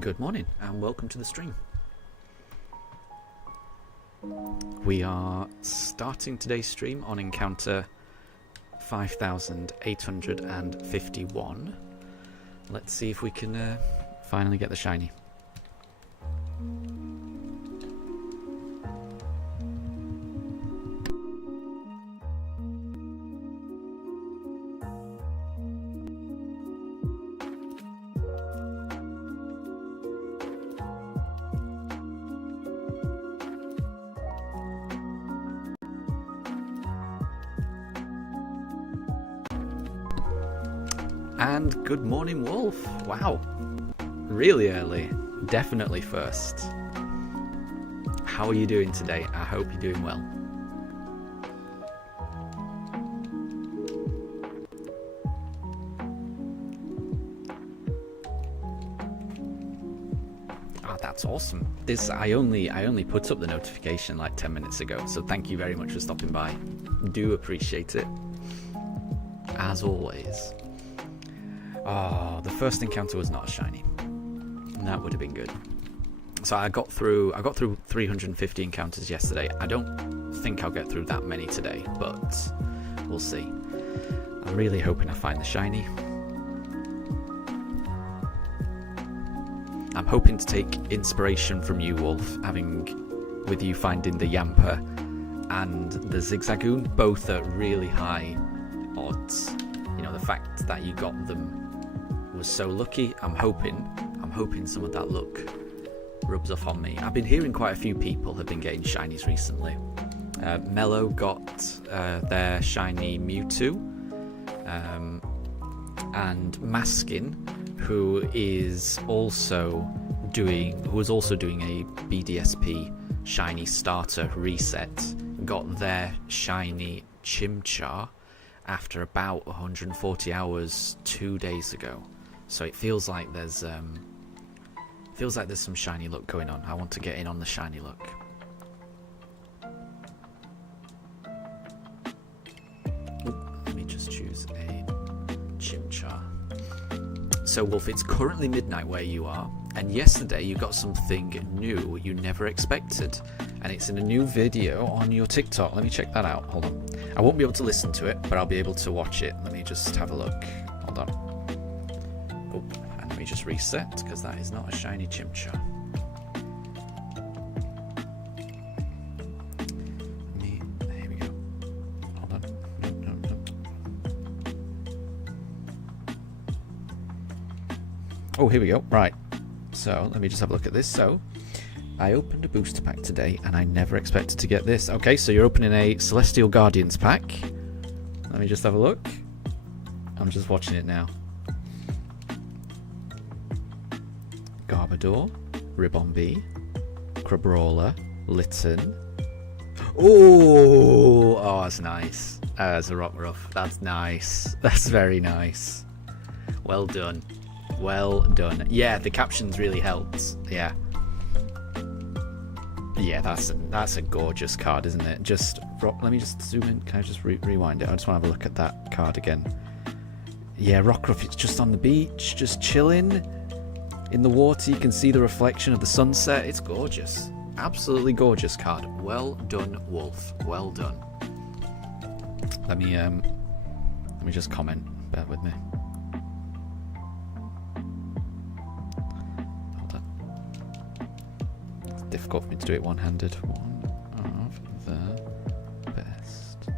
Good morning and welcome to the stream. We are starting today's stream on encounter 5851. Let's see if we can finally get the shiny. And good morning, Wolf. Wow, really early. Definitely first. How are you doing today? I hope you're doing well. Ah, that's awesome. I only put up the notification like 10 minutes ago, so thank you very much for stopping by. Do appreciate it, as always. Oh, the first encounter was not a shiny. That would have been good. So I got through 350 encounters yesterday. I don't think I'll get through that many today, but we'll see. I'm really hoping I find the shiny. I'm hoping to take inspiration from you, Wolf, with you finding the Yamper and the Zigzagoon. Both are really high odds. You know, the fact that you got them was so lucky. I'm hoping some of that luck rubs off on me. I've been hearing quite a few people have been getting shinies recently. Mello got their shiny Mewtwo, and Maskin, who was also doing a BDSP shiny starter reset, got their shiny Chimchar after about 140 hours 2 days ago. So it feels like there's some shiny luck going on. I want to get in on the shiny luck. Ooh, let me just choose a Chimchar. So Wolf, it's currently midnight where you are, and yesterday you got something new you never expected, and it's in a new video on your TikTok. Let me check that out. Hold on. I won't be able to listen to it, but I'll be able to watch it. Let me just have a look. Hold on. Oh, and let me just reset, because that is not a shiny Chimchar. Here we go. Hold on. No. Oh, here we go. Right. So, let me just have a look at this. So, I opened a booster pack today, and I never expected to get this. Okay, so you're opening a Celestial Guardians pack. Let me just have a look. I'm just watching it now. Garbodor, Ribombee, Crabrawler, Litten. Oh, that's nice. That's a Rockruff. That's nice. That's very nice. Well done. Well done. Yeah, the captions really helped. Yeah. Yeah, that's a gorgeous card, isn't it? Let me just zoom in. Can I just rewind it? I just want to have a look at that card again. Yeah, Rockruff, it's just on the beach, just chilling in the water. You can see the reflection of the sunset. It's gorgeous. Absolutely gorgeous card. Well done, Wolf. Well done. Let me just comment. Bear with me. Difficult for me to do it one-handed. One of the best.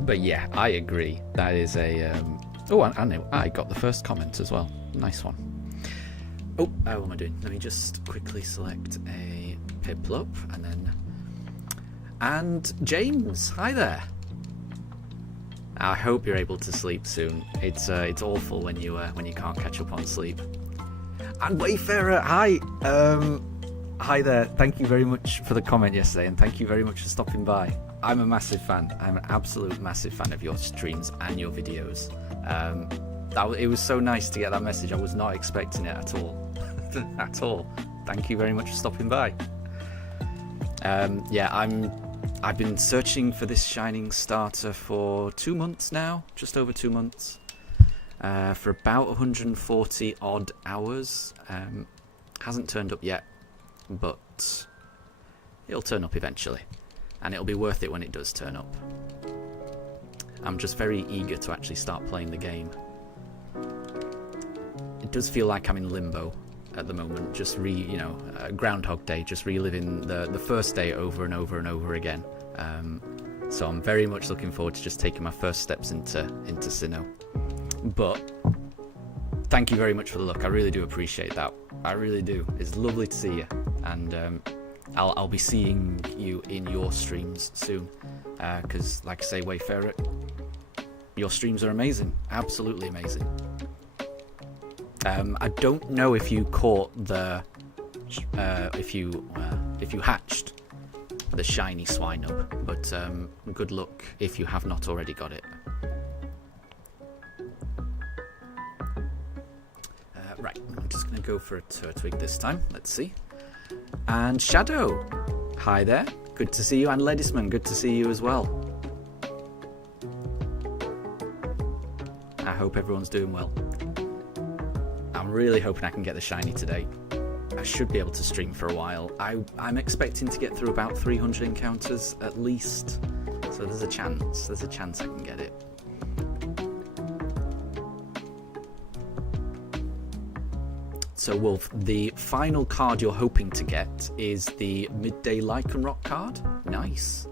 But yeah, I agree. That is a. Oh, I know. I got the first comment as well. Nice one. Oh, how am I doing? Let me just quickly select a Piplup and James. Hi there. I hope you're able to sleep soon. It's awful when you can't catch up on sleep. And Wayfarer, hi. Hi there. Thank you very much for the comment yesterday, and thank you very much for stopping by. I'm a massive fan. I'm an absolute massive fan of your streams and your videos. It was so nice to get that message. I was not expecting it at all. At all. Thank you very much for stopping by. Yeah, I've been searching for this Shining starter for 2 months now, just over 2 months, for about 140 odd hours. Hasn't turned up yet, but it'll turn up eventually, and it'll be worth it when it does turn up. I'm just very eager to actually start playing the game. It does feel like I'm in limbo at the moment, just Groundhog Day, just reliving the first day over and over and over again. So I'm very much looking forward to just taking my first steps into Sinnoh. But thank you very much for the look. I really do appreciate that. I really do. It's lovely to see you, and I'll be seeing you in your streams soon. Because, like I say, Wayfarer, your streams are amazing, absolutely amazing. I don't know if you caught if you hatched the shiny Swinub, but good luck if you have not already got it. Right, I'm just going to go for a Turtwig this time. Let's see. And Shadow, hi there. Good to see you. And Ledisman, good to see you as well. I hope everyone's doing well. I'm really hoping I can get the shiny today. I should be able to stream for a while. I'm expecting to get through about 300 encounters at least. So there's a chance I can get it. So Wolf, the final card you're hoping to get is the Midday Lycanroc card. Nice.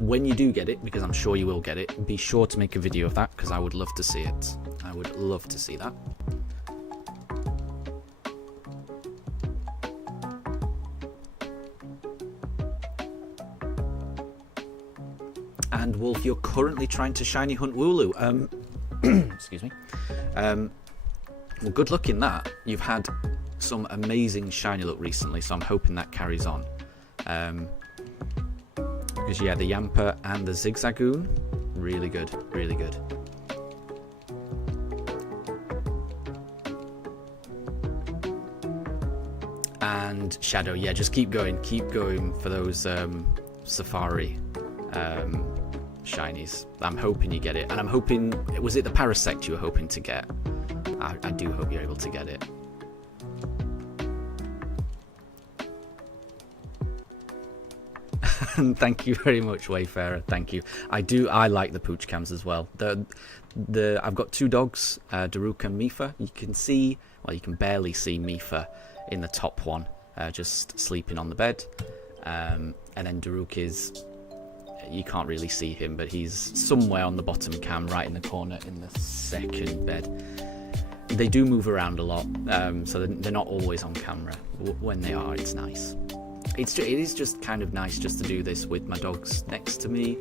When you do get it, because I'm sure you will get it, be sure to make a video of that, because I would love to see it. I would love to see that. And Wolf, you're currently trying to shiny hunt Wooloo. Excuse me. Well, good luck in that. You've had some amazing shiny luck recently, so I'm hoping that carries on. Because yeah, the Yamper and the Zigzagoon, really good, really good. And Shadow, yeah, just keep going for those Safari shinies. I'm hoping you get it, and I'm hoping, was it the Parasect you were hoping to get? I do hope you're able to get it. And thank you very much, Wayfarer. Thank you. I like the Pooch cams as well. I've got two dogs, Daruk and Mifa. You can see, well, you can barely see Mifa in the top one, just sleeping on the bed. And then Daruk is, you can't really see him, but he's somewhere on the bottom cam, right in the corner in the second bed. They do move around a lot, so they're not always on camera. When they are, it's nice. It is just kind of nice just to do this with my dogs next to me.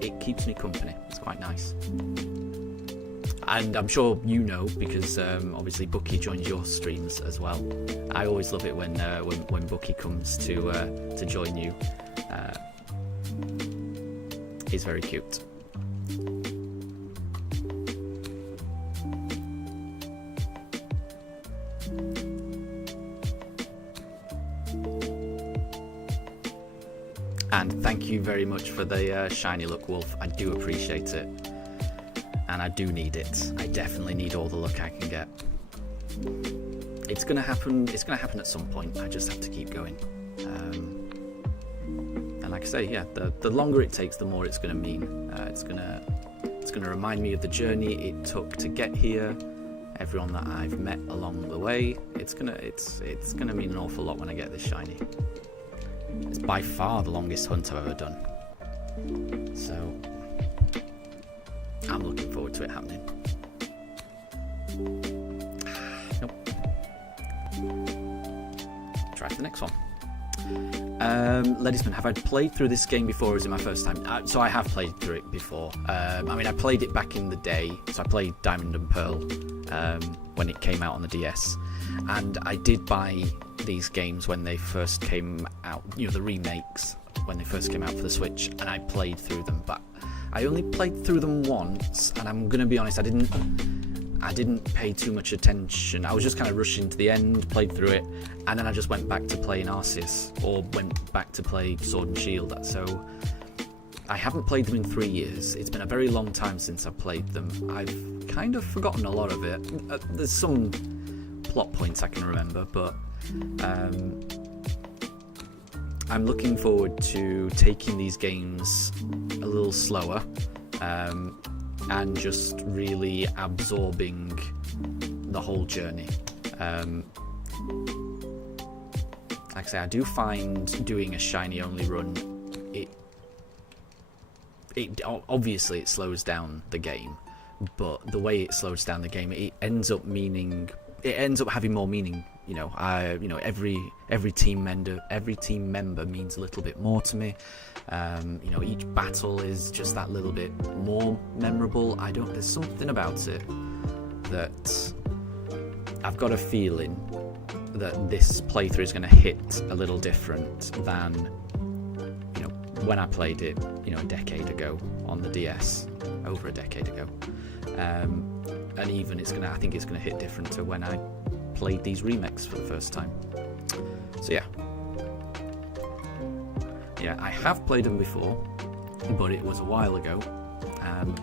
It keeps me company. It's quite nice. And I'm sure you know, because obviously Bucky joins your streams as well. I always love it when Bucky comes to join you. He's very cute. And thank you very much for the shiny luck, Wolf. I do appreciate it. And I do need it. I definitely need all the luck I can get. It's gonna happen. It's gonna happen at some point. I just have to keep going. And like I say, yeah, the longer it takes, the more it's gonna mean. It's gonna remind me of the journey it took to get here. Everyone that I've met along the way. It's gonna mean an awful lot when I get this shiny. It's by far the longest hunt I've ever done. So I'm looking forward to it happening. Nope. Try for the next one. Ledisman, have I played through this game before, or is it my first time? So I have played through it before. I mean, I played it back in the day. So I played Diamond and Pearl when it came out on the DS. And I did buy these games when they first came out, you know, the remakes, when they first came out for the Switch, and I played through them. But I only played through them once, and I'm going to be honest, I didn't I didn't pay too much attention. I was just kind of rushing to the end, played through it, and then I just went back to playing Arceus, or went back to play Sword and Shield. So I haven't played them in 3 years. It's been a very long time since I've played them. I've kind of forgotten a lot of it. There's some plot points I can remember, but I'm looking forward to taking these games a little slower, and just really absorbing the whole journey. Like I say, I do find doing a shiny only run, it obviously it slows down the game, but the way it slows down the game, it ends up having more meaning. Every team member means a little bit more to me. Each battle is just that little bit more memorable. There's something about it that I've got a feeling that this playthrough is going to hit a little different than when I played it a decade ago on the DS, over a decade ago, and even I think it's going to hit different to when I played these remakes for the first time. So yeah, I have played them before, but it was a while ago, and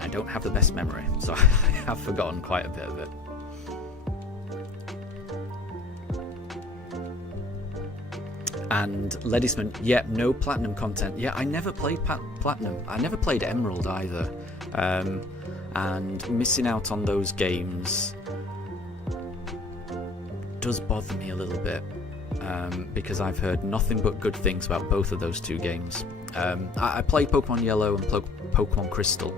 I don't have the best memory, so I have forgotten quite a bit of it. And Ledisman, no platinum content. I never played platinum. I never played Emerald either. And missing out on those games does bother me a little bit, because I've heard nothing but good things about both of those two games. I played Pokemon Yellow and Pokemon Crystal,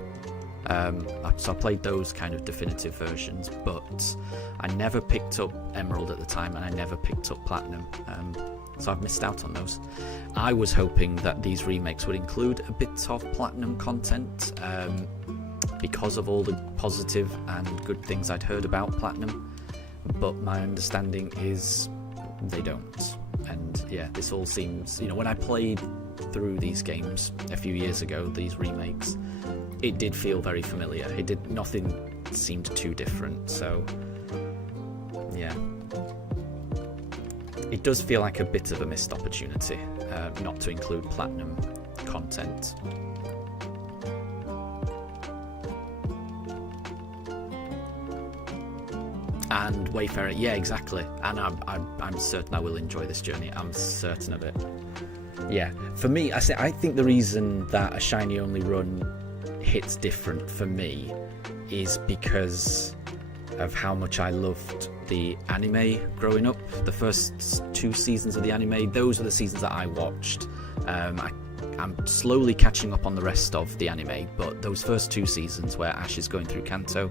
so I played those kind of definitive versions, but I never picked up Emerald at the time, and I never picked up Platinum, so I've missed out on those. I was hoping that these remakes would include a bit of Platinum content, because of all the positive and good things I'd heard about Platinum, but my understanding is they don't. And this all seems, when I played through these games a few years ago, these remakes, it did feel very familiar. Nothing seemed too different, so it does feel like a bit of a missed opportunity not to include Platinum content. And Wayfarer, exactly. And I'm certain I will enjoy this journey. I'm certain of it. For me, I think the reason that a shiny only run hits different for me is because of how much I loved the anime growing up. The first 2 seasons of the anime, those were the seasons that I watched. I'm slowly catching up on the rest of the anime, but those first 2 seasons where Ash is going through Kanto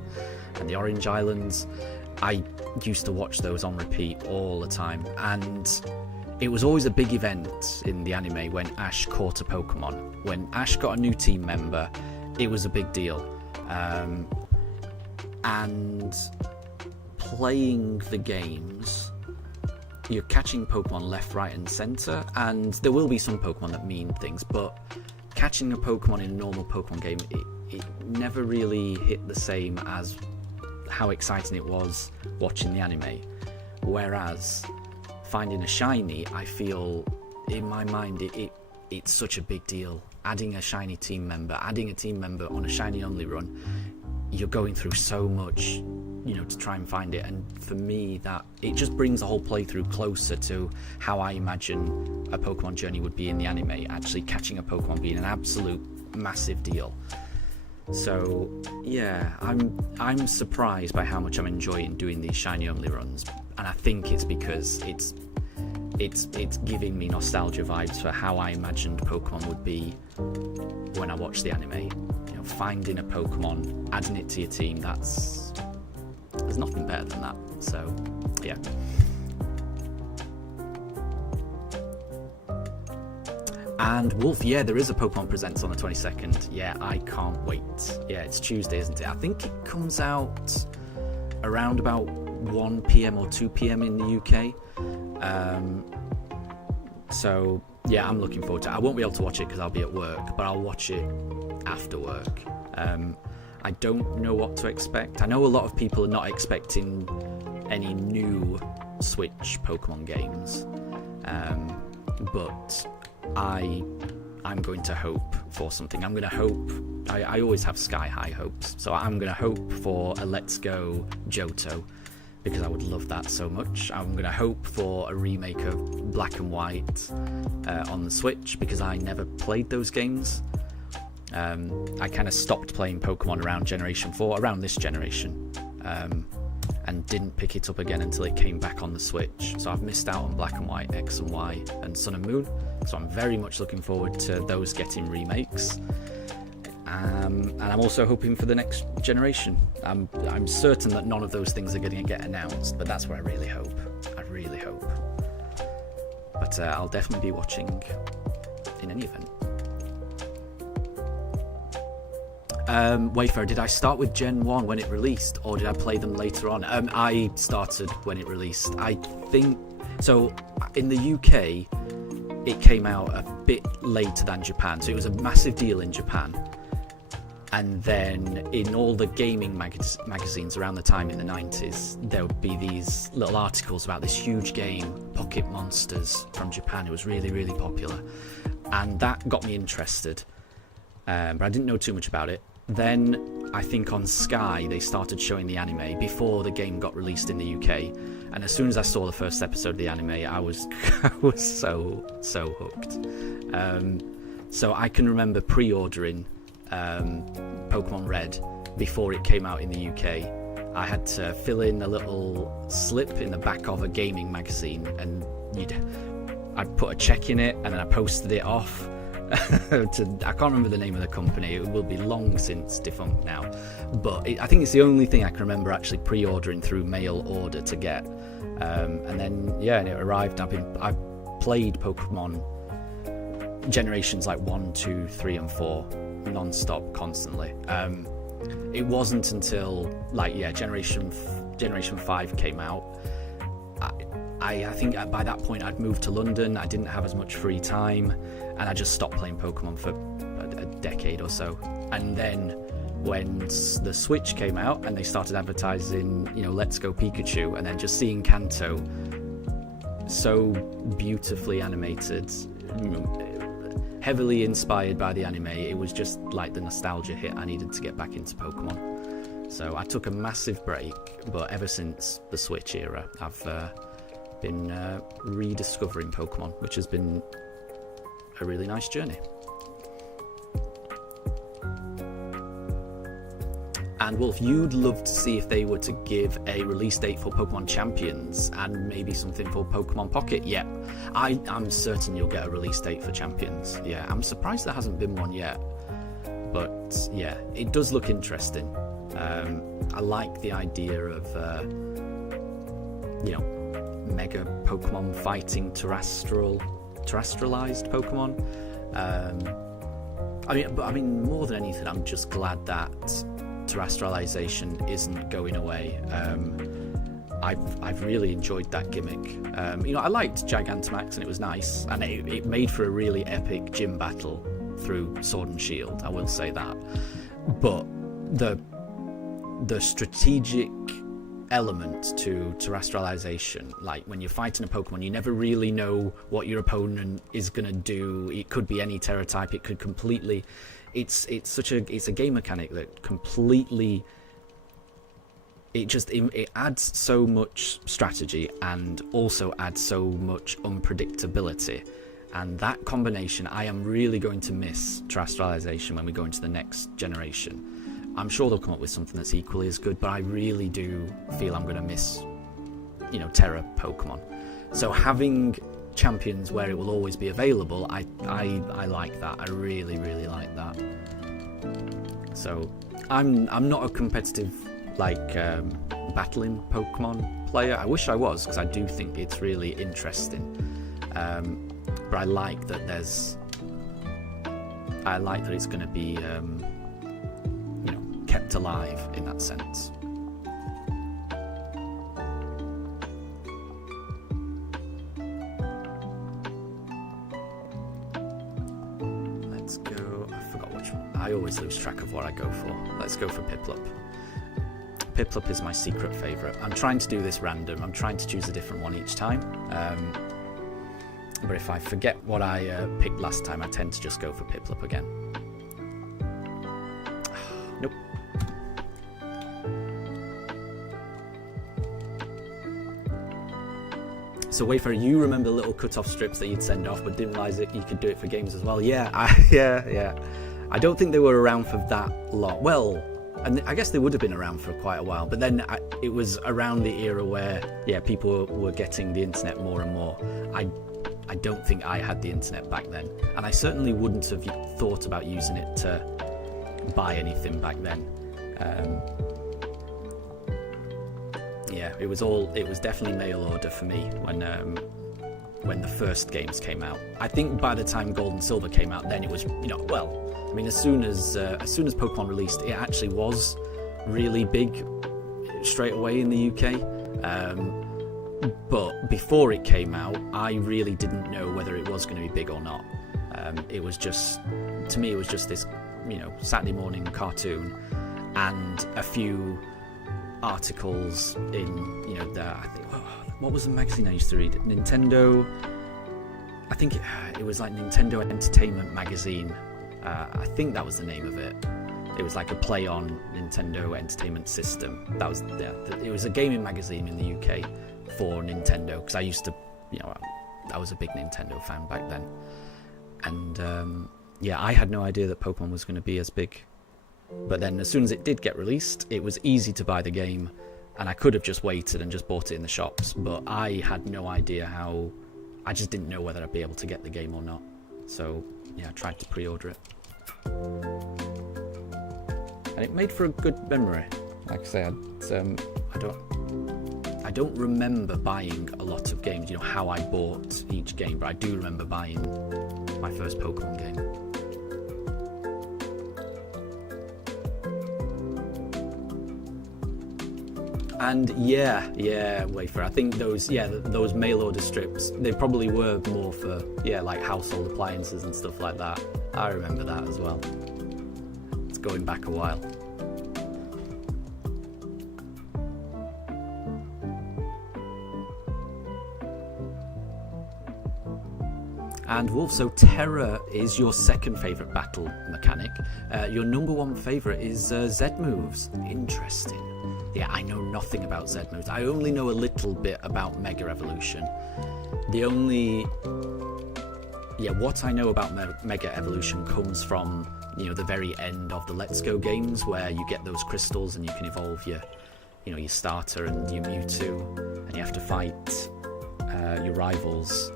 and the Orange Islands, I used to watch those on repeat all the time, and it was always a big event in the anime when Ash caught a Pokemon. When Ash got a new team member, it was a big deal. And playing the games, you're catching Pokemon left, right and centre, and there will be some Pokemon that mean things, but catching a Pokemon in a normal Pokemon game, it never really hit the same as how exciting it was watching the anime. Whereas finding a shiny, I feel in my mind it's such a big deal. Adding a shiny team member, adding a team member on a shiny only run, you're going through so much, to try and find it. And for me, that it just brings the whole playthrough closer to how I imagine a Pokemon journey would be in the anime. Actually catching a Pokemon being an absolute massive deal. So I'm surprised by how much I'm enjoying doing these shiny only runs, and I think it's because it's giving me nostalgia vibes for how I imagined Pokemon would be when I watched the anime. Finding a Pokemon, adding it to your team, there's nothing better than that. So And Wolf, there is a Pokemon Presents on the 22nd. I can't wait. It's Tuesday, isn't it? I think it comes out around about 1 PM or 2 PM in the UK. So I'm looking forward to it. I won't be able to watch it because I'll be at work, but I'll watch it after work. I don't know what to expect. I know a lot of people are not expecting any new Switch Pokemon games, but I'm going to hope for something. I'm going to hope. I always have sky-high hopes, so I'm going to hope for a Let's Go Johto, because I would love that so much. I'm going to hope for a remake of Black and White on the Switch, because I never played those games. I kind of stopped playing Pokemon around Generation 4, around this generation, and didn't pick it up again until it came back on the Switch. So I've missed out on Black and White, X and Y, and Sun and Moon. So I'm very much looking forward to those getting remakes. And I'm also hoping for the next generation. I'm certain that none of those things are going to get announced, but that's what I really hope. I really hope. But I'll definitely be watching in any event. Wayfarer, did I start with Gen 1 when it released, or did I play them later on? I started when it released. I think so. In the UK, it came out a bit later than Japan, so it was a massive deal in Japan. And then in all the gaming magazines around the time in the 90s, there would be these little articles about this huge game, Pocket Monsters, from Japan. It was really, really popular. And that got me interested. But I didn't know too much about it. Then I think on Sky they started showing the anime before the game got released in the UK. And as soon as I saw the first episode of the anime, I was so hooked. So I can remember pre-ordering Pokemon Red before it came out in the UK. I had to fill in a little slip in the back of a gaming magazine, and I'd put a check in it, and then I posted it off I can't remember the name of the company. It will be long since defunct now, but I think it's the only thing I can remember actually pre-ordering through mail order to get. And then and it arrived. I've played Pokemon generations like 1, 2, 3 and 4 non-stop constantly. It wasn't until generation 5 came out. I think by that point I'd moved to London. I didn't have as much free time, and I just stopped playing Pokemon for a decade or so. And then when the Switch came out and they started advertising, Let's Go Pikachu, and then just seeing Kanto so beautifully animated, heavily inspired by the anime, it was just like the nostalgia hit. I needed to get back into Pokemon. So I took a massive break, but ever since the Switch era, I've been rediscovering Pokemon, which has been a really nice journey. And Wolf, you'd love to see if they were to give a release date for Pokemon Champions and maybe something for Pokemon Pocket. Yeah, I'm certain you'll get a release date for Champions. Yeah, I'm surprised there hasn't been one yet. But yeah, it does look interesting. I like the idea of, mega Pokemon fighting terrestrialized Pokemon. I mean, more than anything, I'm just glad that terrestrialization isn't going away. I've really enjoyed that gimmick. I liked Gigantamax and it was nice, and it made for a really epic gym battle through Sword and Shield, I will say that. But the strategic element to terrestrialization, like when you're fighting a Pokemon, you never really know what your opponent is going to do. It could be any Terra type, it could completely, it's a game mechanic that completely, it adds so much strategy and also adds so much unpredictability. And that combination, I am really going to miss terrestrialization when we go into the next generation. I'm sure they'll come up with something that's equally as good, but I really do feel I'm going to miss, Terra Pokemon. So having Champions where it will always be available, I like that. I really, really like that. So I'm not a competitive battling Pokemon player. I wish I was, because I do think it's really interesting. But I like that it's going to be kept alive in that sense. Let's go. I forgot which one. I always lose track of what I go for. Let's go for Piplup. Piplup is my secret favourite. I'm trying to do this random. I'm trying to choose a different one each time. But if I forget what I picked last time, I tend to just go for Piplup again. Nope. So Wayfarer, you remember little cut-off strips that you'd send off, but didn't realise that you could do it for games as well. Yeah, yeah. I don't think they were around for that long. Well, and I guess they would have been around for quite a while, but then it was around the era where, yeah, people were getting the internet more and more. I don't think I had the internet back then, and I certainly wouldn't have thought about using it to buy anything back then. Yeah, it was definitely mail order for me when the first games came out. I think by the time Gold and Silver came out, then it was, well, I mean, as soon as Pokemon released, it actually was really big straight away in the UK. But before it came out, I really didn't know whether it was going to be big or not. It was just, to me, it was just this, Saturday morning cartoon and a few articles in, what was the magazine I used to read? Nintendo. I think it was like Nintendo Entertainment Magazine. I think that was the name of it. It was like a play on Nintendo Entertainment System. That was it was a gaming magazine in the UK for Nintendo, because I used to, I was a big Nintendo fan back then. And I had no idea that Pokemon was going to be as big. But then as soon as it did get released, it was easy to buy the game, and I could have just waited and just bought it in the shops, but I had no idea how. I just didn't know whether I'd be able to get the game or not. So yeah, I tried to pre-order it, and it made for a good memory. Like I said, I don't remember buying a lot of games, how I bought each game, but I do remember buying my first Pokemon game. And yeah, Wayfarer, I think those mail order strips, they probably were more for, like household appliances and stuff like that. I remember that as well. It's going back a while. And Wolf, so Terra is your second favourite battle mechanic. Your number one favourite is Z moves. Interesting. Yeah, I know nothing about Z moves. I only know a little bit about Mega Evolution. What I know about Mega Evolution comes from, the very end of the Let's Go games, where you get those crystals and you can evolve your starter and your Mewtwo, and you have to fight your rivals,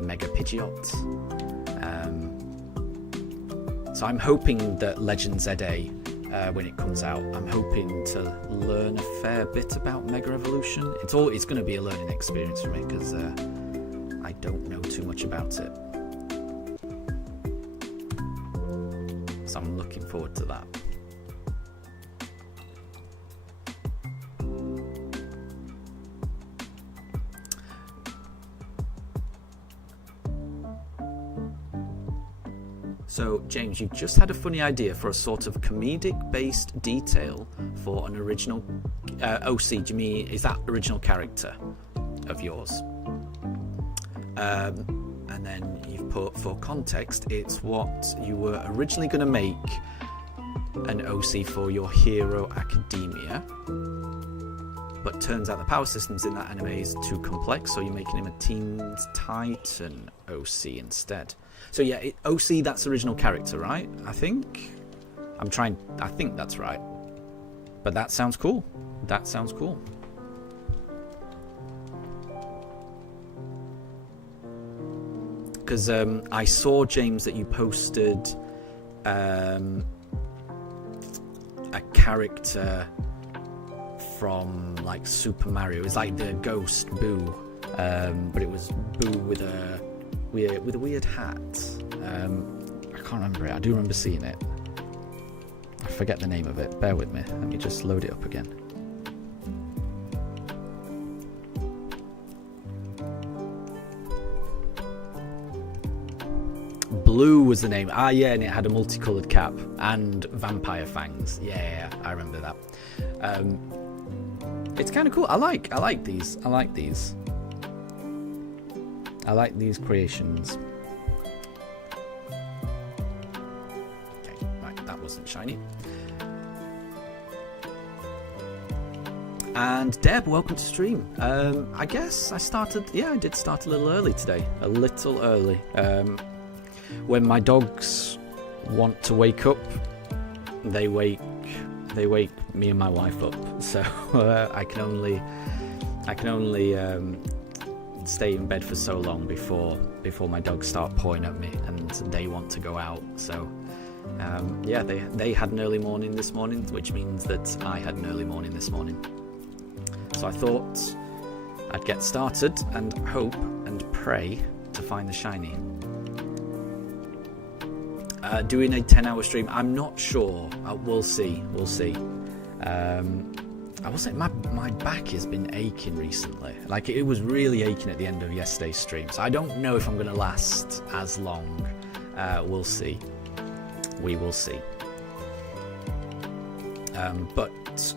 Mega Pidgeot. So I'm hoping that Legend ZA, when it comes out, I'm hoping to learn a fair bit about Mega Evolution. It's going to be a learning experience for me, because I don't know too much about it. So I'm looking forward to that. So, James, you've just had a funny idea for a sort of comedic-based detail for an original OC. Do you mean, is that original character of yours? And then you've put, for context, it's what you were originally going to make an OC for your Hero Academia. But turns out the power systems in that anime is too complex, so you're making him a Teen Titan OC instead. So yeah, OC, that's original character, right? I think that's right. But that sounds cool. Because I saw, James, that you posted a character from like Super Mario. It was like the ghost Boo, but it was Boo with a weird hat. I can't remember it. I do remember seeing it. I forget the name of it. Bear with me. Let me just load it up again. Blue was the name. Ah, yeah, and it had a multicolored cap and vampire fangs. Yeah, I remember that. It's kind of cool. I like these. I like these creations. Okay, right, that wasn't shiny. And Deb, welcome to stream. I guess I did start a little early today. A little early. When my dogs want to wake up, they wake me and my wife up. So I can only stay in bed for so long before my dogs start pawing at me and they want to go out. So yeah, they had an early morning this morning, which means that I had an early morning this morning. So I thought I'd get started and hope and pray to find the shiny. Doing a 10-hour stream, I'm not sure. We'll see. I will say my back has been aching recently. Like, it was really aching at the end of yesterday's stream. So I don't know if I'm going to last as long. We'll see. We will see. But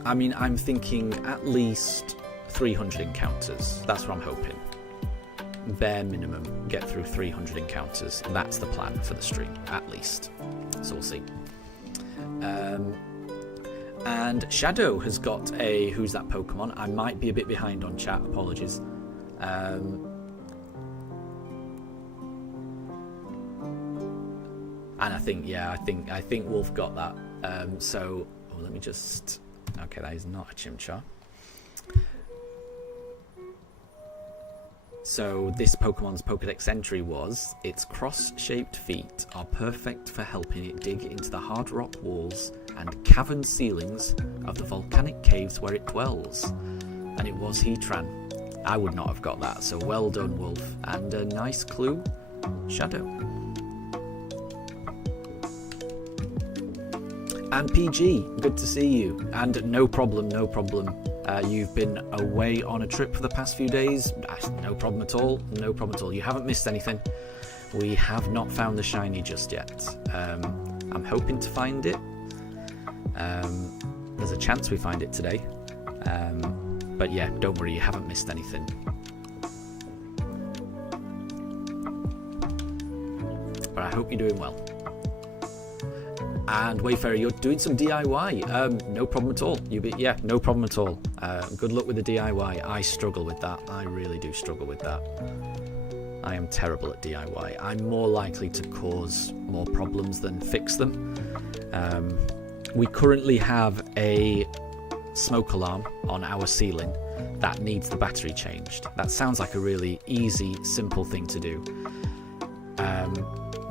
I mean, I'm thinking at least 300 encounters. That's what I'm hoping. Bare minimum, get through 300 encounters. That's the plan for the stream, at least. So we'll see. And Shadow has got a Who's That Pokemon? I might be a bit behind on chat, apologies. And I think Wolf got that. So let me just... Okay, that is not a Chimchar. So this Pokemon's Pokedex entry was, its cross-shaped feet are perfect for helping it dig into the hard rock walls and cavern ceilings of the volcanic caves where it dwells. And it was Heatran. I would not have got that, so well done, Wolf. And a nice clue, Shadow. And PG, good to see you. And no problem. You've been away on a trip for the past few days. No problem at all. You haven't missed anything. We have not found the shiny just yet. I'm hoping to find it. There's a chance we find it today. But yeah, don't worry, you haven't missed anything. But I hope you're doing well. And Wayfarer, you're doing some DIY. No problem at all. No problem at all. Good luck with the DIY. I struggle with that. I really do struggle with that. I am terrible at DIY. I'm more likely to cause more problems than fix them. We currently have a smoke alarm on our ceiling that needs the battery changed. That sounds like a really easy, simple thing to do.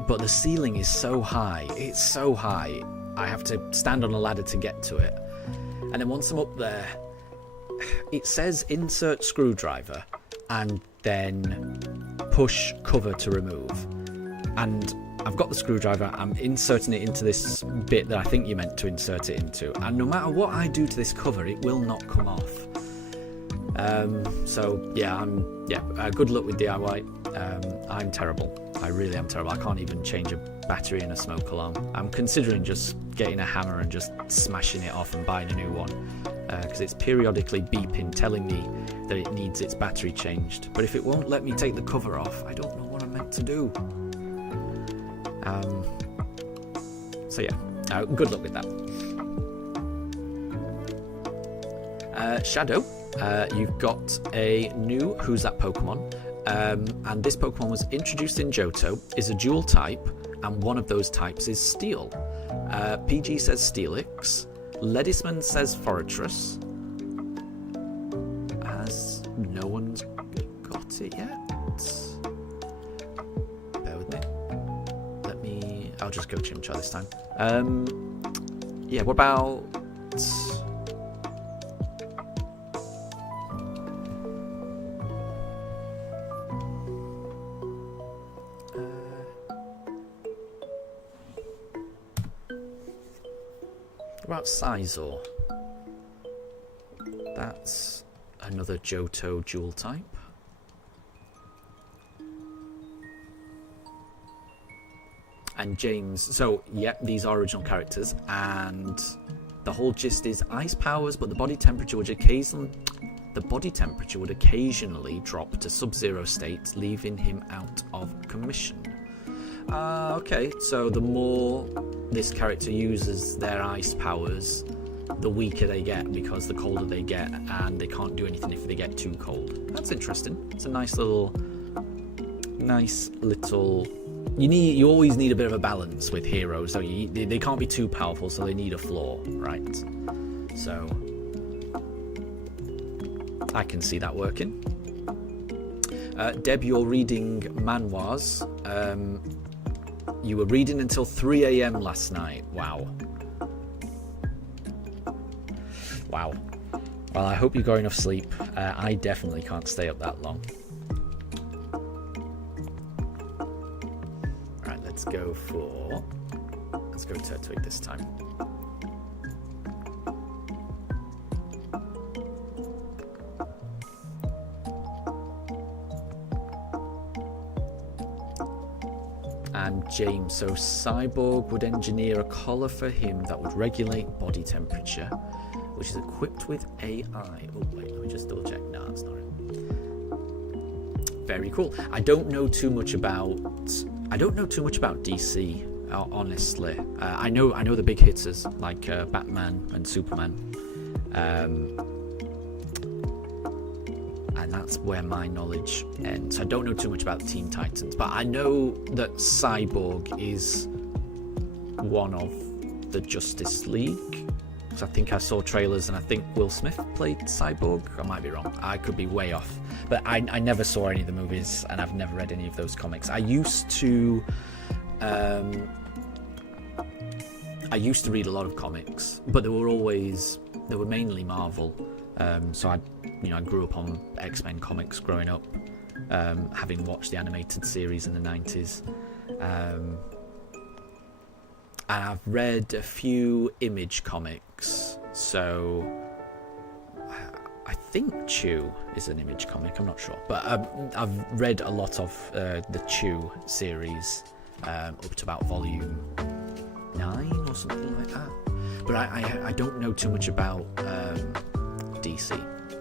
But the ceiling is so high. It's so high. I have to stand on a ladder to get to it. And then once I'm up there, it says insert screwdriver and then push cover to remove. And I've got the screwdriver. I'm inserting it into this bit that I think you meant to insert it into. And no matter what I do to this cover, it will not come off. So yeah, good luck with DIY. I'm terrible. I really am terrible. I can't even change a battery in a smoke alarm. I'm considering just getting a hammer and just smashing it off and buying a new one, because it's periodically beeping telling me that it needs its battery changed. But if it won't let me take the cover off, I don't know what I'm meant to do. So yeah, good luck with that. Shadow, you've got a new Who's That Pokemon? And this Pokemon was introduced in Johto, is a dual type, and one of those types is Steel. PG says Steelix, Ledisman says Forretress, as no one's got it yet. Bear with me. I'll just go Chimchar this time. Yeah, what about... What about Sizor? That's another Johto dual type. And James, so yeah, these are original characters, and the whole gist is ice powers, but the body temperature would occasionally drop to sub-zero state, leaving him out of commission. Okay, so the more this character uses their ice powers, the weaker they get, because the colder they get, and they can't do anything if they get too cold. That's interesting. It's a nice little. You always need a bit of a balance with heroes, don't you? They can't be too powerful, so they need a flaw, right? So I can see that working. Deb, you're reading manhwas. You were reading until 3 a.m. last night. Wow. Wow. Well, I hope you got enough sleep. I definitely can't stay up that long. Right, let's go Turtwig this time. And James, so Cyborg would engineer a collar for him that would regulate body temperature, which is equipped with AI. Oh wait, let me just double check. No, that's not it. Very cool. I don't know too much about DC, honestly. I know the big hitters like Batman and Superman, and that's where my knowledge ends. I don't know too much about Teen Titans, but I know that Cyborg is one of the Justice League. So I think I saw trailers, and I think Will Smith played Cyborg. I might be wrong. I could be way off. But I never saw any of the movies, and I've never read any of those comics. I used to read a lot of comics, but they were mainly Marvel. So I grew up on X-Men comics growing up, having watched the animated series in the 90s. And I've read a few Image comics, so I think Chew is an Image comic, I'm not sure. But I've read a lot of the Chew series, up to about volume 9 or something like that. But I don't know too much about DC.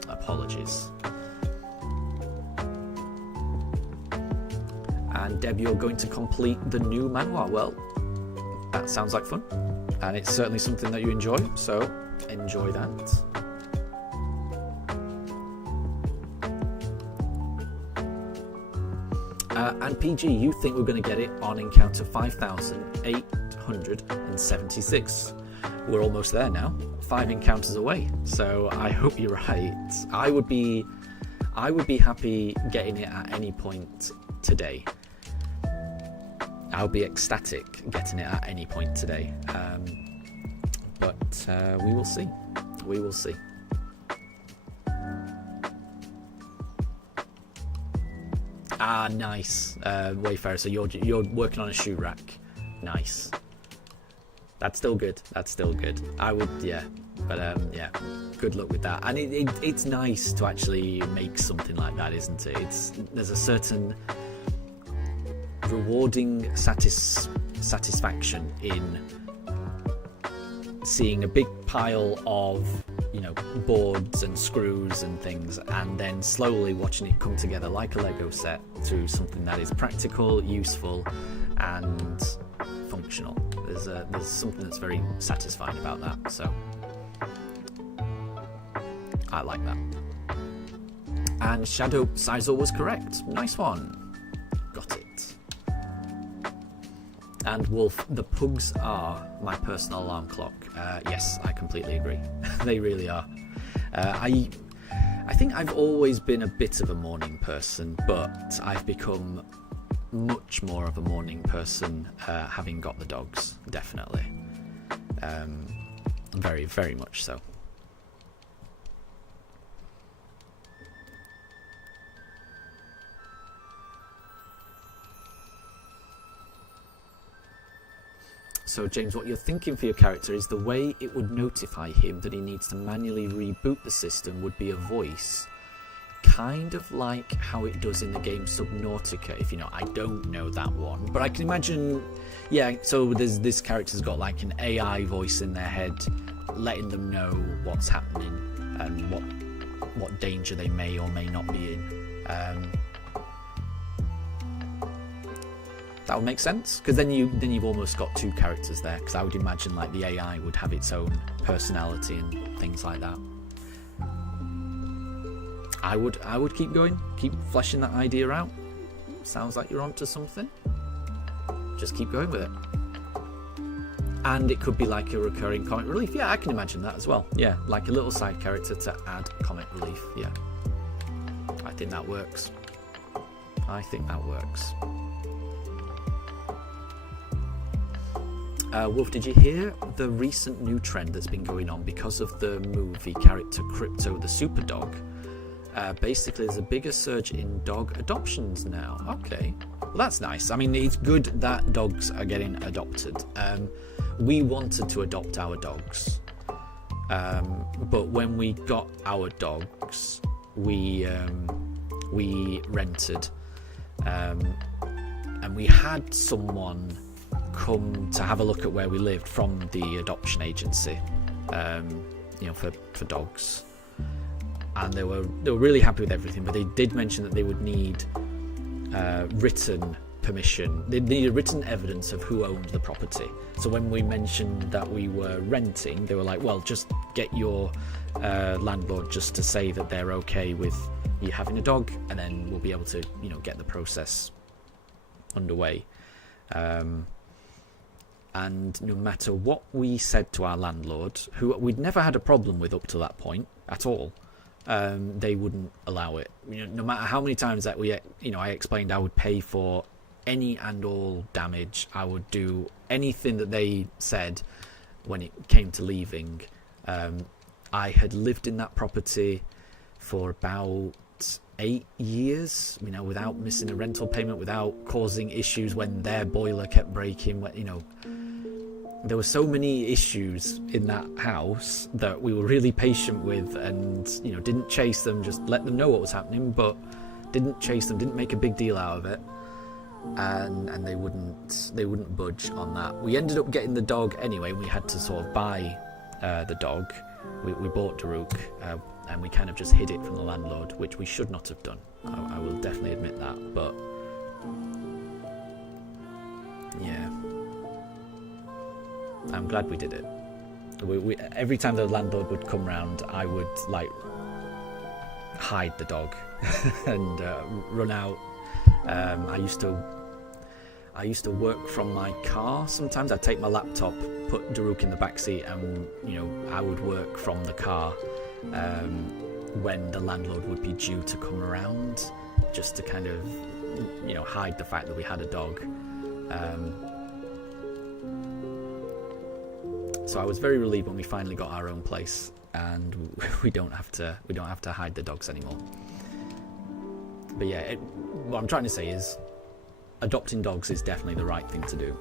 Apologies. And Deb, you're going to complete the new manhwa. Well, that sounds like fun, and it's certainly something that you enjoy, so enjoy that. And PG, you think we're going to get it on encounter 5876. We're almost there now, 5 encounters away, so I hope you're right. I would be happy getting it at any point today. I'll be ecstatic getting it at any point today, but we will see. We will see. Ah, nice, Wayfarer. So you're working on a shoe rack. Nice. That's still good. I would, yeah, but yeah. Good luck with that. And it's nice to actually make something like that, isn't it? There's a certain rewarding satisfaction in seeing a big pile of boards and screws and things, and then slowly watching it come together like a Lego set to something that is practical, useful, and functional. There's something that's very satisfying about that, so I like that. And Shadow Sizer was correct. Nice one. Got it. And Wolf, the Pugs are my personal alarm clock. Yes, I completely agree. They really are. I think I've always been a bit of a morning person, but I've become much more of a morning person having got the dogs, definitely. Very, very much so. So James, what you're thinking for your character is the way it would notify him that he needs to manually reboot the system would be a voice kind of like how it does in the game Subnautica, if you know. I don't know that one, but I can imagine, yeah, so this character's got like an AI voice in their head letting them know what's happening and what danger they may or may not be in. That would make sense, because then you've almost got two characters there, because I would imagine like the AI would have its own personality and things like that. I would keep going, keep fleshing that idea out. Sounds like you're onto something. Just keep going with it. And it could be like a recurring comic relief. Yeah, I can imagine that as well. Yeah, like a little side character to add comic relief. Yeah, I think that works. I think that works. Wolf, did you hear the recent new trend that's been going on because of the movie character Crypto the Super Dog? Basically, there's a bigger surge in dog adoptions now. Okay, well that's nice. I mean, it's good that dogs are getting adopted. We wanted to adopt our dogs, but when we got our dogs, we rented, and we had someone come to have a look at where we lived from the adoption agency, for dogs. And they were really happy with everything, but they did mention that they would need written permission. They needed written evidence of who owned the property. So when we mentioned that we were renting, they were like, well, just get your landlord just to say that they're okay with you having a dog, and then we'll be able to, get the process underway. And no matter what we said to our landlord, who we'd never had a problem with up to that point at all, they wouldn't allow it. No matter how many times that I explained I would pay for any and all damage, I would do anything that they said when it came to leaving. I had lived in that property for about 8 years, without missing a rental payment, without causing issues when their boiler kept breaking. There were so many issues in that house that we were really patient with, and didn't chase them, just let them know what was happening, but didn't chase them, didn't make a big deal out of it, and they wouldn't budge on that. We ended up getting the dog anyway. We had to sort of buy the dog. We bought Daruk, and we kind of just hid it from the landlord, which we should not have done. I will definitely admit that, but yeah, I'm glad we did it. Every time the landlord would come round, I would hide the dog and run out. I used to work from my car. Sometimes I'd take my laptop, put Daruk in the backseat, and I would work from the car when the landlord would be due to come around, just to kind of hide the fact that we had a dog. So I was very relieved when we finally got our own place, and we don't have to hide the dogs anymore. But yeah, what I'm trying to say is, adopting dogs is definitely the right thing to do.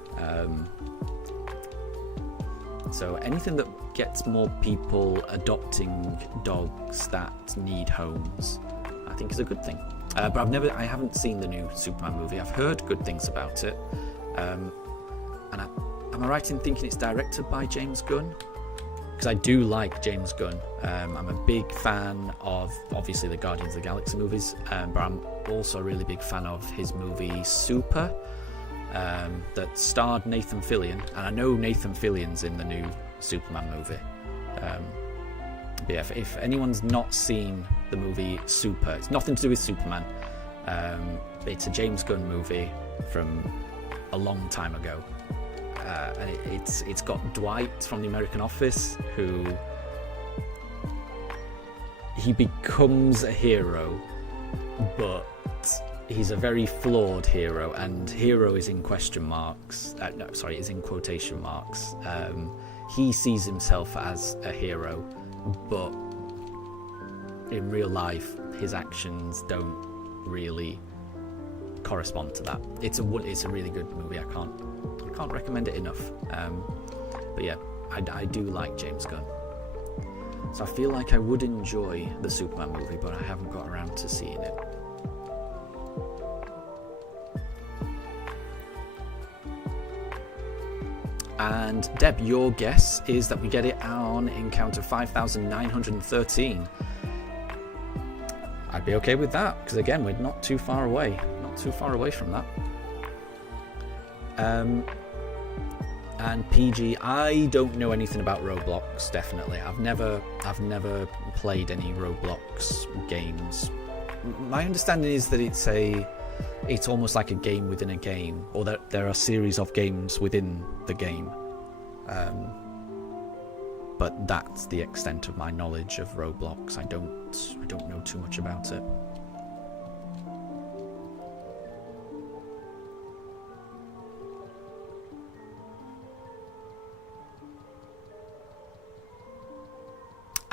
So anything that gets more people adopting dogs that need homes, I think is a good thing. But I haven't seen the new Superman movie. I've heard good things about it. And am I right in thinking it's directed by James Gunn? Because I do like James Gunn. I'm a big fan of, obviously, the Guardians of the Galaxy movies, but I'm also a really big fan of his movie Super, that starred Nathan Fillion. And I know Nathan Fillion's in the new Superman movie. But yeah, if anyone's not seen the movie Super, it's nothing to do with Superman. It's a James Gunn movie from a long time ago. And it's got Dwight from the American Office, who he becomes a hero, but he's a very flawed hero, and hero is in question marks. Is in quotation marks. He sees himself as a hero, but in real life, his actions don't really correspond to that. It's a really good movie. I can't recommend it enough. But yeah, I do like James Gunn. So I feel like I would enjoy the Superman movie, but I haven't got around to seeing it. And Deb, your guess is that we get it on Encounter 5913. I'd be okay with that, because again, we're not too far away. Not too far away from that. And PG, I don't know anything about Roblox, definitely. I've never played any Roblox games. My understanding is that it's almost like a game within a game, or that there are a series of games within the game. But that's the extent of my knowledge of Roblox. I don't know too much about it.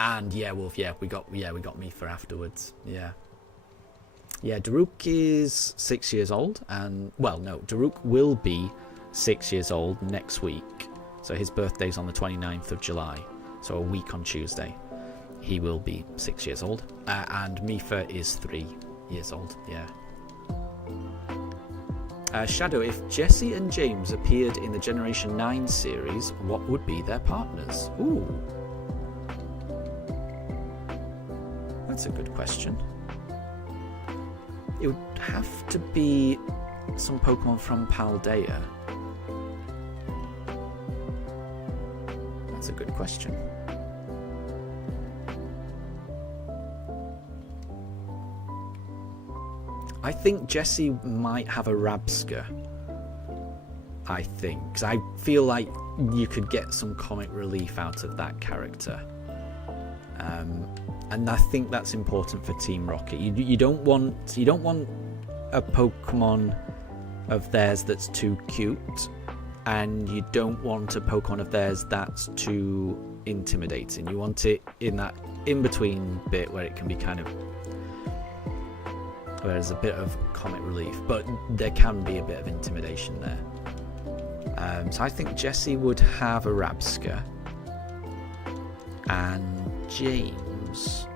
And yeah, Wolf, we got me for afterwards. Yeah, Daruk is 6 years old, and well, no, Daruk will be 6 years old next week. So his birthday's on the 29th of July, so a week on Tuesday. He will be 6 years old, and Mifa is 3 years old. Yeah. Shadow, if Jesse and James appeared in the Generation 9 series, what would be their partners? Ooh. That's a good question. It would have to be some Pokemon from Paldea. That's a good question. I think Jesse might have a Rabska. I think. Because I feel like you could get some comic relief out of that character. And I think that's important for Team Rocket. You don't want a Pokemon of theirs that's too cute, and you don't want a Pokemon of theirs that's too intimidating. You want it in that in-between bit where it can be kind of, where there's a bit of comic relief, but there can be a bit of intimidation there. So I think Jesse would have a Rabska, and James,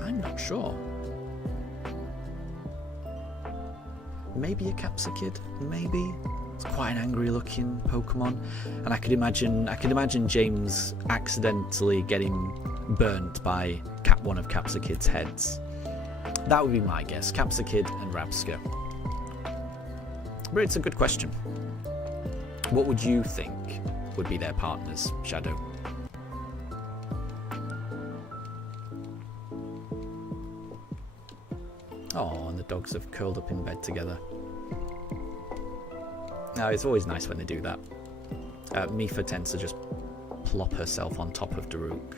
I'm not sure. Maybe a Capsakid, maybe. It's quite an angry looking Pokemon, and I could imagine James accidentally getting burnt by one of Capsakid's heads. That would be my guess, Capsakid and Rabska. But it's a good question. What would you think would be their partners, Shadow? Oh, and the dogs have curled up in bed together. Now, it's always nice when they do that. Mifa tends to just plop herself on top of Daruk.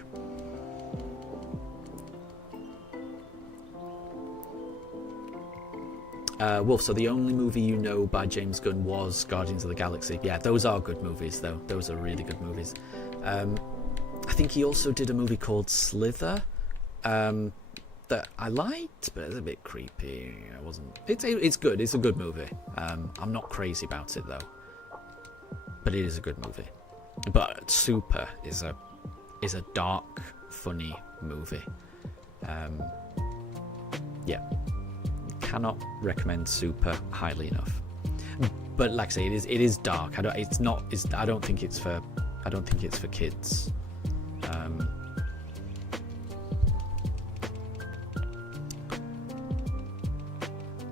Wolf, so the only movie you know by James Gunn was Guardians of the Galaxy. Yeah, those are good movies, though. Those are really good movies. I think he also did a movie called Slither that I liked, but it's a bit creepy. I wasn't. It's good. It's a good movie. I'm not crazy about it, though. But it is a good movie. But Super is a dark, funny movie. Yeah. Cannot recommend Super highly enough. But like I say, it is dark. I don't think it's for kids.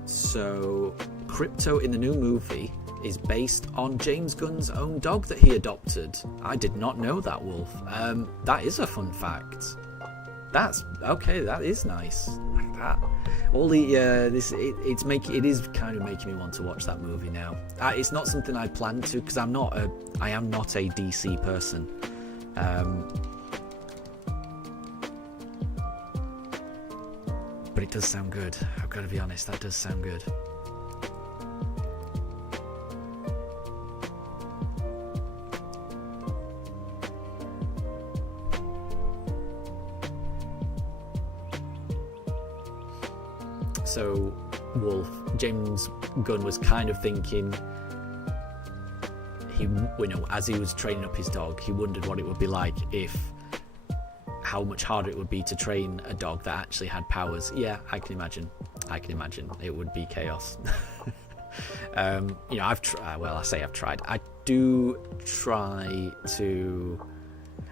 So Crypto in the new movie is based on James Gunn's own dog that he adopted. I did not know that, Wolf. That is a fun fact. That's okay. That is nice. Like that. All the it is kind of making me want to watch that movie now. It's not something I plan to, because I am not a DC person. But it does sound good. I've got to be honest, that does sound good. So, Wolf, James Gunn was kind of thinking as he was training up his dog, he wondered what it would be like how much harder it would be to train a dog that actually had powers. Yeah, I can imagine. It would be chaos. I've tried.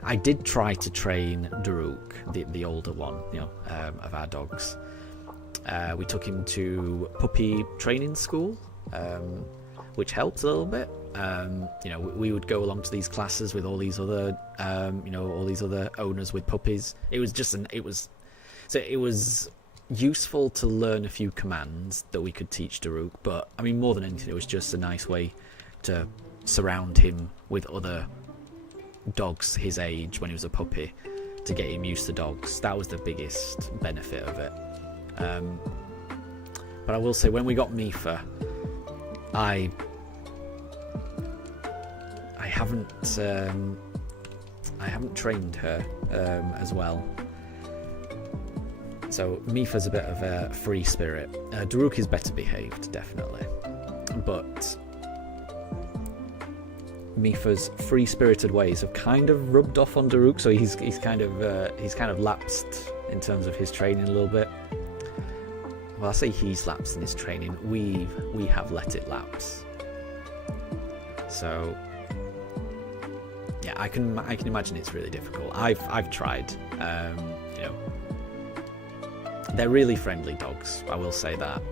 I did try to train Daruk, the older one, of our dogs. We took him to puppy training school, which helped a little bit. We would go along to these classes with all these other, owners with puppies. It was useful to learn a few commands that we could teach Daruk, but I mean, more than anything, it was just a nice way to surround him with other dogs his age when he was a puppy, to get him used to dogs. That was the biggest benefit of it. But I will say, when we got Mifa, I haven't trained her as well. So Mifa's a bit of a free spirit. Daruk is better behaved, definitely, but Mifa's free-spirited ways have kind of rubbed off on Daruk, so he's kind of lapsed in terms of his training a little bit. Well, I say he's lapsed in his training. We have let it lapse. So yeah, I can imagine it's really difficult. I've tried. They're really friendly dogs. I will say that.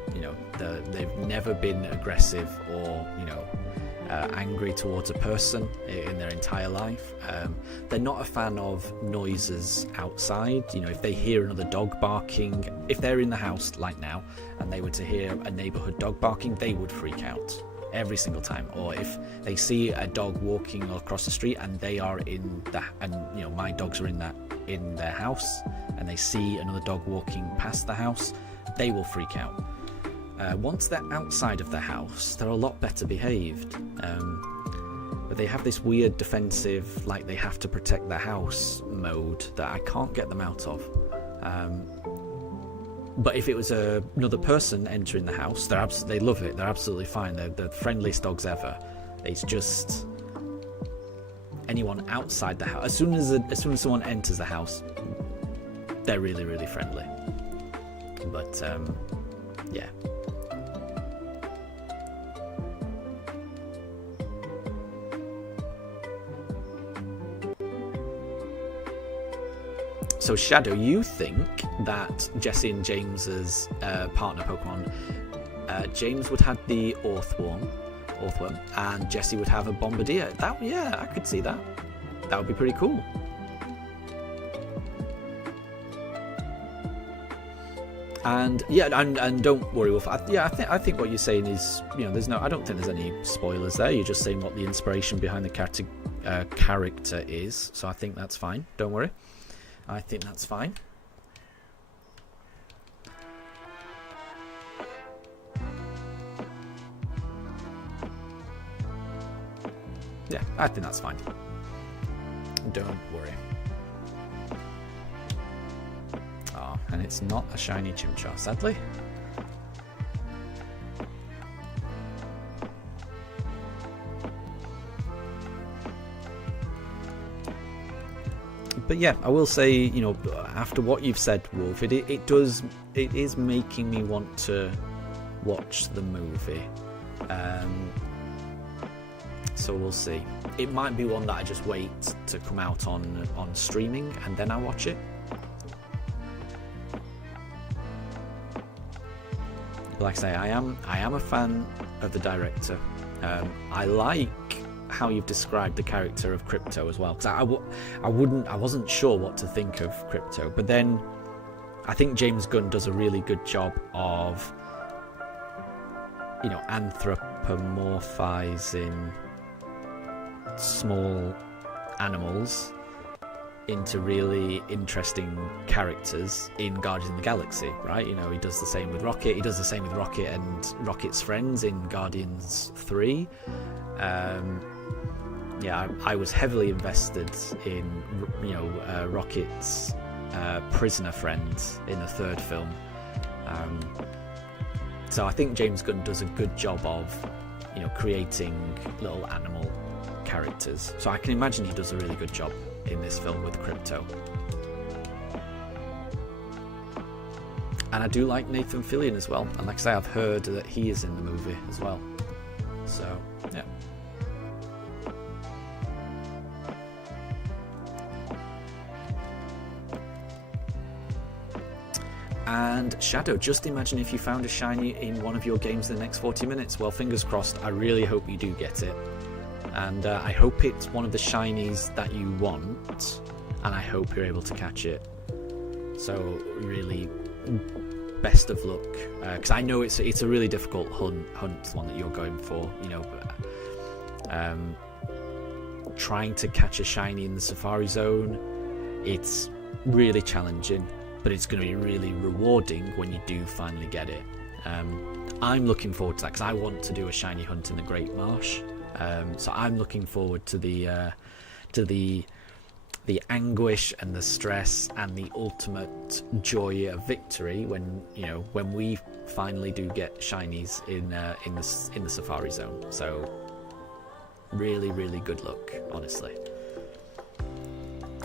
They've never been aggressive or angry towards a person in their entire life. They're not a fan of noises outside. If they hear another dog barking, if they're in the house like now and they were to hear a neighborhood dog barking, they would freak out every single time. Or if they see a dog walking across the street and they are my dogs are in their house, and they see another dog walking past the house, they will freak out. Once they're outside of the house, they're a lot better behaved. But they have this weird defensive, like they have to protect the house mode that I can't get them out of. But if it was another person entering the house, they love it. They're absolutely fine. They're the friendliest dogs ever. It's just anyone outside the house. As soon as someone enters the house, they're really, really friendly. But yeah. So Shadow, you think that Jessie and James's partner Pokemon, James would have the Orthworm, and Jessie would have a Bombardier. I could see that. That would be pretty cool. And don't worry, Wolf. I think what you're saying is, I don't think there's any spoilers there. You're just saying what the inspiration behind the character is. So I think that's fine. Don't worry. I think that's fine. Yeah, I think that's fine. Don't worry. Oh, and it's not a shiny Chimchar, sadly. But yeah, I will say, after what you've said, Wolf, it is making me want to watch the movie. So we'll see. It might be one that I just wait to come out on streaming and then I watch it. Like I say, I am a fan of the director. I like how you've described the character of Crypto as well, because I wasn't sure what to think of Crypto, but then I think James Gunn does a really good job of anthropomorphizing small animals into really interesting characters in Guardians of the Galaxy, right? He does the same with Rocket. He does the same with Rocket and Rocket's friends in Guardians 3. I was heavily invested in Rocket's prisoner friends in the third film. So I think James Gunn does a good job of creating little animal characters. So I can imagine he does a really good job in this film with Crypto. And I do like Nathan Fillion as well. And like I say, I've heard that he is in the movie as well. So, yeah. And Shadow, just imagine if you found a shiny in one of your games in the next 40 minutes. Well, fingers crossed. I really hope you do get it. And I hope it's one of the shinies that you want. And I hope you're able to catch it. So, really, best of luck. Because I know it's a really difficult hunt, the one that you're going for. You know, trying to catch a shiny in the Safari Zone, it's really challenging. But it's going to be really rewarding when you do finally get it. I'm looking forward to that because I want to do a shiny hunt in the Great Marsh. So I'm looking forward to the anguish and the stress and the ultimate joy of victory when we finally do get shinies in the Safari Zone. So really, really good luck, honestly.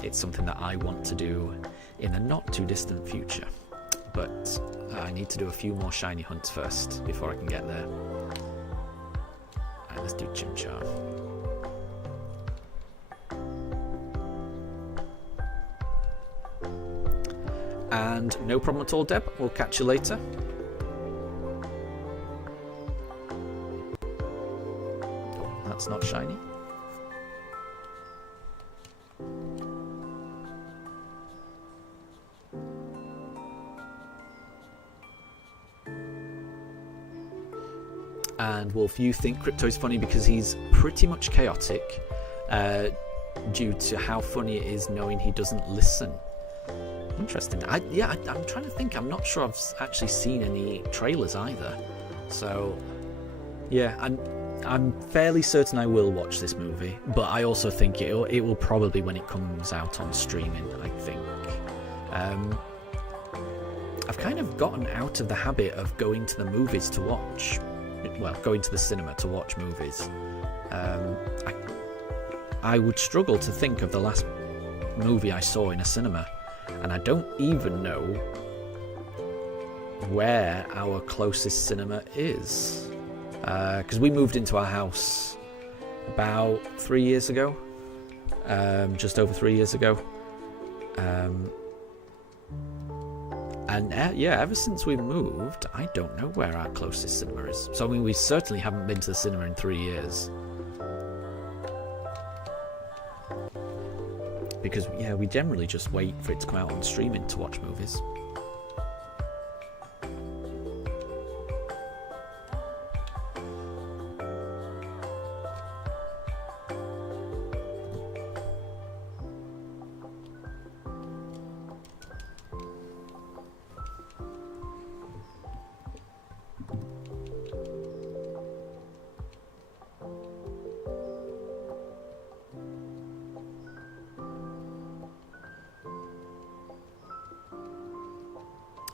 It's something that I want to do in the not too distant future, but I need to do a few more shiny hunts first before I can get there. Alright, let's do Chimchar. And no problem at all, Deb. We'll catch you later. Oh, that's not shiny. And Wolf, you think Crypto's funny because he's pretty much chaotic due to how funny it is knowing he doesn't listen. Interesting. I'm trying to think. I'm not sure I've actually seen any trailers either. So, yeah, I'm fairly certain I will watch this movie, but I also think it will probably when it comes out on streaming, I think. I've kind of gotten out of the habit of going to the movies to watch. Well, going to the cinema to watch movies. I would struggle to think of the last movie I saw in a cinema, and I don't even know where our closest cinema is, because we moved into our house about 3 years ago, just over 3 years ago, and ever since we moved, I don't know where our closest cinema is. So I mean, we certainly haven't been to the cinema in 3 years. Because we generally just wait for it to come out on streaming to watch movies.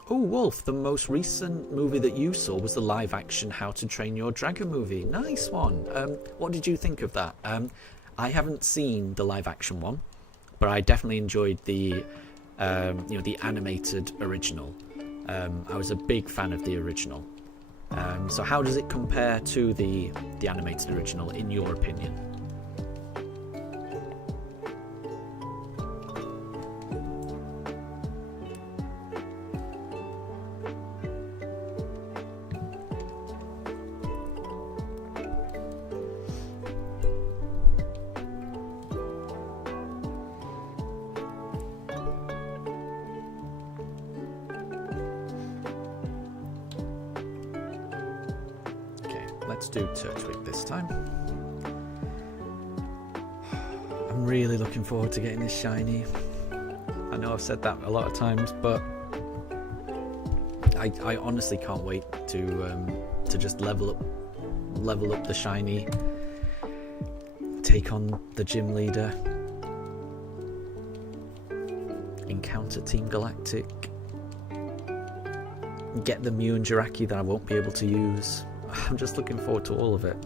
Oh, Wolf, the most recent movie that you saw was the live-action How to Train Your Dragon movie. Nice one. What did you think of that? I haven't seen the live-action one, but I definitely enjoyed the animated original. I was a big fan of the original. So how does it compare to the animated original, in your opinion? Let's do Turtwig this time. I'm really looking forward to getting this shiny. I know I've said that a lot of times, but I honestly can't wait to just level up the shiny, take on the gym leader, encounter Team Galactic, get the Mew and Jiraki that I won't be able to use. I'm just looking forward to all of it.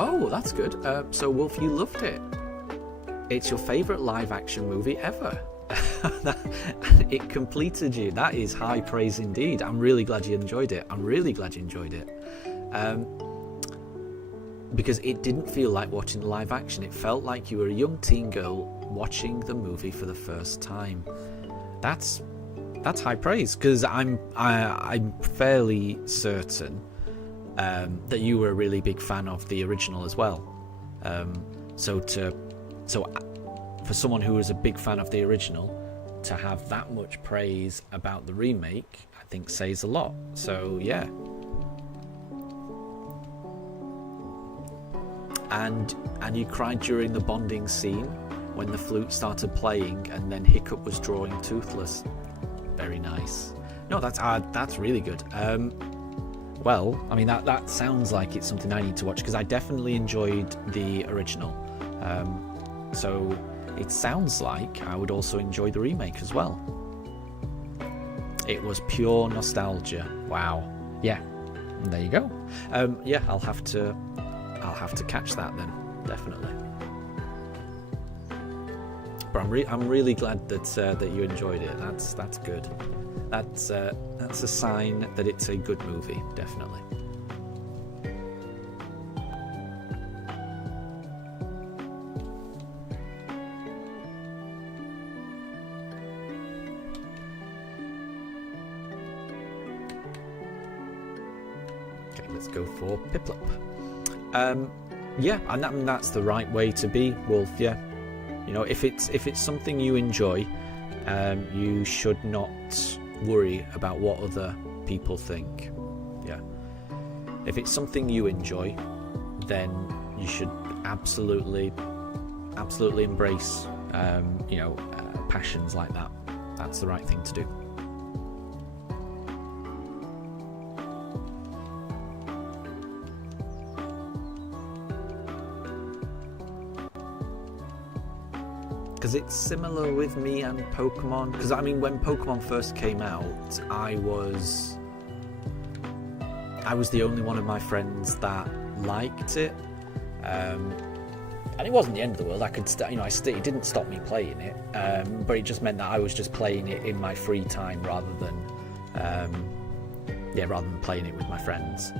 Oh, that's good. So Wolf, you loved it. It's your favourite live-action movie ever. It completed you. That is high praise indeed. I'm really glad you enjoyed it. Because it didn't feel like watching live action. It felt like you were a young teen girl watching the movie for the first time. That's high praise, because I'm fairly certain that you were a really big fan of the original as well. So for someone who was a big fan of the original to have that much praise about the remake, I think says a lot. So yeah. And you cried during the bonding scene when the flute started playing and then Hiccup was drawing Toothless. Very nice. No, that's really good. Well, I mean, that sounds like it's something I need to watch, because I definitely enjoyed the original. So it sounds like I would also enjoy the remake as well. It was pure nostalgia. Wow. Yeah. There you go. Yeah, I'll have to catch that then, definitely. But I'm really glad that you enjoyed it. That's good. That's a sign that it's a good movie, definitely. Okay, let's go for Piplup. Yeah, and that's the right way to be, Wolf. Yeah, you know, if it's something you enjoy, you should not worry about what other people think. Yeah, if it's something you enjoy, then you should absolutely embrace, passions like that. That's the right thing to do. Because it's similar with me and Pokemon. Because I mean, when Pokemon first came out, I was the only one of my friends that liked it, and it wasn't the end of the world. I could, it didn't stop me playing it, but it just meant that I was just playing it in my free time rather than playing it with my friends.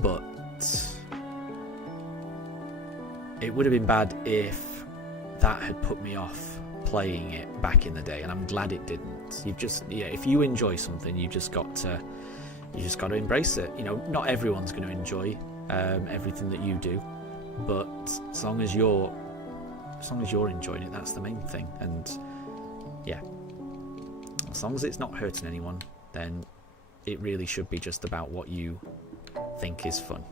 But it would have been bad if that had put me off playing it back in the day, and I'm glad it didn't. If you enjoy something, you just got to embrace it. You know, not everyone's going to enjoy everything that you do, but as long as you're enjoying it, that's the main thing. And yeah, as long as it's not hurting anyone, then it really should be just about what you think is fun.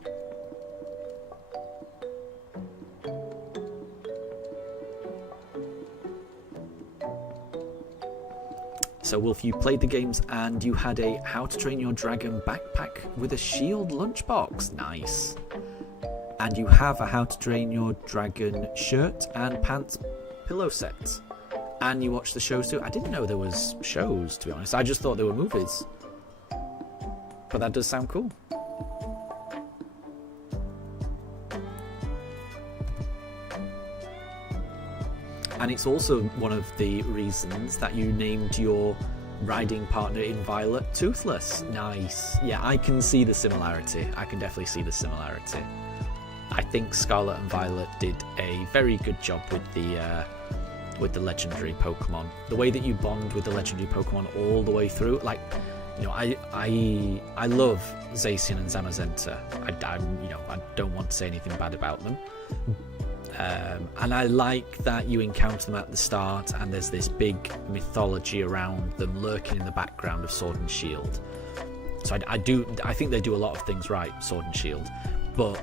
So Wolf, you played the games and you had a How to Train Your Dragon backpack with a shield lunchbox. Nice. And you have a How to Train Your Dragon shirt and pants pillow set. And you watched the shows too. I didn't know there was shows, to be honest. I just thought there were movies. But that does sound cool. And it's also one of the reasons that you named your riding partner in Violet Toothless. Nice. Yeah, I can see the similarity. I can definitely see the similarity. I think Scarlet and Violet did a very good job with the legendary Pokemon. The way that you bond with the legendary Pokemon all the way through, like, you know, I love Zacian and Zamazenta. I don't want to say anything bad about them. And I like that you encounter them at the start and there's this big mythology around them lurking in the background of Sword and Shield. So I think they do a lot of things right, Sword and Shield. But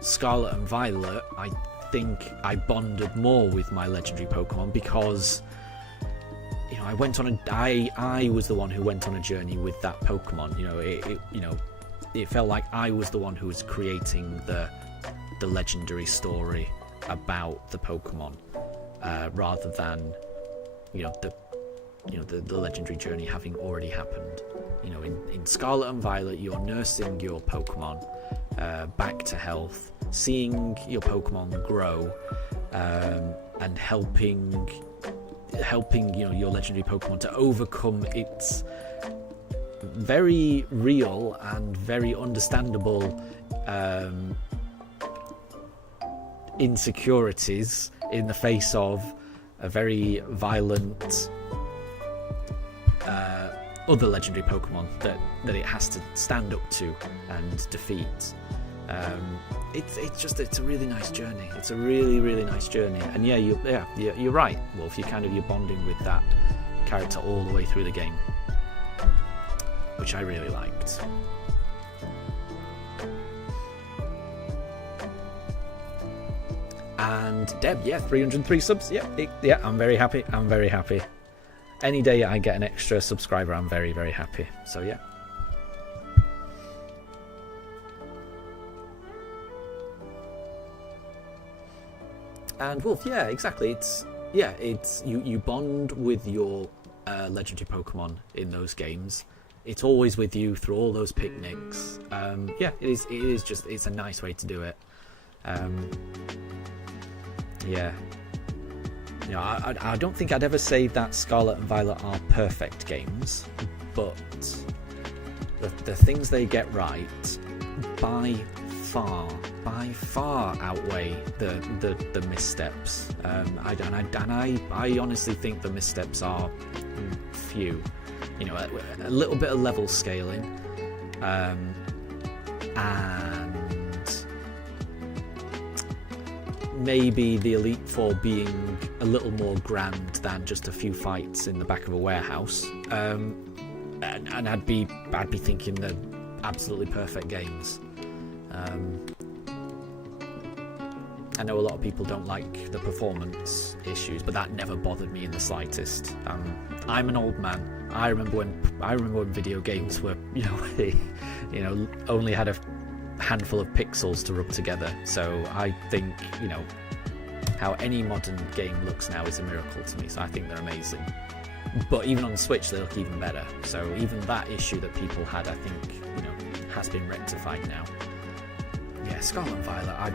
Scarlet and Violet, I think I bonded more with my legendary Pokemon because, you know, I was the one who went on a journey with that Pokemon. It felt like I was the one who was creating the legendary story about the Pokemon, rather than, you know, the legendary journey having already happened. In Scarlet and Violet, you're nursing your Pokemon back to health, seeing your Pokemon grow, and helping your legendary Pokemon to overcome its very real and very understandable insecurities in the face of a very violent other legendary Pokemon that it has to stand up to and defeat. It's a really nice journey. It's a really, really nice journey. And you're right, Wolf. You're bonding with that character all the way through the game, which I really liked. And Deb, 303 subs. I'm very happy. Any day I get an extra subscriber, I'm very, very happy. So yeah. And Wolf, exactly. It's you bond with your legendary Pokemon in those games. It's always with you through all those picnics. It's a nice way to do it. I don't think I'd ever say that Scarlet and Violet are perfect games, but the things they get right by far outweigh the missteps. I honestly think the missteps are few. A little bit of level scaling, and maybe the Elite Four being a little more grand than just a few fights in the back of a warehouse. And I'd be thinking they're absolutely perfect games. I know a lot of people don't like the performance issues, but that never bothered me in the slightest. I'm an old man. I remember when video games were, only had a handful of pixels to rub together. So I think, how any modern game looks now is a miracle to me. So I think they're amazing. But even on the Switch, they look even better. So even that issue that people had, I think, has been rectified now. Yeah, Scarlet and Violet, I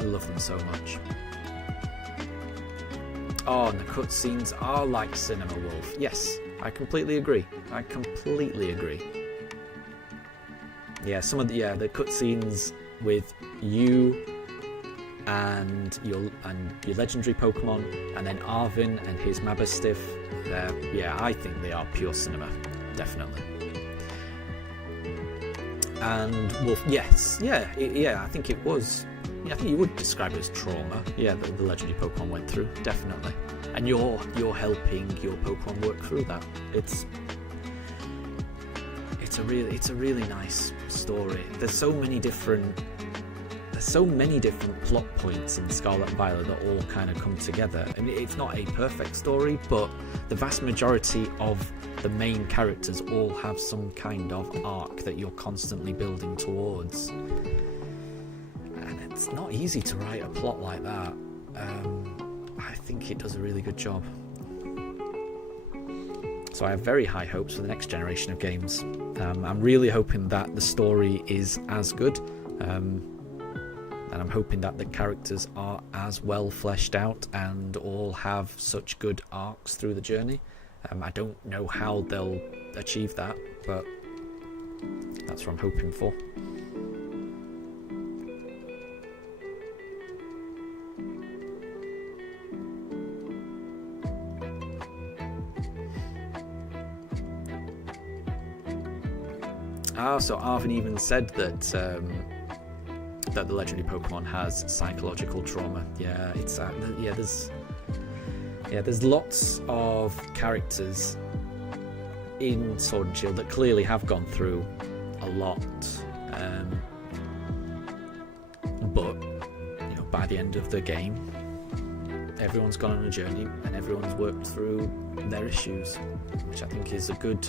love them so much. Oh, and the cutscenes are like Cinema Wolf. Yes, I completely agree. Yeah, some of the cutscenes with you and your legendary Pokemon, and then Arvin and his Mabastiff. I think they are pure cinema, definitely. And Wolf, I think it was. I think you would describe it as trauma. Yeah, the legendary Pokemon went through, definitely. And you're helping your Pokemon work through that. It's a really nice story. There's so many different plot points in Scarlet and Violet that all kind of come together. I mean, it's not a perfect story, but the vast majority of the main characters all have some kind of arc that you're constantly building towards. And it's not easy to write a plot like that. I think it does a really good job. So I have very high hopes for the next generation of games. I'm really hoping that the story is as good. And I'm hoping that the characters are as well fleshed out and all have such good arcs through the journey. I don't know how they'll achieve that, but that's what I'm hoping for. So Arvin even said that the legendary Pokemon has psychological trauma. Yeah, it's there's lots of characters in Sword and Shield that clearly have gone through a lot. But by the end of the game, everyone's gone on a journey and everyone's worked through their issues, which I think is a good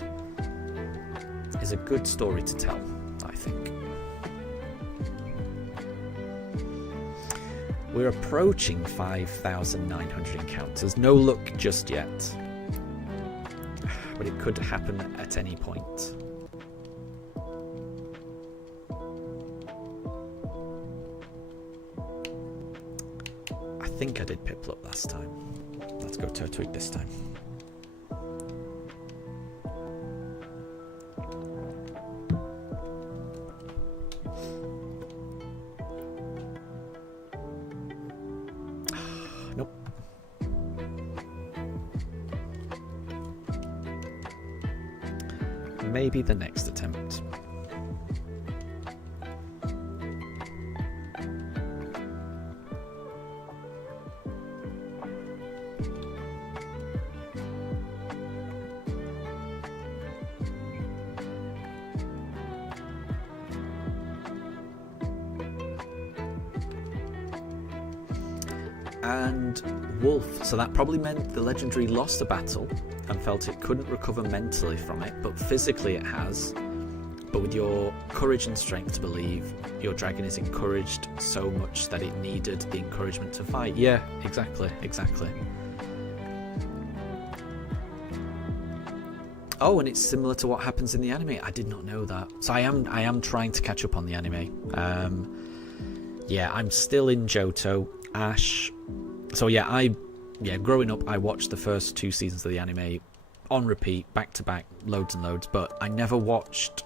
story to tell, I think. We're approaching 5,900 encounters. No luck just yet. but it could happen at any point. I think I did Piplup last time. Let's go Turtwig this time. Nope. Maybe the next attempt. And Wolf, so that probably meant the legendary lost a battle and felt it couldn't recover mentally from it, but physically it has. But with your courage and strength to believe, your dragon is encouraged so much that it needed the encouragement to fight. Yeah, exactly. Oh, and it's similar to what happens in the anime. I did not know that. So I am trying to catch up on the anime. Yeah, I'm still in Johto. Ash. So yeah, growing up, I watched the first 2 seasons of the anime on repeat, back to back, loads and loads, but I never watched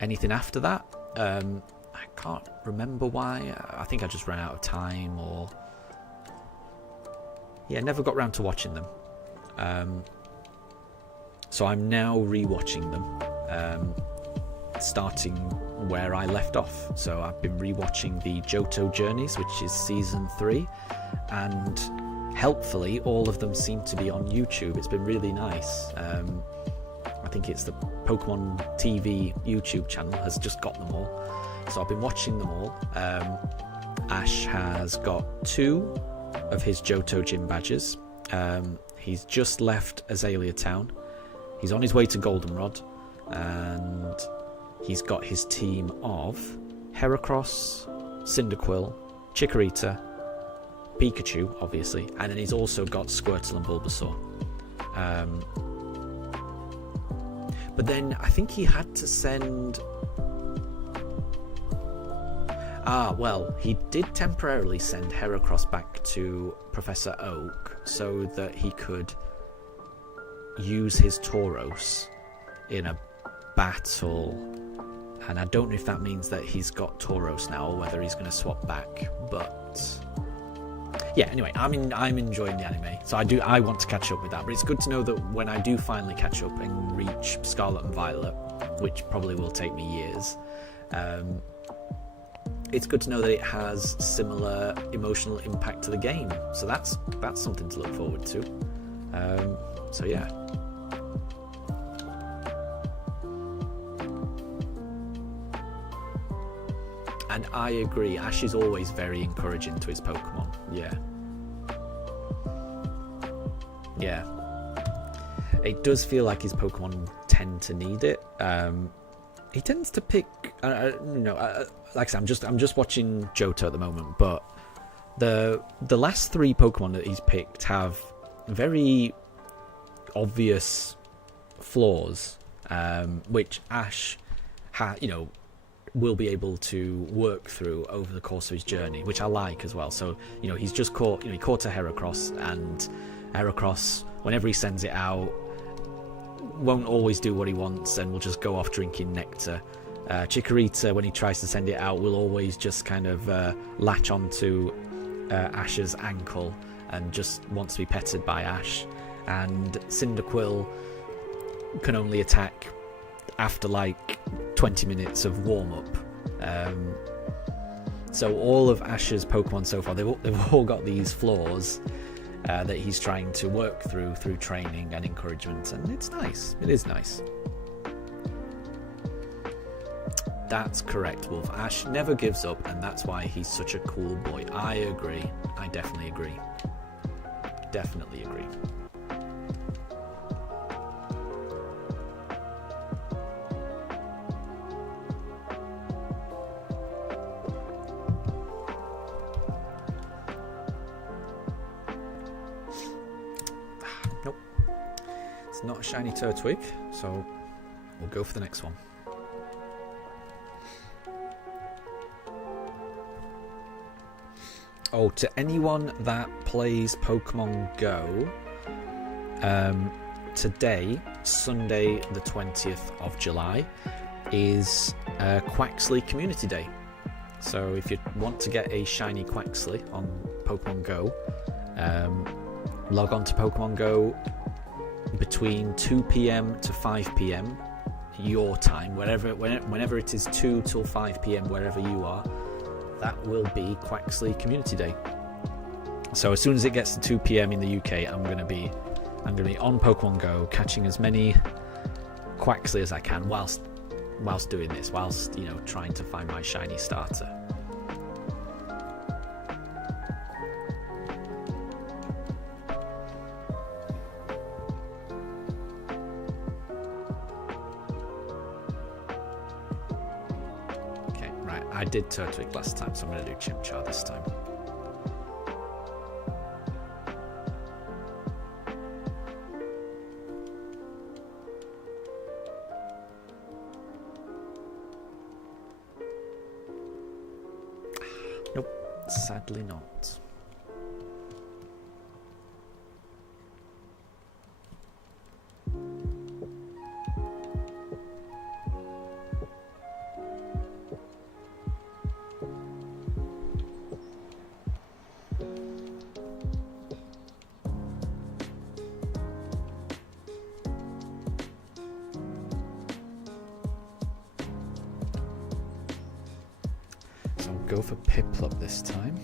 anything after that. I can't remember why. I think I just ran out of time, or yeah, never got around to watching them. So I'm now rewatching them, starting where I left off. So I've been rewatching the Johto Journeys, which is season 3, and helpfully all of them seem to be on YouTube. It's been really nice. I think it's the Pokemon TV YouTube channel has just got them all, so I've been watching them all. Ash has got 2 of his Johto gym badges. He's just left Azalea Town. He's on his way to Goldenrod, and he's got his team of Heracross, Cyndaquil, Chikorita, Pikachu, obviously, and then he's also got Squirtle and Bulbasaur. But then I think he had to send... well, he did temporarily send Heracross back to Professor Oak so that he could use his Tauros in a battle, and I don't know if that means that he's got Tauros now or whether he's going to swap back, but yeah, anyway, I'm enjoying the anime, so I want to catch up with that, but it's good to know that when I do finally catch up and reach Scarlet and Violet, which probably will take me years, it's good to know that it has similar emotional impact to the game, so that's something to look forward to. So yeah. And I agree, Ash is always very encouraging to his Pokemon. Yeah. It does feel like his Pokemon tend to need it. He tends to pick, like I said, I'm just watching Johto at the moment, but the last 3 Pokemon that he's picked have very obvious flaws, which Ash will be able to work through over the course of his journey, which I like as well. So he's just caught he caught a Heracross, and Heracross, whenever he sends it out, won't always do what he wants and will just go off drinking nectar. Chikorita, when he tries to send it out, will always just kind of latch onto Ash's ankle and just wants to be petted by Ash. And Cyndaquil can only attack after like 20 minutes of warm-up. So all of Ash's Pokemon so far, they've all got these flaws that he's trying to work through training and encouragement, and it's nice. It is nice. That's correct, Wolf. Ash never gives up, and that's why he's such a cool boy. I agree. I definitely agree. Definitely agree. It's not a shiny Turtwig, so we'll go for the next one. Oh, to anyone that plays Pokemon Go, today, Sunday the 20th of July, is Quaxley Community Day. So if you want to get a shiny Quaxley on Pokemon Go, log on to Pokemon Go between 2 PM to 5 PM your time, whenever it is 2 till 5 PM wherever you are, that will be Quaxley Community Day. So as soon as it gets to 2 PM in the UK, I'm going to be on Pokemon Go catching as many Quaxley as I can whilst doing this, whilst trying to find my shiny starter. I did Turtwig last time, so I'm going to do Chimchar this time. Nope, sadly not. Go for Piplup this time.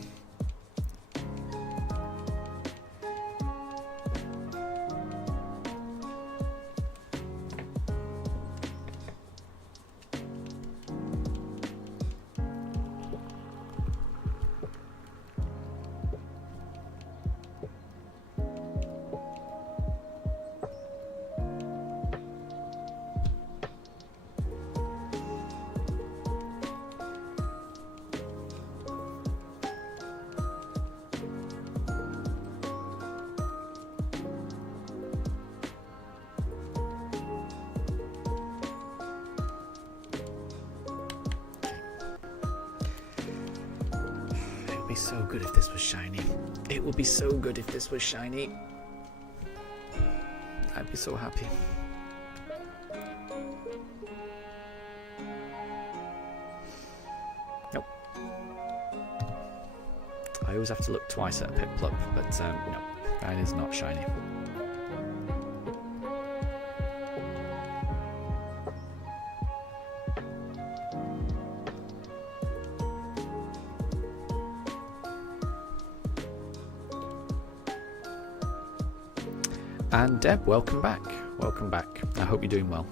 So good if this was shiny. It would be so good if this was shiny. I'd be so happy. Nope. I always have to look twice at a Piplup, but no, that is not shiny. And Deb, welcome back. Welcome back. I hope you're doing well.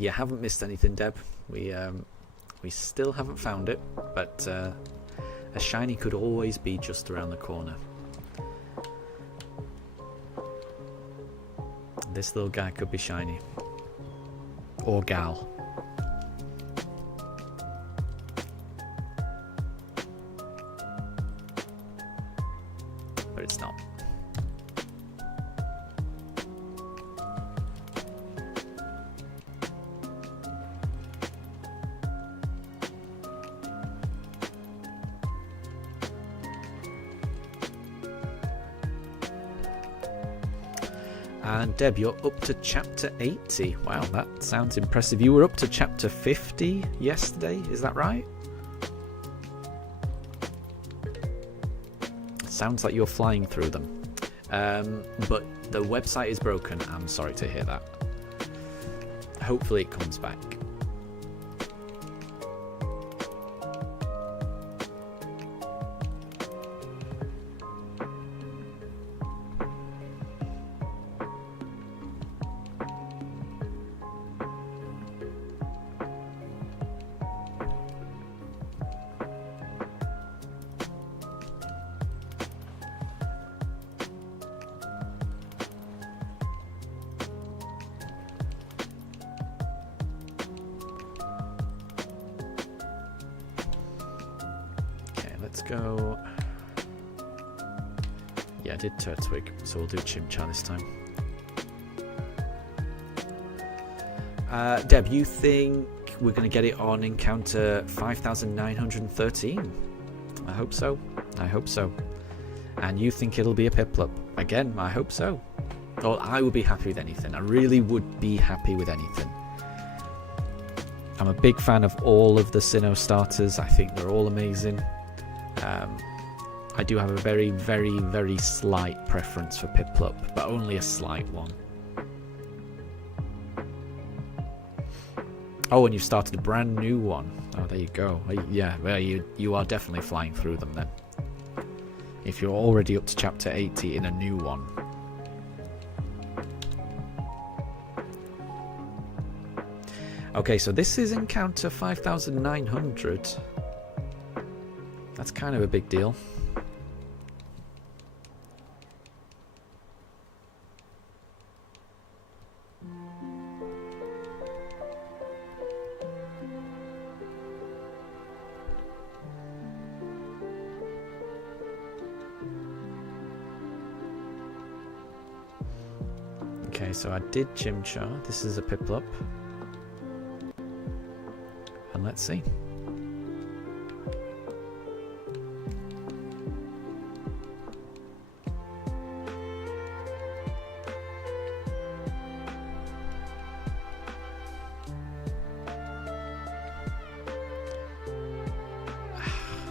You haven't missed anything, Deb. We still haven't found it, but a shiny could always be just around the corner. This little guy could be shiny. Or gal. But it's not. And Deb, you're up to chapter 80. Wow, that sounds impressive. You were up to chapter 50 yesterday, is that right? Sounds like you're flying through them. But the website is broken. I'm sorry to hear that. Hopefully it comes back. let's go. Yeah, I did Turtwig, so we'll do Chimchar this time. Deb, you think we're going to get it on encounter 5913? I hope so. I hope so. And you think it'll be a Piplup? Again, I hope so. Well, I would be happy with anything. I really would be happy with anything. I'm a big fan of all of the Sinnoh starters. I think they're all amazing. I do have a very, very, very slight preference for Piplup, but only a slight one. Oh, and you've started a brand new one. Oh, there you go. Yeah, well, you are definitely flying through them then. If you're already up to chapter 80 in a new one. Okay, so this is encounter 5900. That's kind of a big deal. Okay, so I did Chimchar. This is a Piplup. And let's see.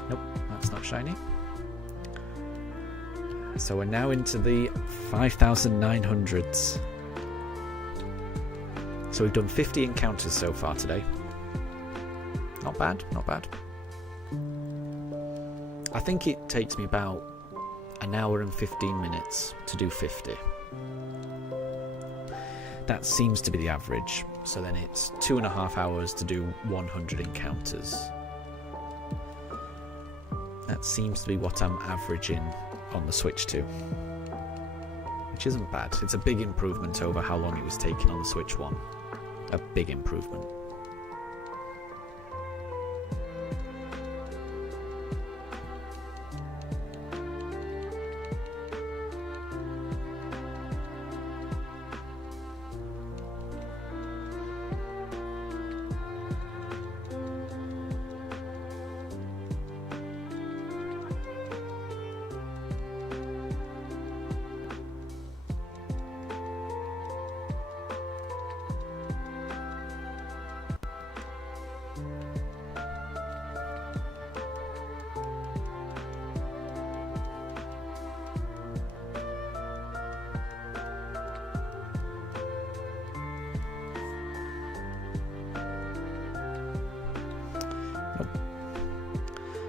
Nope, that's not shiny. So we're now into the 5900s. So we've done 50 encounters so far today. Not bad, not bad. I think it takes me about an hour and 15 minutes to do 50. That seems to be the average. So then it's 2.5 hours to do 100 encounters. That seems to be what I'm averaging on the Switch 2. Which isn't bad. It's a big improvement over how long it was taking on the Switch 1. A big improvement.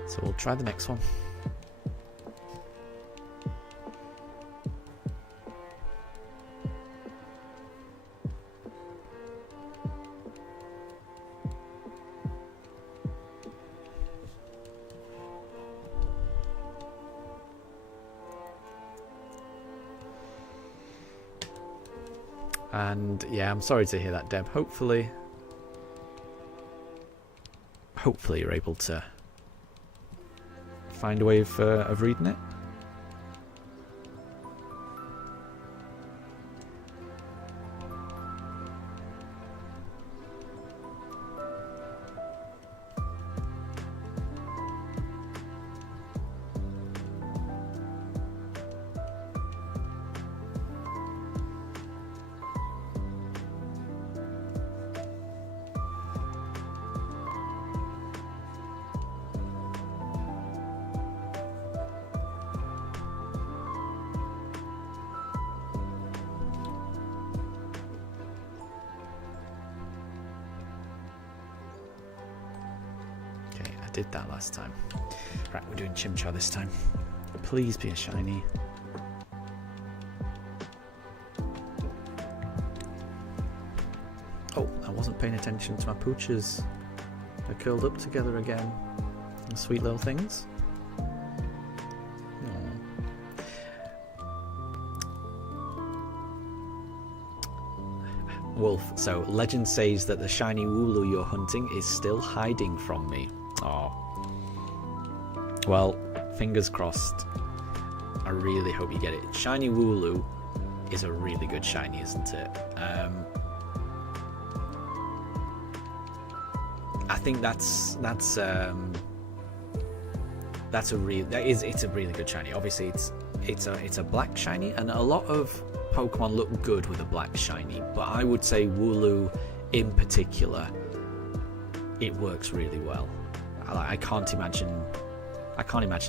So we'll try the next one. And yeah, I'm sorry to hear that, Deb. Hopefully you're able to find a way of reading it. Did that last time. Right, we're doing Chimchar this time. Please be a shiny. Oh, I wasn't paying attention to my Pooches. They're curled up together again. Sweet little things. Wolf, so legend says that the shiny Wooloo you're hunting is still hiding from me. Oh. Well, fingers crossed. I really hope you get it. Shiny Wooloo is a really good shiny, isn't it? I think it's a really good shiny. Obviously, it's a black shiny, and a lot of Pokemon look good with a black shiny. But I would say Wooloo, in particular, it works really well. I can't imagine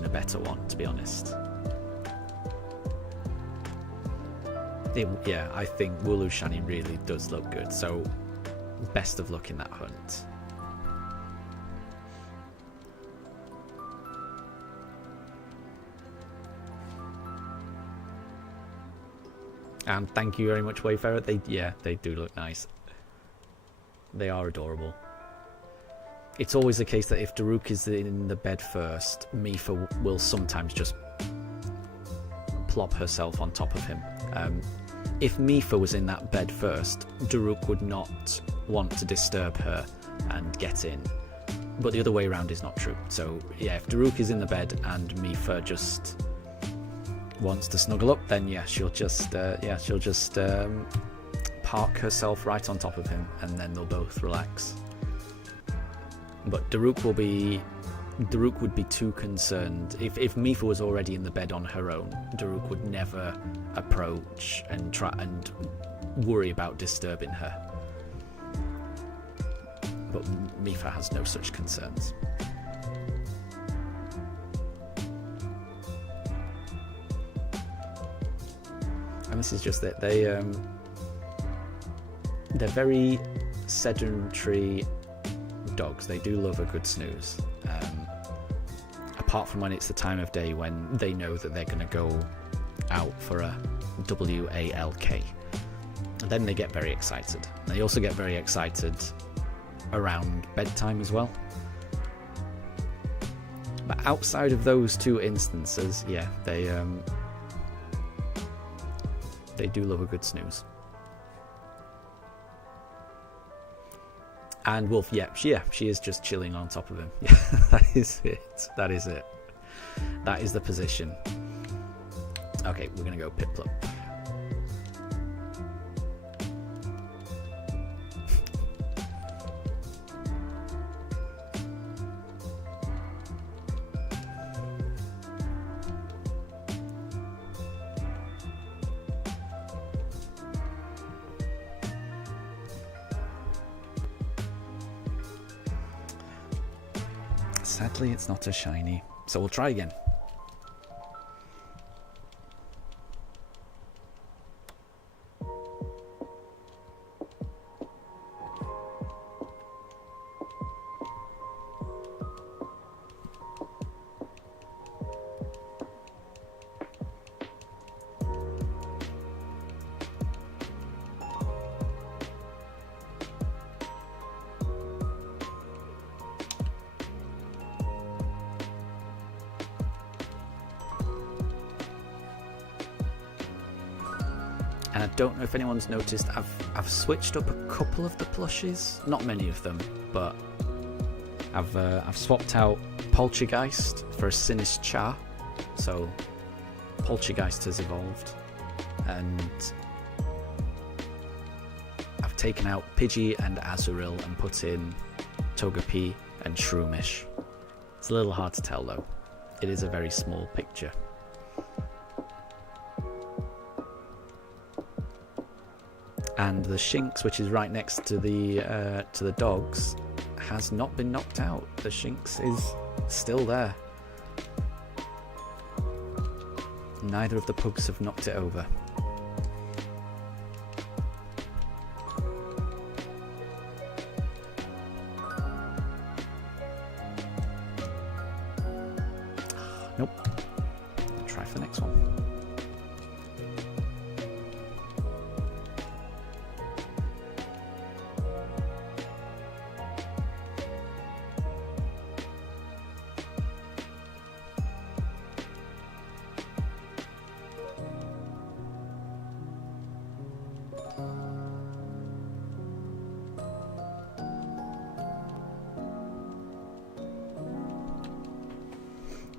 a better one, to be honest. I think Wooloo shiny really does look good. So, best of luck in that hunt. And thank you very much, Wayfarer. They do look nice. They are adorable. It's always the case that if Daruk is in the bed first, Mifa will sometimes just plop herself on top of him. If Mifa was in that bed first, Daruk would not want to disturb her and get in. But the other way around is not true. So yeah, if Daruk is in the bed and Mifa just wants to snuggle up, then yeah, she'll just park herself right on top of him, and then they'll both relax. But Daruk would be too concerned. If Mifa was already in the bed on her own, Daruk would never approach and try and worry about disturbing her. But Mifa has no such concerns. And this is just it. They're very sedentary dogs. They do love a good snooze. Apart from when it's the time of day when they know that they're going to go out for a WALK. And then they get very excited. They also get very excited around bedtime as well. But outside of those two instances, yeah, they do love a good snooze. And Wolf, she is just chilling on top of him. Yeah, that is it. That is it. That is the position. Okay, we're gonna go Piplup. Sadly, it's not a shiny, so we'll try again. And I don't know if anyone's noticed, I've switched up a couple of the plushes, not many of them, but I've swapped out Poltergeist for a Sinistcha, so Poltergeist has evolved, and I've taken out Pidgey and Azurill and put in Togepi and Shroomish. It's a little hard to tell though. It is a very small picture. And the Shinx, which is right next to the dogs, has not been knocked out. The Shinx is still there. Neither of the Pugs have knocked it over. Nope. I'll try for the next one.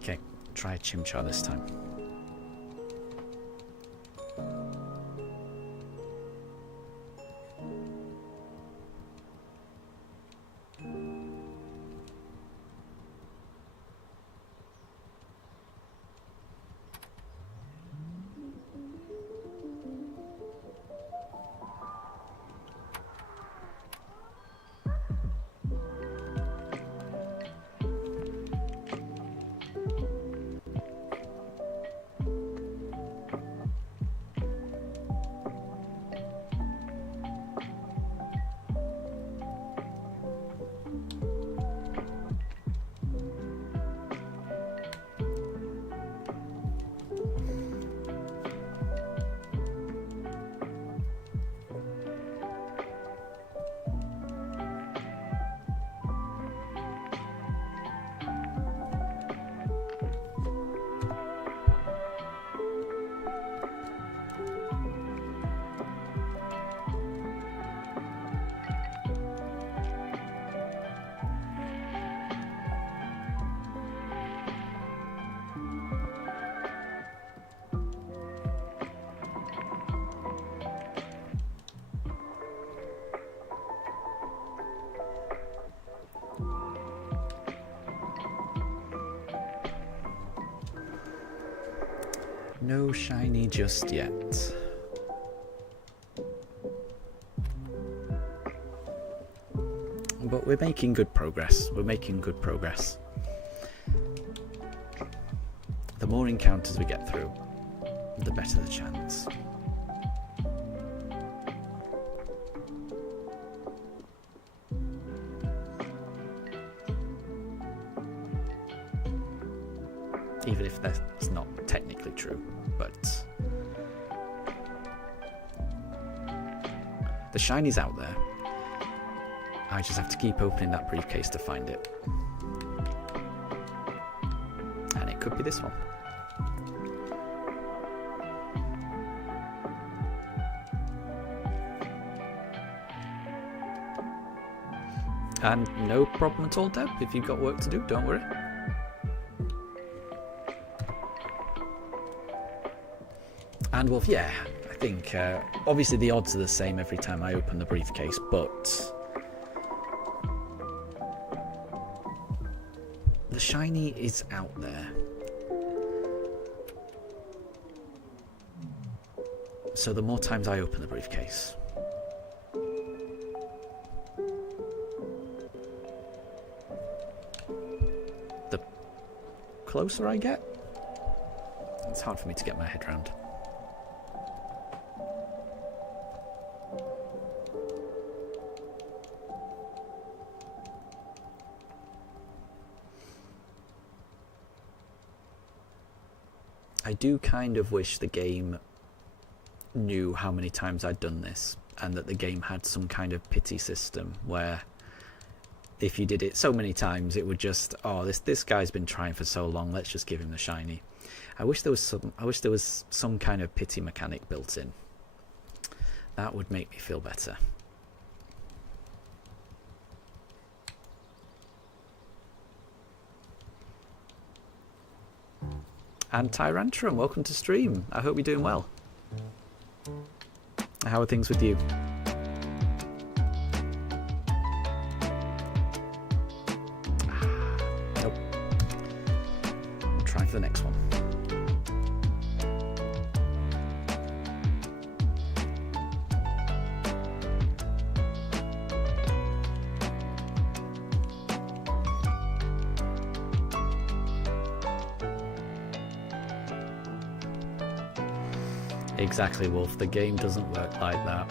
Okay, Try a Chimchar this time. No shiny just yet. But we're making good progress. We're making good progress. The more encounters we get through, the better the chance. Even if that's not technically true, but the shiny's out there. I just have to keep opening that briefcase to find it. And it could be this one. And no problem at all, Deb. If you've got work to do, don't worry. And Wolf, yeah, I think obviously the odds are the same every time I open the briefcase, but the shiny is out there. So the more times I open the briefcase, the closer I get. It's hard for me to get my head around. I do kind of wish the game knew how many times I'd done this, and that the game had some kind of pity system where if you did it so many times it would just, oh, this guy's been trying for so long, let's just give him the shiny. I wish there was some kind of pity mechanic built in. That would make me feel better. And Tyrantrum, welcome to stream. I hope you're doing well. How are things with you? Nope. I'll try for the next one. Exactly, Wolf. The game doesn't work like that.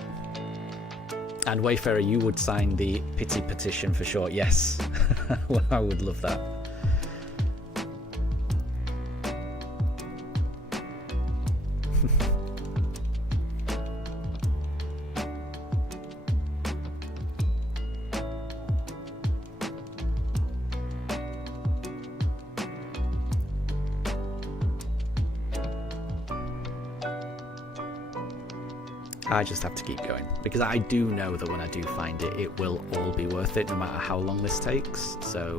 And Wayfarer, you would sign the pity petition for sure. Yes. Well, I would love that. I just have to keep going, because I do know that when I do find it, it will all be worth it, no matter how long this takes. So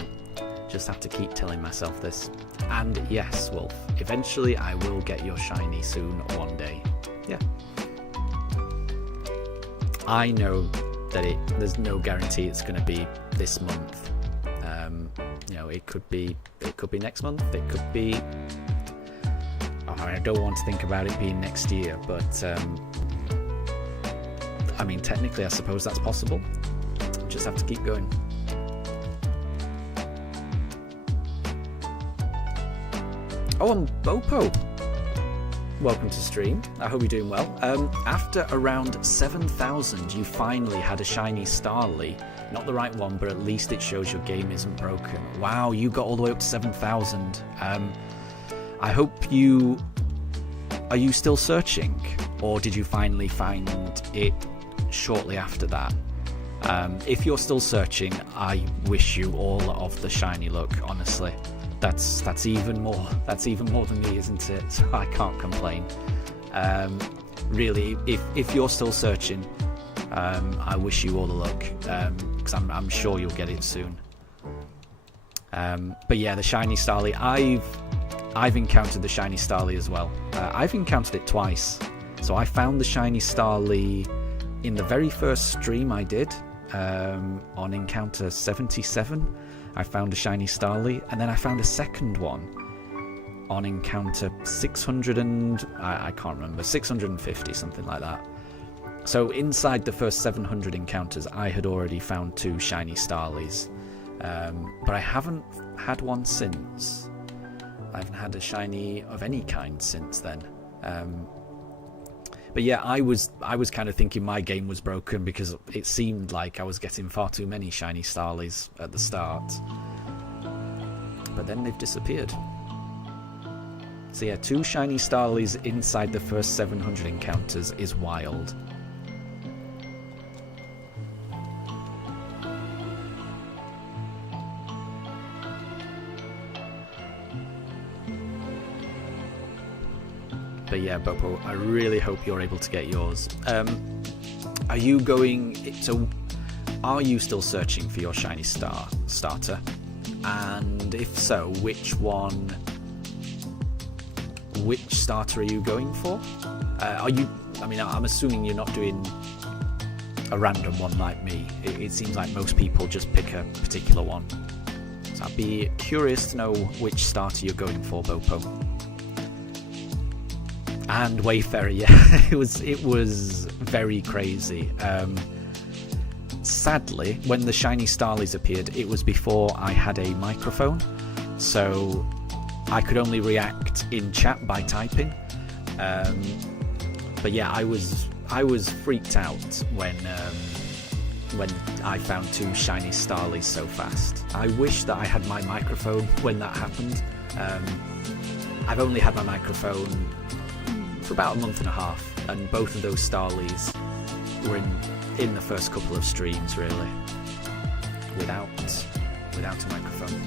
Just have to keep telling myself this. And yes, Wolf, eventually I will get your shiny soon one day. Yeah. I know that there's no guarantee it's going to be this month. You know, it could be next month. It could be. Oh, I don't want to think about it being next year, but I mean, technically, I suppose that's possible. Just have to keep going. Oh, I'm Bopo. Welcome to stream. I hope you're doing well. After around 7,000, you finally had a shiny Starly. Not the right one, but at least it shows your game isn't broken. Wow, you got all the way up to 7,000. I hope you... Are you still searching? Or did you finally find it shortly after that? If you're still searching, I wish you all of the shiny luck, honestly. That's even more than me, isn't it? So I can't complain. Really, if you're still searching, I wish you all the luck, because I'm sure you'll get it soon. But yeah, the shiny Starly, I've encountered the shiny Starly as well. I've encountered it twice. So I found the shiny Starly in the very first stream I did, on encounter 77. I found a shiny Starly, and then I found a second one on encounter 600 and I can't remember, 650, something like that. So inside the first 700 encounters, I had already found 2 shiny Starlies, but I haven't had one since. I haven't had a shiny of any kind since then. But yeah, I was kind of thinking my game was broken because it seemed like I was getting far too many shiny Starlies at the start. But then they've disappeared. So yeah, 2 shiny Starlies inside the first 700 encounters is wild. But yeah, Bopo, I really hope you're able to get yours. Are you going... So, are you still searching for your shiny starter? And if so, which starter are you going for? Are you... I mean, I'm assuming you're not doing a random one like me. It seems like most people just pick a particular one. So I'd be curious to know which starter you're going for, Bopo. And Wayfarer, yeah, it was very crazy. Sadly, when the shiny Starlies appeared, it was before I had a microphone, so I could only react in chat by typing. But yeah, I was freaked out when I found 2 shiny Starlies so fast. I wish that I had my microphone when that happened. I've only had my microphone for about a month and a half, and both of those Starlies were in the first couple of streams, really, without a microphone.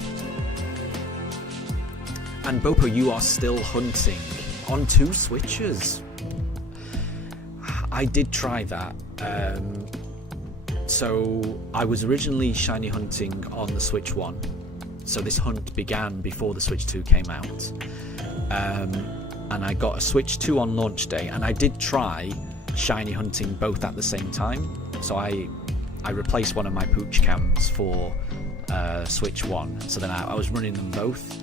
And Bopo, you are still hunting on 2 switches. I did try that. So I was originally shiny hunting on the Switch 1, so this hunt began before the Switch 2 came out. And I got a Switch 2 on launch day, and I did try shiny hunting both at the same time. So I replaced one of my Pooch cams for Switch 1, so then I was running them both.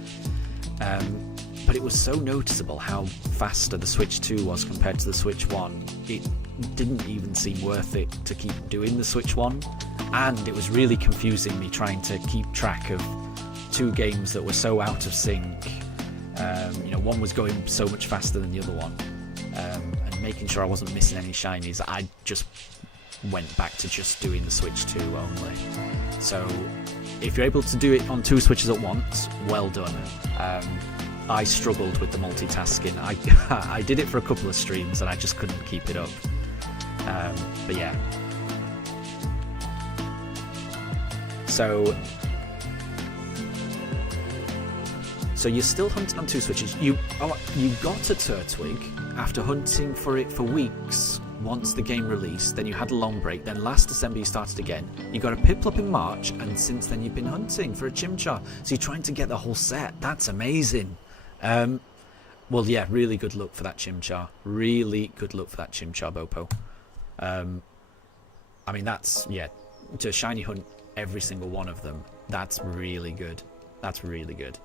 But it was so noticeable how faster the Switch 2 was compared to the Switch 1. It didn't even seem worth it to keep doing the Switch 1, and it was really confusing me trying to keep track of 2 games that were so out of sync. One was going so much faster than the other one, and making sure I wasn't missing any shinies. I just went back to just doing the Switch 2 only. So if you're able to do it on 2 switches at once, well done. I struggled with the multitasking. I did it for a couple of streams and I just couldn't keep it up. But yeah. So you're still hunting on 2 switches. You got a Turtwig after hunting for it for weeks. once the game released, then you had a long break, then last December you started again, you got a Piplup in March, and since then you've been hunting for a Chimchar. So you're trying to get the whole set. That's amazing. Well, yeah, really good luck for that Chimchar. Really good luck for that Chimchar, Bopo. I mean, that's, yeah, to shiny hunt every single one of them, that's really good. That's really good.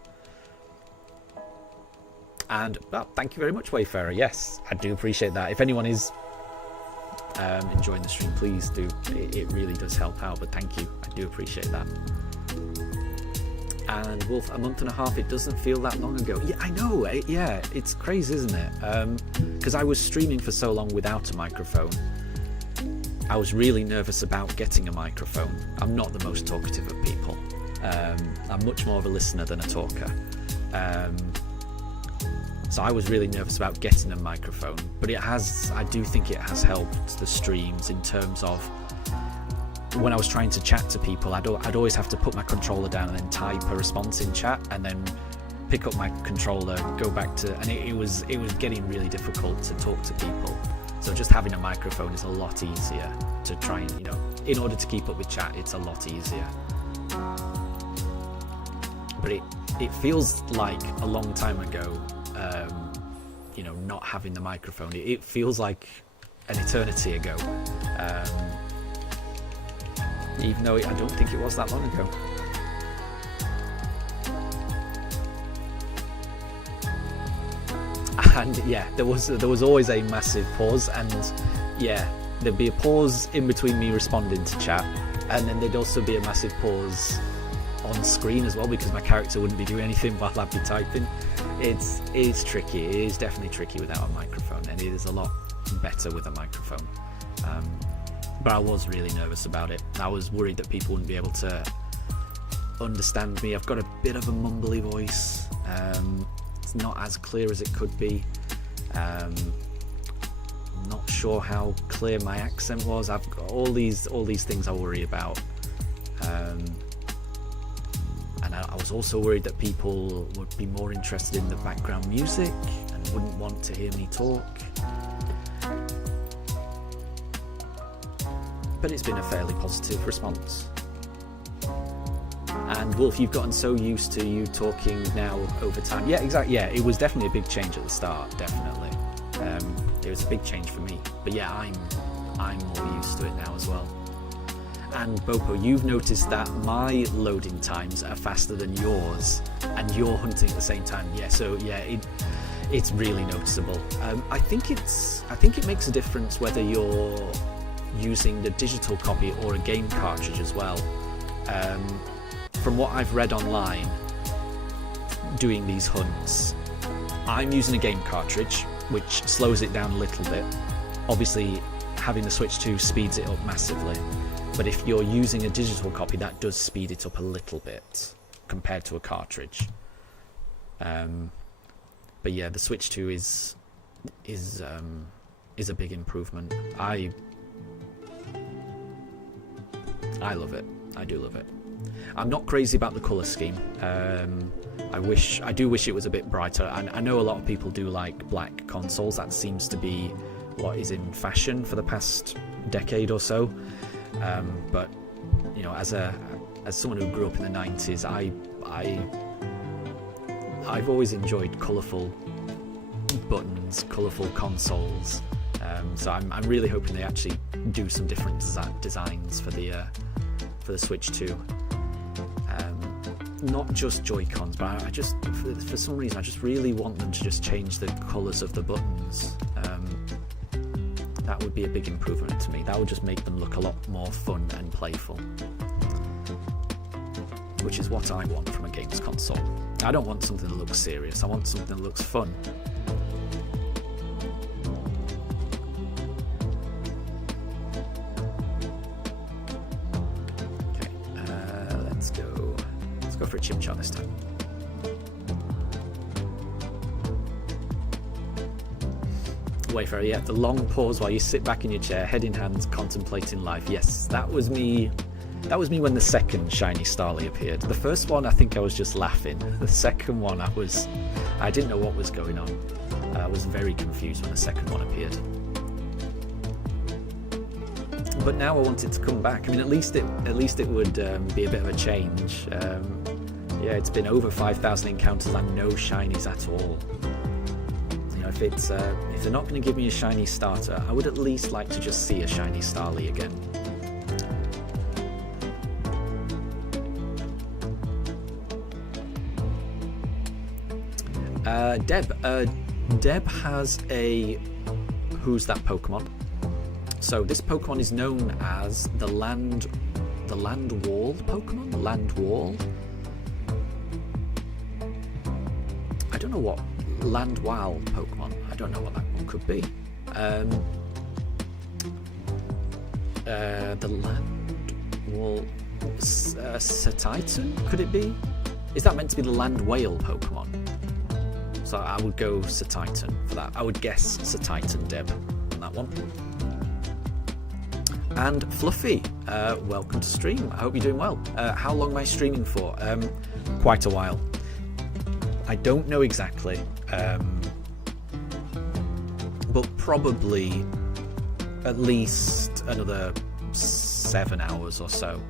And, well, thank you very much, Wayfarer. Yes, I do appreciate that. If anyone is enjoying the stream, please do. It really does help out, but thank you. I do appreciate that. And Wolf, a month and a half, it doesn't feel that long ago. Yeah, I know. Yeah, it's crazy, isn't it? Because I was streaming for so long without a microphone. I was really nervous about getting a microphone. I'm not the most talkative of people. I'm much more of a listener than a talker. So I was really nervous about getting a microphone. But I do think it has helped the streams in terms of when I was trying to chat to people, I'd always have to put my controller down and then type a response in chat and then pick up my controller, go back to, and it was getting really difficult to talk to people. So just having a microphone is a lot easier to try and, you know, in order to keep up with chat, it's a lot easier. But it feels like a long time ago, you know, not having the microphone. It feels like an eternity ago. Even though I don't think it was that long ago. And yeah, there was always a massive pause, and yeah, there'd be a pause in between me responding to chat, and then there'd also be a massive pause on screen as well, because my character wouldn't be doing anything while I'd be typing. It's tricky. It is definitely tricky without a microphone, and it is a lot better with a microphone. But I was really nervous about it. I was worried that people wouldn't be able to understand me. I've got a bit of a mumbly voice. It's not as clear as it could be. Not sure how clear my accent was. I've got all these things I worry about. And I was also worried that people would be more interested in the background music and wouldn't want to hear me talk. But it's been a fairly positive response. And Wolf, you've gotten so used to you talking now over time. Yeah, exactly. Yeah, it was definitely a big change at the start, definitely. It was a big change for me. But yeah, I'm more used to it now as well. And Bopo, you've noticed that my loading times are faster than yours, and you're hunting at the same time. Yeah, so yeah, it's really noticeable. I think it makes a difference whether you're using the digital copy or a game cartridge as well. From what I've read online doing these hunts, I'm using a game cartridge, which slows it down a little bit. Obviously having the Switch 2 speeds it up massively, but if you're using a digital copy, that does speed it up a little bit compared to a cartridge. But yeah, the Switch 2 is a big improvement. I love it. I do love it. I'm not crazy about the colour scheme. I do wish it was a bit brighter. And I know a lot of people do like black consoles. That seems to be what is in fashion for the past decade or so. But you know, as someone who grew up in the 90s, I've always enjoyed colourful buttons, colourful consoles. So I'm really hoping they actually do some different designs for the Switch 2. Not just Joy-Cons, but I just, for some reason, I just really want them to just change the colours of the buttons. That would be a big improvement to me. That would just make them look a lot more fun and playful, which is what I want from a games console. I don't want something that looks serious. I want something that looks fun. Let's go for a Chimchar this time. Wayfarer, yeah, the long pause while you sit back in your chair, head in hands, contemplating life. Yes, that was me. That was me when the second shiny Starly appeared. The first one, I think I was just laughing. The second one, I didn't know what was going on. I was very confused when the second one appeared. but now I want it to come back. I mean, at least it would be a bit of a change. Yeah, it's been over 5,000 encounters and no shinies at all. You know, if they're not going to give me a shiny starter, I would at least like to just see a shiny Starly again. Deb has a Who's That Pokemon? So this Pokemon is known as the Land Wall Pokemon? Land Wall? I don't know what Land Wow Pokemon. I don't know what that one could be. The Land Wall Satitan? Could it be? Is that meant to be the Land Whale Pokemon? So I would go Satitan for that. I would guess Satitan, Deb, on that one. And Fluffy, welcome to stream. I hope you're doing well. How long am I streaming for? Quite a while. I don't know exactly, but probably at least another 7 hours or so.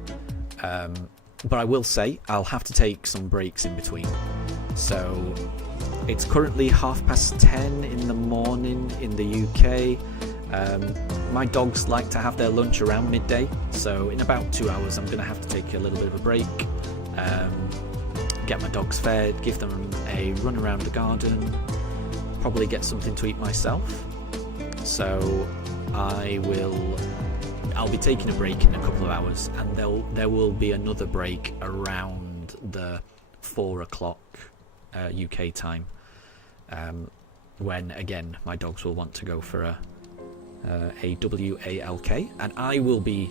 But I will say I'll have to take some breaks in between. So it's currently 10:30 in the morning in the UK. My dogs like to have their lunch around midday, so in about 2 hours I'm going to have to take a little bit of a break, get my dogs fed, give them a run around the garden, probably get something to eat myself. So I'll be taking a break in a couple of hours, and there will be another break around the 4 o'clock UK time, when again my dogs will want to go for a WALK, and I will be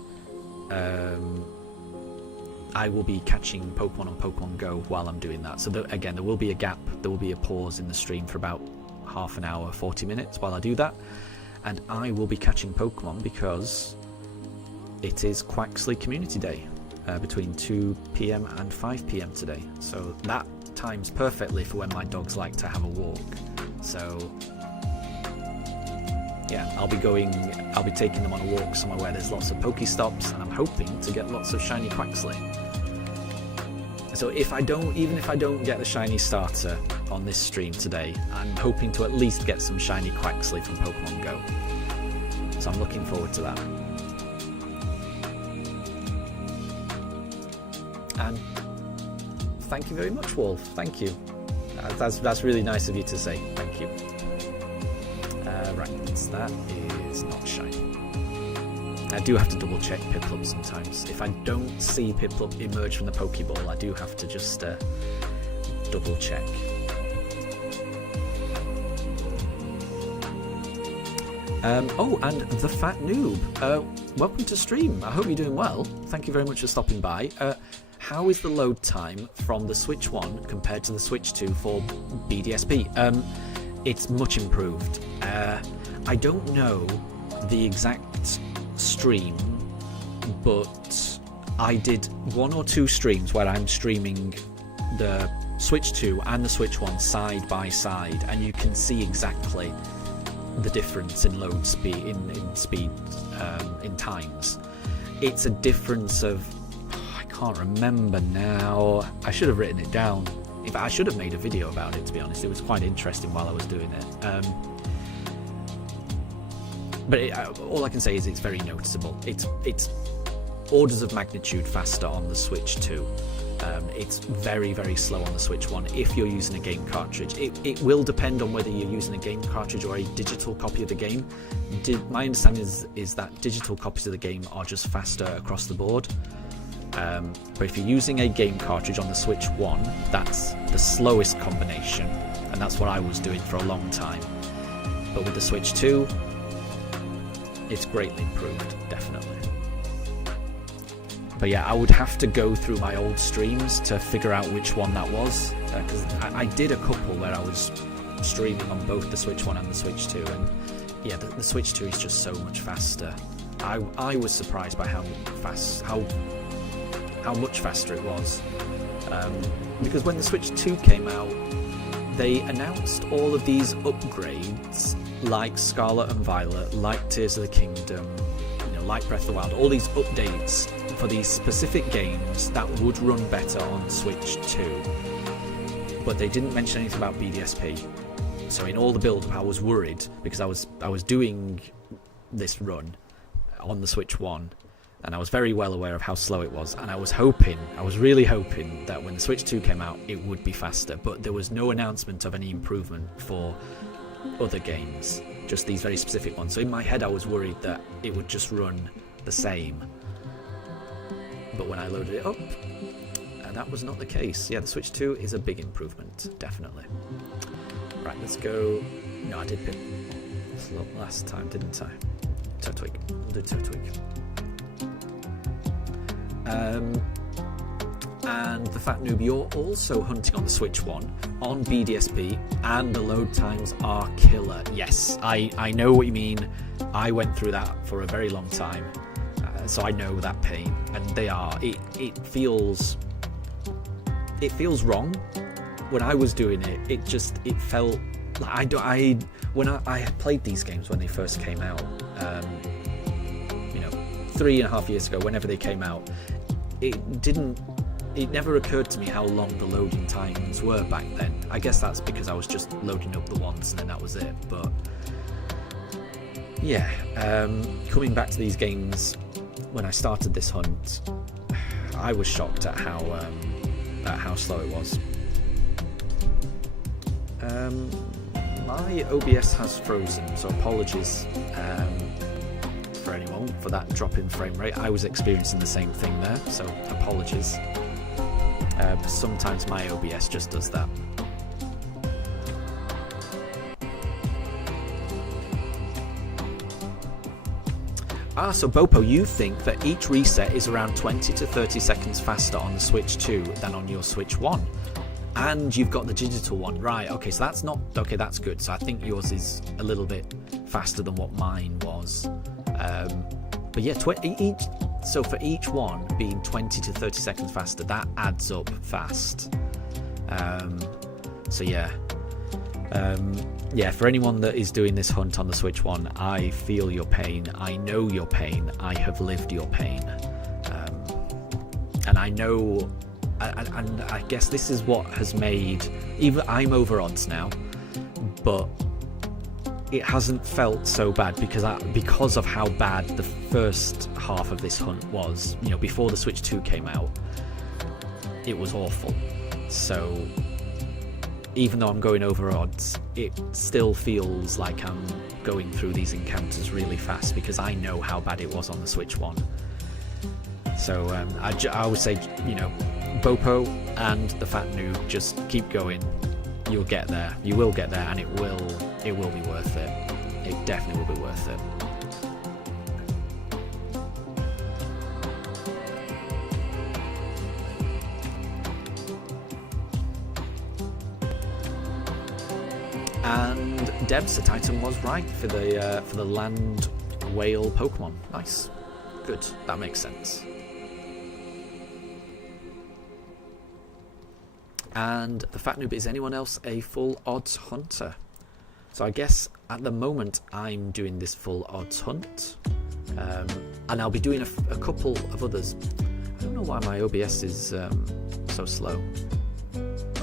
catching Pokemon on Pokemon Go while I'm doing that. So again, there will be a gap, there will be a pause in the stream for about half an hour, 40 minutes while I do that, and I will be catching Pokemon because it is Quaxley Community Day between 2 PM and 5 PM today. So that times perfectly for when my dogs like to have a walk. So yeah, I'll be taking them on a walk somewhere where there's lots of Pokestops, and I'm hoping to get lots of shiny Quaxley. So even if I don't get the shiny starter on this stream today, I'm hoping to at least get some shiny Quaxley from Pokemon Go. So I'm looking forward to that. And thank you very much, Wolf. Thank you. That's really nice of you to say. Thank you. Right, that is not shiny. I do have to double check Piplup sometimes. If I don't see Piplup emerge from the Pokeball, I do have to just double check. Oh, and the Fat Noob. Welcome to stream. I hope you're doing well. Thank you very much for stopping by. How is the load time from the Switch 1 compared to the Switch 2 for BDSP? It's much improved. I don't know the exact stream, but I did 1 or 2 streams where I'm streaming the Switch 2 and the Switch 1 side by side, and you can see exactly the difference in load speed, in times. It's a difference of, I can't remember now. I should have written it down. In fact, I should have made a video about it, to be honest. It was quite interesting while I was doing it. But all I can say is it's very noticeable. It's orders of magnitude faster on the Switch 2. It's very, very slow on the Switch 1 if you're using a game cartridge. It will depend on whether you're using a game cartridge or a digital copy of the game. My understanding is that digital copies of the game are just faster across the board. But if you're using a game cartridge on the Switch 1, that's the slowest combination, and that's what I was doing for a long time. But with the Switch 2, it's greatly improved, definitely. But yeah, I would have to go through my old streams to figure out which one that was, because I did a couple where I was streaming on both the Switch 1 and the Switch 2, and yeah, the Switch 2 is just so much faster. I was surprised by how much faster it was, because when the Switch 2 came out, they announced all of these upgrades like Scarlet and Violet, like Tears of the Kingdom, like Breath of the Wild, all these updates for these specific games that would run better on Switch 2. But they didn't mention anything about BDSP. So in all the build-up, I was worried because I was doing this run on the Switch 1, and I was very well aware of how slow it was, and I was really hoping that when the Switch 2 came out, it would be faster. But there was no announcement of any improvement for other games, just these very specific ones. So in my head, I was worried that it would just run the same. But when I loaded it up, that was not the case. Yeah, the Switch 2 is a big improvement, definitely. Right, let's go. No, I did pick slot last time, didn't I? Turtwig. We'll do Turtwig. And the Fat Noob, you're also hunting on the Switch 1 on BDSP, and the load times are killer. Yes, I know what you mean. I went through that for a very long time, so I know that pain. And they are. It feels wrong. When I was doing it, it felt like when I had played these games when they first came out, 3.5 years ago, whenever they came out, it never occurred to me how long the loading times were back then. I guess that's because I was just loading up the once and then that was it. But yeah, coming back to these games, when I started this hunt, I was shocked at how slow it was. My OBS has frozen, so apologies for anyone for that drop in frame rate. I was experiencing the same thing there, so apologies. Sometimes my OBS just does that. So Bopo, you think that each reset is around 20 to 30 seconds faster on the Switch 2 than on your Switch 1? And you've got the digital one, right? Okay, so that's not... Okay, that's good. So I think yours is a little bit faster than what mine was. But yeah, so for each one being 20 to 30 seconds faster, that adds up fast. So yeah. Yeah, for anyone that is doing this hunt on the Switch 1, I feel your pain. I know your pain. I have lived your pain. And I know... And I guess this is what has made... Even I'm over odds now, but it hasn't felt so bad because of how bad the first half of this hunt was. Before the Switch 2 came out, it was awful. So even though I'm going over odds, it still feels like I'm going through these encounters really fast because I know how bad it was on the Switch 1. So I would say, Bopo and the Fat Noob, just keep going. You'll get there. You will get there, and it will be worth it. It definitely will be worth it. And Deb's Titan was right for the land whale Pokemon. Nice, good. That makes sense. And the Fat Noob, is anyone else a full odds hunter? So I guess at the moment I'm doing this full odds hunt, and I'll be doing a couple of others. I don't know why my OBS is so slow,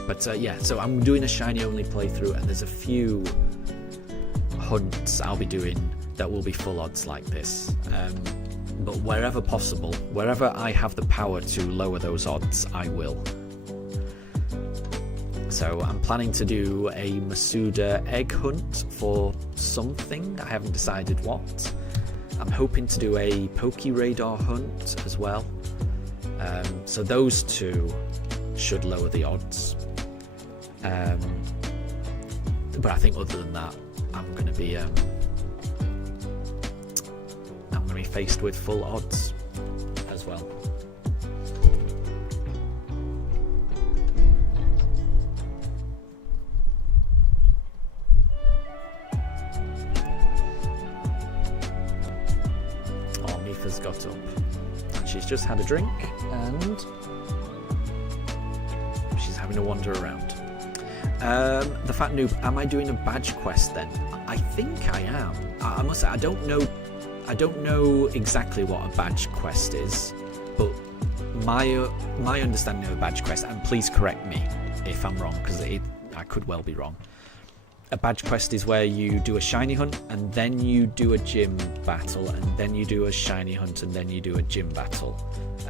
but yeah. So I'm doing a shiny only playthrough, and there's a few hunts I'll be doing that will be full odds like this. But wherever possible, wherever I have the power to lower those odds, I will. So I'm planning to do a Masuda egg hunt for something. I haven't decided what. I'm hoping to do a Pokeradar hunt as well. So those two should lower the odds. But I think other than that, I'm going to be faced with full odds as well. Has got up and she's just had a drink and she's having a wander around. The Fat Noob, am I doing a badge quest then? I think I am. I must say I don't know I don't know exactly what a badge quest is, but my understanding of a badge quest, and please correct me if I'm wrong, because I could well be wrong. A badge quest is where you do a shiny hunt, and then you do a gym battle, and then you do a shiny hunt, and then you do a gym battle,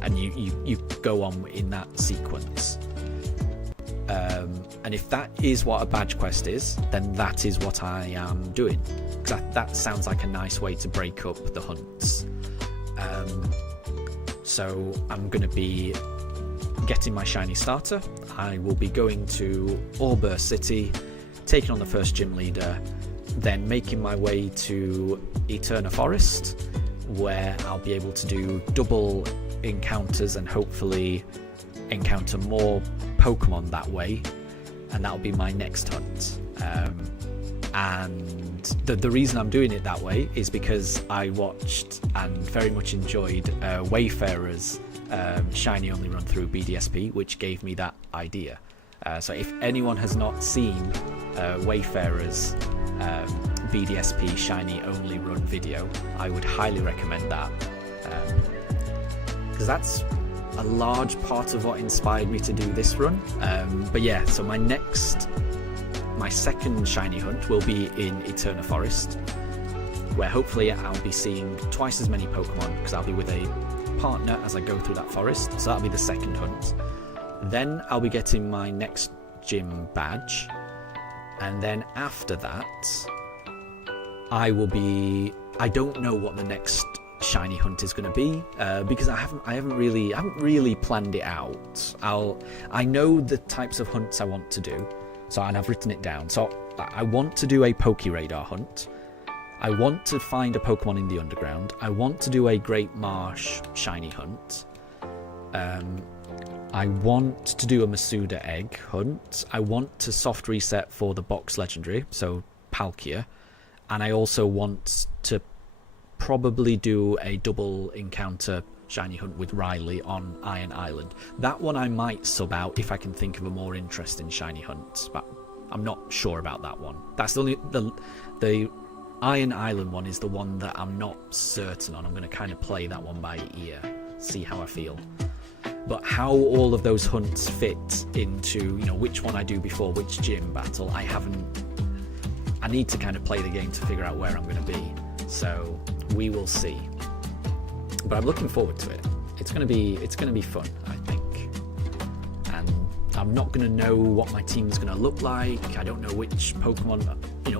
and you go on in that sequence. And if that is what a badge quest is, then that is what I am doing, because that sounds like a nice way to break up the hunts. So I'm going to be getting my shiny starter. I will be going to Auber City, taking on the first gym leader, then making my way to Eterna Forest, where I'll be able to do double encounters and hopefully encounter more Pokemon that way, and that'll be my next hunt. And the reason I'm doing it that way is because I watched and very much enjoyed Wayfarer's shiny only run through BDSP, which gave me that idea. So if anyone has not seen Wayfarer's BDSP shiny only run video, I would highly recommend that, because that's a large part of what inspired me to do this run. But yeah, so my second shiny hunt will be in Eterna Forest, where hopefully I'll be seeing twice as many Pokemon, because I'll be with a partner as I go through that forest. So that'll be the second hunt. Then I'll be getting my next gym badge, and then after that I don't know what the next shiny hunt is going to be, because I haven't really planned it out. I know the types of hunts I want to do, and I've written it down. So I want to do a Pokéradar hunt. I want to find a Pokemon in the underground. I want to do a Great Marsh shiny hunt. I want to do a Masuda egg hunt. I want to soft reset for the box legendary, so Palkia. And I also want to probably do a double encounter shiny hunt with Riley on Iron Island. That one I might sub out if I can think of a more interesting shiny hunt, but I'm not sure about that one. That's the Iron Island one is the one that I'm not certain on. I'm going to kind of play that one by ear, see how I feel. But how all of those hunts fit into, which one I do before which gym battle, I need to kind of play the game to figure out where I'm going to be. So we will see. But I'm looking forward to it. It's going to be fun, I think. And I'm not going to know what my team's going to look like. I don't know which Pokemon,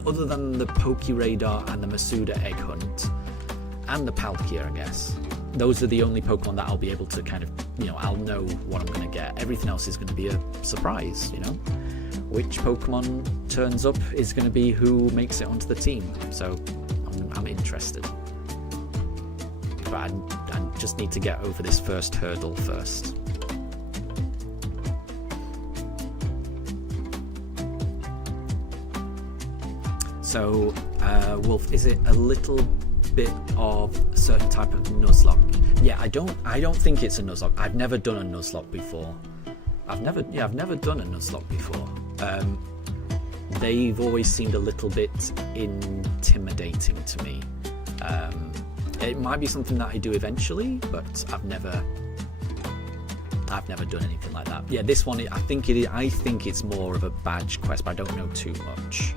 other than the Pokéradar and the Masuda egg hunt and the Palkia, I guess. Those are the only Pokemon that I'll be able to kind of, I'll know what I'm going to get. Everything else is going to be a surprise, Which Pokemon turns up is going to be who makes it onto the team. So I'm interested. But I just need to get over this first hurdle first. So, Wolf, is it a little bit of a certain type of Nuzlocke? Yeah, I don't think it's a Nuzlocke. I've never done a Nuzlocke before. I've never done a Nuzlocke before. They've always seemed a little bit intimidating to me. It might be something that I do eventually, but I've never done anything like that. Yeah, this one, I think it's more of a badge quest, but I don't know too much.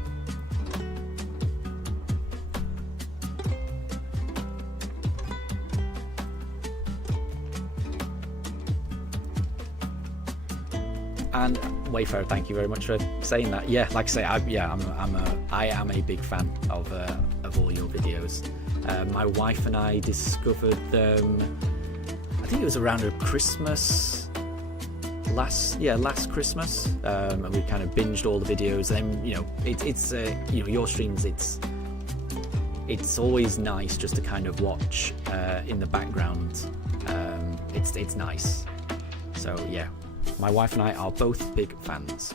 And Wayfarer, thank you very much for saying that. Yeah, like I say, I am a big fan of all your videos. My wife and I discovered them, I think it was around Christmas, last Christmas, and we kind of binged all the videos. And it's your streams, it's always nice just to kind of watch in the background. It's nice. So yeah. My wife and I are both big fans.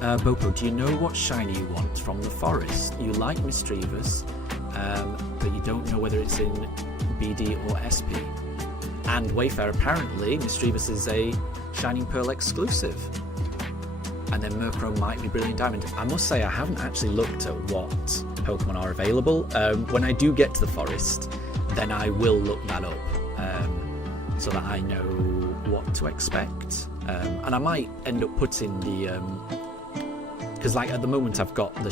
Boko, do you know what shiny you want from the forest? You like Mischievous, but you don't know whether it's in BD or SP. And Wayfarer, apparently Mischievous is a Shining Pearl exclusive. and then Murkrow might be Brilliant Diamond. I must say I haven't actually looked at what Pokemon are available. When I do get to the forest, then I will look that up so that I know what to expect. And I might end up putting the because like at the moment I've got the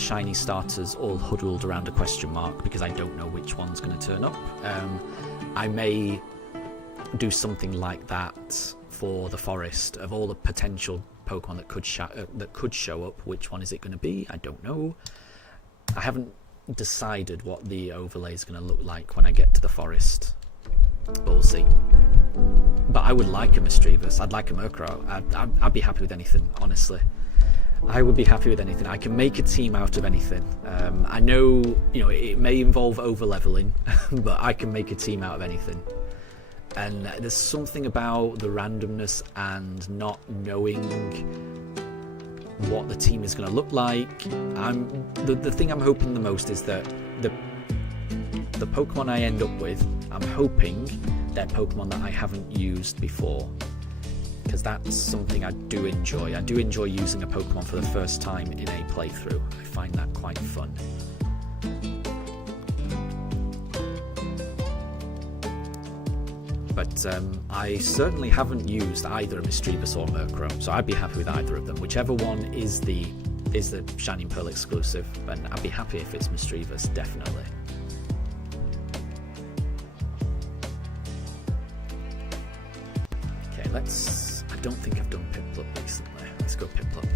shiny starters all huddled around a question mark because I don't know which one's going to turn up. I may do something like that for the forest of all the potential Pokemon that could show up. Which one is it going to be? I don't know. I haven't decided what the overlay is going to look like when I get to the forest, but we'll see. But I would like a Mischievous. I'd like a Murkrow. I'd be happy with anything, honestly. I would be happy with anything. I can make a team out of anything. I know, it may involve over-leveling, but I can make a team out of anything. And there's something about the randomness and not knowing what the team is going to look like. The thing I'm hoping the most is that the Pokemon I end up with, I'm hoping they're Pokemon that I haven't used before, because that's something I do enjoy. I do enjoy using a Pokemon for the first time in a playthrough. I find that quite fun. But I certainly haven't used either a Mischievous or Murkrow, so I'd be happy with either of them. Whichever one is the Shining Pearl exclusive, and I'd be happy if it's Mischievous, definitely. Okay, I don't think I've done Piplup recently. Let's go Piplup.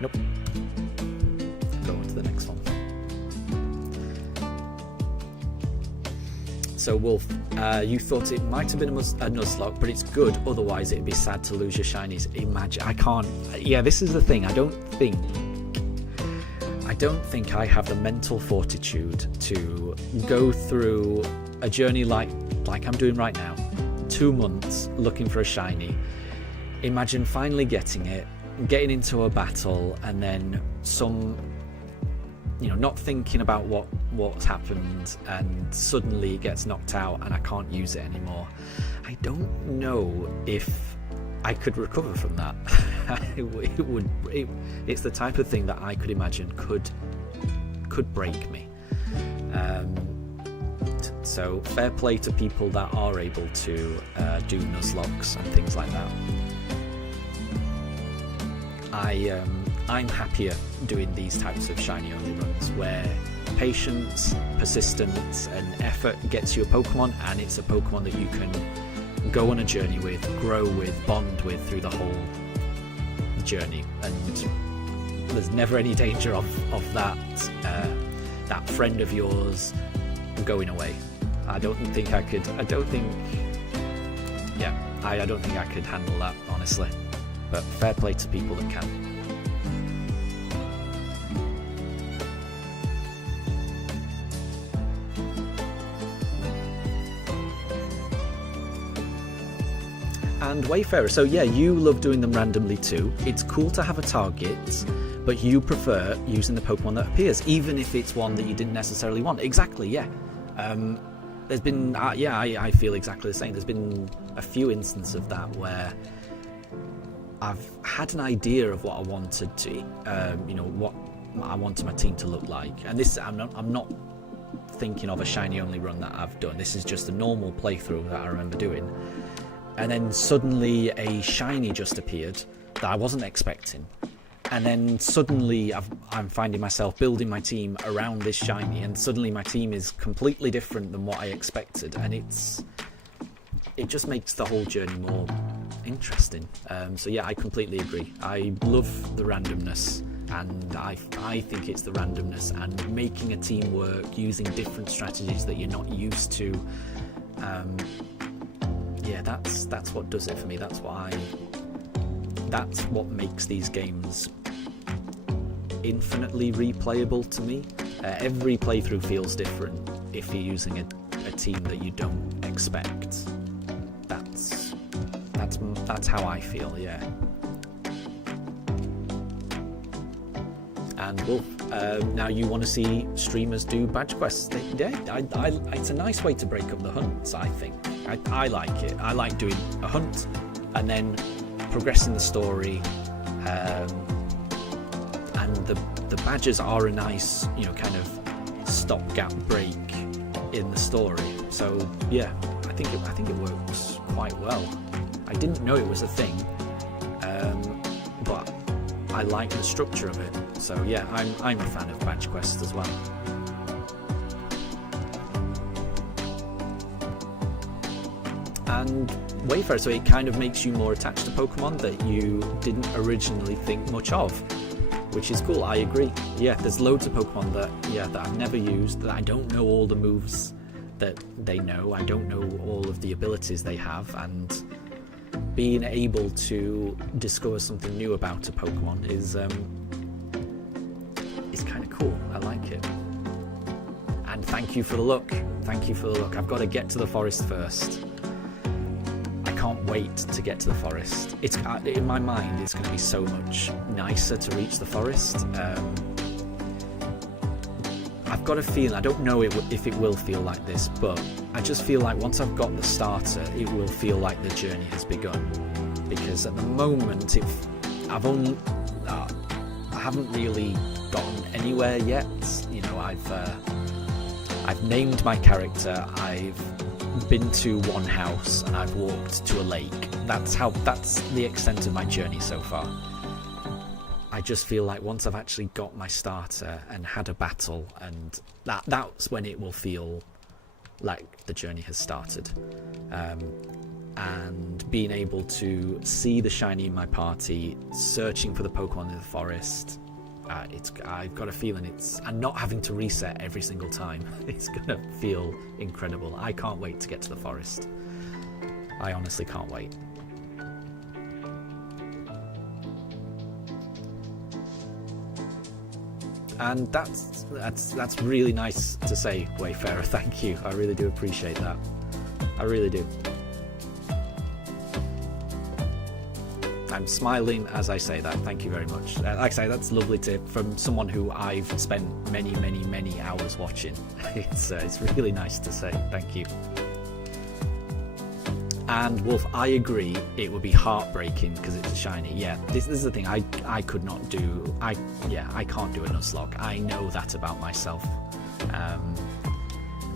Nope. Go on to the next one. So Wolf, you thought it might have been a Nuzlocke, but it's good. Otherwise, it'd be sad to lose your shinies. Imagine, I can't. Yeah, this is the thing. I don't think I have the mental fortitude to go through a journey like I'm doing right now. 2 months looking for a shiny. Imagine finally getting it, getting into a battle, and then not thinking about what's happened, and suddenly it gets knocked out and I can't use it anymore. I don't know if I could recover from that. It's the type of thing that I could imagine could break me. So fair play to people that are able to do Nuzlockes and things like that. I'm happier doing these types of shiny only runs where patience, persistence and effort gets you a Pokemon, and it's a Pokemon that you can go on a journey with, grow with, bond with through the whole journey, and there's never any danger of that friend of yours going away. I don't think I could handle that, honestly. But fair play to people that can. And Wayfarer, so yeah, you love doing them randomly too. It's cool to have a target, but you prefer using the Pokemon that appears, even if it's one that you didn't necessarily want. Exactly, yeah. There's been, I feel exactly the same. There's been a few instances of that where I've had an idea of what I wanted to, what I wanted my team to look like. And this, I'm not thinking of a shiny only run that I've done. This is just a normal playthrough that I remember doing. And then suddenly a shiny just appeared that I wasn't expecting. And then suddenly I'm finding myself building my team around this shiny, and suddenly my team is completely different than what I expected. And it just makes the whole journey more interesting. So yeah, I completely agree. I love the randomness, and I think it's the randomness and making a team work using different strategies that you're not used to. Yeah, that's what does it for me. That's what makes these games infinitely replayable to me. Every playthrough feels different if you're using a team that you don't expect. That's how I feel, yeah. And Wolf, now you want to see streamers do badge quests. It's a nice way to break up the hunts, I think. I like it. I like doing a hunt and then progressing the story. And the badges are a nice, kind of stopgap break in the story. So yeah, I think it works quite well. I didn't know it was a thing, but I like the structure of it. So yeah, I'm a fan of badge quests as well. And Wayfarer, so it kind of makes you more attached to Pokemon that you didn't originally think much of, which is cool. I agree. Yeah, there's loads of Pokemon that I've never used, that I don't know all the moves that they know. I don't know all of the abilities they have, and being able to discover something new about a Pokemon is kind of cool. I like it. And thank you for the look. Thank you for the look. I've got to get to the forest first. I can't wait to get to the forest. It's in my mind, it's going to be so much nicer to reach the forest. I've got a feeling, I don't know if it will feel like this, but I just feel like once I've got the starter, it will feel like the journey has begun. Because at the moment, I haven't really gotten anywhere yet. I've named my character. I've been to one house and I've walked to a lake. That's the extent of my journey so far. I just feel like once I've actually got my starter and had a battle, and that's when it will feel like the journey has started. And being able to see the shiny in my party, searching for the Pokemon in the forest, I've got a feeling and not having to reset every single time, it's gonna feel incredible. I can't wait to get to the forest. I honestly can't wait. And that's really nice to say, Wayfarer. Thank you. I really do appreciate that. I really do. I'm smiling as I say that. Thank you very much. Like I say, that's lovely from someone who I've spent many, many, many hours watching. It's really nice to say. Thank you. And Wolf, I agree, it would be heartbreaking because it's a shiny. Yeah, this is the thing I could not do. I can't do a Nuzlocke. I know that about myself.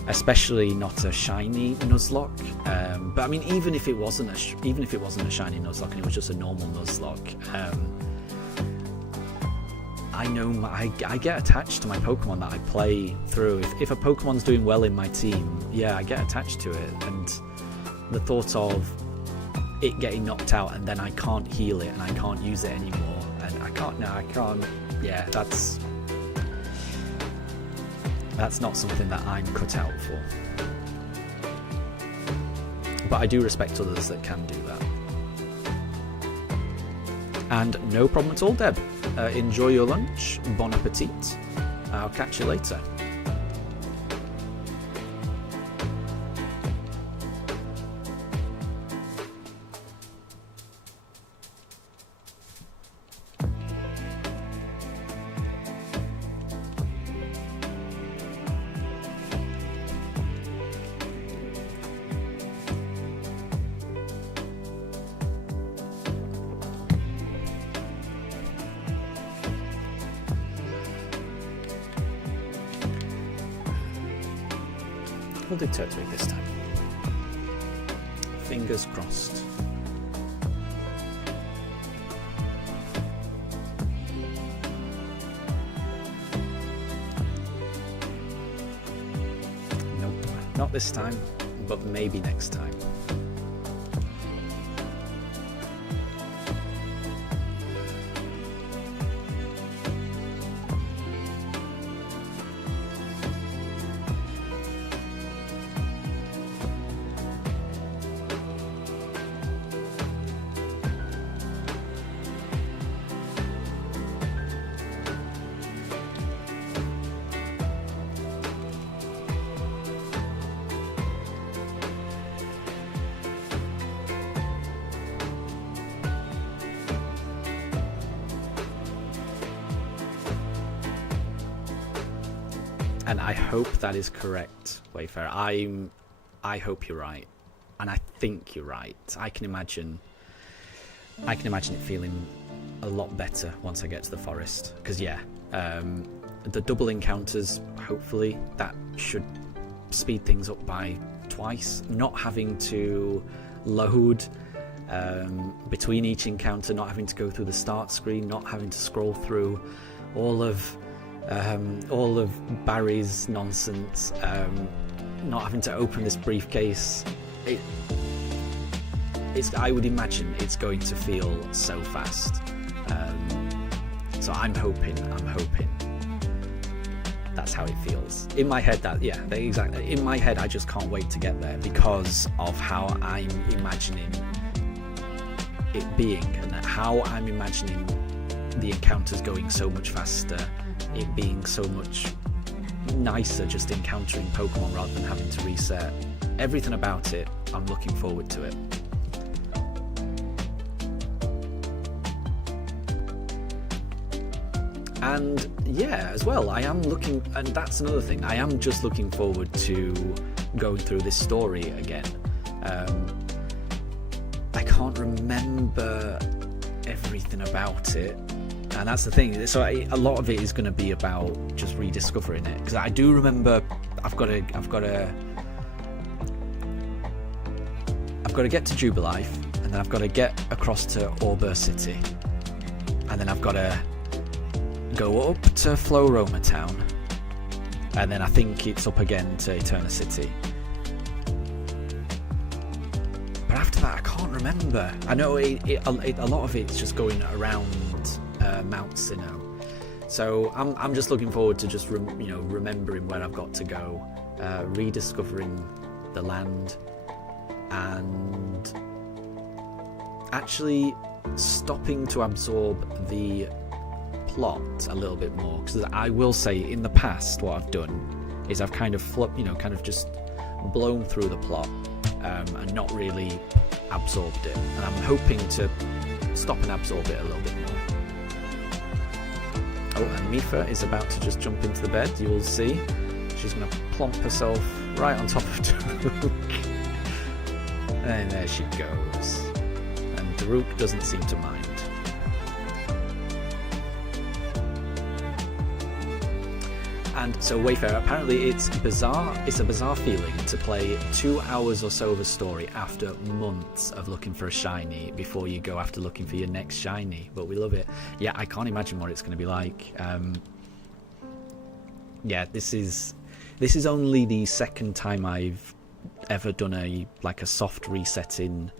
Especially not a shiny Nuzlocke. But I mean, even if it wasn't a shiny Nuzlocke and it was just a normal Nuzlocke, I know I get attached to my Pokemon that I play through. If a Pokemon's doing well in my team, yeah, I get attached to it. And the thought of it getting knocked out and then I can't heal it and I can't use it anymore, and I can't. Yeah, that's not something that I'm cut out for. But I do respect others that can do that. And no problem at all, Deb. Enjoy your lunch. Bon appetit. I'll catch you later. We'll do Turtwig this time. Fingers crossed. Nope, not this time, but maybe next time. And I hope that is correct, Wayfarer. I hope you're right, and I think you're right. I can imagine it feeling a lot better once I get to the forest. Because the double encounters, hopefully that should speed things up by twice. Not having to load between each encounter, not having to go through the start screen, not having to scroll through all of Barry's nonsense, not having to open this briefcase. I would imagine it's going to feel so fast. So I'm hoping that's how it feels. In my head, exactly. In my head, I just can't wait to get there because of how I'm imagining it being, and how I'm imagining the encounters going so much faster, it being so much nicer just encountering Pokemon rather than having to reset. Everything about it, I'm looking forward to it. And as well, I am looking, and that's another thing, I am just looking forward to going through this story again. I can't remember everything about it, and that's the thing. So a lot of it is going to be about just rediscovering it, because I do remember I've got to get to Jubilife, and then I've got to get across to Auber City, and then I've got to go up to Floroma Town, and then I think it's up again to Eterna City. But after that, I can't remember. I know a lot of it's just going around Mount Sinnoh. So I'm just looking forward to just remembering where I've got to go, rediscovering the land, and actually stopping to absorb the plot a little bit more. Because I will say, in the past, what I've done is I've kind of just blown through the plot and not really absorbed it. And I'm hoping to stop and absorb it a little bit more. Oh, and Mifa is about to just jump into the bed. You will see. She's going to plump herself right on top of Daruk. And there she goes. And Daruk doesn't seem to mind. And so Wayfarer, apparently it's bizarre. It's a bizarre feeling to play 2 hours or so of a story after months of looking for a shiny before you go after looking for your next shiny. But we love it. Yeah, I can't imagine what it's going to be like. This is only the second time I've ever done a soft resetting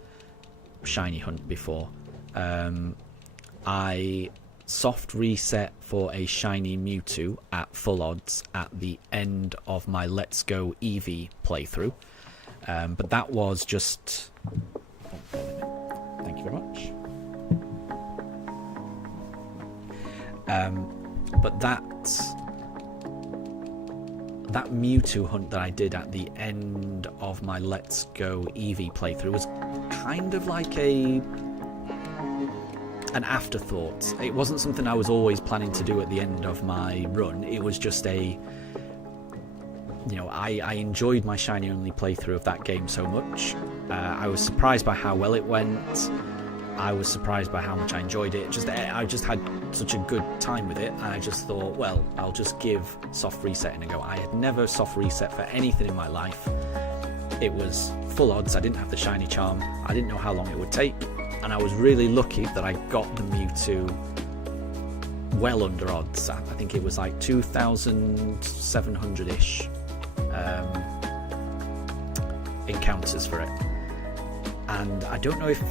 shiny hunt before. I soft reset for a shiny Mewtwo at full odds at the end of my Let's Go Eevee playthrough, but that was just thank you very much. But that Mewtwo hunt that I did at the end of my Let's Go Eevee playthrough was kind of like an afterthought. It wasn't something I was always planning to do at the end of my run. It was just I enjoyed my shiny only playthrough of that game so much. I was surprised by how well it went. I was surprised by how much I enjoyed it. I just had such a good time with it, and I just thought, well, I'll just give soft resetting a go. I had never soft reset for anything in my life. It was full odds. I didn't have the shiny charm. I didn't know how long it would take. And I was really lucky that I got the Mewtwo well under odds. I think it was like 2,700-ish encounters for it. And I don't know if...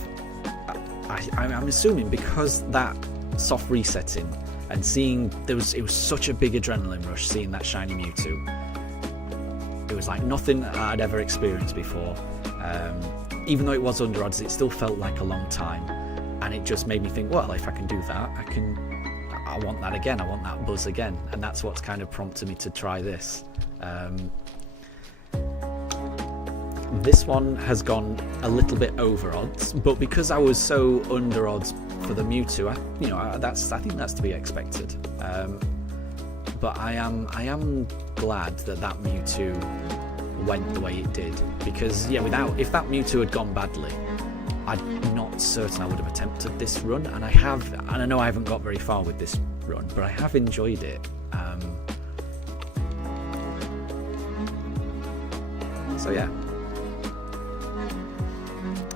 I'm assuming because that soft resetting and seeing... It was such a big adrenaline rush seeing that shiny Mewtwo. It was like nothing I'd ever experienced before. Even though it was under odds, it still felt like a long time, and it just made me think, well, if I can do that, I want that again. I want that buzz again, and that's what's kind of prompted me to try this. This one has gone a little bit over odds, but because I was so under odds for the Mewtwo, I think that's to be expected. but I am glad that Mewtwo went the way it did, because yeah, if that Mewtwo had gone badly, I'm not certain I would have attempted this run, and I know I haven't got very far with this run, but I have enjoyed it. So yeah,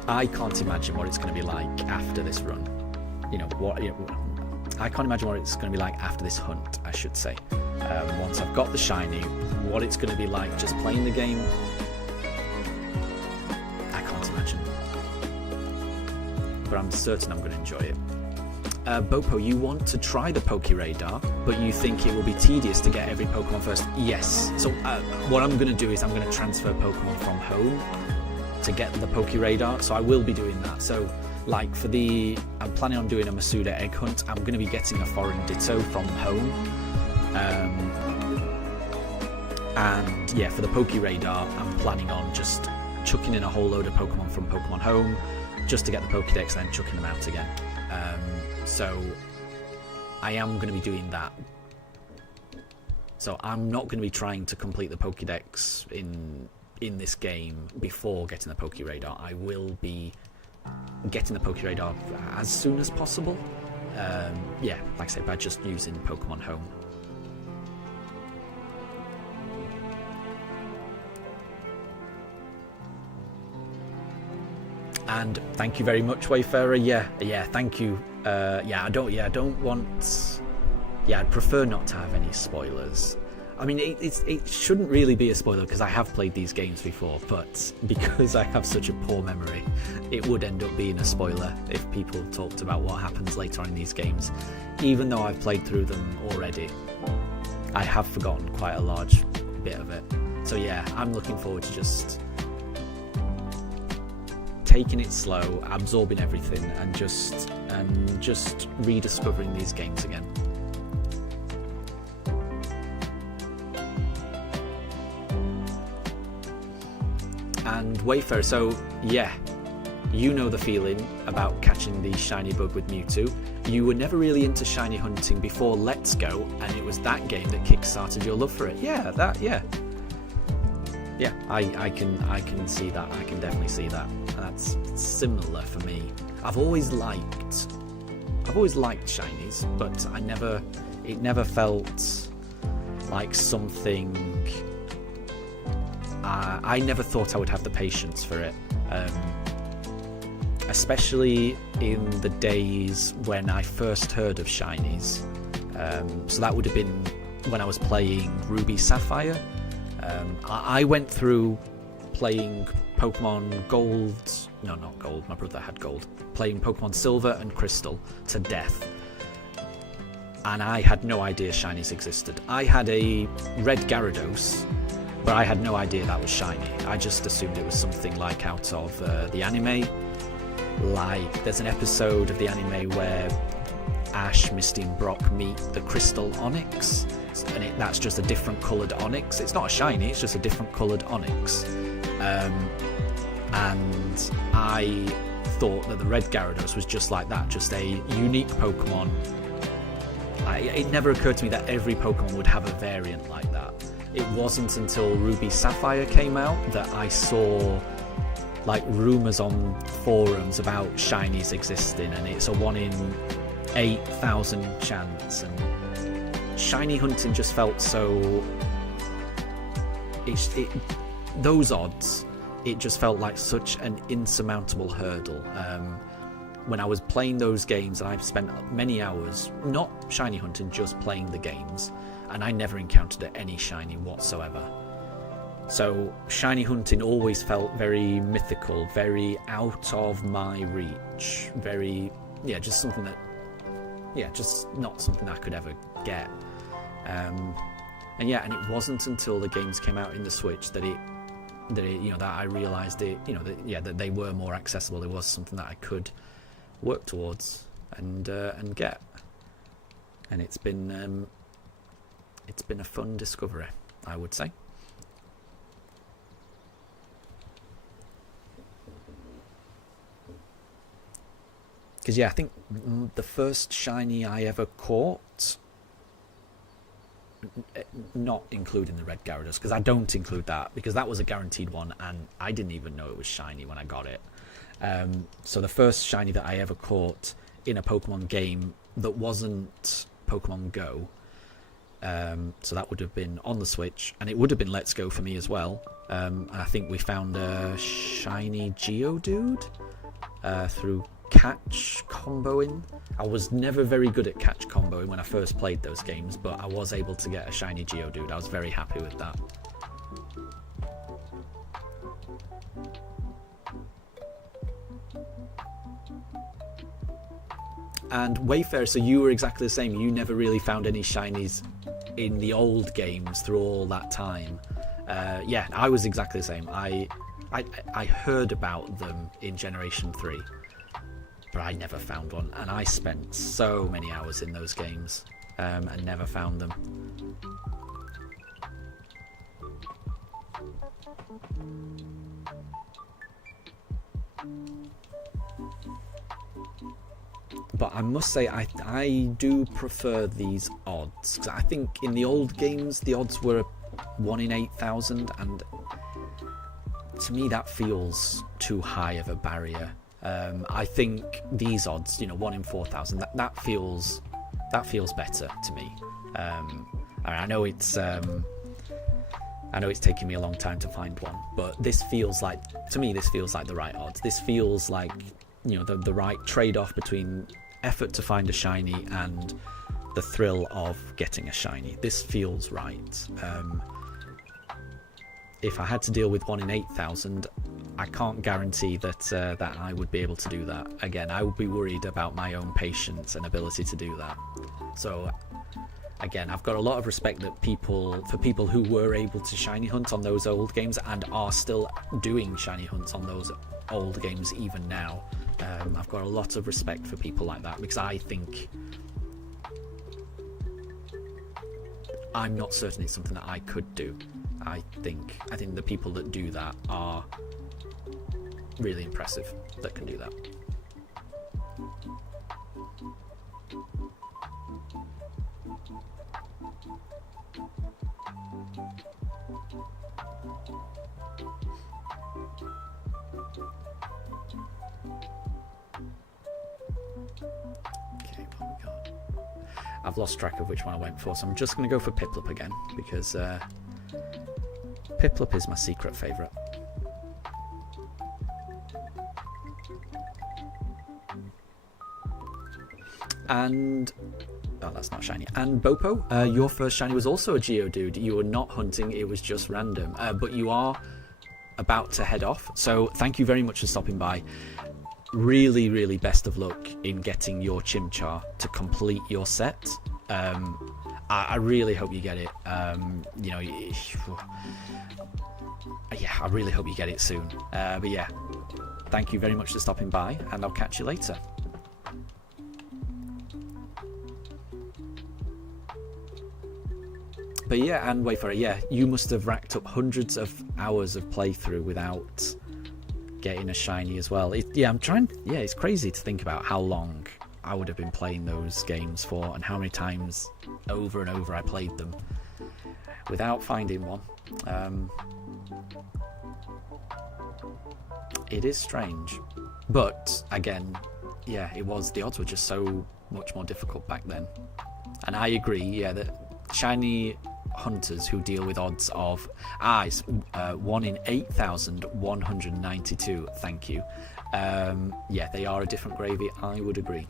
I can't imagine what it's going to be like after this run. I can't imagine what it's going to be like after this hunt, I should say. Once I've got the shiny, what it's going to be like just playing the game, I can't imagine. But I'm certain I'm going to enjoy it. Bopo, you want to try the Poke Radar, but you think it will be tedious to get every Pokemon first? Yes. So what I'm going to do is I'm going to transfer Pokemon from home to get the Poke Radar. So I will be doing that. So like I'm planning on doing a Masuda egg hunt. I'm going to be getting a foreign Ditto from home. And yeah, for the Poke Radar, I'm planning on just chucking in a whole load of Pokemon from Pokemon Home just to get the Pokedex and then chucking them out again. So I am going to be doing that. So I'm not going to be trying to complete the Pokedex in this game before getting the Poke Radar. I will be getting the Poke Radar as soon as possible. Yeah, like I said, by just using Pokemon Home. And thank you very much, Wayfarer. Yeah, thank you. I don't want. Yeah, I'd prefer not to have any spoilers. I mean, it shouldn't really be a spoiler because I have played these games before, but because I have such a poor memory, it would end up being a spoiler if people talked about what happens later on in these games. Even though I've played through them already, I have forgotten quite a large bit of it. So yeah, I'm looking forward to just taking it slow, absorbing everything, and just rediscovering these games again. And Wayfarer, so yeah, you know the feeling about catching the shiny bug with Mewtwo. You were never really into shiny hunting before Let's Go, and it was that game that kick-started your love for it. Yeah, I can see that. I can definitely see that. That's similar for me. I've always liked shinies, but it never felt like something. I never thought I would have the patience for it, especially in the days when I first heard of shinies. So that would have been when I was playing Ruby Sapphire. I went through playing Pokemon Gold, no, not Gold, my brother had Gold, playing Pokemon Silver and Crystal to death, and I had no idea shinies existed. I had a red Gyarados, but I had no idea that was shiny. I just assumed it was something like out of the anime. Like, there's an episode of the anime where Ash, Misty and Brock meet the Crystal Onyx, and that's just a different coloured Onyx. It's not a shiny, it's just a different coloured Onyx. And I thought that the red Gyarados was just like that, just a unique Pokemon. It never occurred to me that every Pokemon would have a variant like that. It wasn't until Ruby Sapphire came out that I saw like rumours on forums about shinies existing, and it's a 1 in 8,000 chance, and shiny hunting just felt so. Those odds, it just felt like such an insurmountable hurdle. When I was playing those games, and I've spent many hours not shiny hunting, just playing the games, and I never encountered any shiny whatsoever. So shiny hunting always felt very mythical, very out of my reach, just something that, just not something I could ever get. And it wasn't until the games came out in the Switch that I realised that they were more accessible. There was something that I could work towards and get, and it's been a fun discovery, I would say. Because I think the first shiny I ever caught not including the red Gyarados, because I don't include that, because that was a guaranteed one, and I didn't even know it was shiny when I got it. So the first shiny that I ever caught in a Pokemon game that wasn't Pokemon Go, so that would have been on the Switch, and it would have been Let's Go for me as well. And I think we found a shiny Geodude through catch comboing. I was never very good at catch comboing when I first played those games, but I was able to get a shiny Geodude. I was very happy with that. And Wayfarer, so you were exactly the same. You never really found any shinies in the old games through all that time. Yeah, I was exactly the same. I heard about them in Generation 3, but I never found one. And I spent so many hours in those games and never found them. But I must say, I do prefer these odds. 'Cause I think in the old games, the odds were 1 in 8,000, and to me that feels too high of a barrier. I think these odds, 1 in 4,000, that feels better to me. I know it's taking me a long time to find one, but this feels like, to me, this feels like the right odds. This feels like, the right trade-off between effort to find a shiny and the thrill of getting a shiny. This feels right. If I had to deal with 1 in 8,000, I can't guarantee that I would be able to do that. Again, I would be worried about my own patience and ability to do that. So again, I've got a lot of respect for people who were able to shiny hunt on those old games and are still doing shiny hunts on those old games even now. I've got a lot of respect for people like that, because I think, I'm not certain it's something that I could do. I think the people that do that are really impressive, that can do that. Okay, what we got? I've lost track of which one I went for, so I'm just going to go for Piplup again, because Piplup is my secret favourite. And oh, that's not shiny. And Bopo, your first shiny was also a Geodude. You were not hunting, it was just random. But you are about to head off, so thank you very much for stopping by. Really, really best of luck in getting your Chimchar to complete your set. I really hope you get it. Yeah, I really hope you get it soon. But yeah, thank you very much for stopping by, and I'll catch you later. But yeah, and Wayfarer, yeah, you must have racked up hundreds of hours of playthrough without getting a shiny as well. It's crazy to think about how long I would have been playing those games for, and how many times over and over I played them without finding one. It is strange, but again, yeah, the odds were just so much more difficult back then. And I agree, yeah, that shiny hunters who deal with odds of 1 in 8,192, thank you. Yeah, they are a different gravy. I would agree.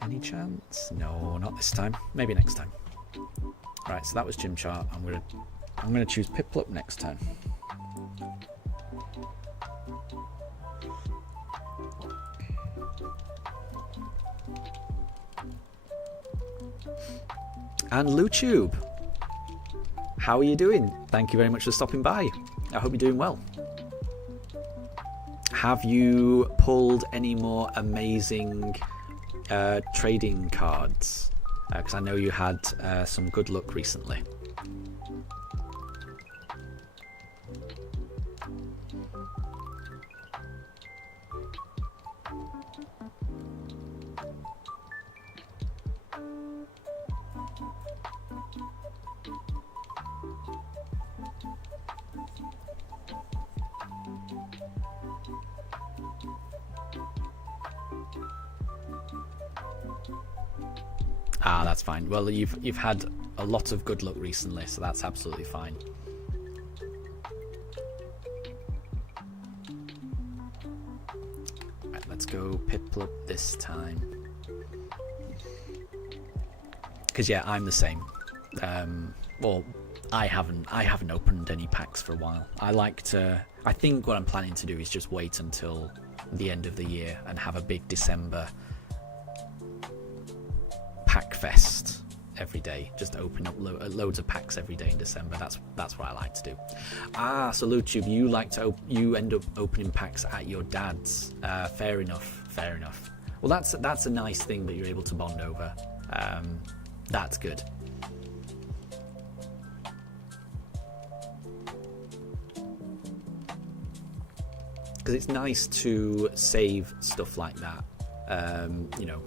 Any chance? No, not this time. Maybe next time. Right, so that was Chimchar. I'm gonna choose Piplup next time. And LuTube, how are you doing? Thank you very much for stopping by. I hope you're doing well. Have you pulled any more amazing trading cards? because I know you had some good luck recently. Ah, that's fine. Well, you've had a lot of good luck recently, so that's absolutely fine. Right, let's go Piplup this time. Because yeah, I'm the same. Well, I haven't opened any packs for a while. I think what I'm planning to do is just wait until the end of the year and have a big December pack fest every day. Just open up loads of packs every day in December. That's what I like to do. Ah, so LuTube, you end up opening packs at your dad's. Fair enough. Well, that's a nice thing that you're able to bond over. That's good. Because it's nice to save stuff like that, you know,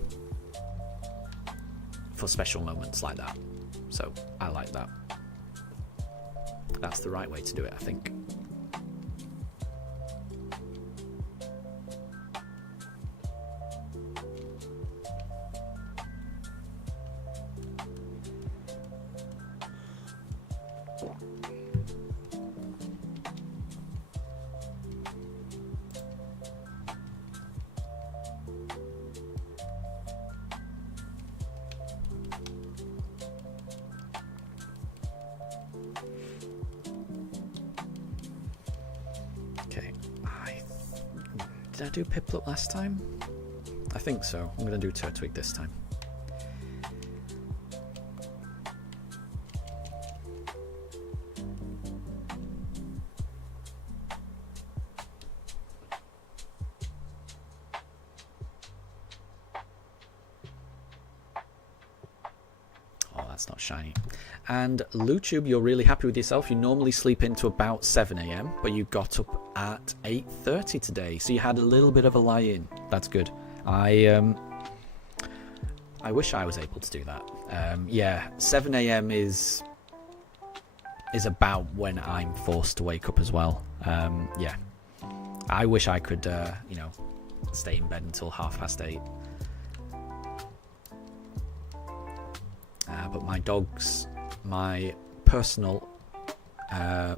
for special moments like that. So I like that. That's the right way to do it, I think. Did I do Piplup last time? I think so. I'm going to do Turtwig this time. Oh, that's not shiny. And LuTube, you're really happy with yourself. You normally sleep into about 7 AM, but you got up at 8:30 today, so you had a little bit of a lie-in. That's good. I wish I was able to do that. Yeah, 7 AM is about when I'm forced to wake up as well. Yeah, I wish I could, you know, stay in bed until 8:30. But my dog's my personal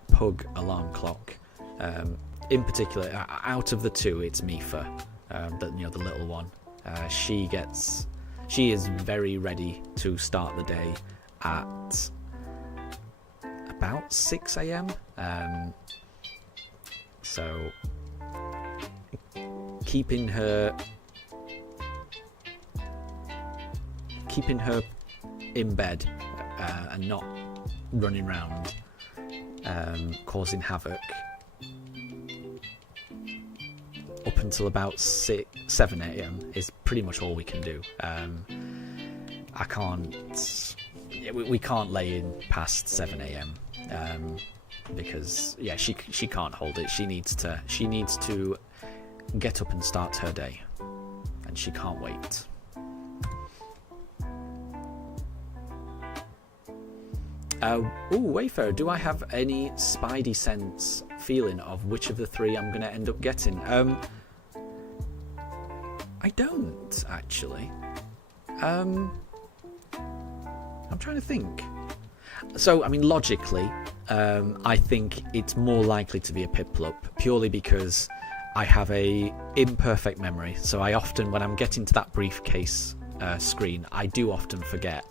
pug alarm clock. In particular, out of the two, it's Mifa, the little one. She is very ready to start the day at about 6 AM. So keeping her in bed and not running around causing havoc up until about 7 AM is pretty much all we can do. We can't lay in past 7 AM because yeah, she can't hold it. She needs to get up and start her day, and she can't wait. Wayfarer, do I have any spidey sense feeling of which of the three I'm going to end up getting? I don't, actually. I'm trying to think. So, I mean, logically, I think it's more likely to be a Piplup, purely because I have a imperfect memory. So I often, when I'm getting to that briefcase screen, I do often forget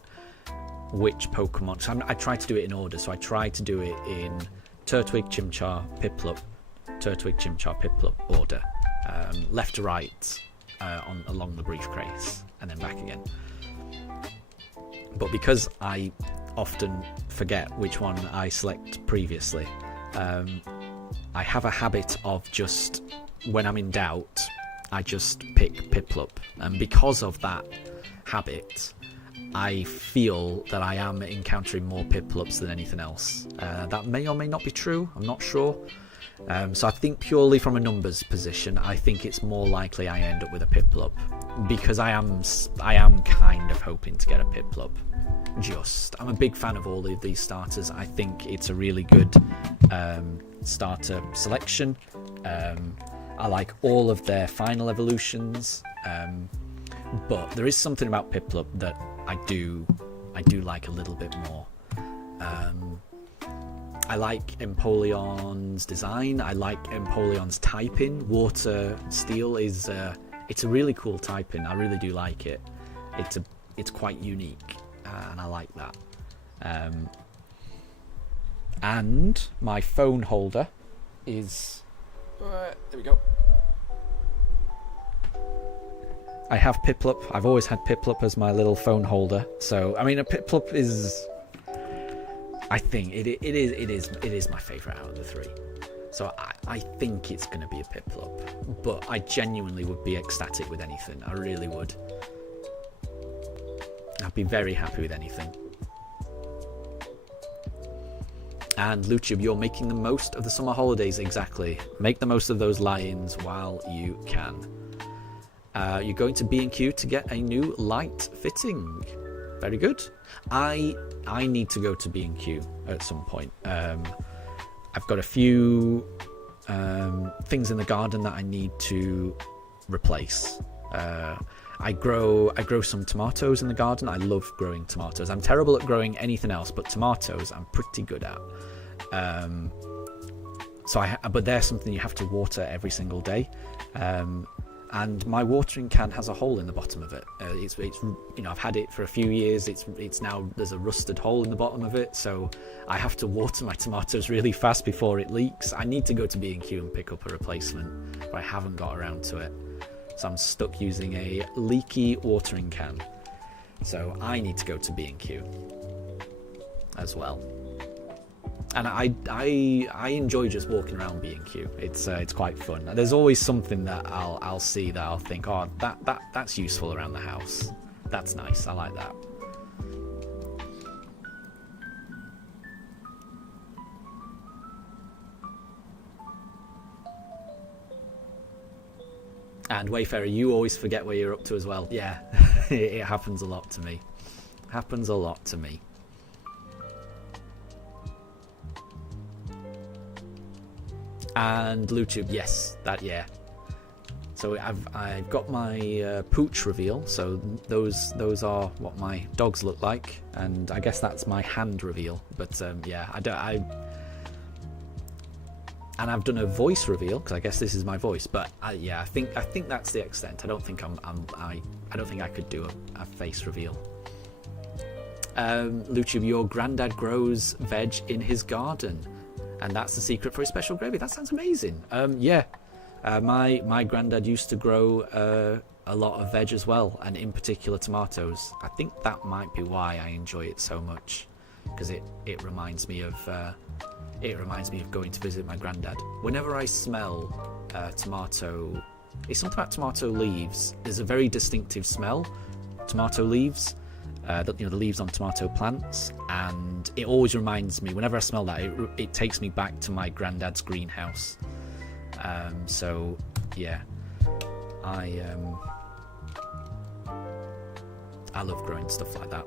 which Pokemon. So I try to do it in order. So I try to do it in Turtwig, Chimchar, Piplup, Turtwig, Chimchar, Piplup order, left to right along the briefcase, and then back again. But because I often forget which one I select previously, I have a habit of just, when I'm in doubt, I just pick Piplup, and because of that habit, I feel that I am encountering more Piplups than anything else. That may or may not be true, I'm not sure. So I think purely from a numbers position, I think it's more likely I end up with a Piplup, because I am kind of hoping to get a Piplup. I'm a big fan of all of these starters. I think it's a really good starter selection. I like all of their final evolutions, but there is something about Piplup that I do like a little bit more. I like Empoleon's design. I like Empoleon's typing. Water Steel is it's a really cool typing. I really do like it. It's quite unique, and I like that. And my phone holder is there we go. I have Piplup. I've always had Piplup as my little phone holder. So I mean, a Piplup is, I think it is my favourite out of the three. So I think it's going to be a Piplup, but I genuinely would be ecstatic with anything. I really would. I'd be very happy with anything. And Luchub, you're making the most of the summer holidays. Exactly. Make the most of those lie-ins while you can. You're going to B&Q to get a new light fitting. Very good. I need to go to B&Q at some point. I've got a few things in the garden that I need to replace. I grow some tomatoes in the garden. I love growing tomatoes. I'm terrible at growing anything else, but tomatoes I'm pretty good at. But they're something you have to water every single day. And my watering can has a hole in the bottom of it. It's I've had it for a few years. It's now, there's a rusted hole in the bottom of it, so I have to water my tomatoes really fast before it leaks. I need to go to B&Q and pick up a replacement, but I haven't got around to it. So I'm stuck using a leaky watering can. So I need to go to B&Q as well. And I enjoy just walking around B&Q. It's quite fun. There's always something that I'll see that I'll think, oh, that's useful around the house. That's nice. I like that. And Wayfarer, you always forget where you're up to as well. Yeah, it happens a lot to me. Happens a lot to me. And Luchub, yes, yeah. So I've got my Pooch reveal. So those are what my dogs look like, and I guess that's my hand reveal. But yeah, and I've done a voice reveal because I guess this is my voice. But yeah, I think that's the extent. I don't think I don't think I could do a face reveal. Luchub, your granddad grows veg in his garden. And that's the secret for his special gravy. That sounds amazing. Yeah, my granddad used to grow a lot of veg as well, and in particular tomatoes. I think that might be why I enjoy it so much, because it reminds me of going to visit my granddad. Whenever I smell tomato, it's something about tomato leaves. There's a very distinctive smell. Tomato leaves. The leaves on tomato plants, and it always reminds me, whenever I smell that, it takes me back to my granddad's greenhouse. So yeah, I love growing stuff like that.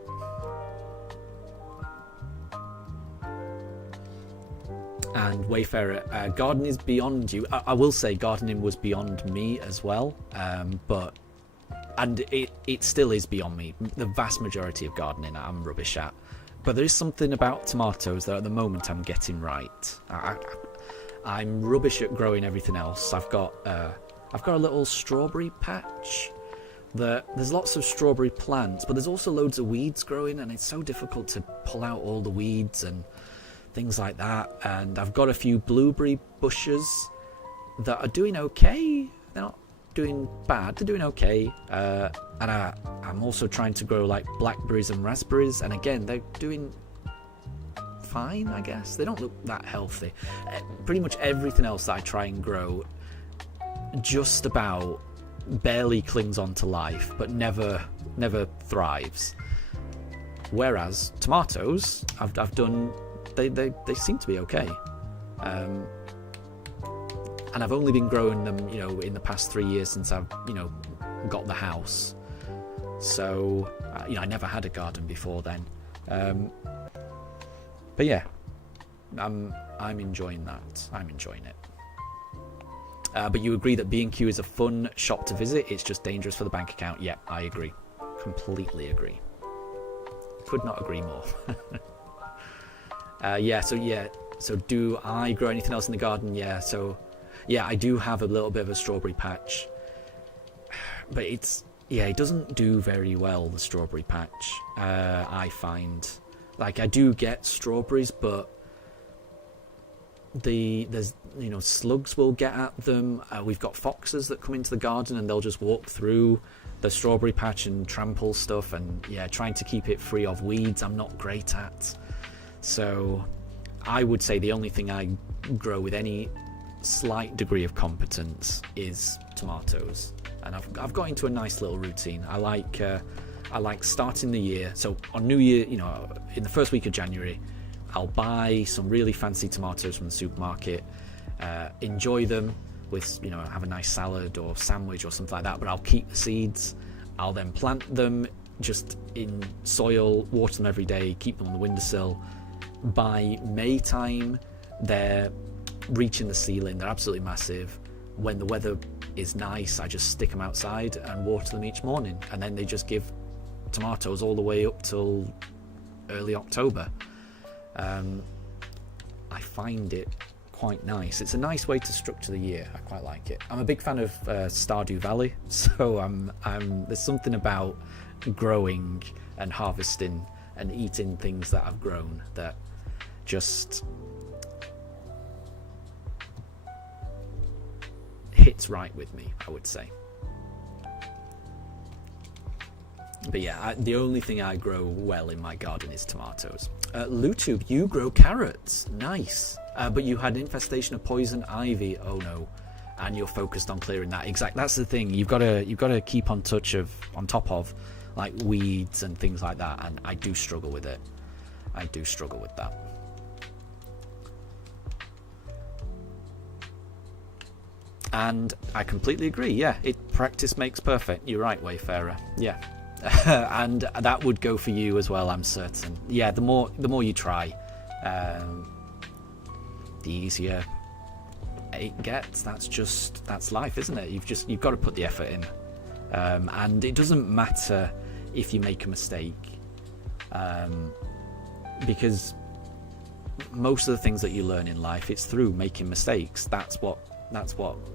And Wayfarer, garden is beyond you. I will say gardening was beyond me as well, and it still is beyond me. The vast majority of gardening I'm rubbish at. But there is something about tomatoes that at the moment I'm getting right. I'm rubbish at growing everything else. I've got a little strawberry patch. There's lots of strawberry plants, but there's also loads of weeds growing, and it's so difficult to pull out all the weeds and things like that. And I've got a few blueberry bushes that are doing okay. They're not doing bad, they're doing okay, and I'm also trying to grow like blackberries and raspberries, and again they're doing fine, I guess. They don't look that healthy. Pretty much everything else that I try and grow just about barely clings on to life, but never thrives. Whereas tomatoes, I've done, they seem to be okay. And I've only been growing them, you know, in the past 3 years since I've, you know, got the house. So, you know, I never had a garden before then. But yeah, I'm enjoying that. I'm enjoying it. But you agree that B&Q is a fun shop to visit. It's just dangerous for the bank account. Yeah, I agree. Completely agree. Could not agree more. So do I grow anything else in the garden? Yeah, so yeah, I do have a little bit of a strawberry patch, but it doesn't do very well, the strawberry patch. I find, like, I do get strawberries, but there's, you know, slugs will get at them. We've got foxes that come into the garden and they'll just walk through the strawberry patch and trample stuff, and yeah, trying to keep it free of weeds I'm not great at. So I would say the only thing I grow with any slight degree of competence is tomatoes, and I've got into a nice little routine. I like starting the year. So on New Year, you know, in the first week of January, I'll buy some really fancy tomatoes from the supermarket, enjoy them with, you know, have a nice salad or sandwich or something like that, but I'll keep the seeds. I'll then plant them just in soil, water them every day, keep them on the windowsill. By May time, they're reaching the ceiling. They're absolutely massive. When the weather is nice, I just stick them outside and water them each morning, and then they just give tomatoes all the way up till early October. I find it quite nice. It's a nice way to structure the year. I quite like it. I'm a big fan of Stardew Valley, so there's something about growing and harvesting and eating things that I've grown that just hits right with me, I would say. But yeah, the only thing I grow well in my garden is tomatoes. Lutube, you grow carrots. Nice. But you had an infestation of poison ivy. Oh no. And you're focused on clearing that. Exactly. That's the thing. You've got to keep on top of like weeds and things like that. And I do struggle with it. I do struggle with that. And I completely agree. Yeah, practice makes perfect. You're right, Wayfarer. Yeah. And that would go for you as well, I'm certain. Yeah, the more you try, the easier it gets. That's life, isn't it? You've got to put the effort in, and it doesn't matter if you make a mistake, because most of the things that you learn in life, it's through making mistakes. That's what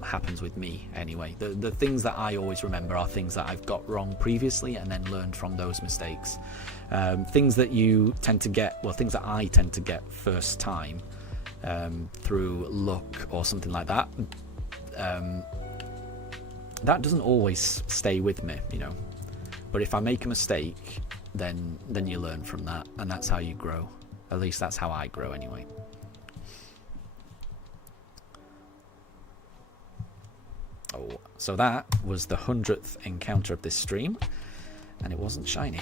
happens with me anyway. The things that I always remember are things that I've got wrong previously and then learned from those mistakes. Things that things that I tend to get first time through luck or something like that, that doesn't always stay with me, you know. But if I make a mistake, then you learn from that, and that's how you grow. At least that's how I grow anyway. Oh, so that was the 100th encounter of this stream, and it wasn't shiny.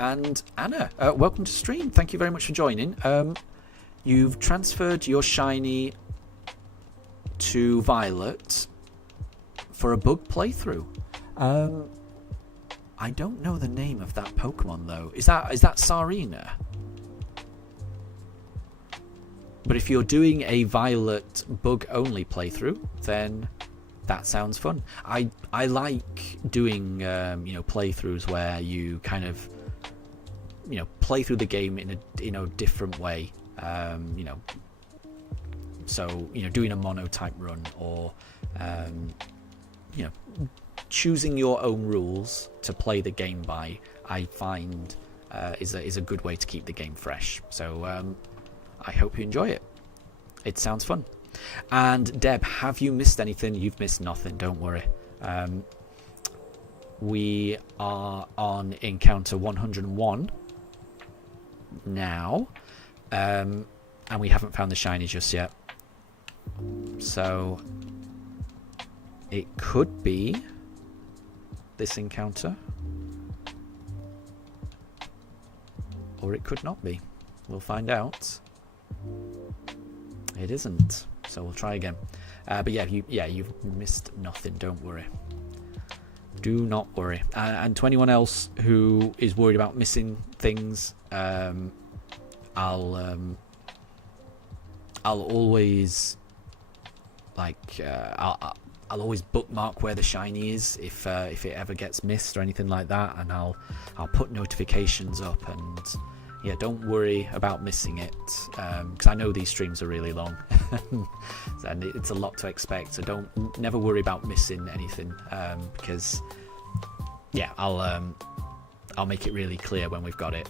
And Anna, welcome to stream. Thank you very much for joining. You've transferred your shiny to Violet for a bug playthrough. I don't know the name of that Pokemon though. Is that Sarina? But if you're doing a Violet bug only playthrough, then that sounds fun. I like doing playthroughs where you kind of play through the game in a different way. So doing a mono type run, or choosing your own rules to play the game by, I find is a good way to keep the game fresh. So I hope you enjoy it. It sounds fun. And Deb, have you missed anything? You've missed nothing, don't worry. We are on encounter 101 now, and we haven't found the shiny just yet. So it could be this encounter. or it could not be. We'll find out. It isn't, so we'll try again. But yeah, you've missed nothing. Don't worry. Do not worry. And to anyone else who is worried about missing things, I'll always I'll always bookmark where the shiny is if it ever gets missed or anything like that, and I'll put notifications up. And yeah, don't worry about missing it, because I know these streams are really long and it's a lot to expect. So never worry about missing anything, because yeah, I'll make it really clear when we've got it.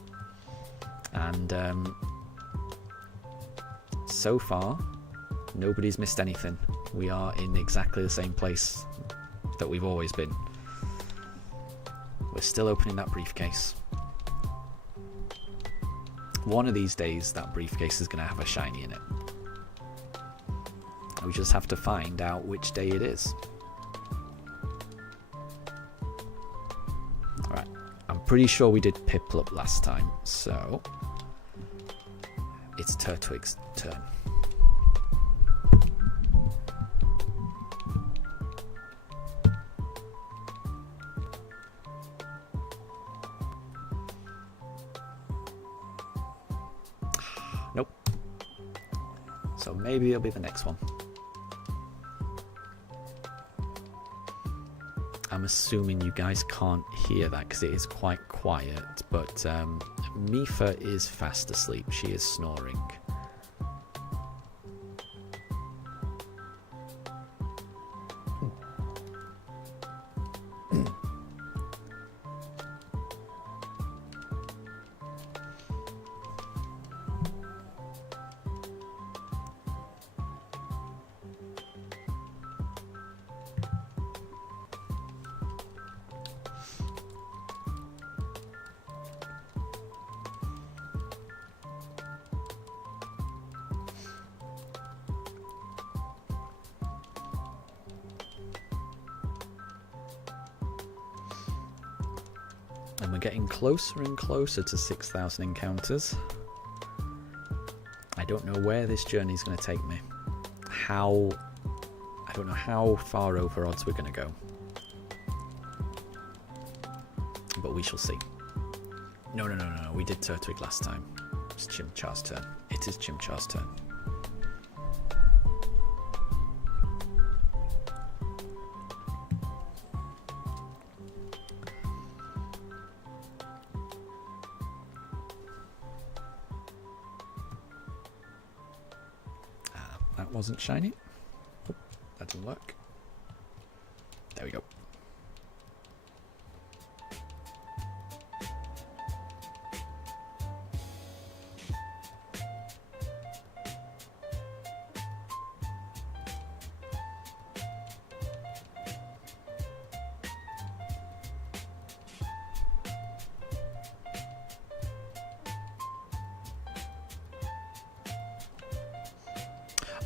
And so far, nobody's missed anything. We are in exactly the same place that we've always been. We're still opening that briefcase. One of these days, that briefcase is going to have a shiny in it. We just have to find out which day it is. Alright, I'm pretty sure we did Piplup last time, so it's Turtwig's turn. Nope. So maybe it'll be the next one. I'm assuming you guys can't hear that because it is quite quiet, but Mifa is fast asleep. She is snoring. And we're getting closer and closer to 6,000 encounters. I don't know where this journey is going to take me. I don't know how far over odds we're going to go. But we shall see. No. We did Turtwig last time. It's Chimchar's turn. It is Chimchar's turn. That wasn't shiny. Oh, that didn't work. There we go.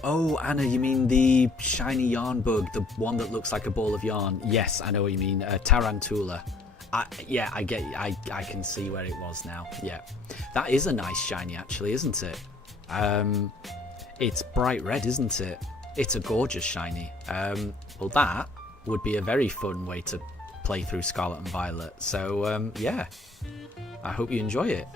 Oh, Anna, you mean the shiny yarn bug, the one that looks like a ball of yarn? Yes, I know what you mean. Tarantula. Yeah, I get. I can see where it was now. Yeah, that is a nice shiny, actually, isn't it? It's bright red, isn't it? It's a gorgeous shiny. Well, that would be a very fun way to play through Scarlet and Violet. So yeah, I hope you enjoy it.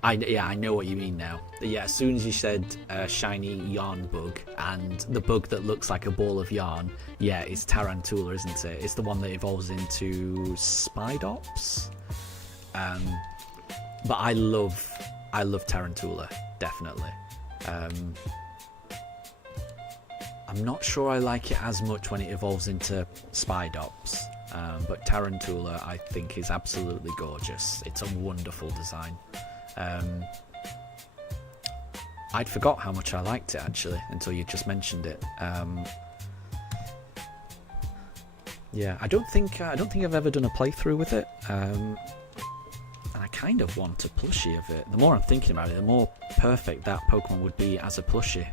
I know what you mean now. Yeah, as soon as you said shiny yarn bug and the bug that looks like a ball of yarn, yeah, it's Tarantula, isn't it? It's the one that evolves into Spidops. But I love Tarantula, definitely. I'm not sure I like it as much when it evolves into Spidops. But Tarantula, I think, is absolutely gorgeous. It's a wonderful design. I'd forgot how much I liked it, actually, until you just mentioned it. Yeah, I don't think I've ever done a playthrough with it, and I kind of want a plushie of it. The more I'm thinking about it, the more perfect that Pokemon would be as a plushie.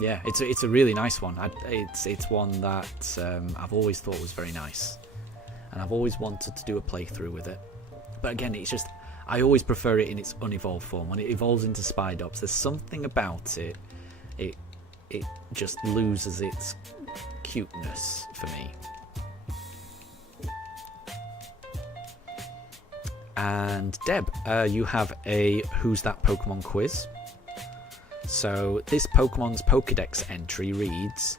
Yeah, it's a really nice one. It's one that I've always thought was very nice, and I've always wanted to do a playthrough with it. But again, it's just I always prefer it in its unevolved form. When it evolves into Spidops, there's something about it. It just loses its cuteness for me. And Deb, you have a Who's That Pokemon quiz. So this Pokemon's Pokedex entry reads,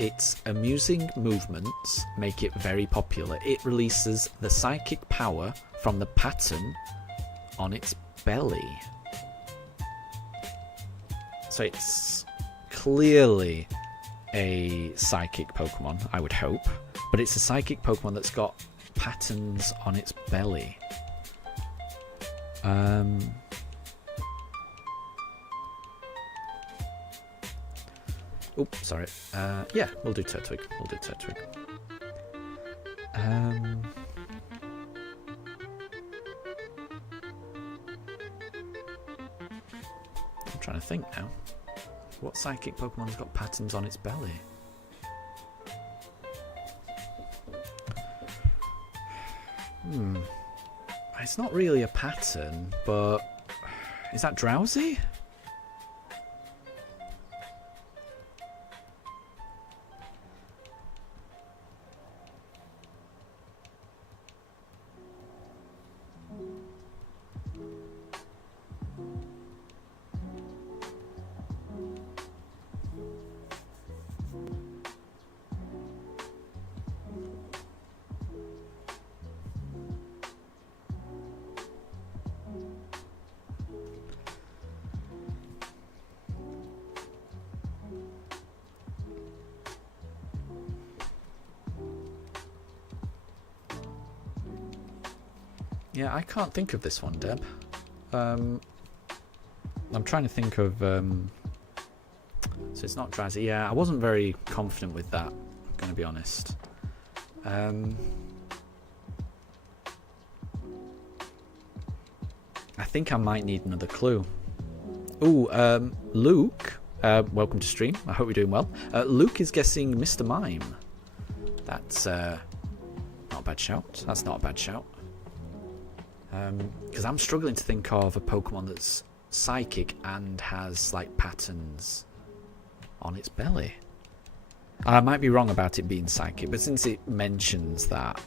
its amusing movements make it very popular. It releases the psychic power from the pattern on its belly. So it's clearly a psychic Pokemon, I would hope. But it's a psychic Pokemon that's got patterns on its belly. Oops, sorry. Yeah, we'll do Turtwig. I'm trying to think now. What psychic Pokemon's got patterns on its belly? It's not really a pattern, but is that Drowsy? Yeah, I can't think of this one, Deb. I'm trying to think of... So it's not Drowsy. Yeah, I wasn't very confident with that, I'm going to be honest. I think I might need another clue. Ooh, Luke, welcome to stream. I hope you're doing well. Luke is guessing Mr. Mime. That's not a bad shout. That's not a bad shout. Because I'm struggling to think of a Pokemon that's psychic and has like patterns on its belly. I might be wrong about it being psychic, but since it mentions that,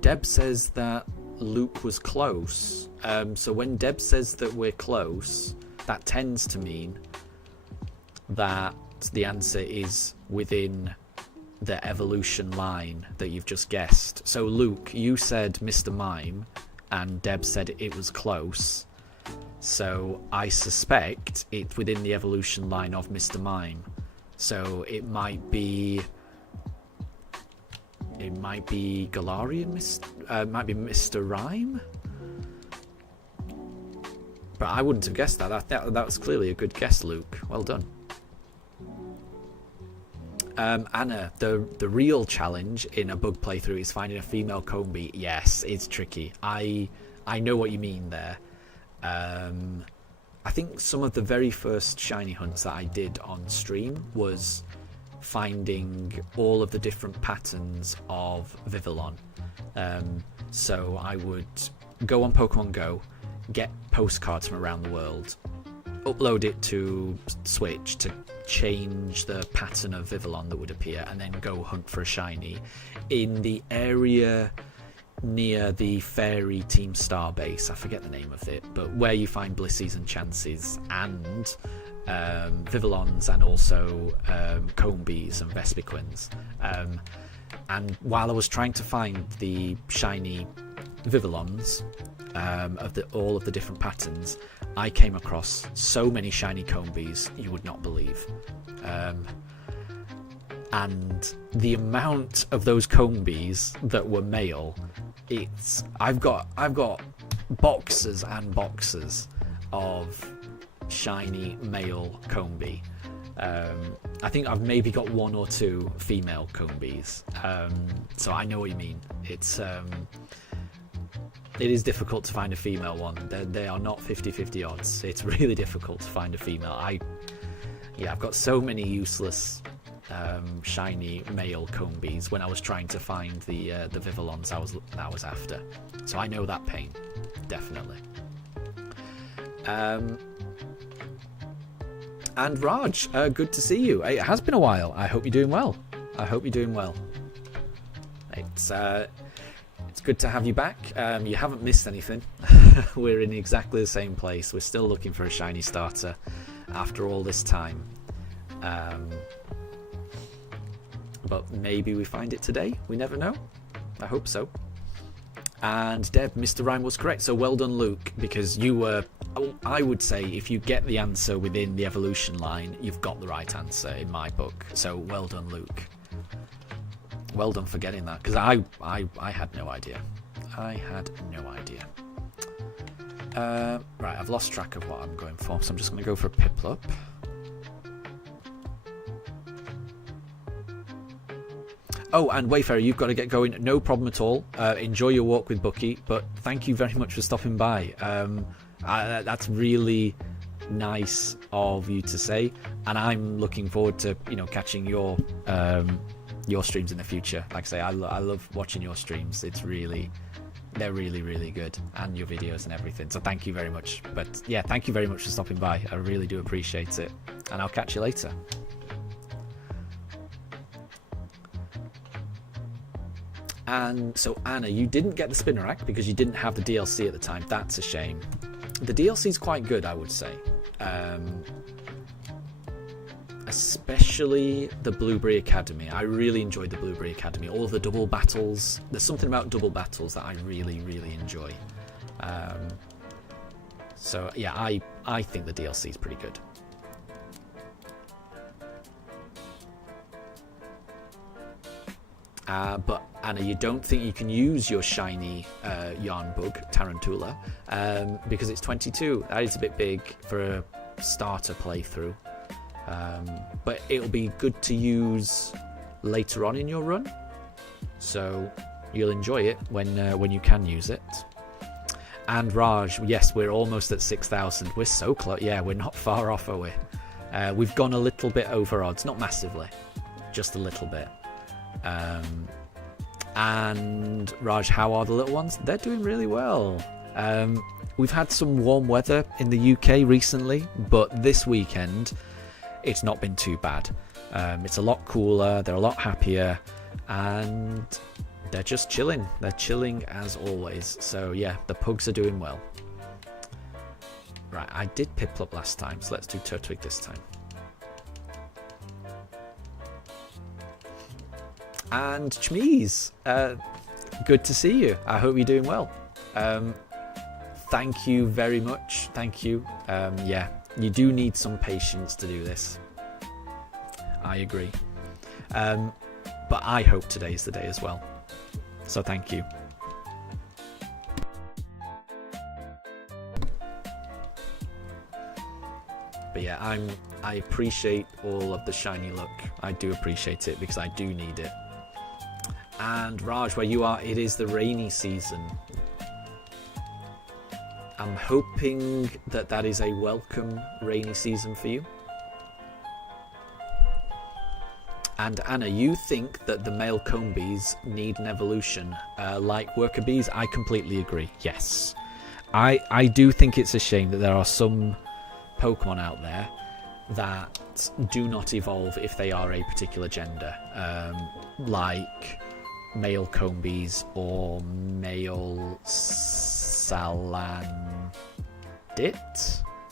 Deb says that Luke was close. So when Deb says that we're close, that tends to mean that the answer is within the evolution line that you've just guessed. So Luke, you said Mr. Mime, and Deb said it was close. So I suspect it's within the evolution line of Mr. Mime. So it might be Galarian, it might be Mr. Rhyme. But I wouldn't have guessed that. That was clearly a good guess, Luke. Well done. Anna, the real challenge in a bug playthrough is finding a female Combi. Yes, it's tricky. I know what you mean there. I think some of the very first shiny hunts that I did on stream was finding all of the different patterns of Vivillon. So I would go on Pokemon Go, get postcards from around the world, upload it to Switch to change the pattern of Vivillon that would appear, and then go hunt for a shiny in the area near the Fairy Team Star base. I forget the name of it, but where you find Blissies and Chances and Vivillons and also Combies and Vespiquens. And while I was trying to find the shiny Vivillons of all of the different patterns, I came across so many shiny Combies you would not believe. And the amount of those Combies that were male, I've got boxes and boxes of shiny male Combi. I think I've maybe got one or two female Combies. So I know what you mean. It is difficult to find a female one. They are not 50-50 odds. It's really difficult to find a female. I've got so many useless shiny male combies when I was trying to find the Vivillons I was after. So I know that pain, definitely. And Raj, good to see you. It has been a while. I hope you're doing well. It's good to have you back. You haven't missed anything. We're in exactly the same place. We're still looking for a shiny starter after all this time. But maybe we find it today. We never know. I hope so. And Deb, Mr. Rhyme was correct. So well done, Luke, because you were... I would say if you get the answer within the evolution line, you've got the right answer in my book. So well done, Luke. Well done for getting that, because I had no idea. Right, I've lost track of what I'm going for, so I'm just going to go for a Piplup. Oh, and Wayfarer, you've got to get going. No problem at all. Enjoy your walk with Bucky, but thank you very much for stopping by. That's really nice of you to say, and I'm looking forward to catching your streams in the future. Like I say, I love watching your streams. They're really good, and your videos and everything. So thank you very much. But yeah, thank you very much for stopping by. I really do appreciate it, and I'll catch you later. And so Anna, you didn't get the Spinnerack because you didn't have the DLC at the time. That's a shame. The DLC is quite good, I would say. Especially the Blueberry Academy. I really enjoyed the Blueberry Academy. All of the double battles. There's something about double battles that I really enjoy. So yeah, I think the DLC is pretty good. But Anna, you don't think you can use your shiny yarn bug Tarantula because it's 22. That is a bit big for a starter playthrough. But it'll be good to use later on in your run, so you'll enjoy it when you can use it. And Raj, yes, we're almost at 6,000. We're so close. Yeah, we're not far off, are we? We've gone a little bit over odds, not massively, just a little bit. And Raj, how are the little ones? They're doing really well. We've had some warm weather in the UK recently, but this weekend it's not been too bad. It's a lot cooler, they're a lot happier, and they're just chilling. They're chilling as always. So yeah, the pugs are doing well. Right, I did Piplup last time, so let's do Turtwig this time. And Chmeeze, good to see you. I hope you're doing well. Thank you very much. Thank you. Yeah, you do need some patience to do this. I agree. But I hope today's the day as well. So thank you. But yeah, I appreciate all of the shiny luck. I do appreciate it because I do need it. And Raj, where you are, it is the rainy season. I'm hoping that is a welcome rainy season for you. And Anna, you think that the male comb bees need an evolution like worker bees? I completely agree. Yes. I do think it's a shame that there are some Pokemon out there that do not evolve if they are a particular gender. Like male comb bees or male Salandit.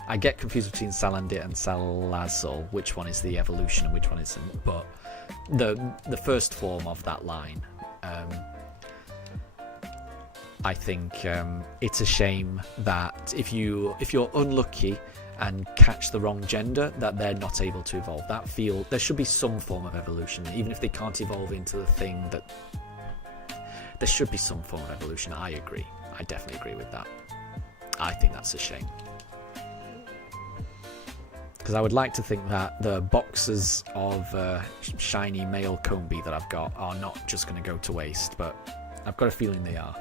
I get confused between Salandit and Salazzle, which one is the evolution and which one isn't, but the first form of that line, I think it's a shame that if you're unlucky and catch the wrong gender, that they're not able to evolve. There should be some form of evolution, even if they can't evolve into the thing that... There should be some form of evolution. I agree. I definitely agree with that. I think that's a shame. Because I would like to think that the boxes of shiny male comb bee that I've got are not just going to go to waste, but I've got a feeling they are.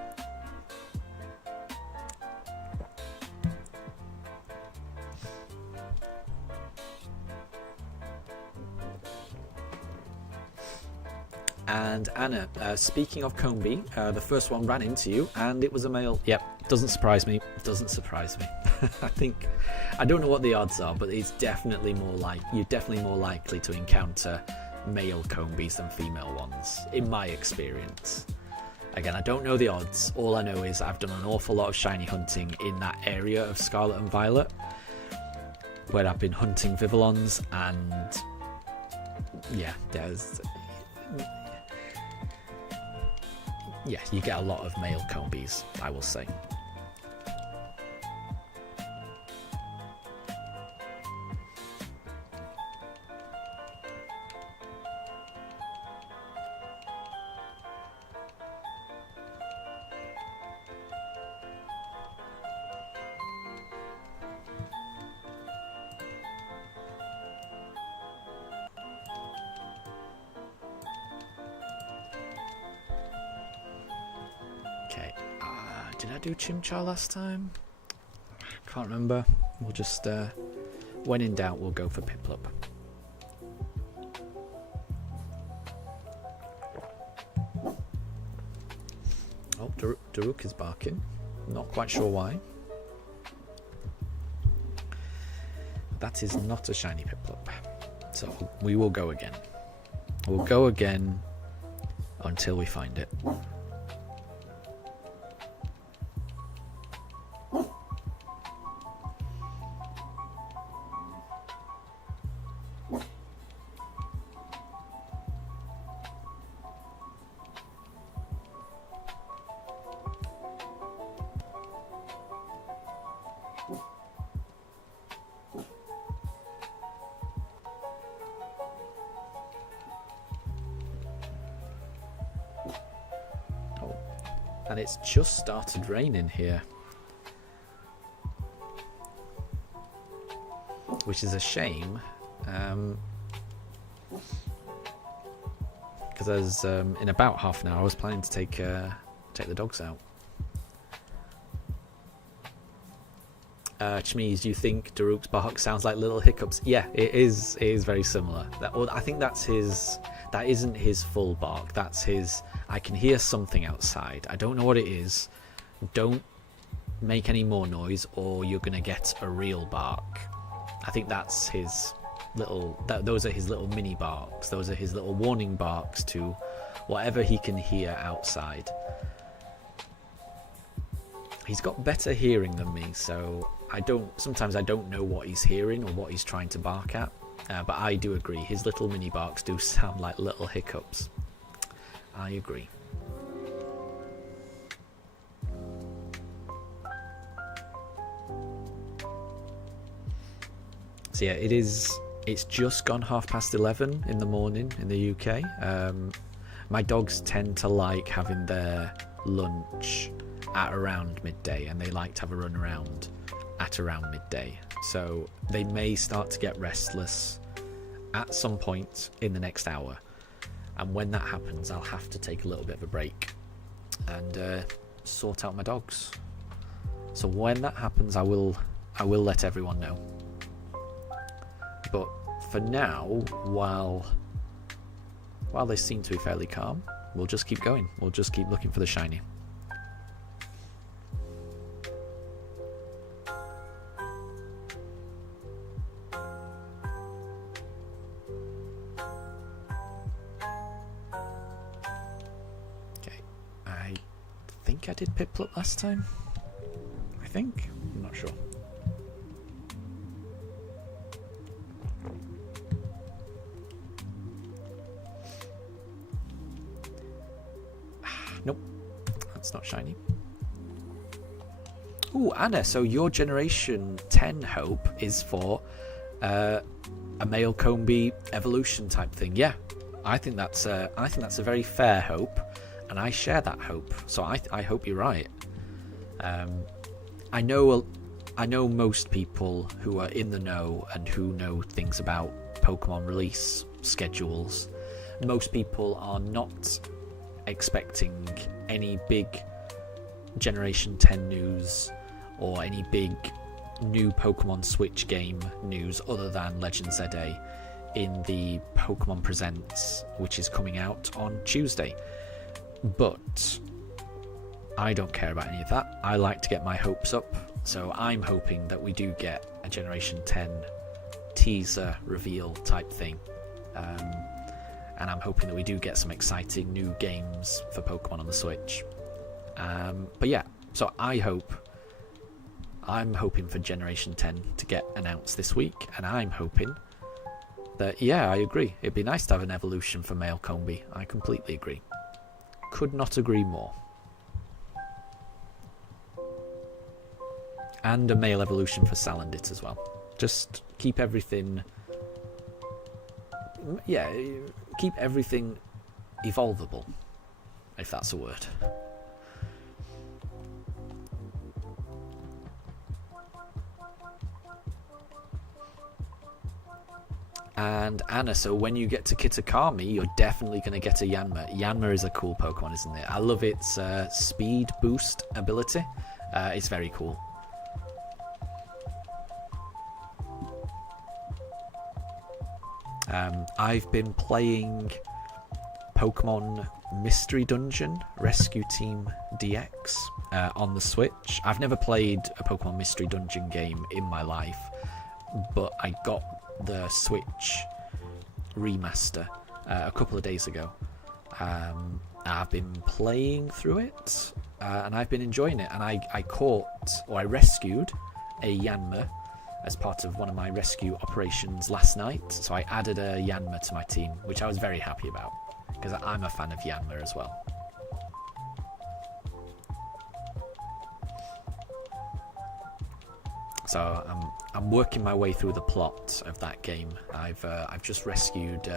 And Anna, speaking of Combi, the first one ran into you, and it was a male. Yep, doesn't surprise me. Doesn't surprise me. I don't know what the odds are, but it's definitely you're definitely more likely to encounter male Combis than female ones, in my experience. Again, I don't know the odds. All I know is I've done an awful lot of shiny hunting in that area of Scarlet and Violet, where I've been hunting Vivillons, and yeah, you get a lot of male Combis, I will say. Did I do Chimchar last time? Can't remember. We'll just, when in doubt, we'll go for Piplup. Oh, Daruk is barking. Not quite sure why. That is not a shiny Piplup. So we will go again. We'll go again until we find it. And it's just started raining here, which is a shame, because in about half an hour I was planning to take the dogs out. Chmees, do you think Daruk's bark sounds like little hiccups? Yeah, it is very similar. I think that's his. That isn't his full bark. That's his. I can hear something outside. I don't know what it is. Don't make any more noise, or you're gonna get a real bark. I think that's his little. Those are his little mini barks. Those are his little warning barks to whatever he can hear outside. He's got better hearing than me, so sometimes I don't know what he's hearing or what he's trying to bark at. But I do agree, his little mini barks do sound like little hiccups. I agree. So yeah, it's just gone 11:30 in the morning in the UK. My dogs tend to like having their lunch at around midday, and they like to have a run around at around midday. So they may start to get restless at some point in the next hour. And when that happens, I'll have to take a little bit of a break and sort out my dogs. So when that happens, I will let everyone know. But for now, while they seem to be fairly calm, we'll just keep going. We'll just keep looking for the shiny. I did Piplup last time. I think. I'm not sure. Nope. That's not shiny. Ooh, Anna, so your Generation 10 hope is for a male Combi evolution type thing. Yeah. I think that's a very fair hope. And I share that hope, so I hope you're right. I know most people who are in the know and who know things about Pokemon release schedules. Most people are not expecting any big Generation 10 news or any big new Pokemon Switch game news other than Legend ZA in the Pokemon Presents, which is coming out on Tuesday. But I don't care about any of that. I like to get my hopes up, so I'm hoping that we do get a Generation 10 teaser reveal type thing. And I'm hoping that we do get some exciting new games for Pokemon on the Switch. But yeah, so I'm hoping for Generation 10 to get announced this week, and I'm hoping that, yeah, I agree. It'd be nice to have an evolution for male Combi. I completely agree. Could not agree more. And a male evolution for Salandit as well. Just keep everything... yeah, keep everything evolvable, if that's a word. And Anna, so when you get to Kitakami, you're definitely going to get a Yanma. Yanma is a cool Pokemon, isn't it? I love its speed boost ability. It's very cool. I've been playing Pokemon Mystery Dungeon Rescue Team DX on the Switch. I've never played a Pokemon Mystery Dungeon game in my life, but I got the Switch remaster a couple of days ago. I've been playing through it, and I've been enjoying it. And I rescued a Yanma as part of one of my rescue operations last night. So I added a Yanma to my team, which I was very happy about, because I'm a fan of Yanma as well. So I'm working my way through the plot of that game. I've just rescued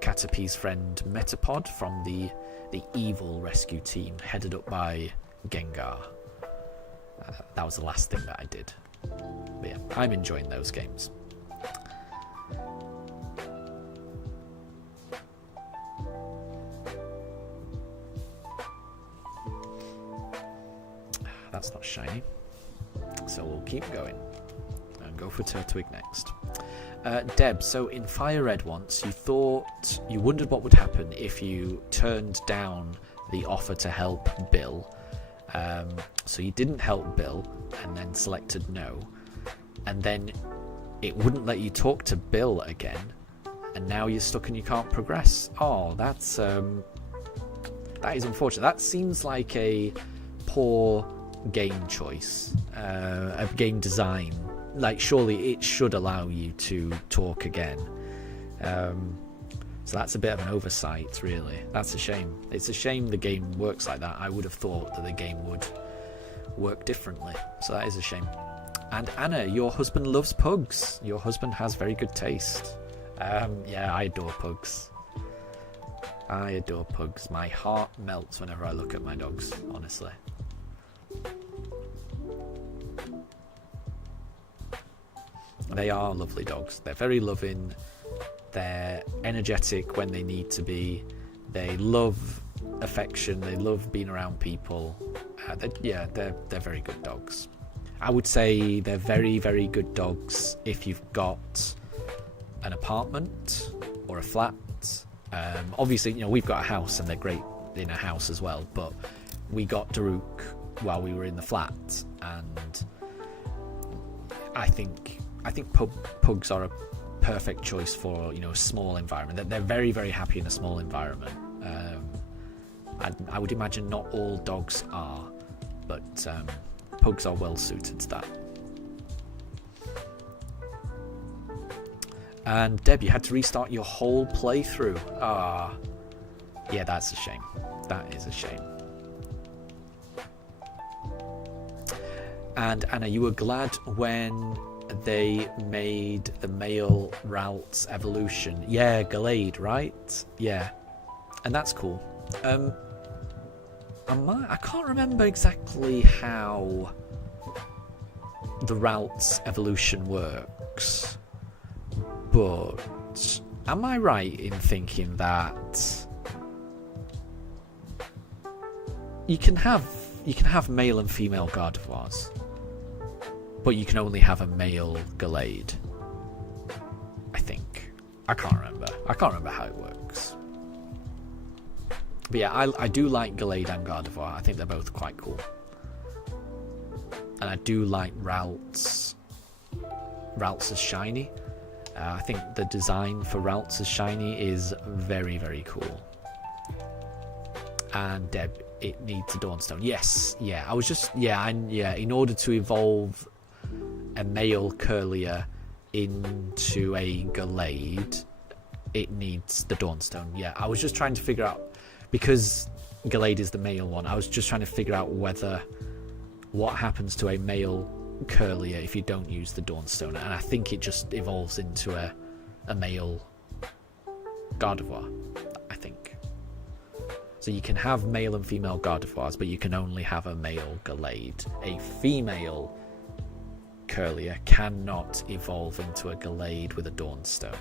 Caterpie's friend Metapod from the evil rescue team headed up by Gengar. That was the last thing that I did. But yeah, I'm enjoying those games. That's not shiny. So we'll keep going and go for Turtwig next. Deb, so in Fire Red once, you wondered what would happen if you turned down the offer to help Bill. So you didn't help Bill and then selected no, and then it wouldn't let you talk to Bill again, and now you're stuck and you can't progress. Oh, that is unfortunate. That seems like a poor game choice, a game design. Like, surely it should allow you to talk again. So that's a bit of an oversight, really. That's a shame. It's a shame the game works like that. I would have thought that the game would work differently. So that is a shame. And Anna, your husband loves pugs. Your husband has very good taste. Yeah, I adore pugs. I adore pugs. My heart melts whenever I look at my dogs, honestly. They are lovely dogs. They're very loving. They're energetic when they need to be. They love affection. They love being around people. They're very good dogs. I would say they're very, very good dogs if you've got an apartment or a flat. Obviously, we've got a house and they're great in a house as well. But we got Daruk while we were in the flat, and I think pugs are a perfect choice for a small environment. They're very, very happy in a small environment. I would imagine not all dogs are, but pugs are well suited to that. And Deb, you had to restart your whole playthrough. Yeah, that's a shame. That is a shame. And Anna, you were glad when they made the male Ralts evolution. Yeah, Gallade, right? Yeah, and that's cool. I can't remember exactly how the Ralts evolution works, but am I right in thinking that you can have male and female Gardevoirs, but you can only have a male Gallade, I think. I can't remember how it works. But yeah, I do like Gallade and Gardevoir. I think they're both quite cool. And I do like Ralts as shiny. I think the design for Ralts as shiny is very, very cool. And Deb, it needs a Dawnstone. Yes, yeah. I was just in order to evolve a male Curlier into a Gallade, it needs the Dawnstone. Yeah, I was just trying to figure out, because Gallade is the male one, I was just trying to figure out what happens to a male Curlier if you don't use the Dawnstone, and I think it just evolves into a male Gardevoir, I think. So you can have male and female Gardevoirs, but you can only have a male Gallade. A female Curlier cannot evolve into a Gallade with a Dawnstone.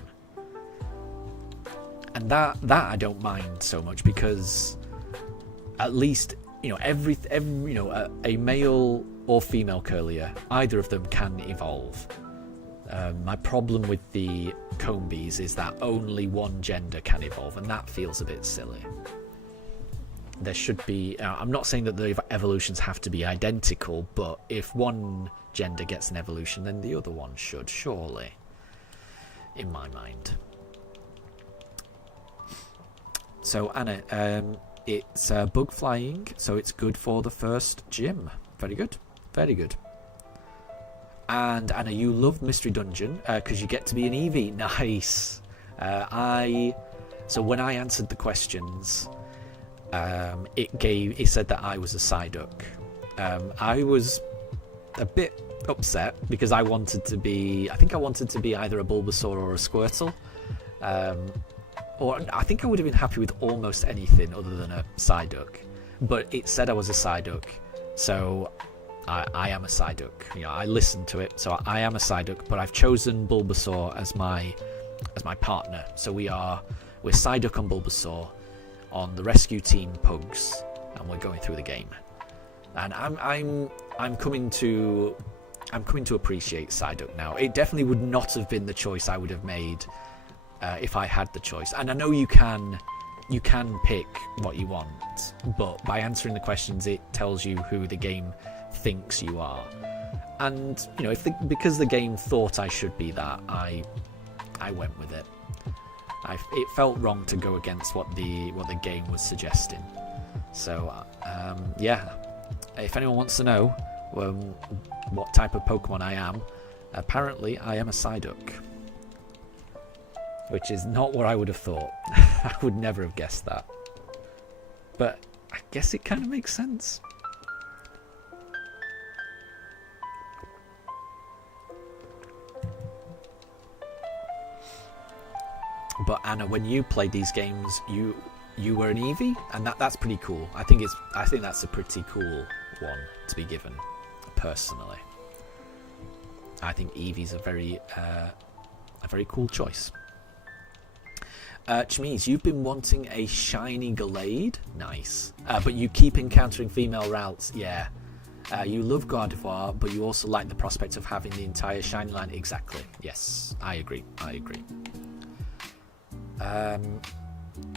And that I don't mind so much, because at least, you know, every a male or female Curlier, either of them can evolve. My problem with the Combees is that only one gender can evolve, and that feels a bit silly. There should be, I'm not saying that the evolutions have to be identical, but if one gender gets an evolution, then the other one should, surely, in my mind. So Anna, it's bug flying, so it's good for the first gym. Very good, very good. And Anna, you love Mystery Dungeon because you get to be an Eevee. Nice. So when I answered the questions, it said that I was a Psyduck. I was a bit upset because I think I wanted to be either a Bulbasaur or a Squirtle. Or I think I would have been happy with almost anything other than a Psyduck. But it said I was a Psyduck, so I am a Psyduck. You know, I listened to it, so I am a Psyduck. But I've chosen Bulbasaur as my partner. So we're Psyduck on Bulbasaur on the rescue team Pugs, and we're going through the game. And I'm coming to appreciate Psyduck now. It definitely would not have been the choice I would have made if I had the choice. And I know you can pick what you want, but by answering the questions, it tells you who the game thinks you are. And you know, because the game thought I should be that, I went with it. It felt wrong to go against what the game was suggesting. So yeah, if anyone wants to know what type of Pokemon I am, apparently I am a Psyduck. Which is not what I would have thought. I would never have guessed that. But I guess it kind of makes sense. But Anna, when you played these games, you were an Eevee, and that's pretty cool. I think that's a pretty cool one to be given, personally. I think Eevee's a very cool choice. Chmeeze, you've been wanting a shiny Gallade? Nice. But you keep encountering female routes. Yeah. You love Gardevoir, but you also like the prospect of having the entire shiny line. Exactly. Yes, I agree.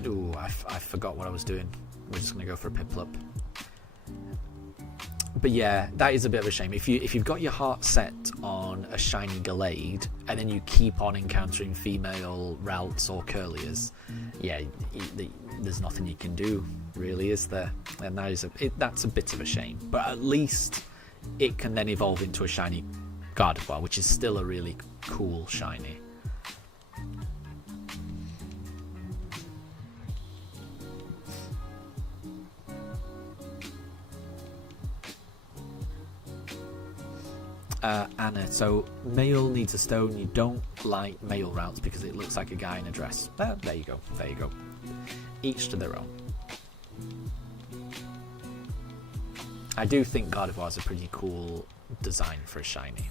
Ooh, I forgot what I was doing. We're just going to go for a Piplup. But yeah, that is a bit of a shame. If you've got your heart set on a shiny Gallade, and then you keep on encountering female Ralts or Curliers, yeah, there's nothing you can do, really, is there? And that's a bit of a shame. But at least it can then evolve into a shiny Gardevoir, which is still a really cool shiny. Anna, so male needs a stone. You don't like male routes because it looks like a guy in a dress. There you go. Each to their own. I do think Gardevoir is a pretty cool design for a shiny.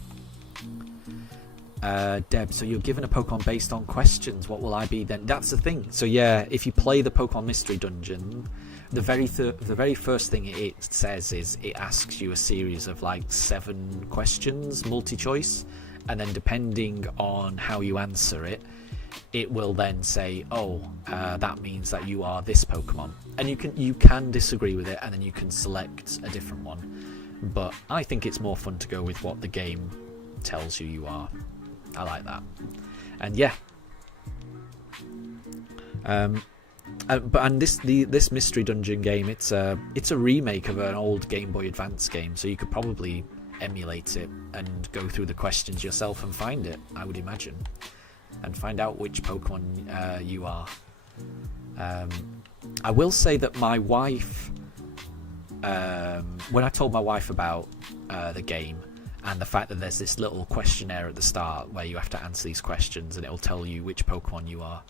Deb, so you're given a Pokemon based on questions. What will I be then? That's the thing. So yeah, if you play the Pokemon Mystery Dungeon, the very first thing it says is it asks you a series of like 7 questions, multi-choice, and then depending on how you answer it, it will then say, oh, that means that you are this Pokemon. And you can disagree with it, and then you can select a different one. But I think it's more fun to go with what the game tells you are. I like that. And yeah. This Mystery Dungeon game, it's a remake of an old Game Boy Advance game, so you could probably emulate it and go through the questions yourself and find it, I would imagine, and find out which Pokemon you are. I will say that my wife, when I told my wife about the game and the fact that there's this little questionnaire at the start where you have to answer these questions and it'll tell you which Pokemon you are,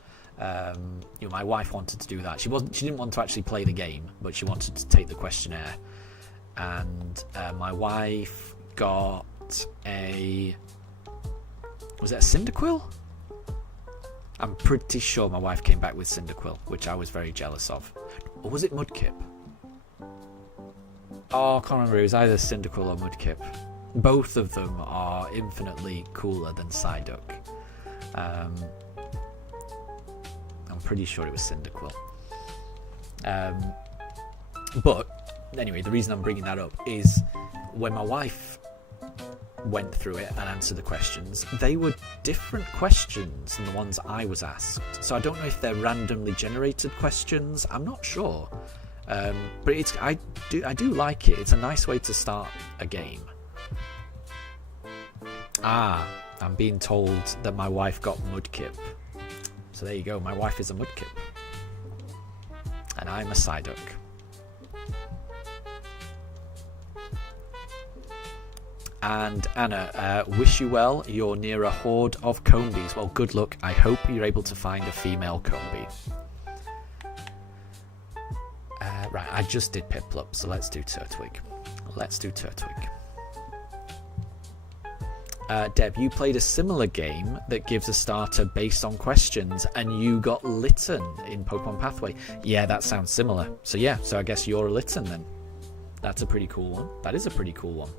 my wife wanted to do that. She didn't want to actually play the game, but she wanted to take the questionnaire. And my wife got was it a Cyndaquil? I'm pretty sure my wife came back with Cyndaquil, which I was very jealous of. Or was it Mudkip? Oh, I can't remember. It was either Cyndaquil or Mudkip. Both of them are infinitely cooler than Psyduck. I'm pretty sure it was Cyndaquil. But anyway, the reason I'm bringing that up is when my wife went through it and answered the questions, they were different questions than the ones I was asked. So I don't know if they're randomly generated questions. I'm not sure. But I do like it. It's a nice way to start a game. I'm being told that my wife got Mudkip. So there you go. My wife is a Mudkip. And I'm a Psyduck. And Anna, wish you well. You're near a horde of Combies. Well, good luck. I hope you're able to find a female Combi. Right, I just did Piplup, so let's do Turtwig. Deb, you played a similar game that gives a starter based on questions, and you got Litten in Pokemon Pathway. Yeah, that sounds similar. So yeah, so I guess you're a Litten then. That's a pretty cool one. That is a pretty cool one.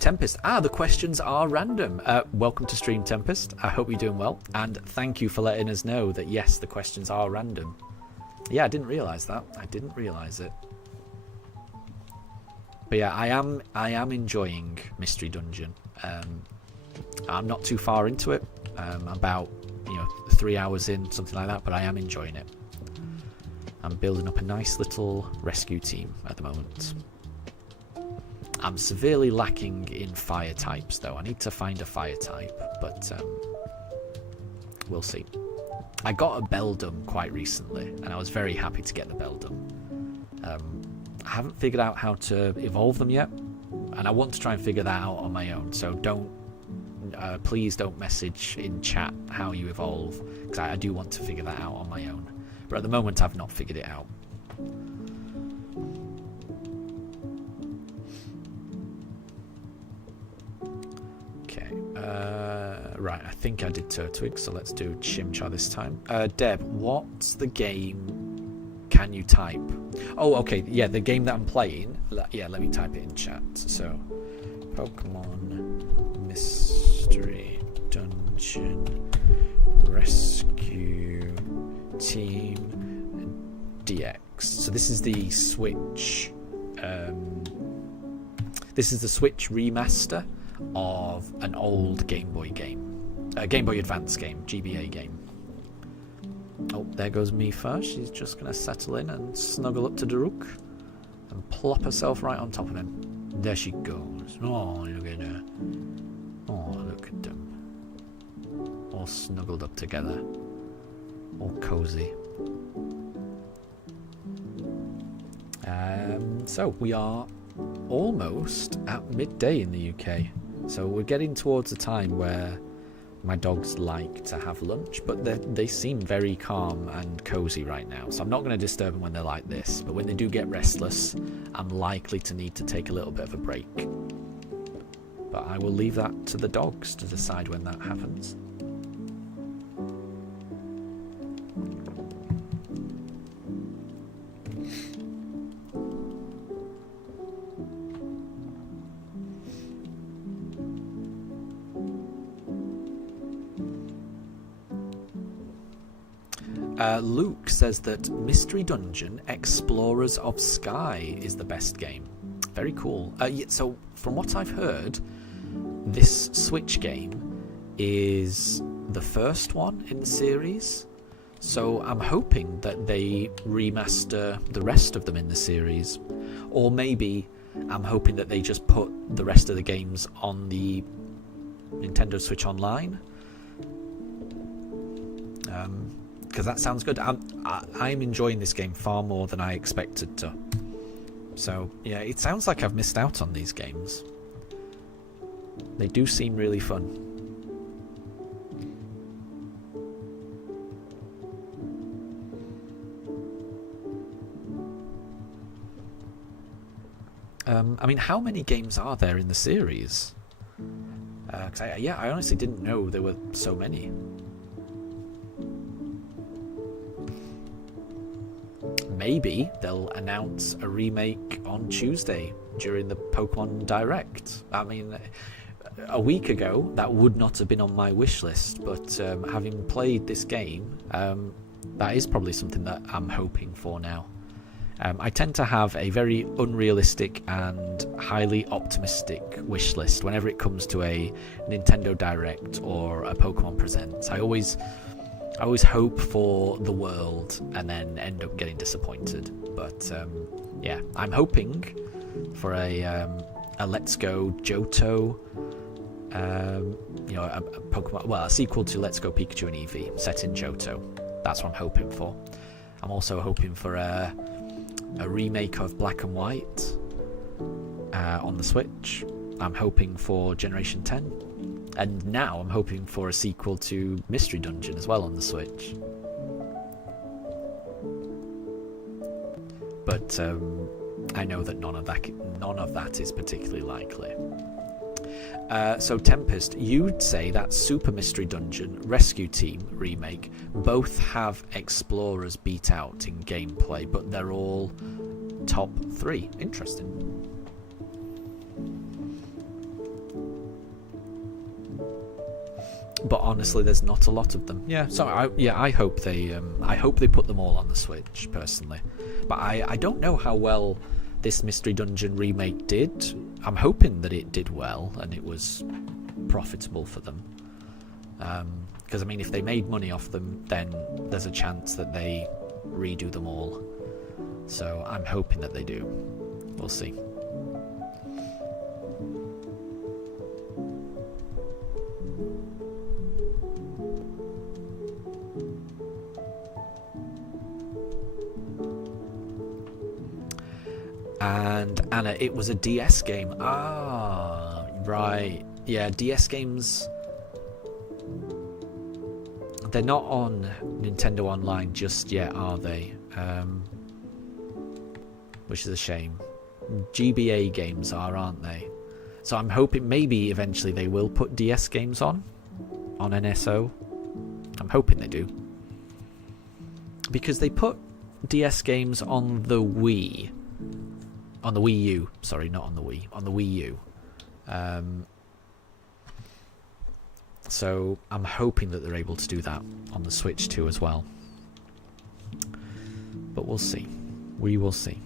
Tempest. The questions are random. Welcome to stream, Tempest. I hope you're doing well, and thank you for letting us know that yes, the questions are random. Yeah, I didn't realise that. I didn't realise it. But yeah, I am enjoying Mystery Dungeon. I'm not too far into it. About 3 hours in, something like that. But I am enjoying it. I'm building up a nice little rescue team at the moment. I'm severely lacking in fire types, though. I need to find a fire type, but we'll see. I got a Beldum quite recently, and I was very happy to get the Beldum. I haven't figured out how to evolve them yet, and I want to try and figure that out on my own. So please don't message in chat how you evolve, because I do want to figure that out on my own. But at the moment, I've not figured it out. Right, I think I did Turtwig, so let's do Chimchar this time. Deb, what's the game can you type? Oh, okay, yeah, the game that I'm playing. Yeah, let me type it in chat. So, Pokemon Mystery Dungeon Rescue Team DX. So this is the Switch. This is the Switch remaster of an old Game Boy game, Game Boy Advance game, GBA game. Oh, there goes Mifa. She's just going to settle in and snuggle up to Daruk and plop herself right on top of him. There she goes. Oh, look at her. Oh, look at them. All snuggled up together. All cozy. So, we are almost at midday in the UK. So we're getting towards a time where my dogs like to have lunch, but they seem very calm and cozy right now. So I'm not going to disturb them when they're like this, but when they do get restless, I'm likely to need to take a little bit of a break. But I will leave that to the dogs to decide when that happens. Luke says that Mystery Dungeon Explorers of Sky is the best game. Very cool. So from what I've heard, this Switch game is the first one in the series. So I'm hoping that they remaster the rest of them in the series. Or maybe I'm hoping that they just put the rest of the games on the Nintendo Switch Online. Because that sounds good. I'm enjoying this game far more than I expected to. So, yeah, it sounds like I've missed out on these games. They do seem really fun. I mean, how many games are there in the series? I honestly didn't know there were so many. Maybe they'll announce a remake on Tuesday during the Pokemon Direct. I mean, a week ago, that would not have been on my wish list, but having played this game, that is probably something that I'm hoping for now. I tend to have a very unrealistic and highly optimistic wish list whenever it comes to a Nintendo Direct or a Pokemon Presents. I always hope for the world and then end up getting disappointed. But yeah, I'm hoping for a Let's Go Johto, a Pokemon, well, a sequel to Let's Go Pikachu and Eevee set in Johto. That's what I'm hoping for. I'm also hoping for a remake of Black and White on the Switch. I'm hoping for Generation 10. And now I'm hoping for a sequel to Mystery Dungeon as well on the Switch. But I know that none of that is particularly likely. So Tempest, you'd say that Super Mystery Dungeon Rescue Team remake both have explorers beat out in gameplay, but they're all top 3. Interesting. But honestly, there's not a lot of them. Yeah, so I hope they put them all on the Switch personally. But I don't know how well this Mystery Dungeon remake did. I'm hoping that it did well and it was profitable for them. Because I mean, if they made money off them, then there's a chance that they redo them all. So I'm hoping that they do. We'll see. And Anna, it was a DS game. Ah, right. Yeah, DS games, they're not on Nintendo Online just yet, are they? Which is a shame. GBA games aren't they? So I'm hoping maybe eventually they will put DS games on NSO. I'm hoping they do. Because they put DS games on the Wii. On the Wii U. Sorry, not on the Wii. On the Wii U. So I'm hoping that they're able to do that on the Switch too as well. But we'll see. We will see.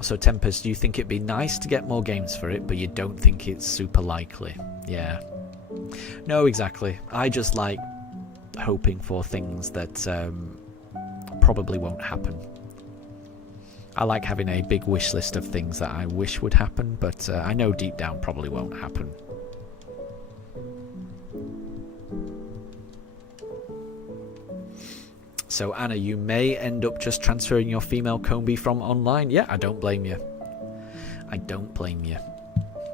So Tempest, you think it'd be nice to get more games for it, but you don't think it's super likely. Yeah. No, exactly. I just like hoping for things that probably won't happen. I like having a big wish list of things that I wish would happen, but I know deep down probably won't happen. So Anna, you may end up just transferring your female Combi from online. Yeah, I don't blame you. I don't blame you.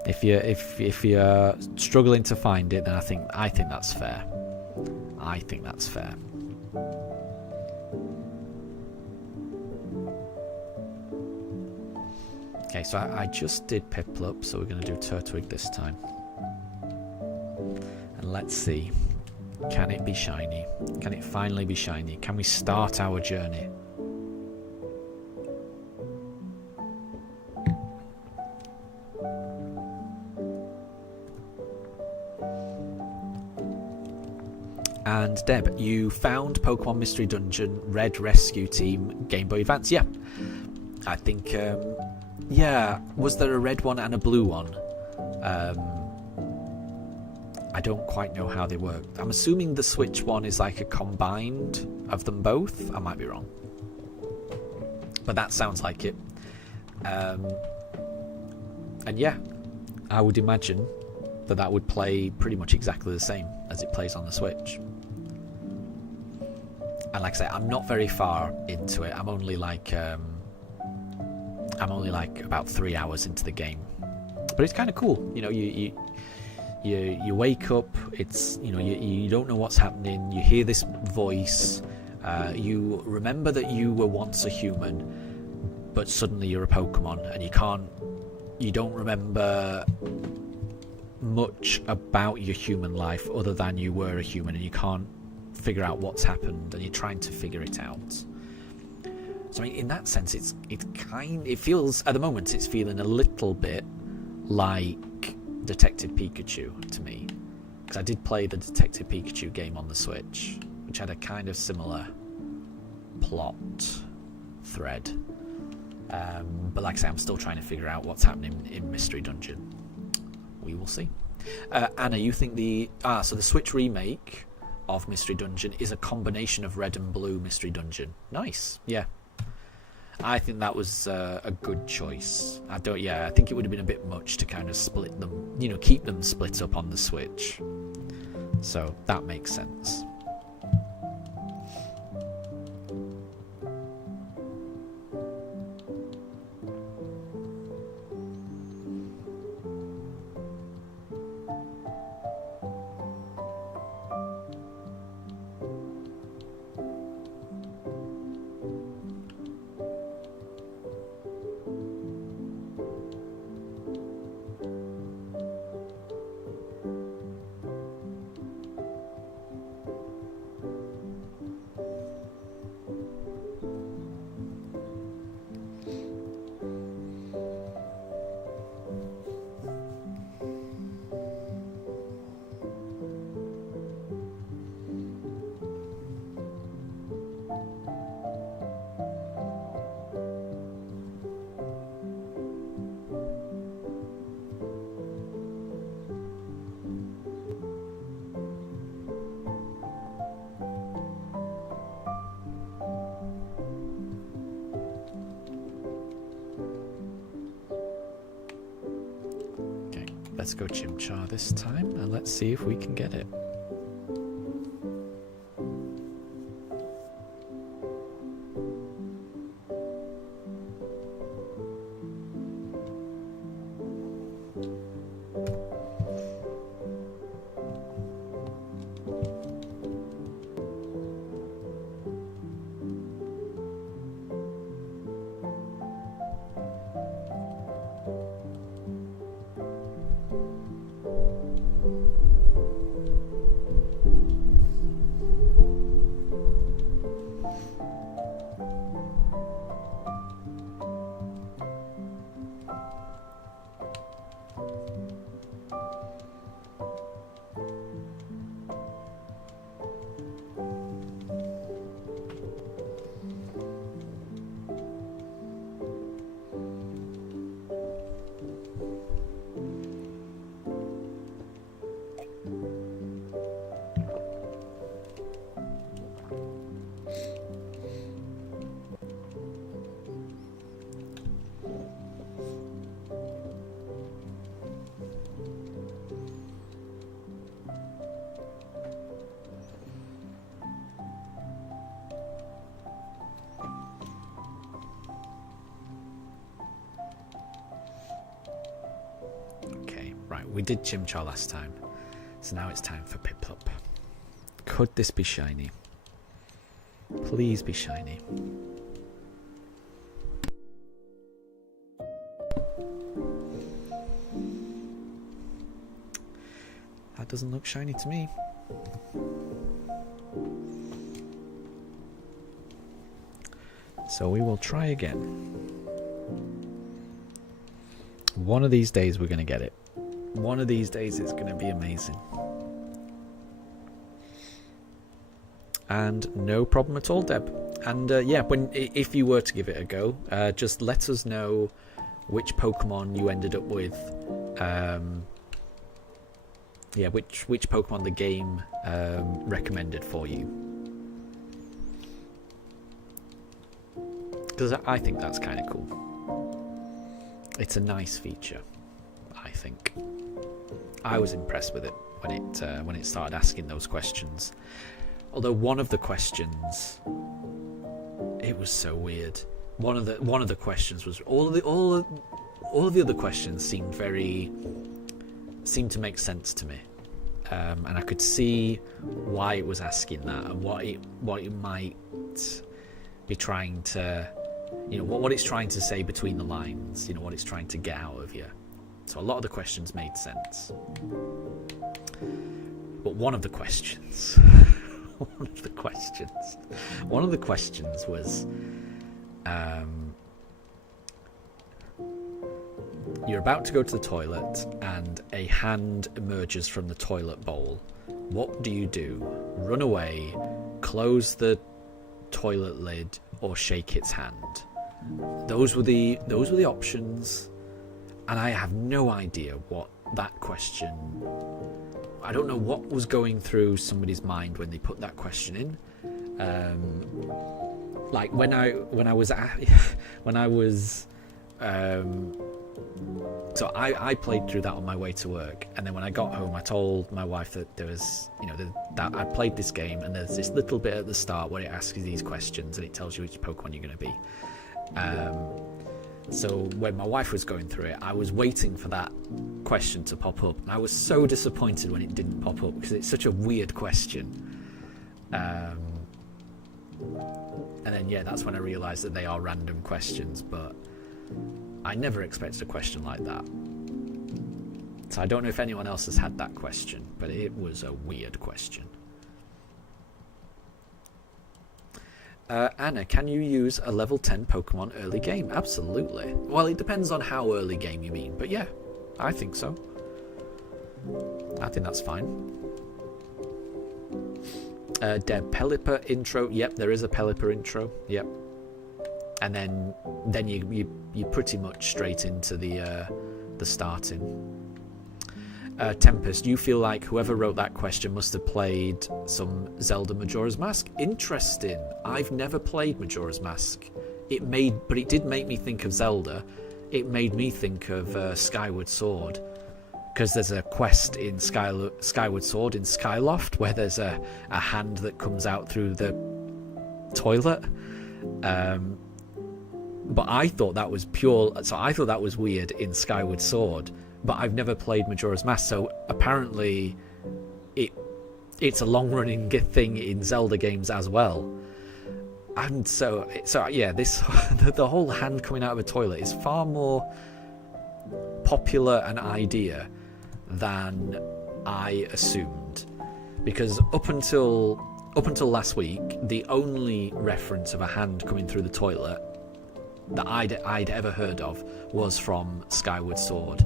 If you're struggling to find it, then I think that's fair. I think that's fair. Okay, so I just did Piplup, so we're going to do Turtwig this time. And let's see. Can it be shiny? Can it finally be shiny? Can we start our journey? And Deb, you found Pokemon Mystery Dungeon Red Rescue Team Game Boy Advance. Yeah, I think, yeah, was there a red one and a blue one? I don't quite know how they work. I'm assuming the Switch one is like a combined of them both. I might be wrong, but that sounds like it. And yeah, I would imagine that would play pretty much exactly the same as it plays on the Switch. And like I say, I'm not very far into it. I'm only like about 3 hours into the game, but it's kind of cool. You know, you wake up. It's, you know, you don't know what's happening. You hear this voice. You remember that you were once a human, but suddenly you're a Pokemon, and you don't remember much about your human life other than you were a human, and you can't figure out what's happened, and you're trying to figure it out. So I mean, in that sense, it feels at the moment it's feeling a little bit like Detective Pikachu to me, because I did play the Detective Pikachu game on the Switch, which had a kind of similar plot thread. But like I say, I'm still trying to figure out what's happening in Mystery Dungeon. We will see. Anna, you think so the Switch remake of Mystery Dungeon is a combination of red and blue Mystery Dungeon. Nice. Yeah. I think that was a good choice. I think it would have been a bit much to kind of split them, you know, keep them split up on the Switch. So that makes sense. Let's go Chimchar this time, and let's see if we can get it. We did Chimchar last time, so now it's time for Piplup. Could this be shiny? Please be shiny. That Doesn't look shiny to me. So we will try again. One of these days we're going to get it. One of these days it's going to be amazing. And no problem at all, Deb. And yeah, if you were to give it a go, just let us know which Pokemon you ended up with. Yeah, which Pokemon the game recommended for you. Because I think that's kind of cool. It's a nice feature, I think. I was impressed with it when it started asking those questions. Although one of the questions, it was so weird. One of the questions was all of the other questions seemed to make sense to me, and I could see why it was asking that and what it might be trying to, what it's trying to say between the lines, what it's trying to get out of you. So a lot of the questions made sense, but one of the questions was, you're about to go to the toilet and a hand emerges from the toilet bowl. What do you do? Run away, close the toilet lid, or shake its hand? Those were the options, and I have no idea what that question. I don't know what was going through somebody's mind when they put that question in. Like when I played through that on my way to work, and then when I got home I told my wife that there was, that I played this game, and there's this little bit at the start where it asks you these questions and it tells you which Pokemon you're going to be. So when my wife was going through it, I was waiting for that question to pop up, and I was so disappointed when it didn't pop up because it's such a weird question. And then that's when I realised that they are random questions, but I never expected a question like that. So I don't know if anyone else has had that question, but it was a weird question. Anna, can you use a level 10 Pokemon early game? Absolutely. Well, it depends on how early game you mean, but yeah, I think so. I think that's fine. Deb, Pelipper intro. Yep, there is a Pelipper intro. Yep. And then you pretty much straight into the starting. Tempest, you feel like whoever wrote that question must have played some Zelda Majora's Mask? Interesting. I've never played Majora's Mask. But it did make me think of Zelda. It made me think of Skyward Sword, because there's a quest in Skyward Sword in Skyloft where there's a hand that comes out through the toilet. But I thought that was I thought that was weird in Skyward Sword, but I've never played Majora's Mask, so apparently it's a long-running thing in Zelda games as well. And so yeah, the whole hand coming out of a toilet is far more popular an idea than I assumed, because up until last week, the only reference of a hand coming through the toilet that I'd ever heard of was from Skyward Sword.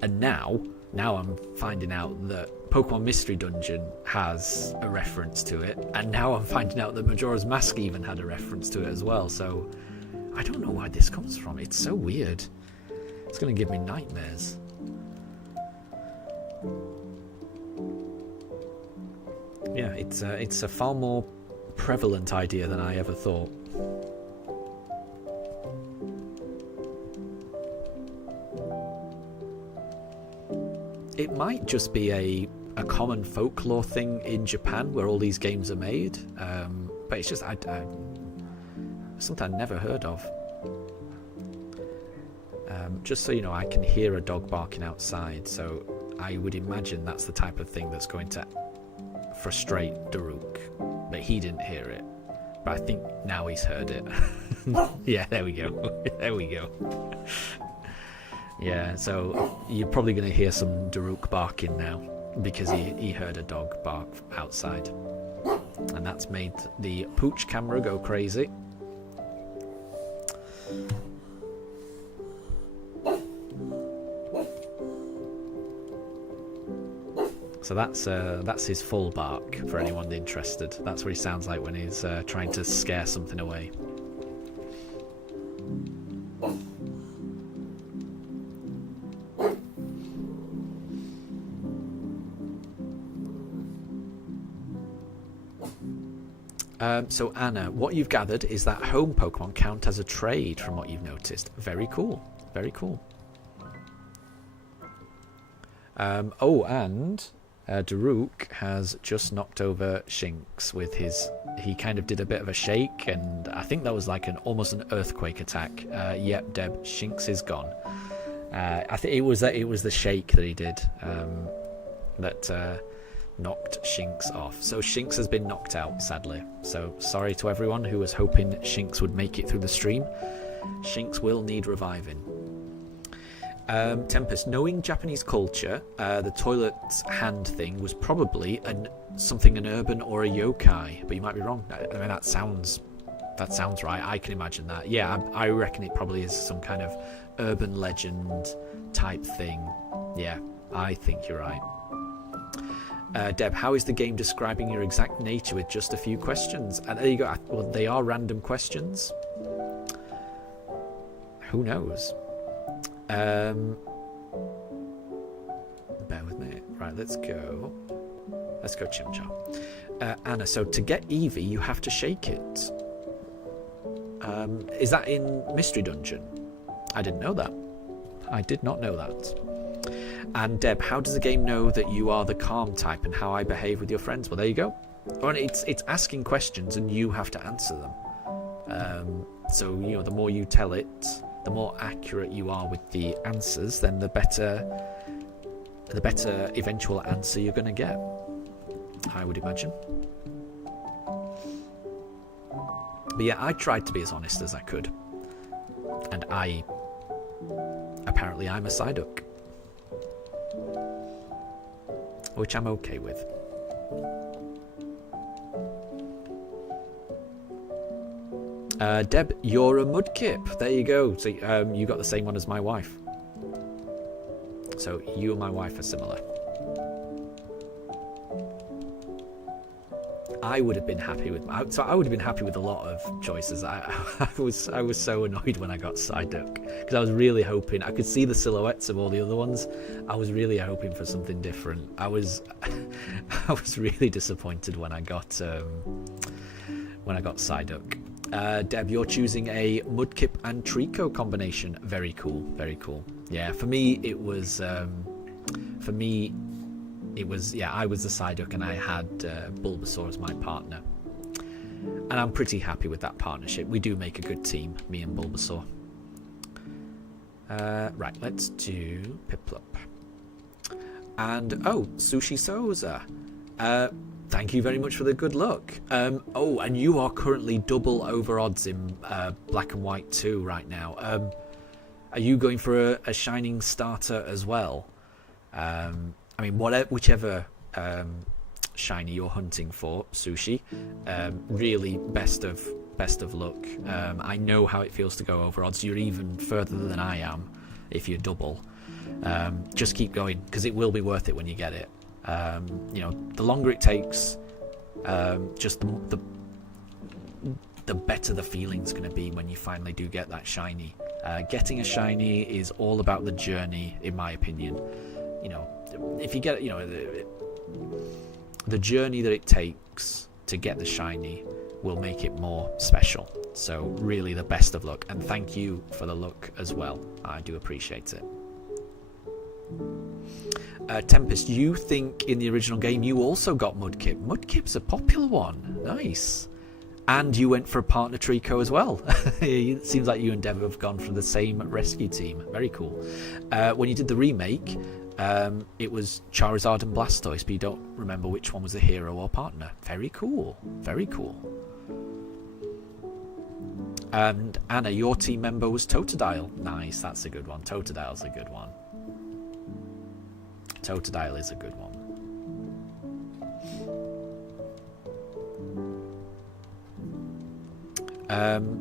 And now I'm finding out that Pokemon Mystery Dungeon has a reference to it, and now I'm finding out that Majora's Mask even had a reference to it as well. So I don't know where this comes from. It's so weird. It's going to give me nightmares. Yeah, it's a far more prevalent idea than I ever thought. It might just be a common folklore thing in Japan where all these games are made, but it's just something I never heard of. Just so you know, I can hear a dog barking outside, so I would imagine that's the type of thing that's going to frustrate Daruk, but he didn't hear it. But I think now he's heard it. Yeah, there we go. There we go. Yeah, so you're probably going to hear some Daruk barking now because he heard a dog bark outside. And that's made the Pooch camera go crazy. So that's his full bark for anyone interested. That's what he sounds like when he's trying to scare something away. So Anna, what you've gathered is that home Pokemon count as a trade from what you've noticed. Very cool. Very cool. Oh, and Daruk has just knocked over Shinx with his... He kind of did a bit of a shake, and I think that was like almost an earthquake attack. Yep, Deb, Shinx is gone. I think it was the shake that he did that knocked Shinx off. So Shinx has been knocked out, sadly. So sorry to everyone who was hoping Shinx would make it through the stream. Shinx will need reviving. Tempest, knowing Japanese culture, the toilet hand thing was probably something an urban or a yokai, but you might be wrong. I mean, that sounds right. I can imagine that. Yeah, I reckon it probably is some kind of urban legend type thing. Yeah, I think you're right. Deb, how is the game describing your exact nature with just a few questions? And there you go. Well, they are random questions. Who knows? Bear with me. Right, let's go Chimchar. Anna, so to get Eevee, you have to shake it. Is that in Mystery Dungeon? I didn't know that. I did not know that. And Deb, how does the game know that you are the calm type and how I behave with your friends? Well, there you go. Well, it's asking questions and you have to answer them. So, you know, the more you tell it, the more accurate you are with the answers, then the better eventual answer you're going to get, I would imagine. But yeah, I tried to be as honest as I could. And apparently I'm a Psyduck. Which I'm okay with. Deb, you're a Mudkip. There you go. So you got the same one as my wife. So you and my wife are similar. I would have been happy with. So I would have been happy with a lot of choices. I was so annoyed when I got Psyduck because I was really hoping. I could see the silhouettes of all the other ones. I was really hoping for something different. I was really disappointed when I got Psyduck. Deb, you're choosing a Mudkip and Trico combination. Very cool, very cool. Yeah, for me it was. I was the Psyduck and I had Bulbasaur as my partner. And I'm pretty happy with that partnership. We do make a good team, me and Bulbasaur. Right, let's do Piplup. And, Sushi Souza. Thank you very much for the good luck. And you are currently double over odds in Black and White 2 right now. Are you going for a Shining starter as well? I mean, whichever shiny you're hunting for, Sushi, really best of luck. I know how it feels to go over odds. You're even further than I am if you're double. Just keep going because it will be worth it when you get it. The longer it takes, just the better the feeling's going to be when you finally do get that shiny. Getting a shiny is all about the journey, in my opinion. If you get, the journey that it takes to get the shiny will make it more special. So really the best of luck, and thank you for the luck as well. I do appreciate it. Tempest, you think in the original game you also got Mudkip. Mudkip's a popular one. Nice. And you went for a partner Trico as well. It seems like you and Dev have gone from the same rescue team. Very cool. When you did the remake, it was Charizard and Blastoise, but you don't remember which one was the hero or partner. Very cool. Very cool. And Anna, your team member was Totodile. Nice, that's a good one. Totodile's a good one. Totodile is a good one.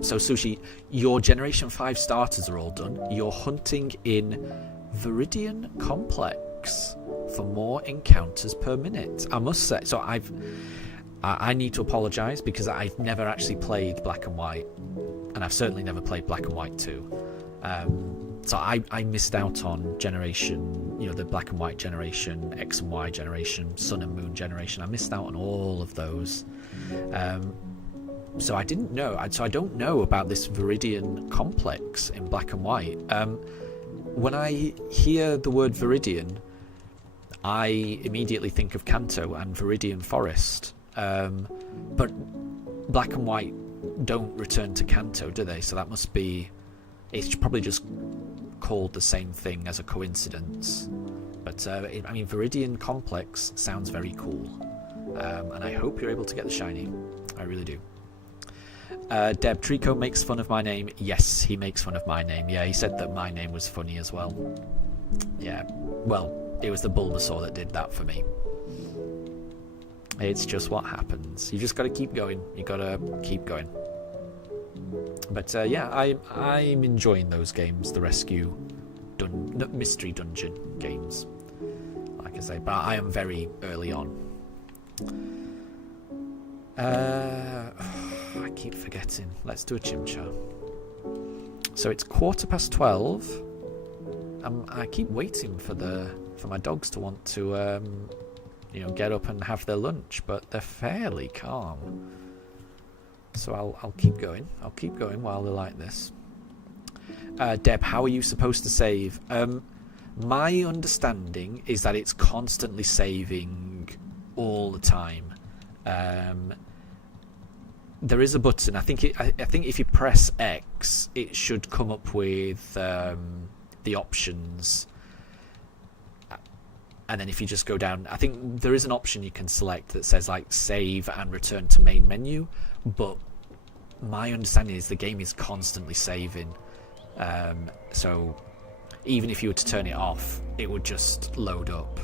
So Sushi, your Generation 5 starters are all done. You're hunting in Viridian Complex for more encounters per minute. I must say, so I need to apologise because I've never actually played Black and White, and I've certainly never played Black and White 2. So I missed out on generation, the Black and White generation, X and Y generation, Sun and Moon generation. I missed out on all of those. So I didn't know. So I don't know about this Viridian Complex in Black and White. When I hear the word Viridian, I immediately think of Kanto and Viridian Forest. But Black and White don't return to Kanto, do they? So that must be... It's probably just called the same thing as a coincidence. But, I mean, Viridian Complex sounds very cool. And I hope you're able to get the shiny. I really do. Deb, Trico makes fun of my name. Yes, he makes fun of my name. Yeah, he said that my name was funny as well. Yeah, well, it was the Bulbasaur that did that for me. It's just what happens. You just got to keep going. You got to keep going. But yeah, I'm enjoying those games, the rescue mystery dungeon games. Like I say, but I am very early on. I keep forgetting. Let's do a chimchar. So it's 12:15. I keep waiting for my dogs to want to get up and have their lunch, but they're fairly calm. So I'll keep going. I'll keep going while they're like this. Deb, how are you supposed to save? My understanding is that it's constantly saving all the time. There is a button. I think if you press X, it should come up with the options. And then if you just go down, I think there is an option you can select that says like save and return to main menu. But my understanding is the game is constantly saving. So even if you were to turn it off, it would just load up.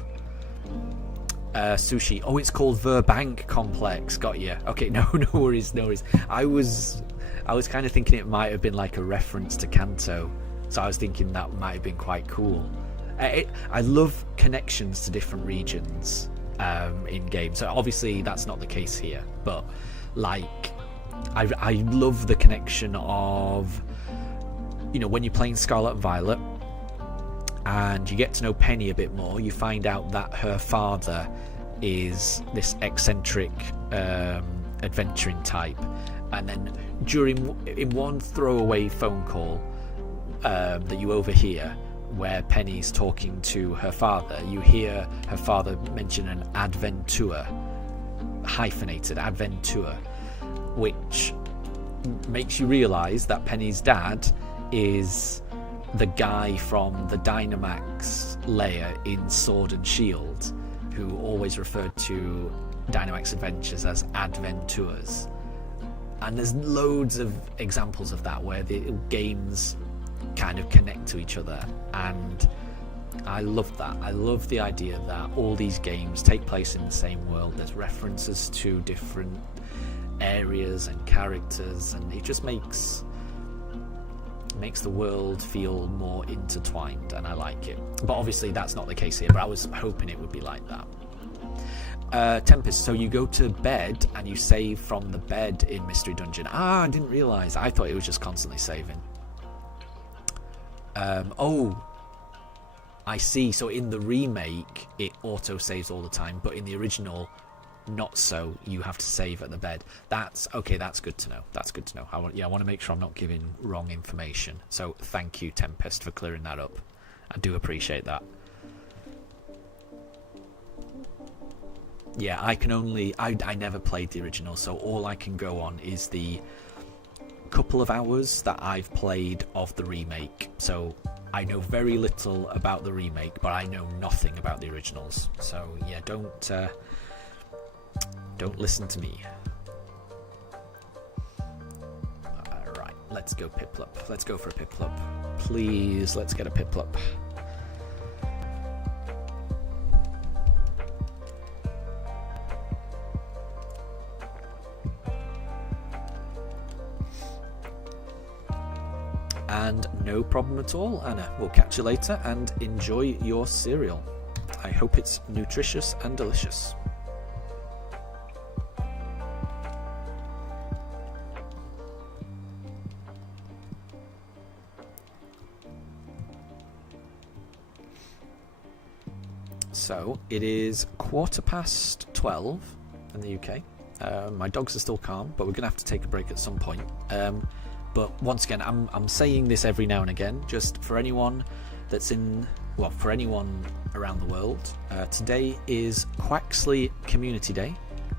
Sushi. Oh, it's called Verbank Complex. Got you. Okay, no worries. I was kind of thinking it might have been like a reference to Kanto, so I was thinking that might have been quite cool. I love connections to different regions in games. So obviously that's not the case here, but like I love the connection of when you're playing Scarlet and Violet and you get to know Penny a bit more, you find out that her father is this eccentric adventuring type, and then in one throwaway phone call that you overhear where Penny's talking to her father, you hear her father mention an adventure, hyphenated adventure, which makes you realise that Penny's dad is the guy from the Dynamax layer in Sword and Shield, who always referred to Dynamax adventures as adventures. And there's loads of examples of that where the games kind of connect to each other, and I love that. I love the idea that all these games take place in the same world. There's references to different areas and characters, and it just makes the world feel more intertwined, and I like it. But obviously that's not the case here, but I was hoping it would be like that. Tempest, so you go to bed and you save from the bed in Mystery Dungeon. I didn't realise. I thought it was just constantly saving. Oh, I see. So in the remake, it auto-saves all the time, but in the original, not so. You have to save at the bed. That's okay. That's good to know. That's good to know. I want to make sure I'm not giving wrong information. So thank you, Tempest, for clearing that up. I do appreciate that. Yeah, I never played the original, so all I can go on is the couple of hours that I've played of the remake. So I know very little about the remake, but I know nothing about the originals. So yeah, don't listen to me. Alright. Let's go Piplup. Let's go for a Piplup. Please, let's get a Piplup. And no problem at all, Anna. We'll catch you later and enjoy your cereal. I hope it's nutritious and delicious. So it is 12:15 in the UK. My dogs are still calm, but we're going to have to take a break at some point. But once again, I'm saying this every now and again, just for anyone that's for anyone around the world. Today is Quaxley Community Day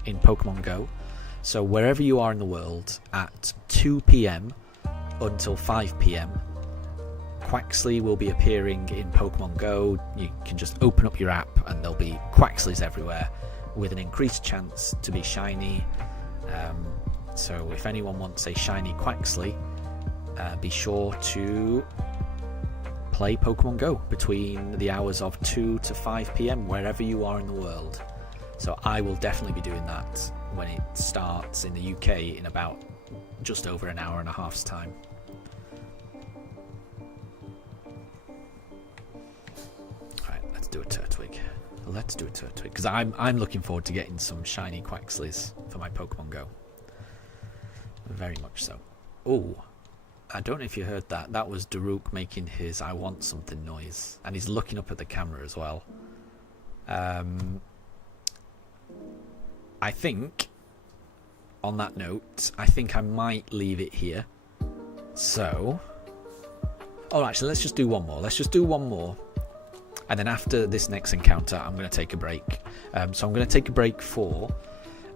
in Pokemon Go. So wherever you are in the world, at 2 PM until 5 PM, Quaxley will be appearing in Pokemon Go. You can just open up your app and there'll be Quaxleys everywhere with an increased chance to be shiny. So if anyone wants a shiny Quaxley, be sure to play Pokemon Go between the hours of 2 to 5 PM wherever you are in the world. So I will definitely be doing that when it starts in the UK in about just over an hour and a half's time. Alright, let's do a Turtwig. Let's do a Turtwig, because I'm looking forward to getting some shiny Quaxleys for my Pokemon Go. Very much so. Oh, I don't know if you heard that. That was Daruk making his I want something noise. And he's looking up at the camera as well. I think, on that note, I think I might leave it here. So, oh, actually, let's just do one more. Let's just do one more. And then after this next encounter, I'm going to take a break. So I'm going to take a break for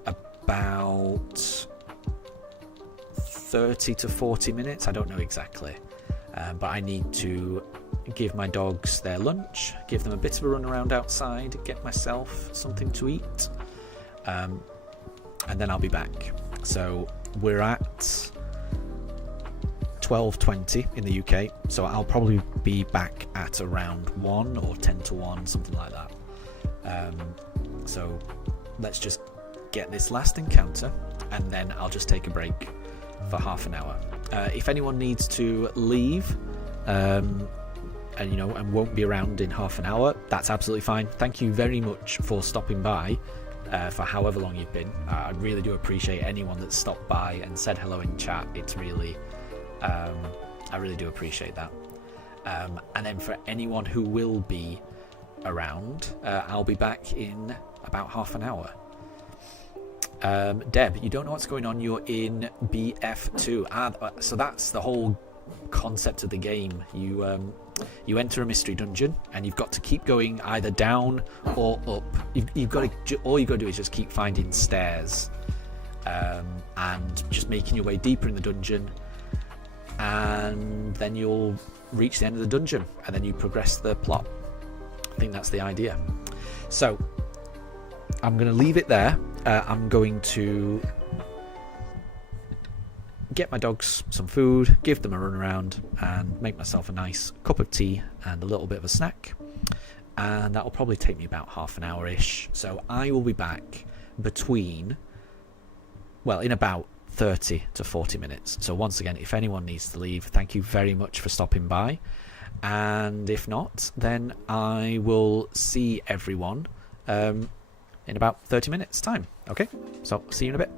about 30 to 40 minutes. I don't know exactly. But I need to give my dogs their lunch, give them a bit of a run around outside, get myself something to eat. And then I'll be back. So we're at 12:20 in the UK, so I'll probably be back at around 1 or 10 to 1, something like that. So let's just get this last encounter and then I'll just take a break for half an hour. If anyone needs to leave and won't be around in half an hour, that's absolutely fine. Thank you very much for stopping by for however long you've been. I really do appreciate anyone that's stopped by and said hello in chat. It's really I really do appreciate that. And then for anyone who will be around, I'll be back in about half an hour. Deb, you don't know what's going on. You're in BF2. So that's the whole concept of the game. You enter a mystery dungeon and you've got to keep going either down or up. You've got to, all you got to do is just keep finding stairs and just making your way deeper in the dungeon, and then you'll reach the end of the dungeon and then you progress the plot. I think that's the idea. So I'm going to leave it there. I'm going to get my dogs some food, give them a run around, and make myself a nice cup of tea and a little bit of a snack. And that will probably take me about half an hour-ish. So I will be back in about 30 to 40 minutes. So once again, if anyone needs to leave, thank you very much for stopping by. And if not, then I will see everyone in about 30 minutes time. Okay, so see you in a bit.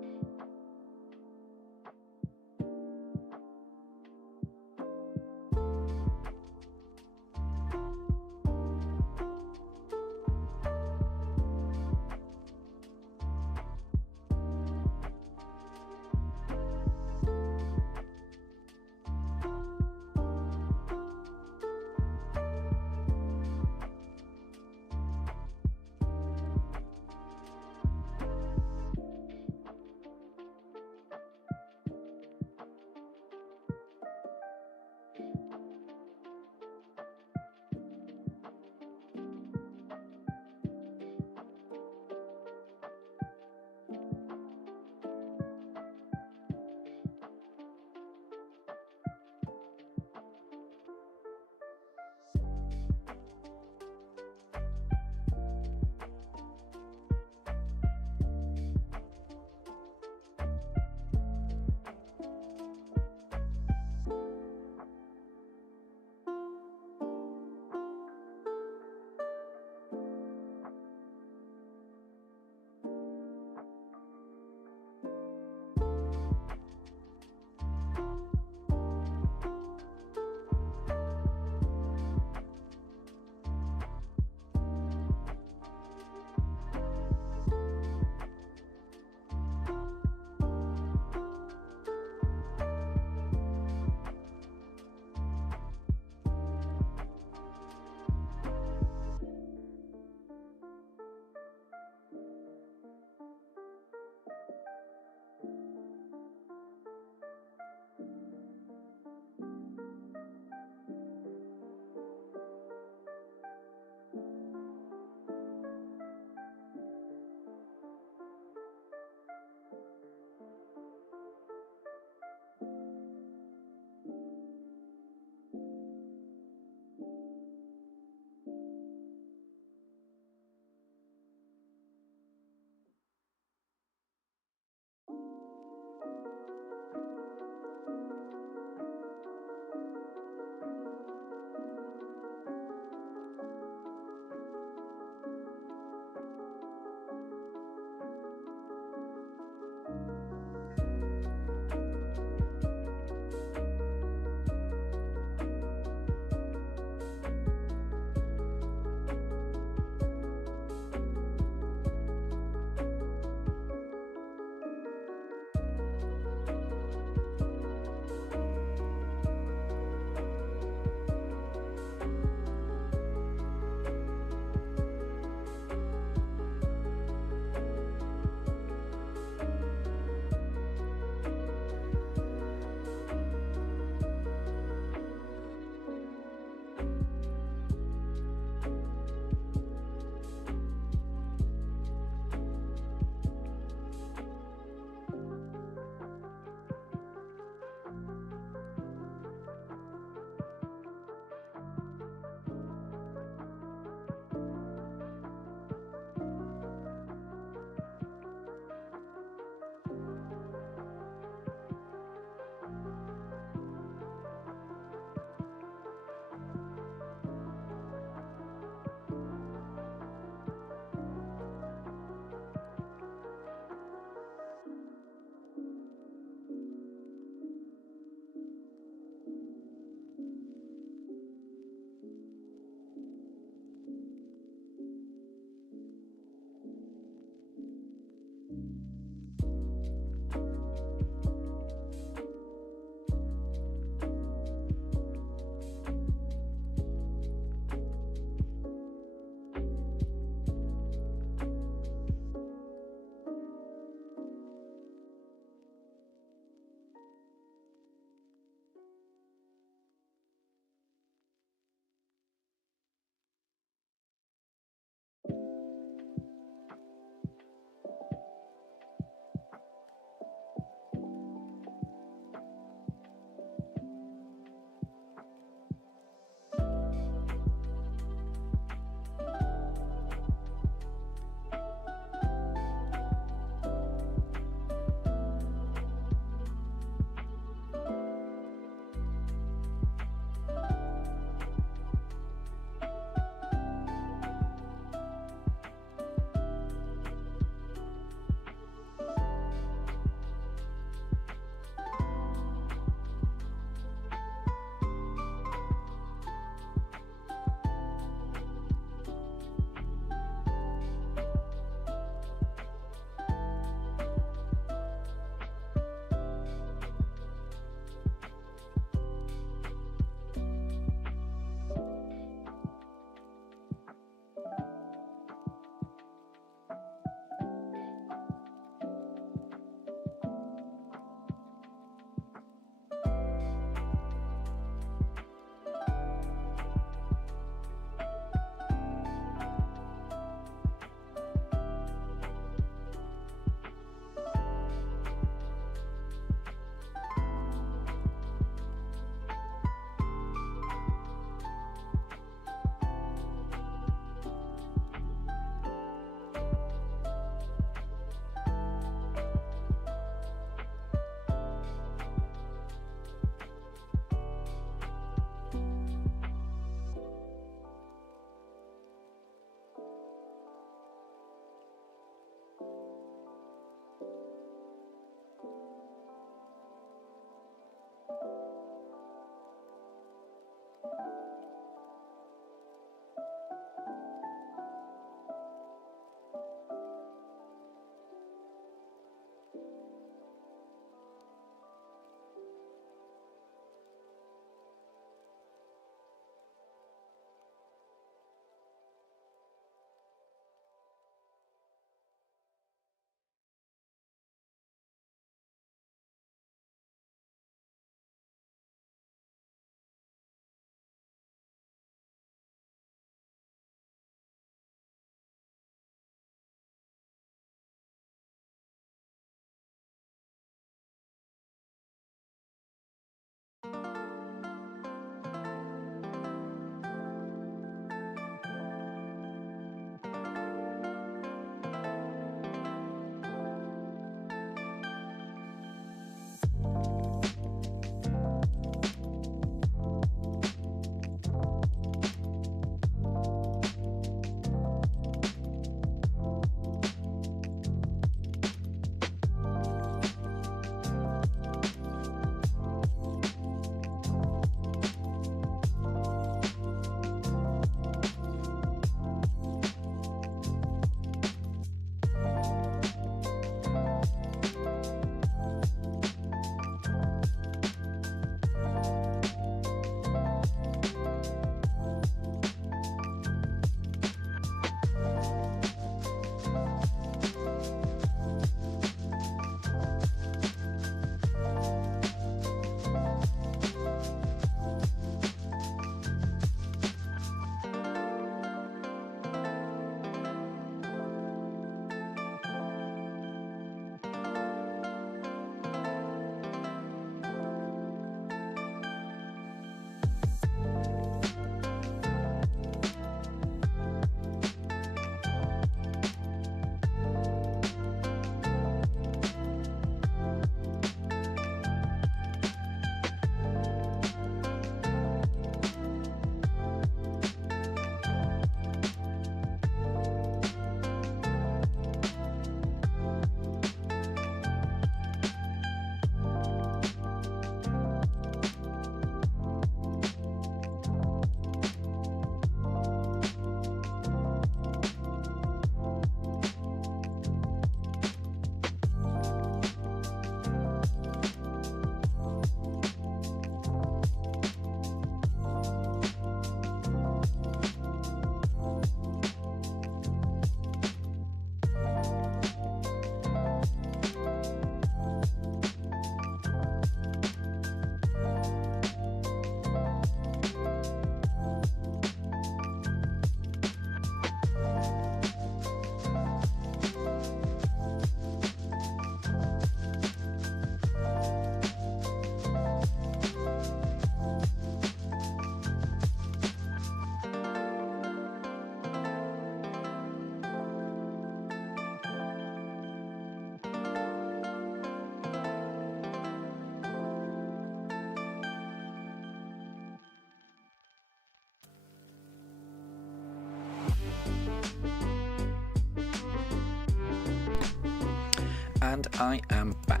And I am back.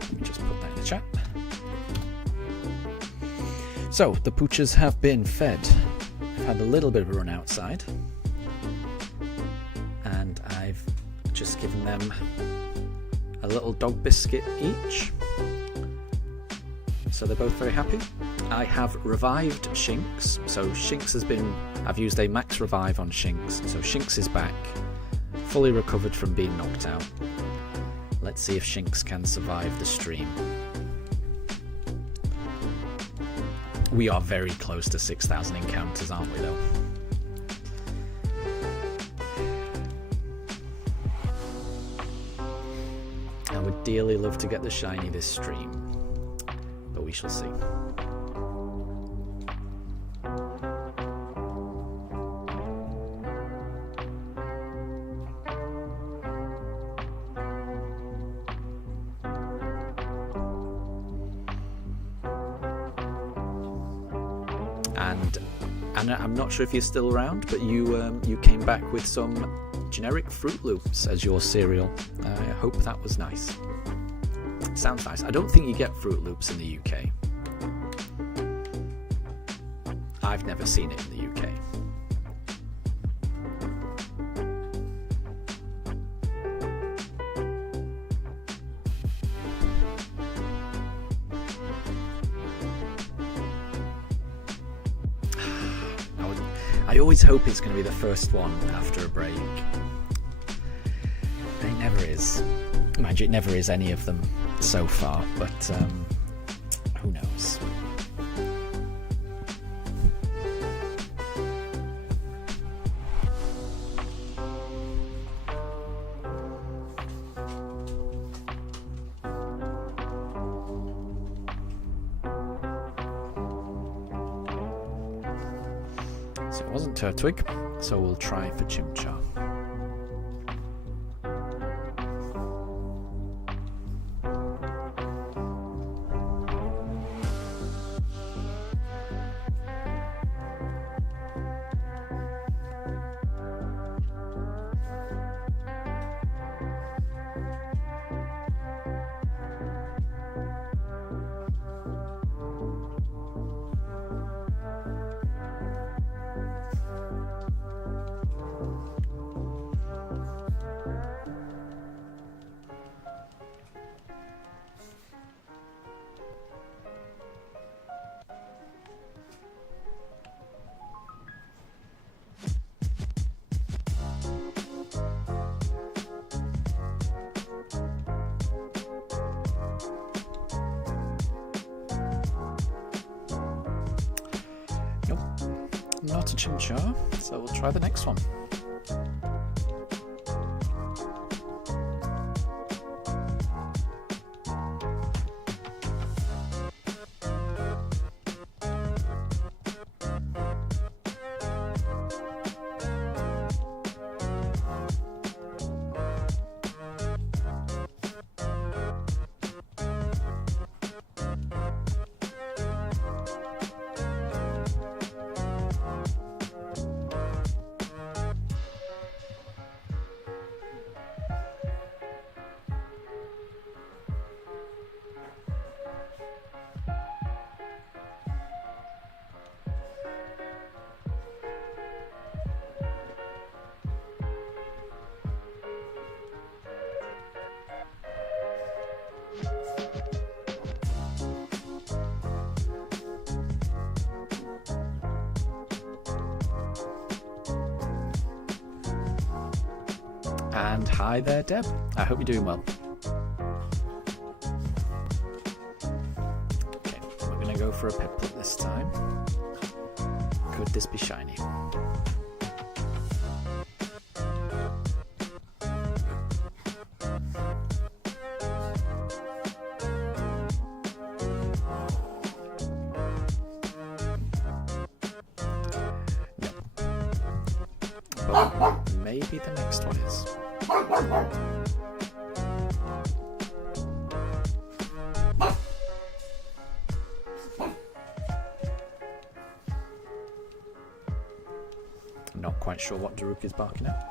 Let me just put that in the chat. So, the Pooches have been fed. I've had a little bit of a run outside. And I've just given them a little dog biscuit each. So they're both very happy. I have revived Shinx. So Shinx has been... I've used a max revive on Shinx. So Shinx is back. Fully recovered from being knocked out. Let's see if Shinx can survive the stream. We are very close to 6,000 encounters, aren't we, though? I would dearly love to get the shiny this stream, but we shall see. And I'm not sure if you're still around, but you came back with some generic Fruit Loops as your cereal. I hope that was nice. Sounds nice. I don't think you get Fruit Loops in the UK. I've never seen it in the UK. I always hope it's going to be the first one after a break. It never is. Mind you, it never is any of them so far, but who knows? So it wasn't Turtwig, so we'll try for Chimchar. Not a Chimchar, so we'll try the next one. And hi there, Deb. I hope you're doing well. Okay, we're going to go for a Piplup this time. Could this be shiny? But maybe the next one is. I'm not quite sure what Daruk is barking at.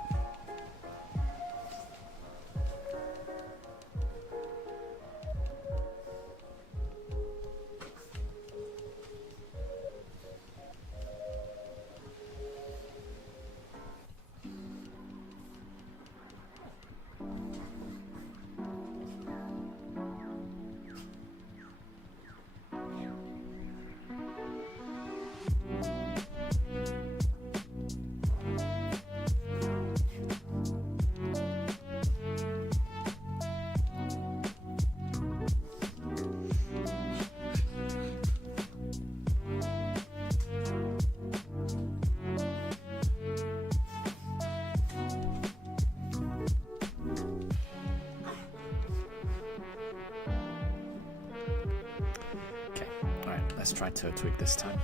Let's try Turtwig this time.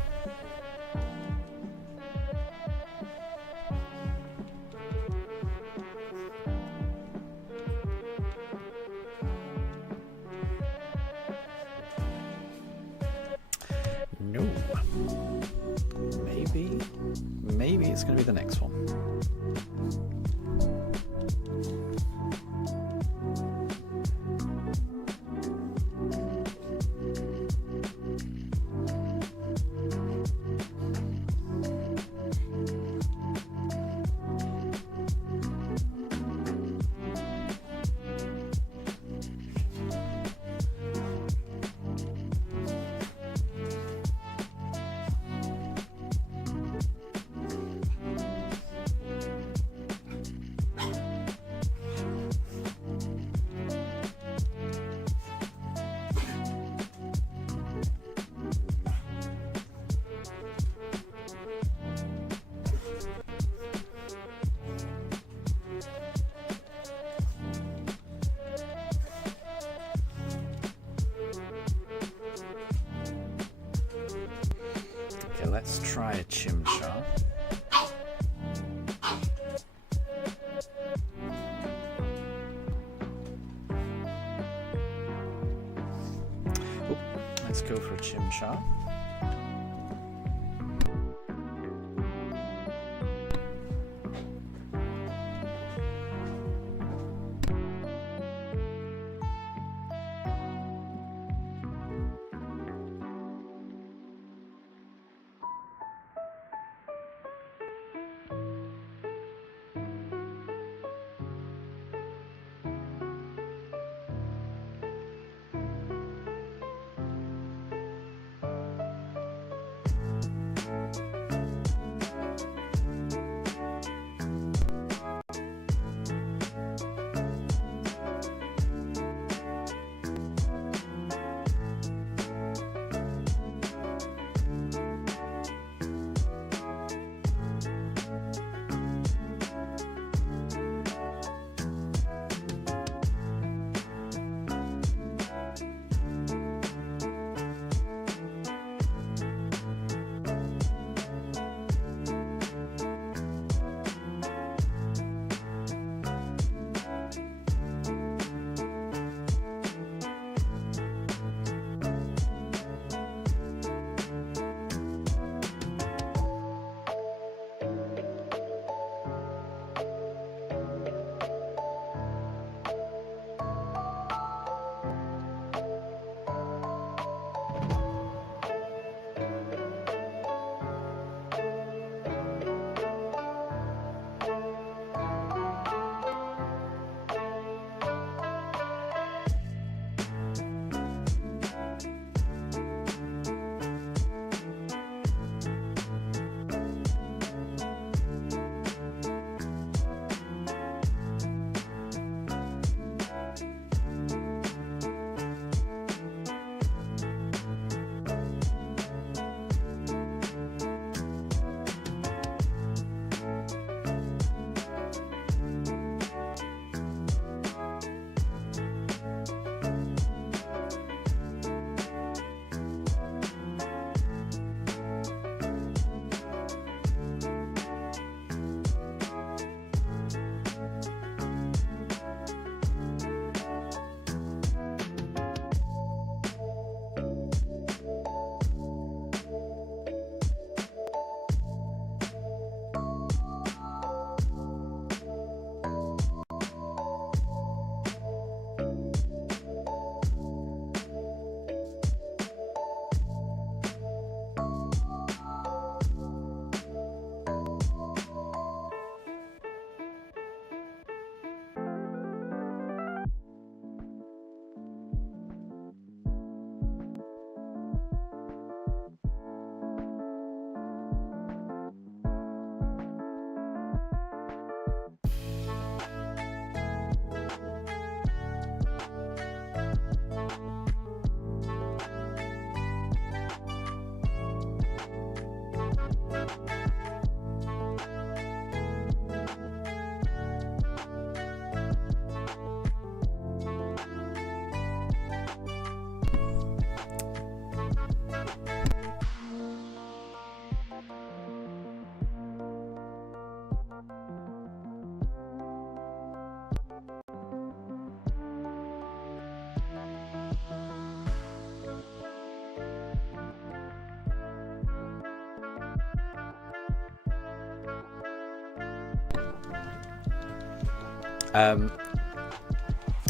No. Maybe it's going to be the next one. Okay, let's try a Chimchar. Oop, let's go for a Chimchar.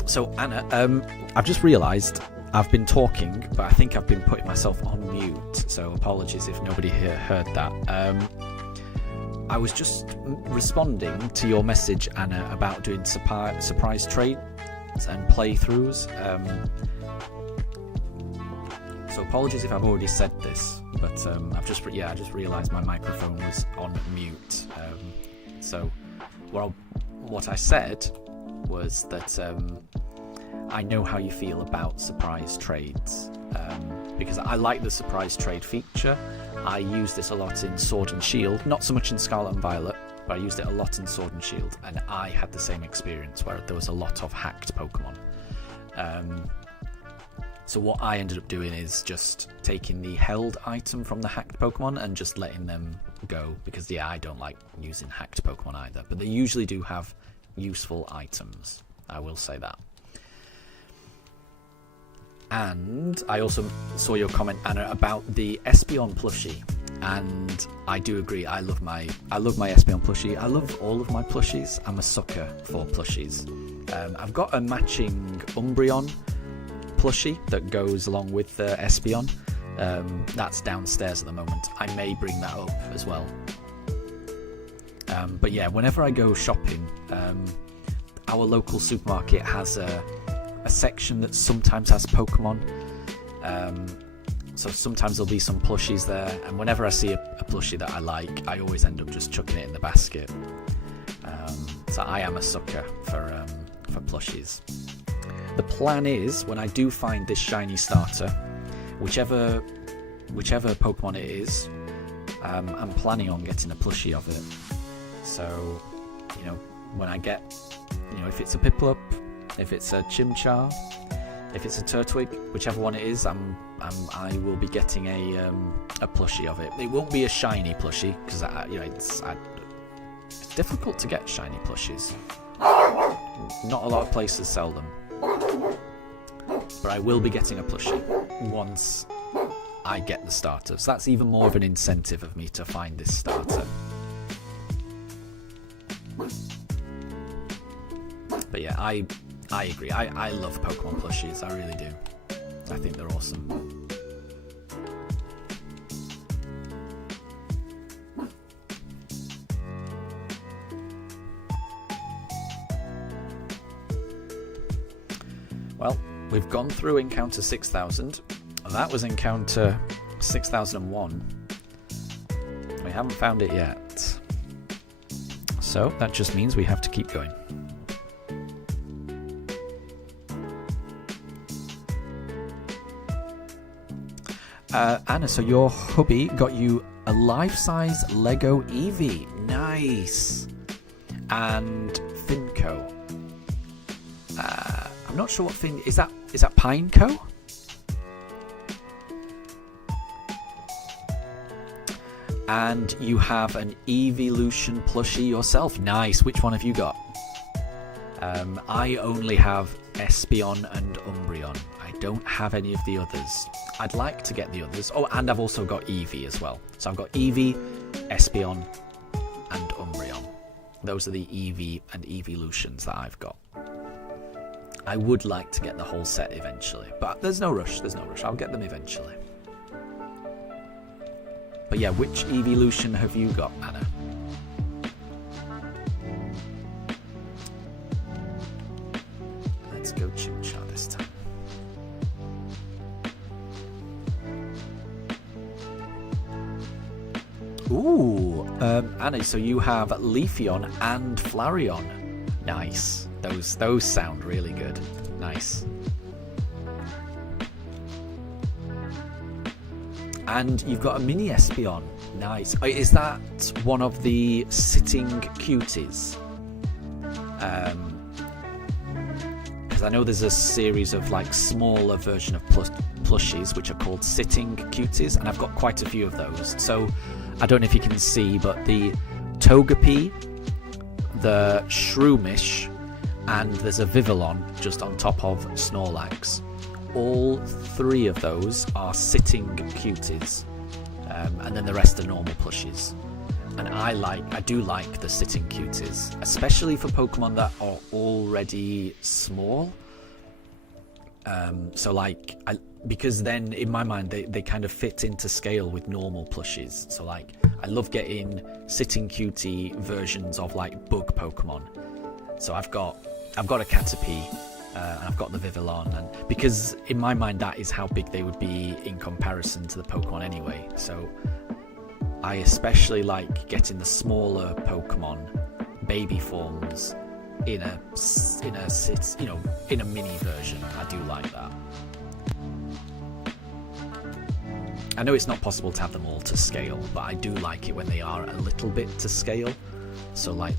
So Anna, I've just realised I've been talking, but I think I've been putting myself on mute, so apologies if nobody here heard that. I was just responding to your message, Anna, about doing surprise trades and playthroughs. So apologies if I've already said this, but I just realised my microphone was on mute. So what I said was that I know how you feel about surprise trades, because I like the surprise trade feature. I use this a lot in Sword and Shield, not so much in Scarlet and Violet, but I used it a lot in Sword and Shield, and I had the same experience where there was a lot of hacked Pokemon. So what I ended up doing is just taking the held item from the hacked Pokemon and just letting them go, because I don't like using hacked Pokemon either, but they usually do have useful items, I will say that. And I also saw your comment, Anna, about the Espeon plushie, and I do agree. I love my Espeon plushie. I love all of my plushies. I'm a sucker for plushies. I've got a matching Umbreon plushie that goes along with the Espeon. That's downstairs at the moment. I may bring that up as well. But yeah, whenever I go shopping, our local supermarket has a section that sometimes has Pokemon. So sometimes there'll be some plushies there, and whenever I see a plushie that I like, I always end up just chucking it in the basket. So I am a sucker for plushies. The plan is, when I do find this shiny starter, whichever Pokemon it is, I'm planning on getting a plushie of it. So, when I get, if it's a Piplup, if it's a Chimchar, if it's a Turtwig, whichever one it is, I will be getting a plushie of it. It won't be a shiny plushie, because it's difficult to get shiny plushies. Not a lot of places sell them. But I will be getting a plushie once I get the starter. So that's even more of an incentive of me to find this starter. But yeah, I agree. I love Pokemon plushies. I really do. I think they're awesome. Well, we've gone through encounter 6000. That was encounter 6001. We haven't found it yet. So that just means we have to keep going. Anna, so your hubby got you a life-size Lego Eevee. Nice. And Finco. I'm not sure what thing is that. Is that Pineco? And you have an Evolution plushie yourself. Nice. Which one have you got? I only have Espeon and Umbreon. I don't have any of the others. I'd like to get the others. Oh, and I've also got Eevee as well. So I've got Eevee, Espeon, and Umbreon. Those are the Eevee and Evolutions that I've got. I would like to get the whole set eventually, but there's no rush. I'll get them eventually. But yeah, which Evolution have you got, Anna? Let's go Chimchar this time. Ooh, Anna, so you have Leafeon and Flareon. Nice. Those sound really good. Nice. And you've got a mini Espeon. Nice. Is that one of the sitting cuties? Because I know there's a series of like smaller version of plushies which are called sitting cuties, and I've got quite a few of those. So I don't know if you can see, but the Togepi, the Shroomish, and there's a Vivillon just on top of Snorlax. All three of those are sitting cuties, and then the rest are normal plushies. And I do like the sitting cuties, especially for Pokemon that are already small. So like, because then in my mind they kind of fit into scale with normal plushies. So like, I love getting sitting cutie versions of like bug Pokemon. So I've got a Caterpie, and I've got the Vivillon, and because in my mind that is how big they would be in comparison to the Pokemon anyway. So I especially like getting the smaller Pokemon baby forms in a mini version. I do like that. I know it's not possible to have them all to scale, but I do like it when they are a little bit to scale. So like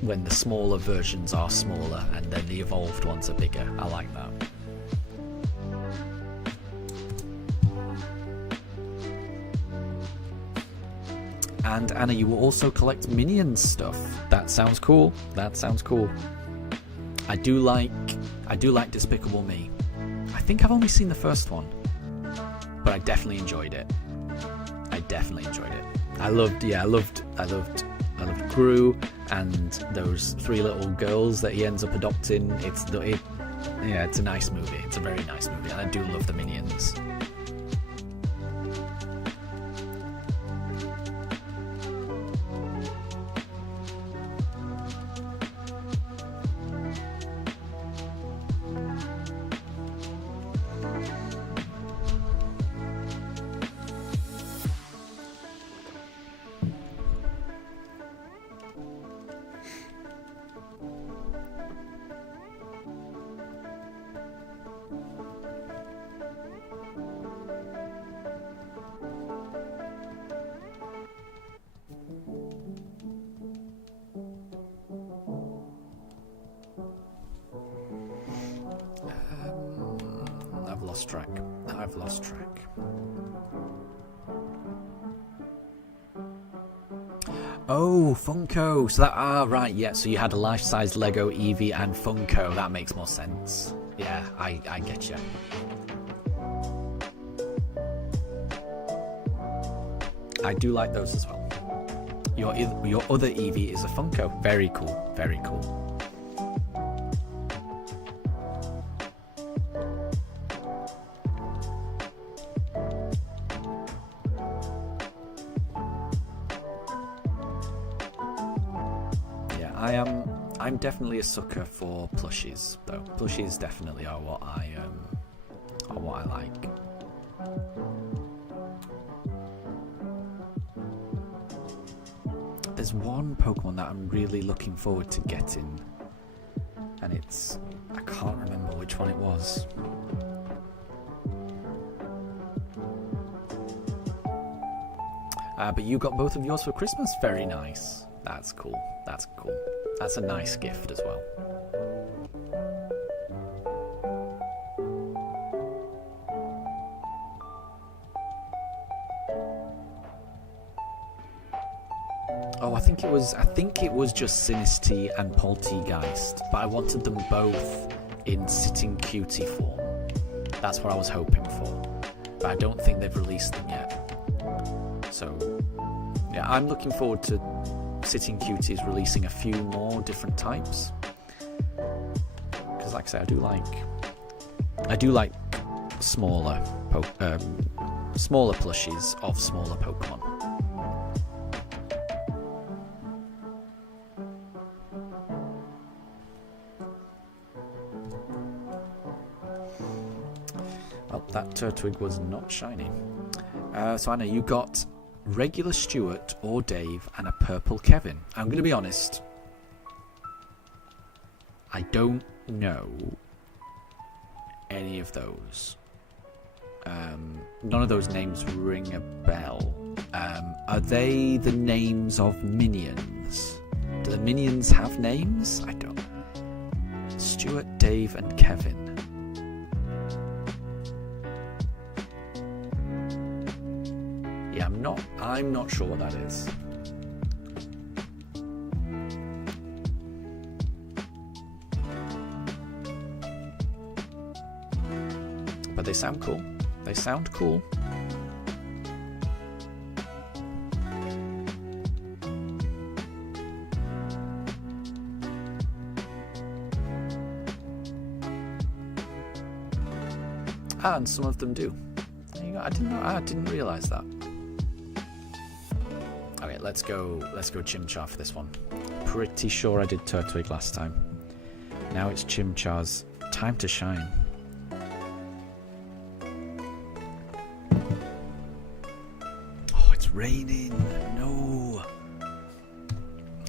when the smaller versions are smaller and then the evolved ones are bigger. I like that. And Anna, you will also collect Minions stuff. That sounds cool. That sounds cool. I do like Despicable Me. I think I've only seen the first one, but I definitely enjoyed it. I loved Gru and those 3 little girls that he ends up adopting. It's a nice movie. It's a very nice movie, and I do love the Minions. I've lost track. Oh, Funko. So that right, yeah. So you had a life-size Lego Eevee and Funko. That makes more sense. Yeah, I get you. I do like those as well. Your other Eevee is a Funko. Very cool. Very cool. I'm definitely a sucker for plushies, though. Plushies definitely are what I like. There's one Pokemon that I'm really looking forward to getting, and I can't remember which one it was. But you got both of yours for Christmas. Very nice. That's cool. That's cool. That's a nice gift as well. Oh, I think it was just Sinistea and Poltegeist, but I wanted them both in sitting cutie form. That's what I was hoping for, but I don't think they've released them yet. So, yeah, I'm looking forward to Sitting Cuties releasing a few more different types, because like I say, I do like smaller plushies of smaller Pokemon. Well, that Turtwig was not shiny. So Anna, you got regular Stuart or Dave and a purple Kevin. I'm going to be honest, I don't know any of those. None of those names ring a bell. Are they the names of minions? Do the minions have names? I don't. Stuart, Dave and Kevin. Yeah, I'm not sure what that is. But they sound cool. They sound cool. And some of them do. There you go. I didn't know. I didn't realise that. Okay, let's go Chimchar for this one. Pretty sure I did Turtwig last time. Now it's Chimchar's time to shine. Oh, it's raining. No.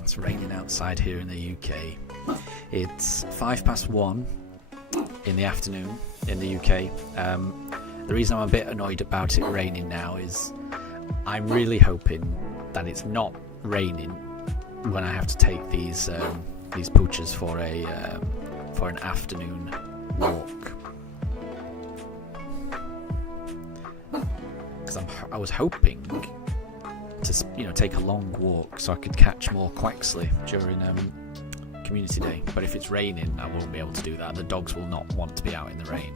It's raining outside here in the UK. It's 1:05 in the afternoon in the UK. The reason I'm a bit annoyed about it raining now is I'm really hoping that it's not raining when I have to take these pooches for an afternoon walk. Because I was hoping to take a long walk so I could catch more Quaxley during Community Day. But if it's raining, I won't be able to do that. The dogs will not want to be out in the rain.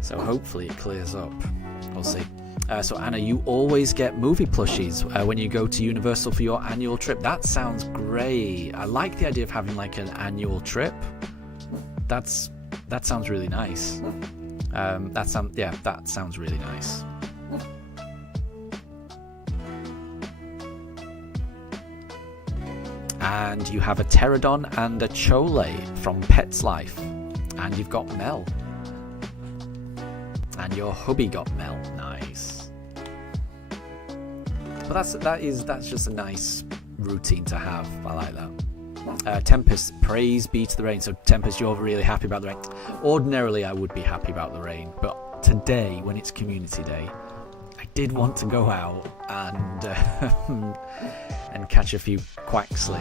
So hopefully it clears up. We'll see. So Anna, you always get movie plushies when you go to Universal for your annual trip. That sounds great. I like the idea of having like an annual trip. That sounds really nice. That sounds really nice. And you have a Pterodon and a Chole from Pet's Life, and you've got Mel. And your hubby got Mel. Nice. But that's just a nice routine to have. I like that. Tempest, praise be to the rain. So Tempest, you're really happy about the rain. Ordinarily I would be happy about the rain, but today, when it's Community Day, I did want to go out and catch a few Quaxley.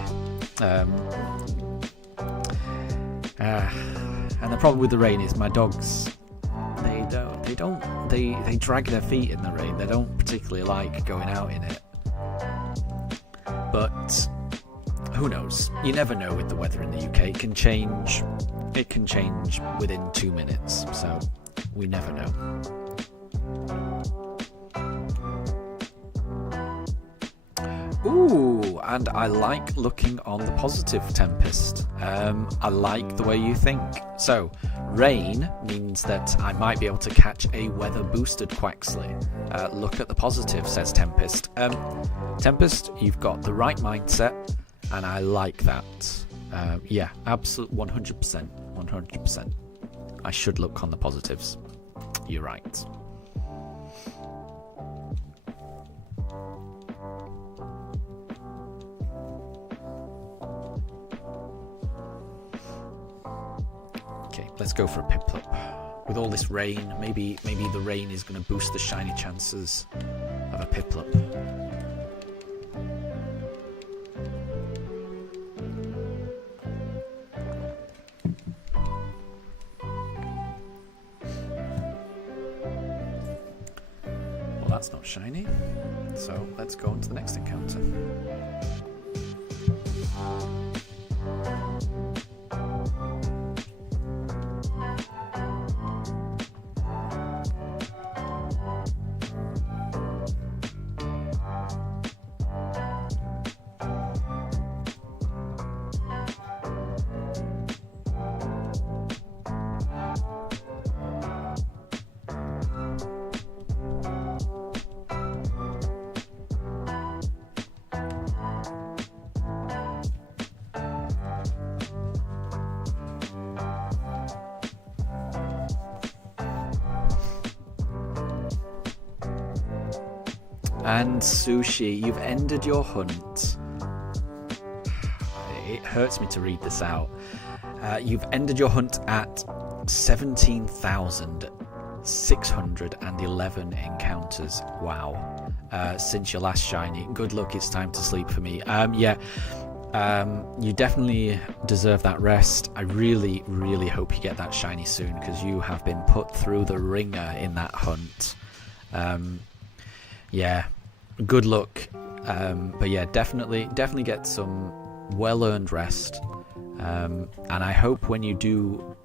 And the problem with the rain is my dogs, they drag their feet in the rain. They don't particularly like going out in it. But who knows? You never know with the weather in the UK. It can change within 2 minutes. So we never know. Ooh, and I like looking on the positive, Tempest. I like the way you think. So, rain means that I might be able to catch a weather-boosted Quaxley. Look at the positive, says Tempest. Tempest, you've got the right mindset, and I like that. Yeah, absolutely, 100%. 100%. I should look on the positives. You're right. Let's go for a Piplup. With all this rain, maybe the rain is going to boost the shiny chances of a Piplup. Well, that's not shiny, so let's go on to the next encounter. And Sushi, you've ended your hunt. It hurts me to read this out. You've ended your hunt at 17,611 encounters. Wow. Since your last shiny. Good luck, it's time to sleep for me. You definitely deserve that rest. I really, really hope you get that shiny soon, because you have been put through the ringer in that hunt. Yeah, good luck. But yeah, definitely get some well-earned rest. And I hope when you do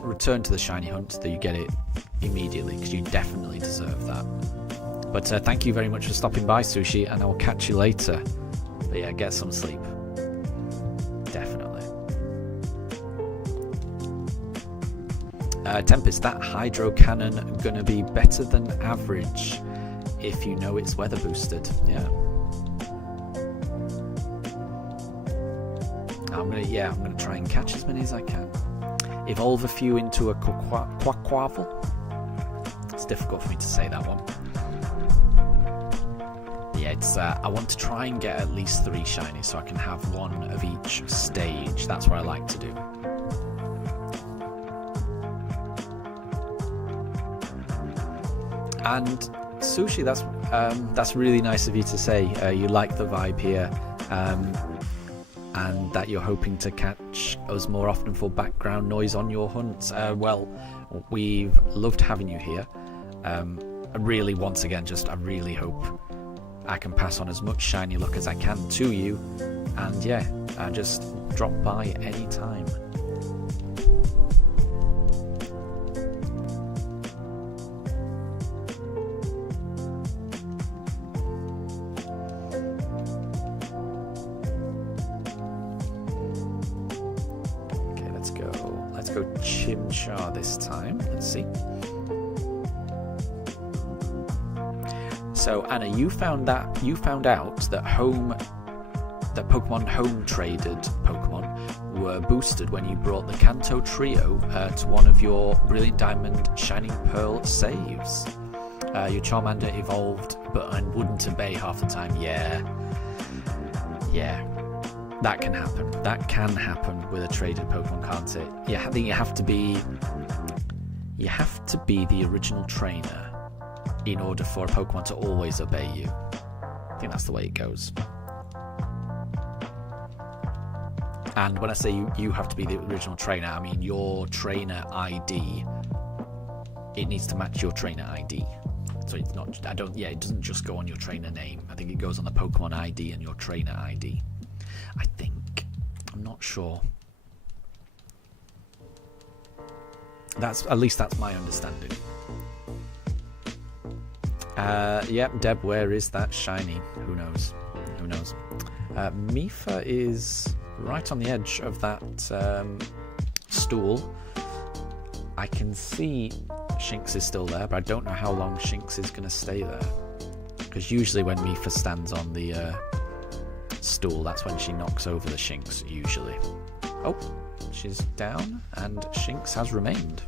return to the shiny hunt that you get it immediately, because you definitely deserve that. But thank you very much for stopping by, Sushi, and I will catch you later. But yeah, get some sleep. Definitely. Tempest, that hydro cannon gonna be better than average if you know it's weather boosted. Yeah. I'm gonna try and catch as many as I can. Evolve a few into a quaquavel. It's difficult for me to say that one. Yeah, it's I want to try and get at least 3 shinies so I can have one of each stage. That's what I like to do. And Sushi, that's really nice of you to say. You like the vibe here, and that you're hoping to catch us more often for background noise on your hunts. Well, we've loved having you here. Really, once again, I really hope I can pass on as much shiny luck as I can to you. And yeah, just drop by any time. Let's go Chimchar this time. Let's see. So Anna, you found out that Pokemon home traded Pokemon were boosted when you brought the Kanto Trio to one of your Brilliant Diamond Shining Pearl saves. Your Charmander evolved and wouldn't obey half the time. Yeah. That can happen. That can happen with a traded Pokemon, can't it? Yeah, I think you have to be the original trainer in order for a Pokemon to always obey you. I think that's the way it goes. And when I say you have to be the original trainer, I mean your trainer ID. It needs to match your trainer ID. So it's not. It doesn't just go on your trainer name. I think it goes on the Pokemon ID and your trainer ID. I think. I'm not sure. At least that's my understanding. Yep, Deb, where is that shiny? Who knows? Mifa is right on the edge of that stool. I can see Shinx is still there, but I don't know how long Shinx is going to stay there. Because usually when Mifa stands on the stool, that's when she knocks over the Shinx, usually. Oh, she's down, and Shinx has remained.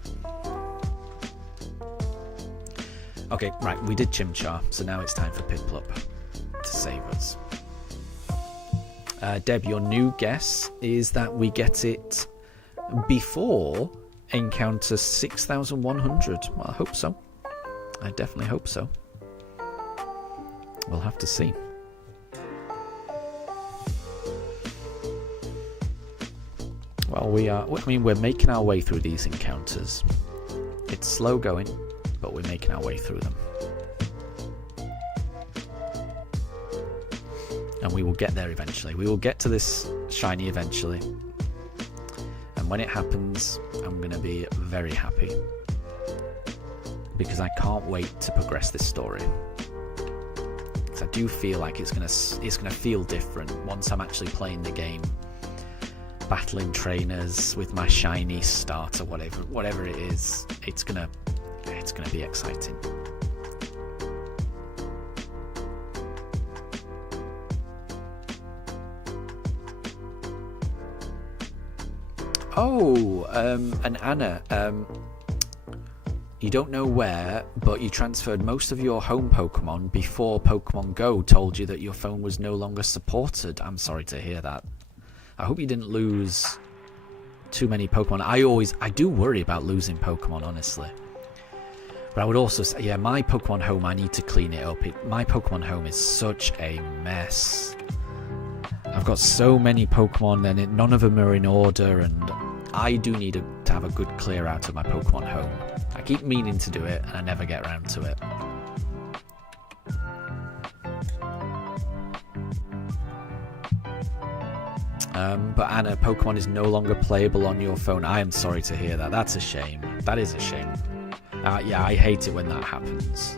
Okay, right, we did Chimchar, so now it's time for Piplup to save us. Deb, your new guess is that we get it before encounter 6,100. Well, I hope so. I definitely hope so. We'll have to see. Well, we're making our way through these encounters. It's slow going, but we're making our way through them. And we will get there eventually. We will get to this shiny eventually. And when it happens, I'm going to be very happy. Because I can't wait to progress this story. Because I do feel like it's gonna feel different once I'm actually playing the game. Battling trainers with my shiny starter, whatever it is, it's gonna be exciting. Oh, and Anna, you don't know where, but you transferred most of your home Pokemon before Pokemon Go told you that your phone was no longer supported. I'm sorry to hear that. I hope you didn't lose too many Pokemon. I do worry about losing Pokemon, honestly. But I would also say, yeah, my Pokemon home, I need to clean it up. My Pokemon home is such a mess. I've got so many Pokemon and none of them are in order, and I do need to have a good clear out of my Pokemon home. I keep meaning to do it and I never get around to it. But Anna, Pokemon is no longer playable on your phone. I am sorry to hear that. That's a shame. That is a shame. Yeah, I hate it when that happens.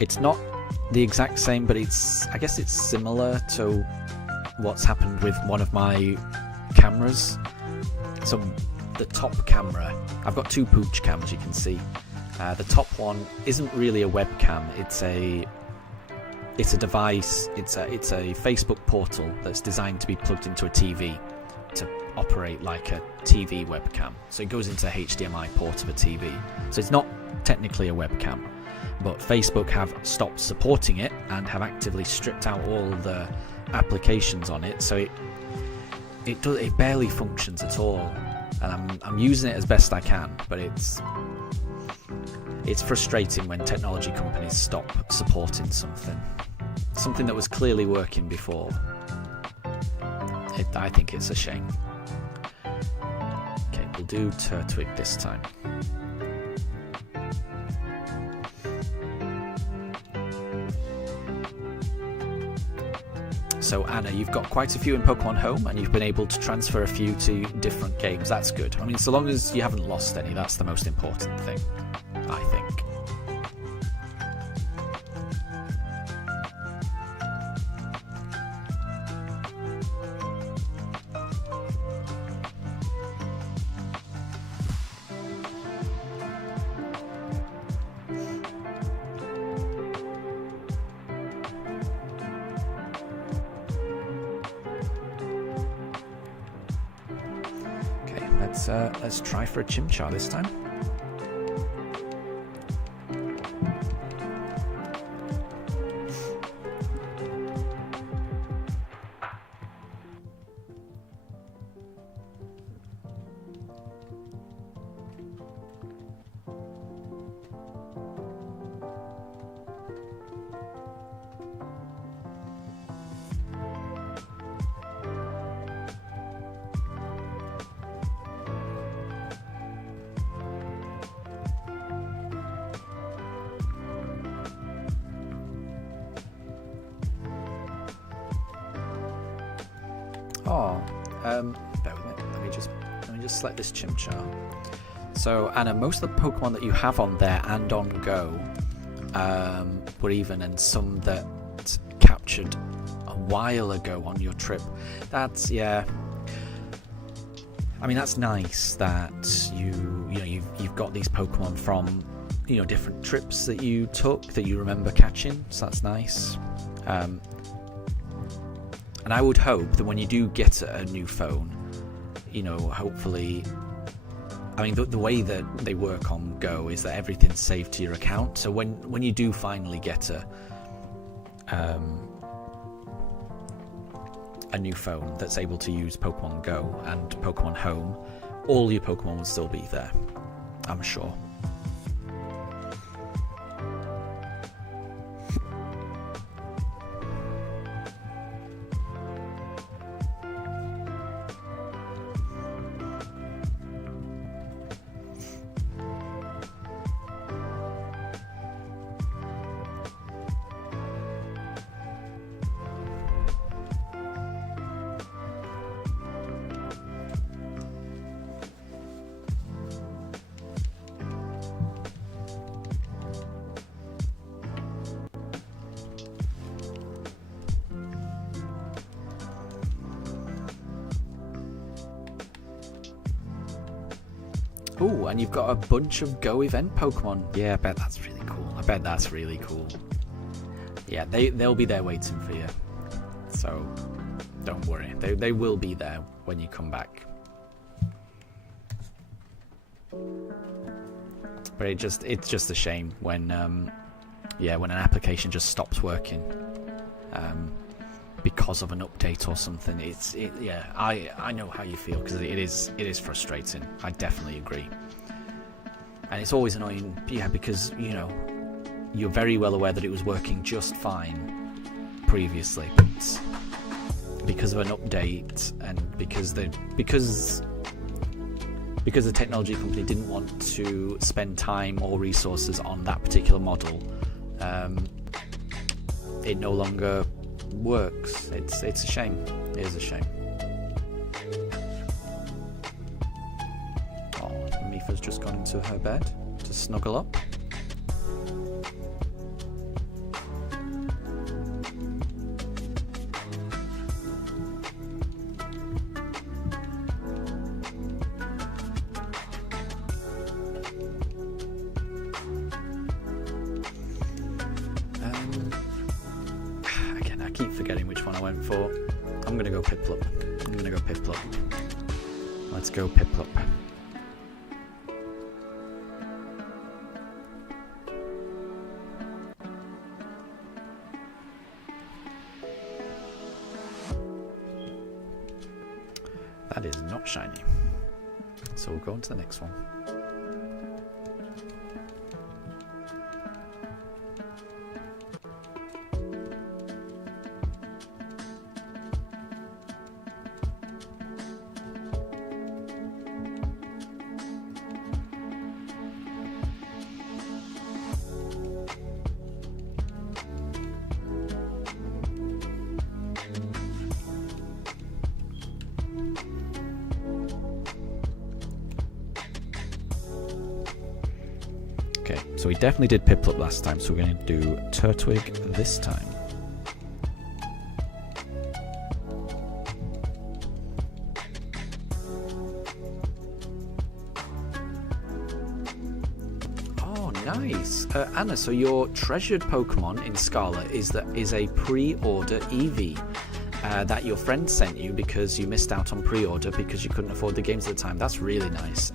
It's not the exact same, but I guess it's similar to what's happened with one of my cameras. So the top camera, I've got two Pooch cams, you can see. The top one isn't really a webcam. It's a device. It's a Facebook portal that's designed to be plugged into a TV to operate like a TV webcam. So it goes into a HDMI port of a TV. So it's not technically a webcam, but Facebook have stopped supporting it and have actively stripped out all the applications on it. So it barely functions at all. And I'm using it as best I can, but it's frustrating when technology companies stop supporting something that was clearly working before. I think it's a shame. Okay, we'll do Turtwig this time. So Anna, you've got quite a few in Pokemon Home, and you've been able to transfer a few to different games. That's good. I mean, so long as you haven't lost any, that's the most important thing, I think. Let's try for a Chimchar this time. Bear with me. Let me just select this Chimchar. So Anna, most of the Pokemon that you have on there and on Go were even, and some that captured a while ago on your trip. That's I mean, that's nice that you've got these Pokemon from different trips that you took that you remember catching. So that's nice. And I would hope that when you do get a new phone, hopefully, I mean, the way that they work on Go is that everything's saved to your account. So when you do finally get a new phone that's able to use Pokemon Go and Pokemon Home, all your Pokemon will still be there, I'm sure. Ooh, and you've got a bunch of Go event Pokemon. Yeah, I bet that's really cool. Yeah, they'll be there waiting for you. So don't worry. They will be there when you come back. But it's just a shame when when an application just stops working. Because of an update or something. I know how you feel, because it is frustrating. I definitely agree. And it's always annoying, because you're very well aware that it was working just fine previously, but because of an update and because the technology company didn't want to spend time or resources on that particular model, it no longer works. It's a shame. It is a shame. Oh, Mifa's just gone into her bed to snuggle up. keep forgetting which one I went for. I'm gonna go Piplup. I'm gonna go Piplup. Let's go Piplup. That is not shiny. So we'll go on to the next one. Okay, so we definitely did Piplup last time, so we're going to do Turtwig this time. Oh, nice. Anna, so your treasured Pokemon in Scarlet is a pre-order Eevee that your friend sent you because you missed out on pre-order because you couldn't afford the games at the time. That's really nice.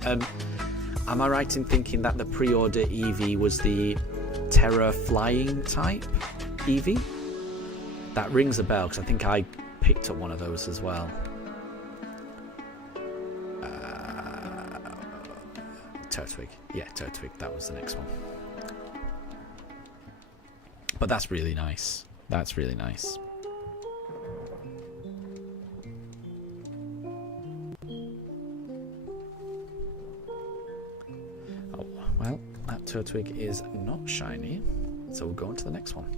Am I right in thinking that the pre-order Eevee was the Terra Flying type Eevee? That rings a bell because I think I picked up one of those as well. Turtwig. Yeah, Turtwig. That was the next one. But that's really nice. That's really nice. Well, that Turtwig is not shiny, so we'll go on to the next one.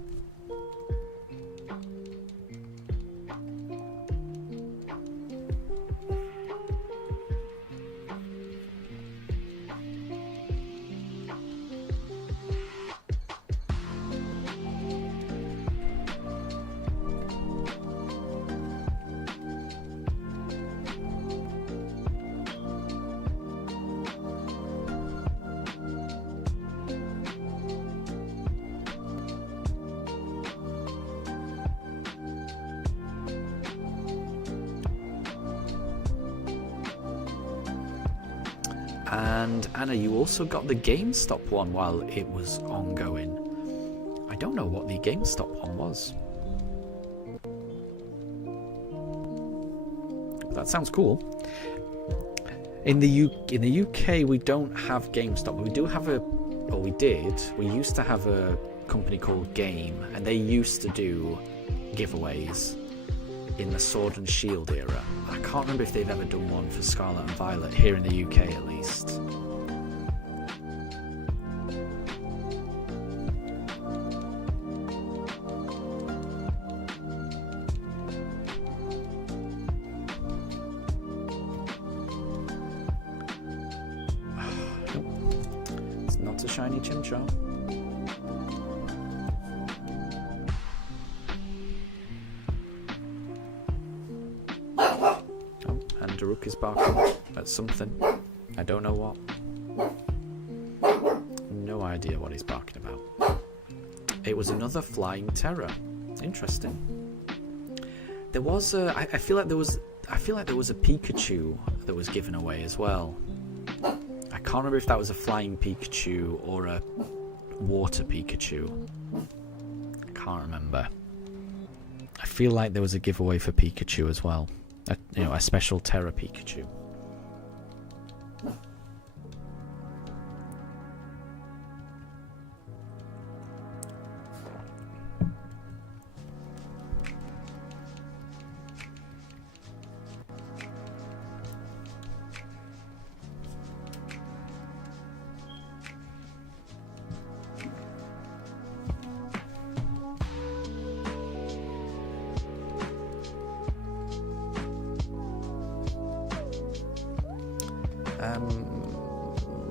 And Anna, you also got the GameStop one while it was ongoing. I don't know what the GameStop one was. That sounds cool. In the UK, we don't have GameStop, but we do have we used to have a company called Game, and they used to do giveaways in the Sword and Shield era. I can't remember if they've ever done one for Scarlet and Violet, here in the UK at least. Nope. It's not a shiny Chimchar. Daruk is barking at something. I don't know what. No idea what he's barking about. It was another flying terror. Interesting. There was a. I feel like there was a Pikachu that was given away as well. I can't remember if that was a flying Pikachu or a water Pikachu. I can't remember. I feel like there was a giveaway for Pikachu as well. A special Terra Pikachu.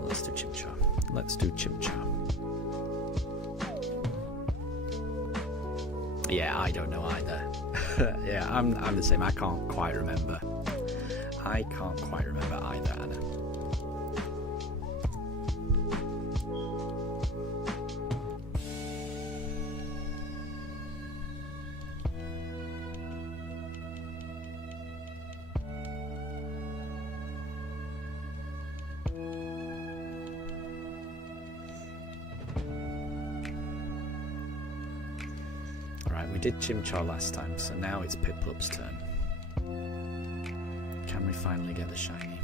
Let's do Chimchar. Let's do Chimchar. Yeah, I don't know either. Yeah, I'm the same. I can't quite remember. I can't quite remember either, Anna. we did Chimchar last time, so now it's Piplup's turn. Can we finally get the shiny?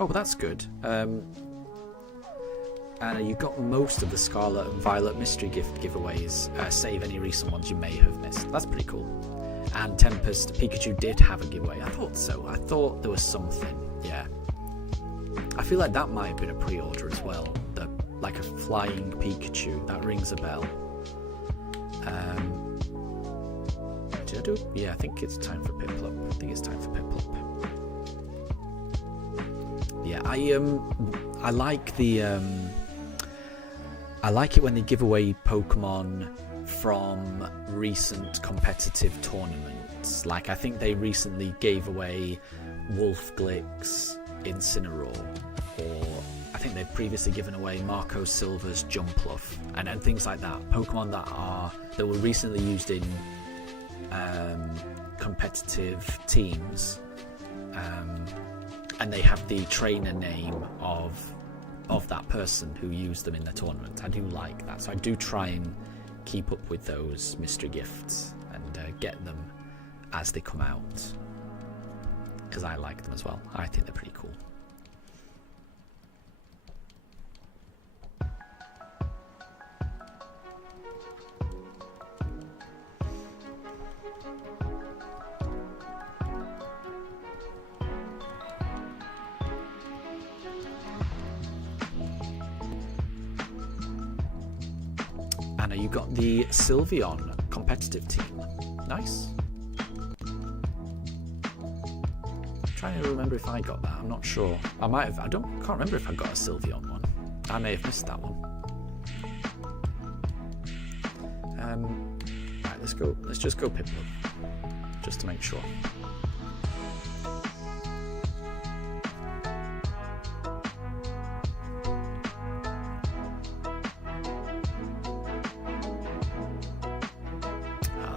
Oh, well, that's good. Anna, you got most of the Scarlet and Violet mystery gift giveaways, save any recent ones you may have missed. That's pretty cool. And Tempest, Pikachu did have a giveaway. I thought so. I thought there was something. Yeah. I feel like that might have been a pre-order as well. Like a flying Pikachu. That rings a bell. Did I do it? Yeah, I think it's time for Piplup. Yeah, I like the I like it when they give away Pokemon from recent competitive tournaments. Like I think they recently gave away Wolfglix Incineroar, or I think they've previously given away Marco Silva's Jumpluff and things like that. Pokemon that were recently used in competitive teams. And they have the trainer name of that person who used them in the tournament. I do like that, so I do try and keep up with those mystery gifts and get them as they come out, because I like them as well. I think they're pretty cool. Anna, you got the Sylveon competitive team. Nice. I'm trying to remember if I got that. I'm not sure. I might have. Can't remember if I got a Sylveon one. I may have missed that one. Right, let's go. Let's just go Piplup, just to make sure.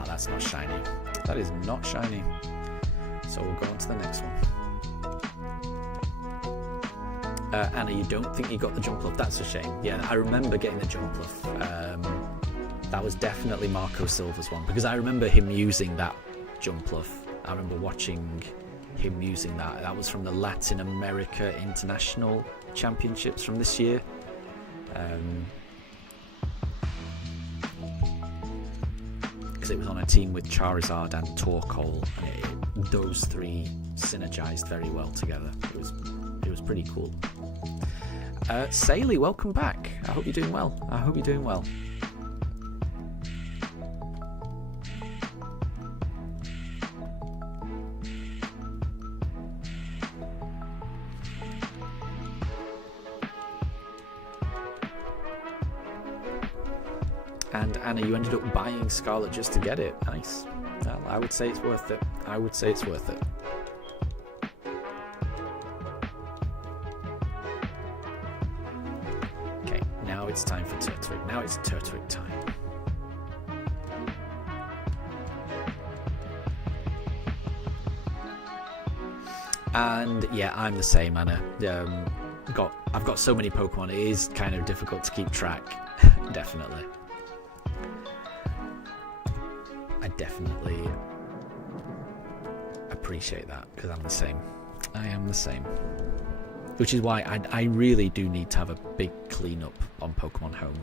That's not shiny. That is not shiny. So we'll go on to the next one. Anna, you don't think you got the Jumpluff? That's a shame. Yeah, I remember getting the Jumpluff. That was definitely Marco Silva's one, because I remember him using that Jumpluff. I remember watching him using that. That was from the Latin America International Championships from this year. Because it was on a team with Charizard and Torkoal, and those three synergized very well together. It was pretty cool. Saley, welcome back. I hope you're doing well. And Anna, you ended up buying Scarlet just to get it. Nice. Well, I would say it's worth it. Okay, now it's time for Turtwig. Now it's Turtwig time. And yeah, I'm the same, Anna. I've got so many Pokemon. It is kind of difficult to keep track. Definitely. I definitely appreciate that, because I'm the same. I am the same. Which is why I really do need to have a big cleanup on Pokemon Home.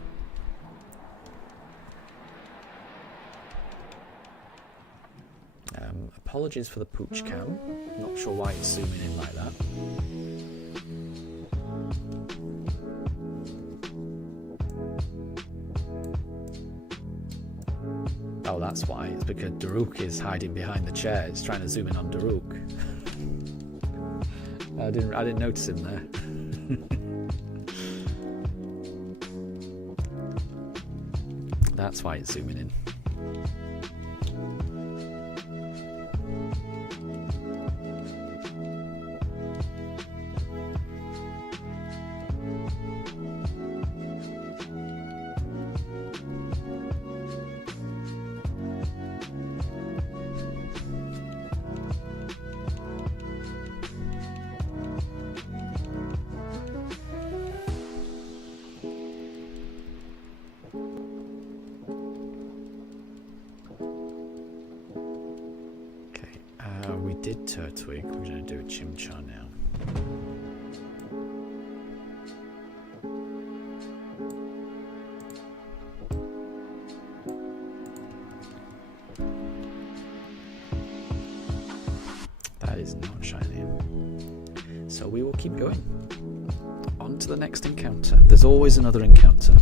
Apologies for the Pooch cam. Not sure why it's zooming in like that. Oh, that's why. It's because Daruk is hiding behind the chair. It's trying to zoom in on Daruk. I didn't notice him there. That's why it's zooming in. Turtwig. We're going to do a Chimchar now. That is not shiny. So we will keep going. On to the next encounter. There's always another encounter.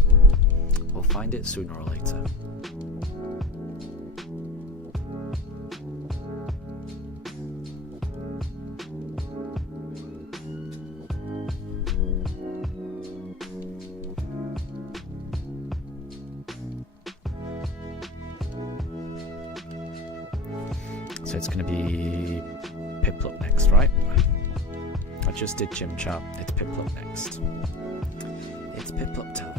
We'll find it sooner or later. So it's going to be Piplup next, right? I just did Chimchar. It's Piplup next. It's Piplup time.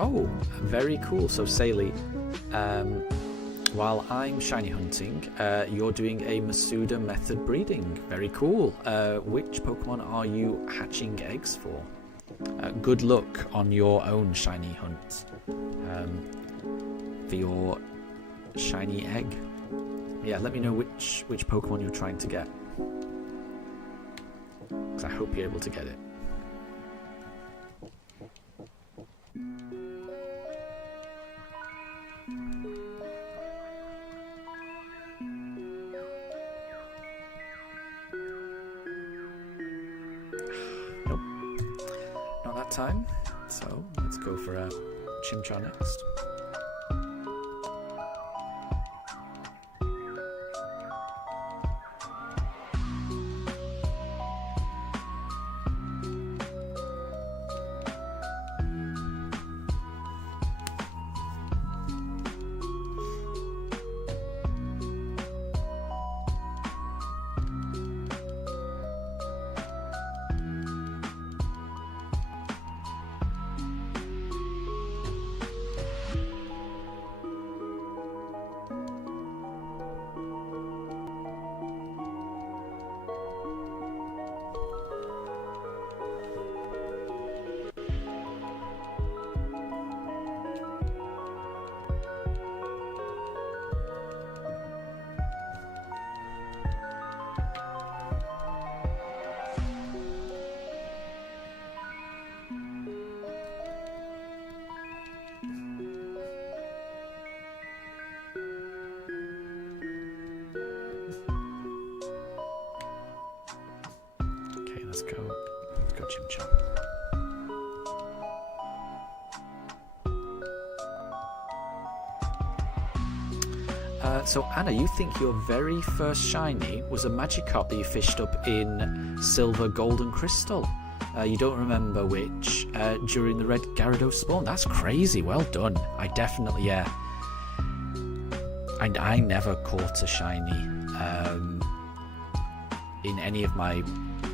Oh, very cool. So Saley, while I'm shiny hunting, you're doing a Masuda method breeding. Very cool. Which Pokemon are you hatching eggs for? Good luck on your own shiny hunt for your shiny egg. Yeah, let me know which Pokemon you're trying to get, because I hope you're able to get it. Nope, not that time. So let's go for a Chimchar next. Let's go Chimchar. So Anna, you think your very first shiny was a Magikarp that you fished up in Silver, Gold and Crystal. You don't remember which during the Red Gyarados spawn. That's crazy, well done. I definitely, yeah. And I never caught a shiny in any of my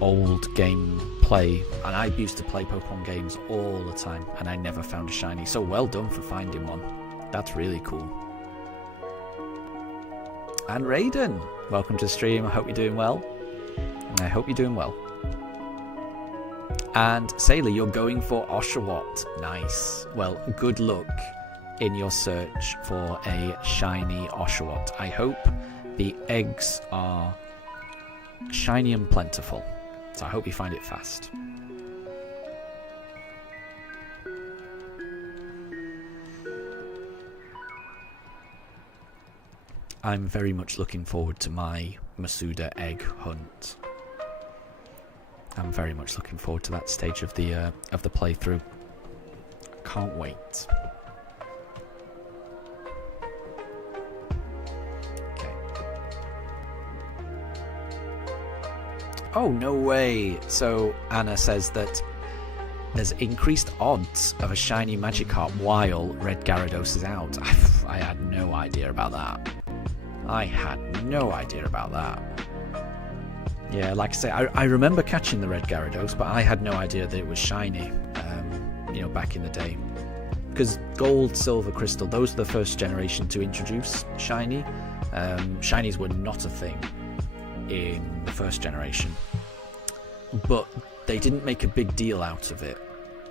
old game play, and I used to play Pokemon games all the time, and I never found a shiny. So well done for finding one. That's really cool. And Raiden, welcome to the stream. I hope you're doing well. And I hope you're doing well. And Sailor, you're going for Oshawott. Nice. Well, good luck in your search for a shiny Oshawott. I hope the eggs are shiny and plentiful. So I hope you find it fast. I'm very much looking forward to my Masuda egg hunt. I'm very much looking forward to that stage of the playthrough. Can't wait. Okay. Oh, no way. So Anna says that there's increased odds of a shiny Magikarp while Red Gyarados is out. I had no idea about that. I had no idea about that. Yeah, like I say, I remember catching the Red Gyarados, but I had no idea that it was shiny, you know, back in the day. Because Gold, Silver, Crystal, those are the first generation to introduce shiny. Shinies were not a thing in the first generation. But they didn't make a big deal out of it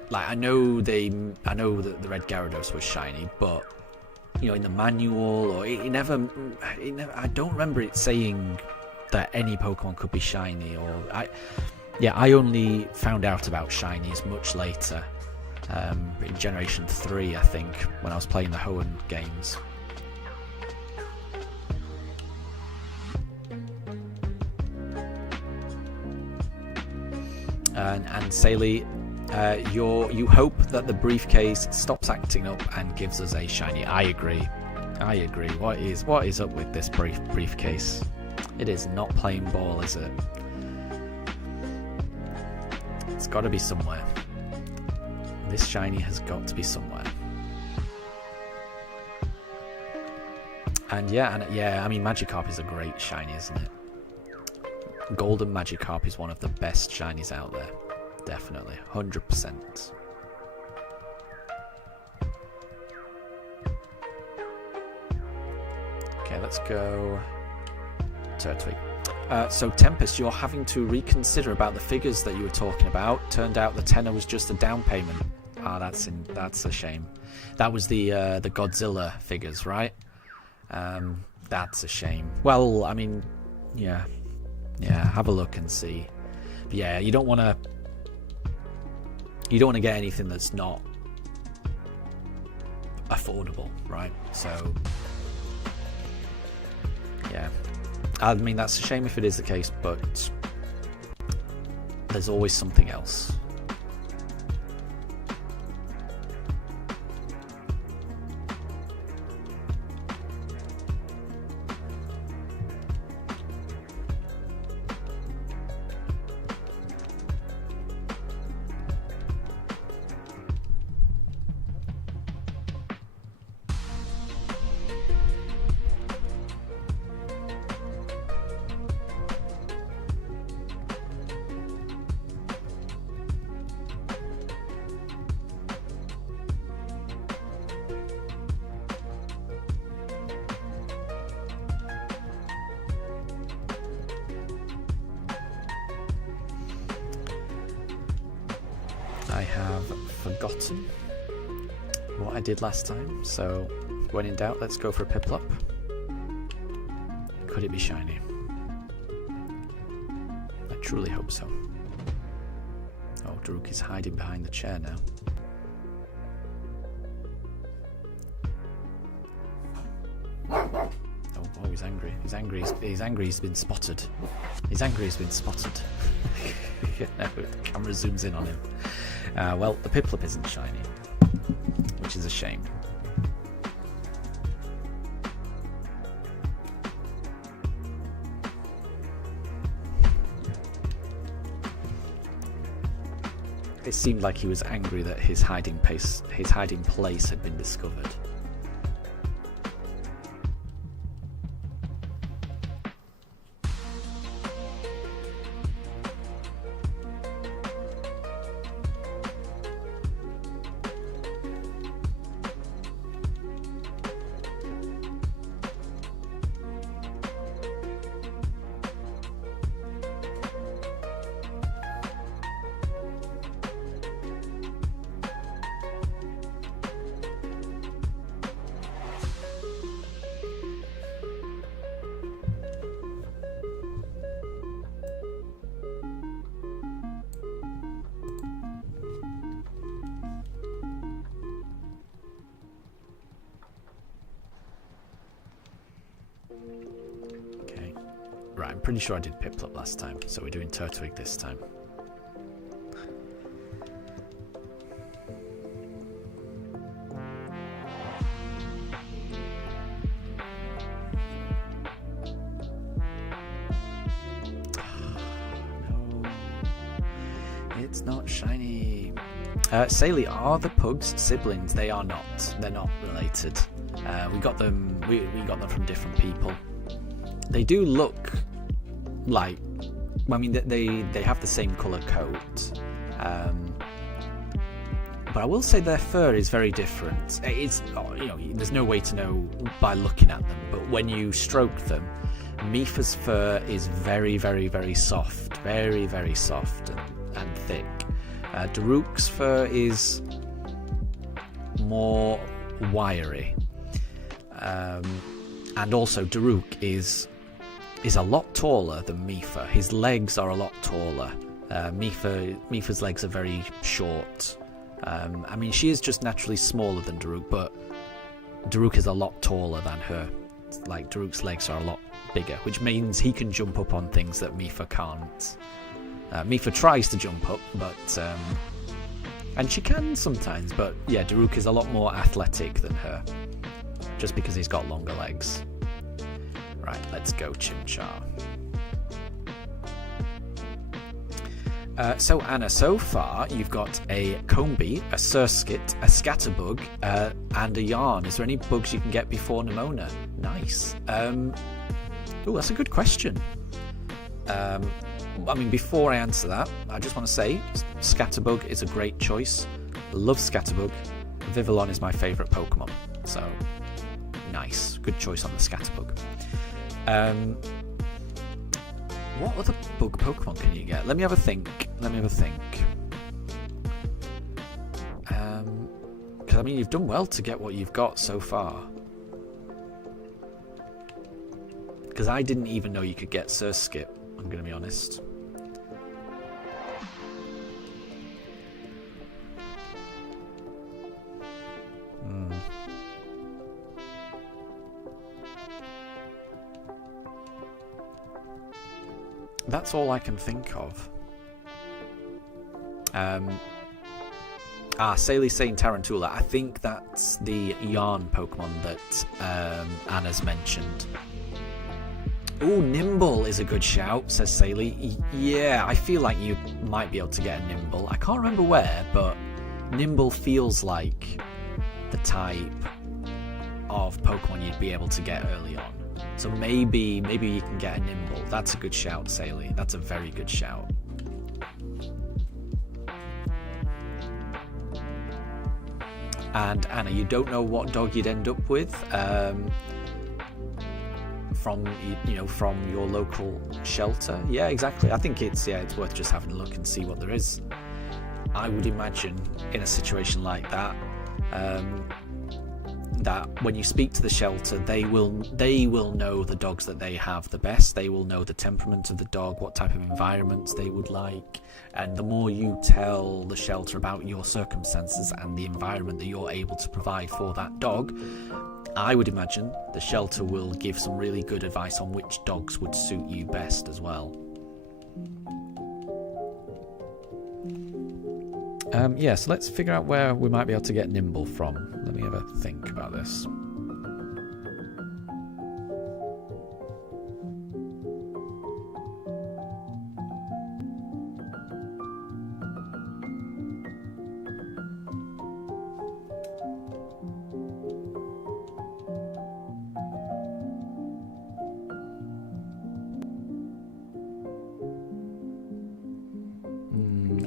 like, I know that the red Gyarados was shiny, but you know, in the manual, or it never, I don't remember it saying that any Pokemon could be shiny. Or I only found out about shinies much later, in Generation 3, I think, when I was playing the Hoenn games. And Saley, you hope that the briefcase stops acting up and gives us a shiny. I agree. What is up with this briefcase? It is not playing ball, is it? It's got to be somewhere. This shiny has got to be somewhere. And yeah, I mean, Magikarp is a great shiny, isn't it? Golden Magikarp is one of the best shinies out there. Definitely, 100%. Okay, let's go Turtwig. So Tempest, you're having to reconsider about the figures that you were talking about. Turned out the tenner was just a down payment. Ah, that's a shame. That was the Godzilla figures, right? That's a shame. Well, I mean, yeah, have a look and see. But yeah, you don't want to get anything that's not affordable, right? So yeah, I mean, that's a shame if it is the case, but there's always something else. I have forgotten what I did last time, so when in doubt, let's go for a Piplup. Could it be shiny? I truly hope so. Oh, Daruk is hiding behind the chair now. Oh, he's angry. He's angry. He's angry. He's been spotted. He's angry. He's been spotted. No, the camera zooms in on him. Well, the Piplup isn't shiny, which is a shame. It seemed like he was angry that his hiding place had been discovered. Okay, right, I'm pretty sure I did Piplup last time, so we're doing Turtwig this time. No, it's not shiny. Saley, are the Pugs siblings? They are not. They're not related. We got them. We got them from different people. They do look like. I mean, they have the same colour coat, but I will say their fur is very different. It's, you know, there's no way to know by looking at them, but when you stroke them, Mifa's fur is very, very, very soft, very, very soft and thick. Daruk's fur is more wiry. And also Daruk is a lot taller than Mifa. His legs are a lot taller. Mifa's legs are very short. I mean, she is just naturally smaller than Daruk, but Daruk is a lot taller than her. Like, Daruk's legs are a lot bigger, which means he can jump up on things that Mifa can't. Mifa tries to jump up, but and she can sometimes, but yeah, Daruk is a lot more athletic than her, just because he's got longer legs. Right, let's go Chimchar. So Anna, so far you've got a Combee, a Surskit, a Scatterbug, and a Yarn. Is there any bugs you can get before Nemona? Nice. Oh, that's a good question. I mean, before I answer that, I just want to say Scatterbug is a great choice. Love Scatterbug. Vivillon is my favourite Pokemon, so nice. Good choice on the Scatterbug. What other bug Pokemon can you get? Let me have a think. Because, I mean, you've done well to get what you've got so far. Because I didn't even know you could get Surskit, I'm going to be honest. That's all I can think of. Saley's saying Tarantula. I think that's the Yarn Pokemon that Anna's mentioned. Ooh, Nimble is a good shout, says Saley. Yeah, I feel like you might be able to get a Nimble. I can't remember where, but Nimble feels like the type of Pokemon you'd be able to get early on. So maybe you can get a Nimble. That's a good shout, Saley. That's a very good shout. And Anna, you don't know what dog you'd end up with from your local shelter. Yeah, exactly. I think it's worth just having a look and see what there is. I would imagine in a situation like that, that when you speak to the shelter, they will know the dogs that they have the best. They will know the temperament of the dog, what type of environments they would like, and the more you tell the shelter about your circumstances and the environment that you're able to provide for that dog, I would imagine the shelter will give some really good advice on which dogs would suit you best as well. So let's figure out where we might be able to get Nimble from. Let me have a think about this.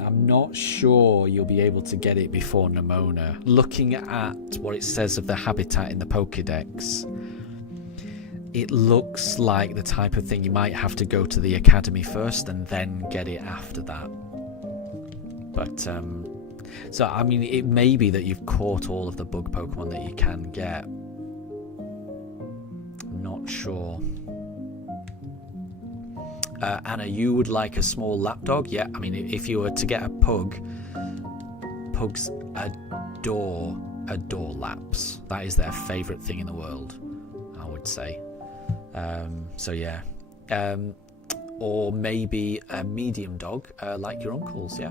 I'm not sure you'll be able to get it before Nemona. Looking at what it says of the habitat in the Pokédex, it looks like the type of thing you might have to go to the academy first and then get it after that. But, so, I mean, it may be that you've caught all of the bug Pokemon that you can get. I'm not sure. Anna, you would like a small lapdog? Yeah, I mean, if you were to get a pug, pugs adore laps. That is their favourite thing in the world, I would say. So yeah. Or maybe a medium dog, like your uncle's, yeah.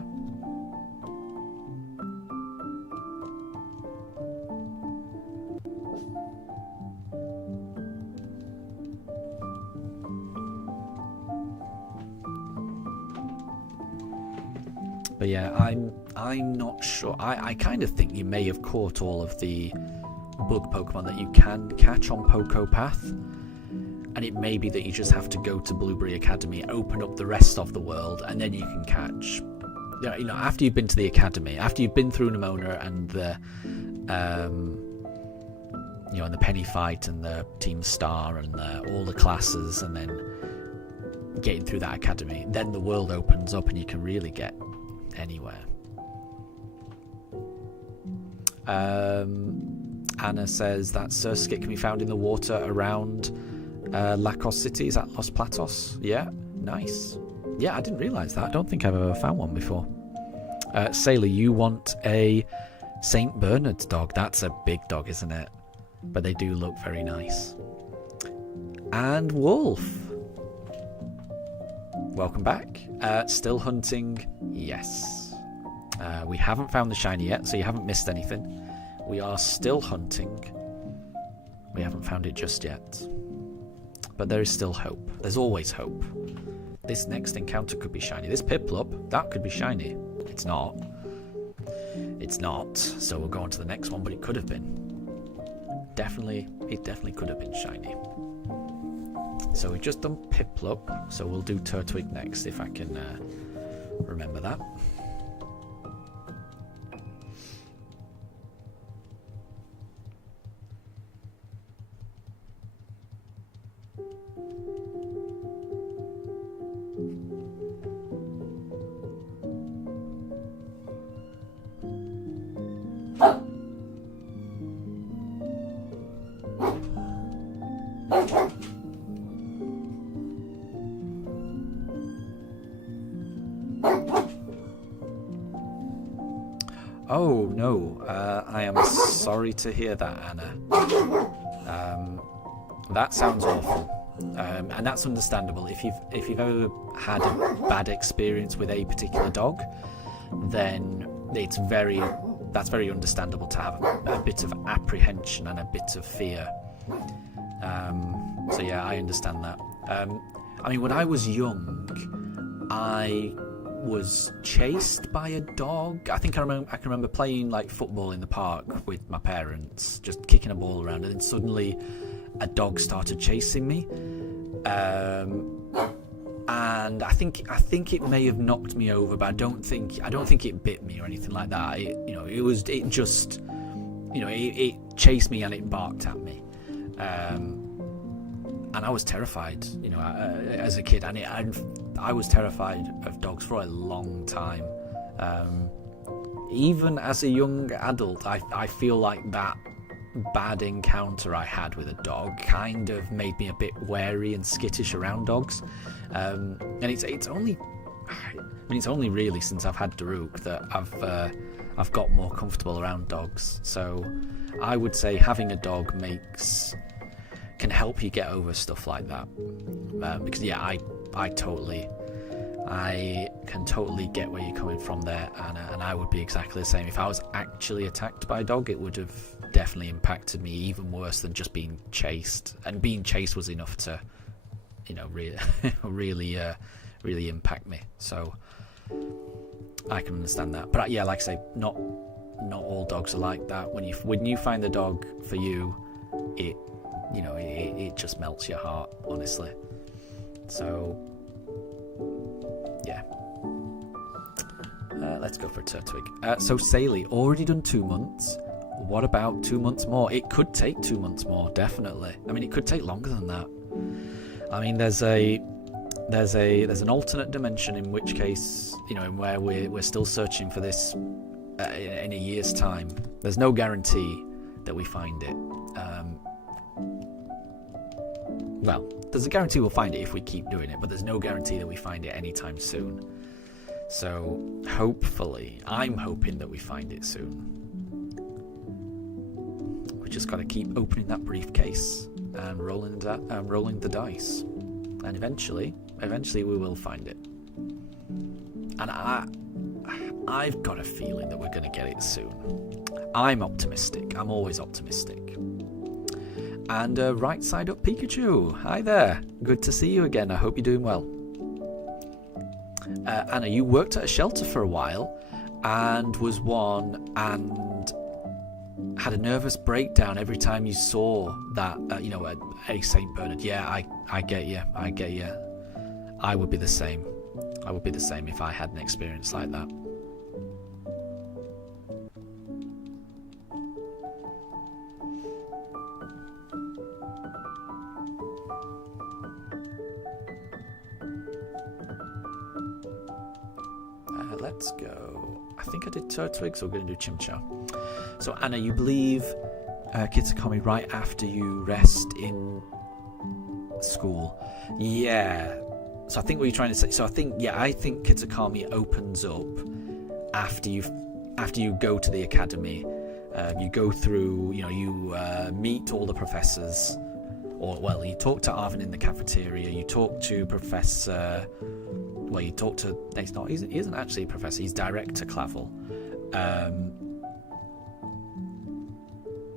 But yeah, I'm not sure. I kind of think you may have caught all of the bug Pokemon that you can catch on Poké Path, and it may be that you just have to go to Blueberry Academy, open up the rest of the world, and then you can catch. You know, after you've been to the academy, after you've been through Nemona and the, and the Penny Fight and the Team Star and all the classes, and then getting through that academy, then the world opens up and you can really get anywhere. Anna says that Surskit can be found in the water around Lacoste City. Is that Los Platos? Yeah, nice. Yeah, I didn't realise that. I don't think I've ever found one before. Sailor, you want a St. Bernard's dog. That's a big dog, isn't it? But they do look very nice. And Wolf. Welcome back. Still hunting? Yes. We haven't found the shiny yet, so you haven't missed anything. We are still hunting. We haven't found it just yet. But there is still hope. There's always hope. This next encounter could be shiny. This Piplup, that could be shiny. It's not. It's not. So we'll go on to the next one, but it could have been. It definitely could have been shiny. So we've just done Piplup, so we'll do Turtwig next if I can remember that. Oh no, I am sorry to hear that, Anna. That sounds awful, and that's understandable. If you've ever had a bad experience with a particular dog, then that's very understandable to have a bit of apprehension and a bit of fear. So yeah, I understand that. I mean, when I was young, I was chased by a dog. I think I can remember playing like football in the park with my parents, just kicking a ball around, and then suddenly a dog started chasing me. And I think it may have knocked me over, but I don't think it bit me or anything like that. It chased me and it barked at me. And I was terrified, as a kid, and I was terrified of dogs for a long time. Even as a young adult, I feel like that bad encounter I had with a dog kind of made me a bit wary and skittish around dogs. And it's only really since I've had Daruk that I've got more comfortable around dogs. So I would say having a dog can help you get over stuff like that. Because yeah, I can totally get where you're coming from there, Anna, and I would be exactly the same. If I was actually attacked by a dog, it would have definitely impacted me even worse than just being chased. And being chased was enough to, really impact me. So I can understand that. But yeah, like I say, not all dogs are like that. When you find the dog for you, it just melts your heart, honestly. So yeah, let's go for Turtwig. So Saley, already done 2 months. What about 2 months more? It could take 2 months more, definitely. I mean, it could take longer than that. I mean, there's an alternate dimension in which case, in where we're still searching for this in a year's time. There's no guarantee that we find it. Well, there's a guarantee we'll find it if we keep doing it, but there's no guarantee that we find it anytime soon. So hopefully, I'm hoping that we find it soon. We just got to keep opening that briefcase and rolling the dice, and eventually we will find it. And I've got a feeling that we're going to get it soon. I'm optimistic. I'm always optimistic. And right side up Pikachu. Hi there. Good to see you again. I hope you're doing well. Anna, you worked at a shelter for a while and was one and had a nervous breakdown every time you saw that, a St. Bernard. Yeah, I get you. I would be the same. I would be the same if I had an experience like that. Let's go. I think I did Turtwig, so we're going to do Chimchar. So Anna, you believe Kitakami right after you rest in school? Yeah. So I think what you're trying to say. So I think Kitakami opens up after you go to the academy. You go through, you meet all the professors, you talk to Arvin in the cafeteria. You talk to Professor. Well, you talk to. He isn't actually a professor. He's Director Clavel.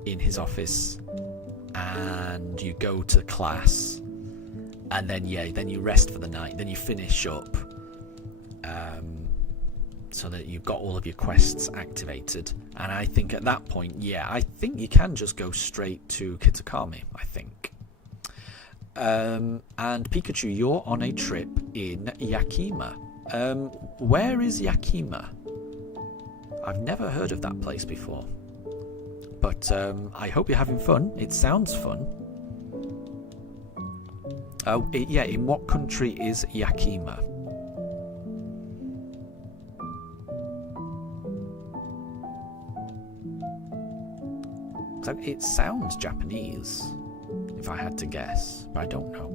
In his office, and you go to class, and then you rest for the night. Then you finish up, so that you've got all of your quests activated. And I think at that point, I think you can just go straight to Kitakami. I think. And Pikachu, you're on a trip in Yakima. Where is Yakima? I've never heard of that place before. But I hope you're having fun. It sounds fun. In what country is Yakima? It sounds Japanese, if I had to guess, but I don't know.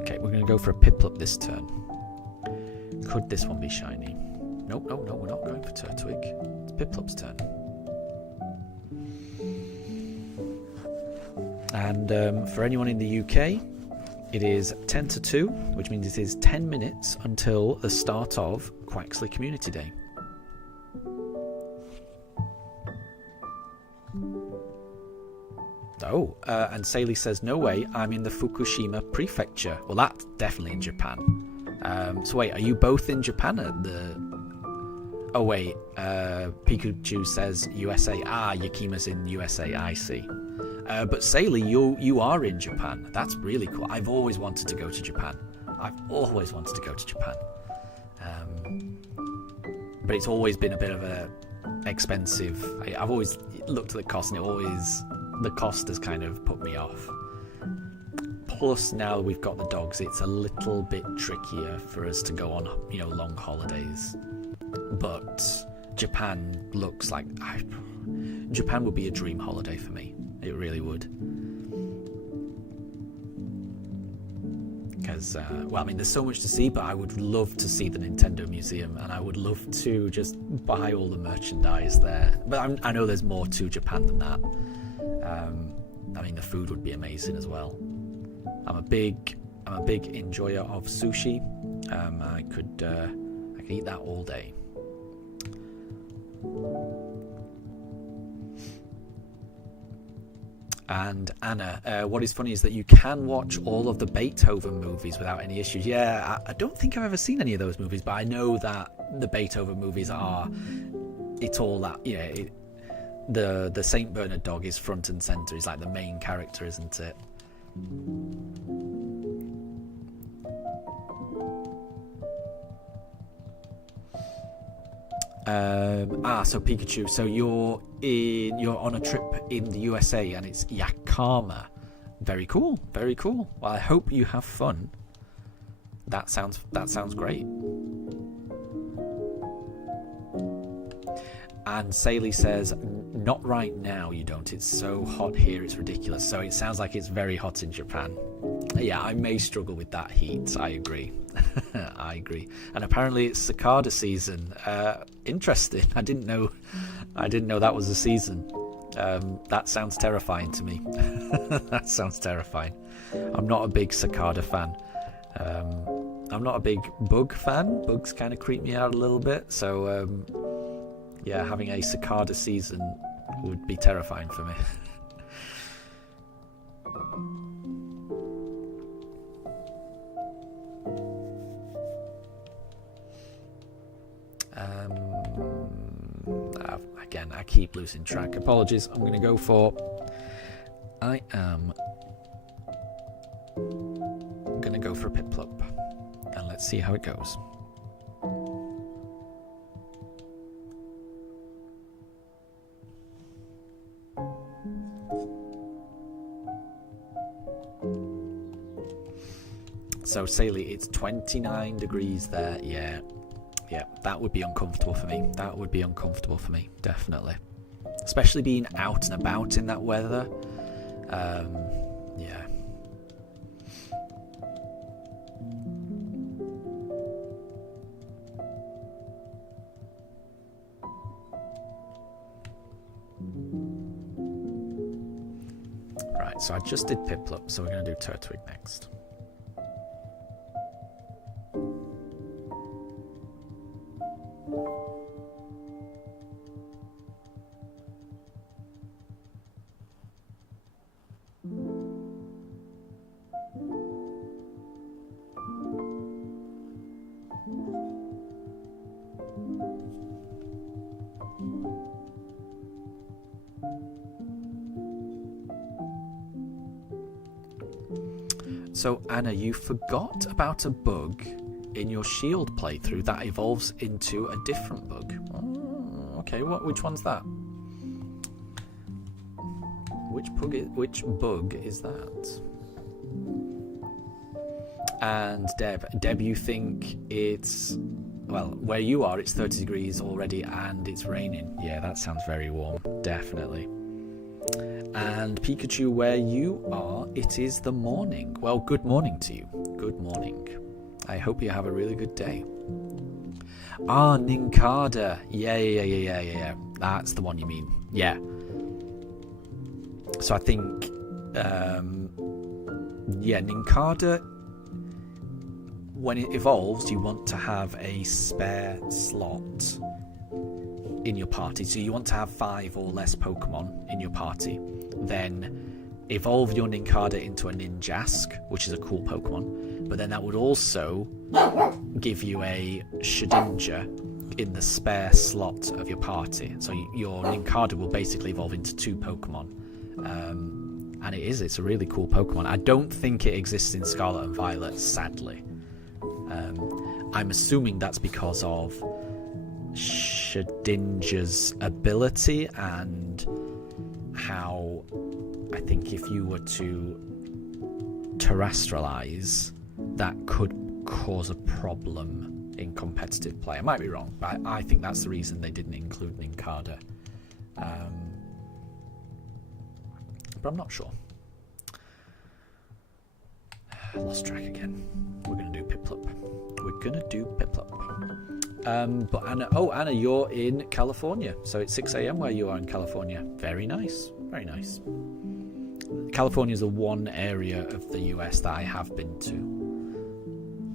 Okay, we're going to go for a Piplup this turn. Could this one be shiny? No, we're not going for Turtwig. It's Piplup's turn. And for anyone in the UK, it is 10 to 2, which means it is 10 minutes until the start of Quaxley Community Day. And Saley says, no way, I'm in the Fukushima Prefecture. Well, that's definitely in Japan. So wait, are you both in Japan at the... Oh wait, Pikachu says USA. Yakima's in USA, I see. But Saley, you are in Japan. That's really cool. I've always wanted to go to Japan. But it's always been a bit of a expensive... I've always looked at the cost, and the cost has kind of put me off. Plus, now we've got the dogs, it's a little bit trickier for us to go on, long holidays. But Japan looks like... Japan would be a dream holiday for me. It really would. Because, there's so much to see, but I would love to see the Nintendo Museum, and I would love to just buy all the merchandise there. But I know there's more to Japan than that. The food would be amazing as well. I'm a big enjoyer of sushi. I could eat that all day. And Anna, what is funny is that you can watch all of the Beethoven movies without any issues. Yeah, I don't think I've ever seen any of those movies, but I know that the Beethoven movies are... It's all that, the Saint Bernard dog is front and centre. He's like the main character, isn't it? So Pikachu, so you're on a trip in the USA, and it's Yakima. Very cool. Well, I hope you have fun. That sounds great. And Saley says, not right now, you don't. It's so hot here, it's ridiculous. So it sounds like it's very hot in Japan. Yeah, I may struggle with that heat. I agree. I agree. And apparently it's cicada season. Interesting. I didn't know that was a season. That sounds terrifying to me. That sounds terrifying. I'm not a big cicada fan. I'm not a big bug fan. Bugs kind of creep me out a little bit. So, having a cicada season would be terrifying for me. Again, I keep losing track. Apologies. I'm going to go for... I am going to go for a Piplup. And let's see how it goes. So, Saley, it's 29 degrees there. Yeah. Yeah, that would be uncomfortable for me. That would be uncomfortable for me, definitely. Especially being out and about in that weather. Yeah. Right, so I just did Piplup, so we're going to do Turtwig next. So, Anna, you forgot about a bug in your Shield playthrough that evolves into a different bug. Oh, okay, which one's that? Which bug is that? And Deb, you think it's... Well, where you are, it's 30 degrees already and it's raining. Yeah, that sounds very warm, definitely. And Pikachu, where you are, it is the morning. Well, good morning to you. Good morning. I hope you have a really good day. Ah, Nincada. Yeah. That's the one you mean. Yeah. So I think, Nincada, when it evolves, you want to have a spare slot in your party. So you want to have 5 or less Pokemon in your party. Then evolve your Nincada into a Ninjask, which is a cool Pokemon. But then that would also give you a Shedinja in the spare slot of your party. So your Nincada will basically evolve into 2 Pokemon. And it's a really cool Pokemon. I don't think it exists in Scarlet and Violet, sadly. I'm assuming that's because of Shedinja's ability and how I think if you were to terrestrialize, that could cause a problem in competitive play. I might be wrong, but I think that's the reason they didn't include Nincada. But I'm not sure. I lost track again. We're going to do Piplup. But Anna, you're in California, so it's 6 a.m. where you are in California. Very nice. California is the one area of the US that I have been to.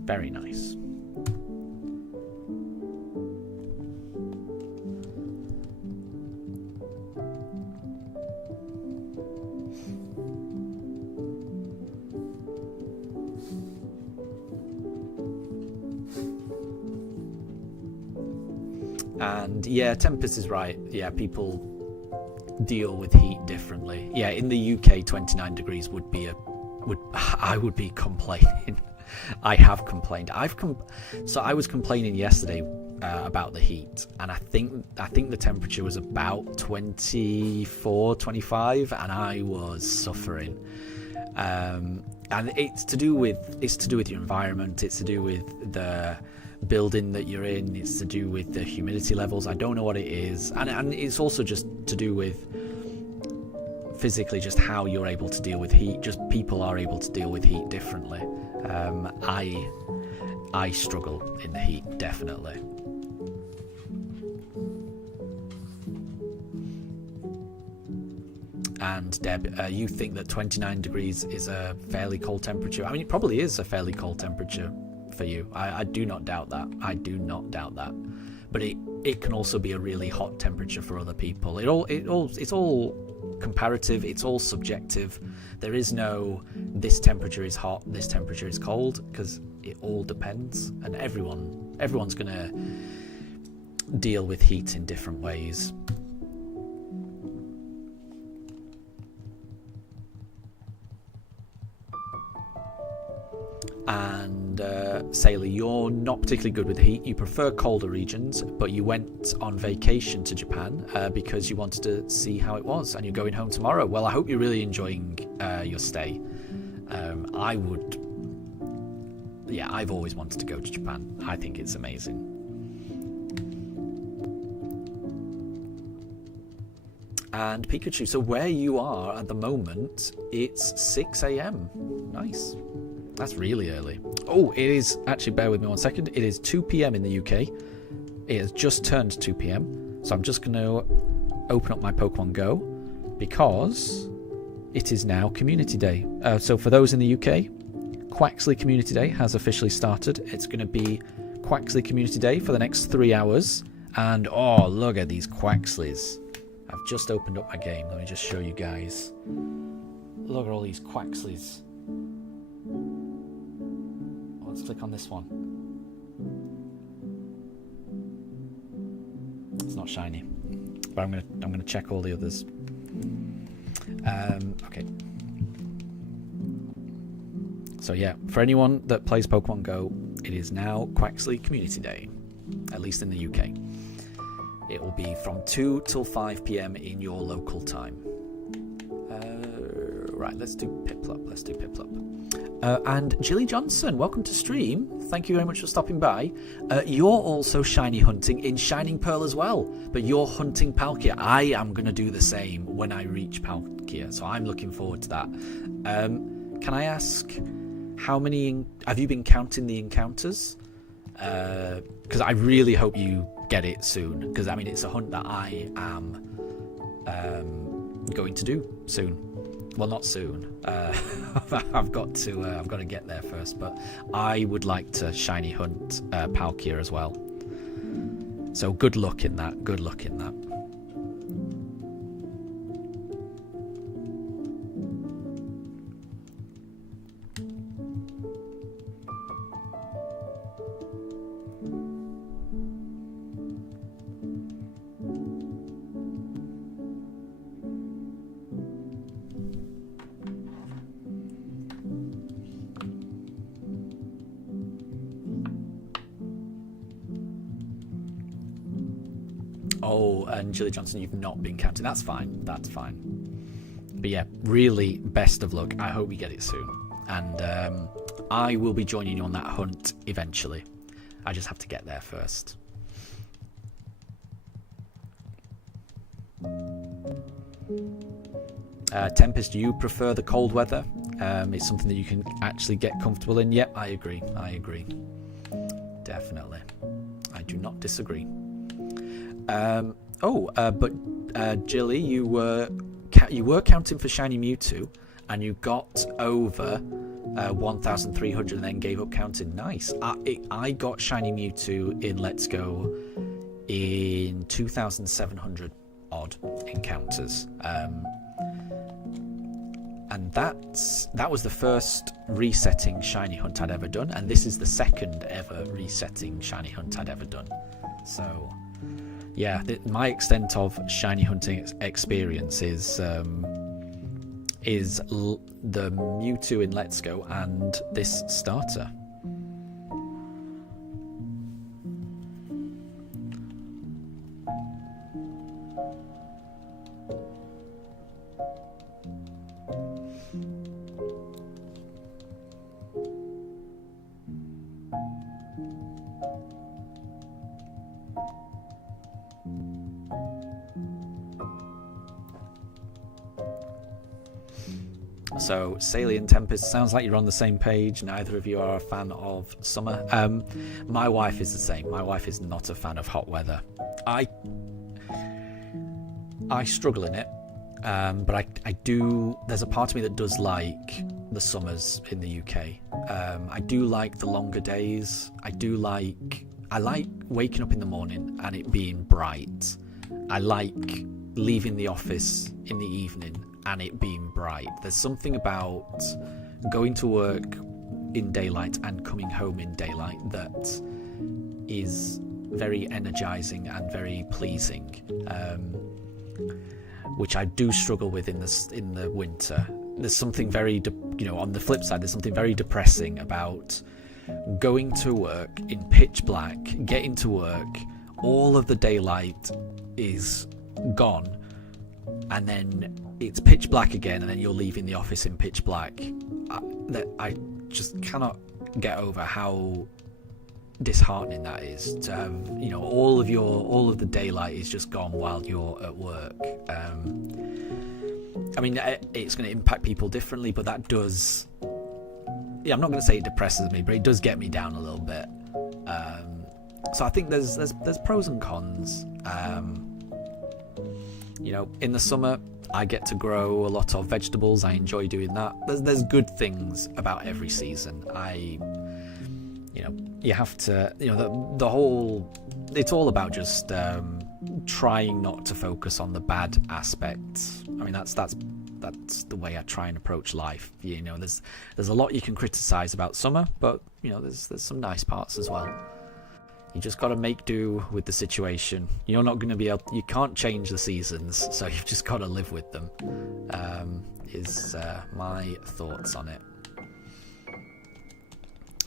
Very nice. And yeah, Tempest is right. Yeah, people deal with heat differently. Yeah, in the UK, 29 degrees would be I would be complaining. I have complained. So I was complaining yesterday about the heat, and I think the temperature was about 24, 25, and I was suffering. And it's to do with your environment. It's to do with the building that you're in. It's to do with the humidity levels. I don't know what it is, and it's also just to do with physically just how you're able to deal with heat. Just people are able to deal with heat differently. I struggle in the heat, definitely. And Deb, you think that 29 degrees is a fairly cold temperature? I mean, it probably is a fairly cold temperature for you. I do not doubt that. But it can also be a really hot temperature for other people. It's all comparative. It's all subjective. There is no this temperature is hot, this temperature is cold, because it all depends, and everyone's gonna deal with heat in different ways. And Sailor, you're not particularly good with the heat. You prefer colder regions, but you went on vacation to Japan because you wanted to see how it was, and you're going home tomorrow. Well, I hope you're really enjoying your stay. I've always wanted to go to Japan. I think it's amazing. and Pikachu. So where you are at the moment, it's 6 a.m. Nice. That's really early. Oh, it is, actually, bear with me 1 second. It is 2 p.m. in the UK. It has just turned 2 p.m. So I'm just going to open up my Pokemon Go because it is now Community Day. So for those in the UK, Quaxley Community Day has officially started. It's going to be Quaxley Community Day for the next 3 hours. And oh, look at these Quaxleys. I've just opened up my game. Let me just show you guys. Look at all these Quaxleys. Let's click on this one. It's not shiny, but I'm gonna check all the others. Okay. So yeah, for anyone that plays Pokemon Go, it is now Quaxley Community Day, at least in the UK. It will be from 2 till 5 p.m. in your local time. Right, let's do Piplup. And Jilly Johnson, welcome to stream. Thank you very much for stopping by. You're also shiny hunting in Shining Pearl as well, but you're hunting Palkia. I am going to do the same when I reach Palkia, so I'm looking forward to that. Can I ask, how many have you been counting the encounters? Because I really hope you get it soon, because I mean it's a hunt that I am going to do soon. Well, not soon. I've got to get there first, but I would like to shiny hunt Palkia as well. So good luck in that. Good luck in that. Oh, and Jilly Johnson, you've not been counting. That's fine. That's fine. But yeah, really, best of luck. I hope we get it soon. And I will be joining you on that hunt eventually. I just have to get there first. Tempest, you prefer the cold weather? It's something that you can actually get comfortable in. Yep, I agree. I agree. Definitely. I do not disagree. But Jilly, you were counting for shiny Mewtwo, and you got over 1,300 and then gave up counting. Nice. I got shiny Mewtwo in Let's Go in 2,700 odd encounters, and that was the first resetting shiny hunt I'd ever done, and this is the second ever resetting shiny hunt I'd ever done. So yeah, my extent of shiny hunting experience is the Mewtwo in Let's Go and this starter. So, Saley and Tempest, sounds like you're on the same page. Neither of you are a fan of summer. My wife is the same. My wife is not a fan of hot weather. I struggle in it, but I do. There's a part of me that does like the summers in the UK. I do like the longer days. I like waking up in the morning and it being bright. I like leaving the office in the evening and it being bright. There's something about going to work in daylight and coming home in daylight that is very energizing and very pleasing, which I do struggle with in the winter. There's something very, on the flip side, there's something very depressing about going to work in pitch black, getting to work, all of the daylight is gone, and then it's pitch black again, and then you're leaving the office in pitch black. I just cannot get over how disheartening that is to have, all of the daylight is just gone while you're at work. I mean, it's going to impact people differently, but that does... Yeah, I'm not going to say it depresses me, but it does get me down a little bit. So I think there's pros and cons. You know, in the summer, I get to grow a lot of vegetables. I enjoy doing that. There's good things about every season. You know, you have to, you know, the whole, it's all about just trying not to focus on the bad aspects. I mean, that's the way I try and approach life. You know, there's a lot you can criticize about summer, but you know, there's some nice parts as well. You just got to make do with the situation. You're not going to be able, you can't change the seasons, so you've just got to live with them. Is my thoughts on it.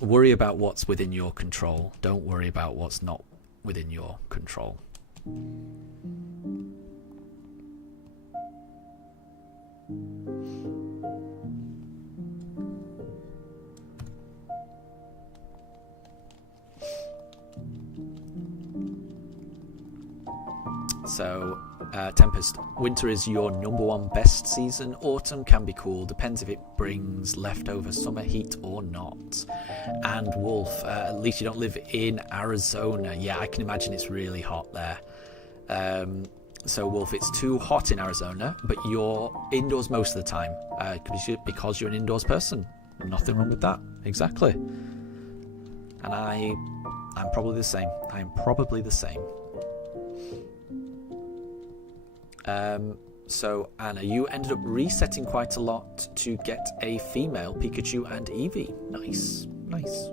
Worry about what's within your control. Don't worry about what's not within your control. So, Tempest, winter is your #1 best season. Autumn can be cool, depends if it brings leftover summer heat or not. And Wolf, at least you don't live in Arizona. Yeah, I can imagine it's really hot there. So Wolf, it's too hot in Arizona, but you're indoors most of the time because you're an indoors person. Nothing wrong with that. Exactly. And I'm probably the same. I'm probably the same. So Anna, you ended up resetting quite a lot to get a female Pikachu and Eevee. Nice, nice.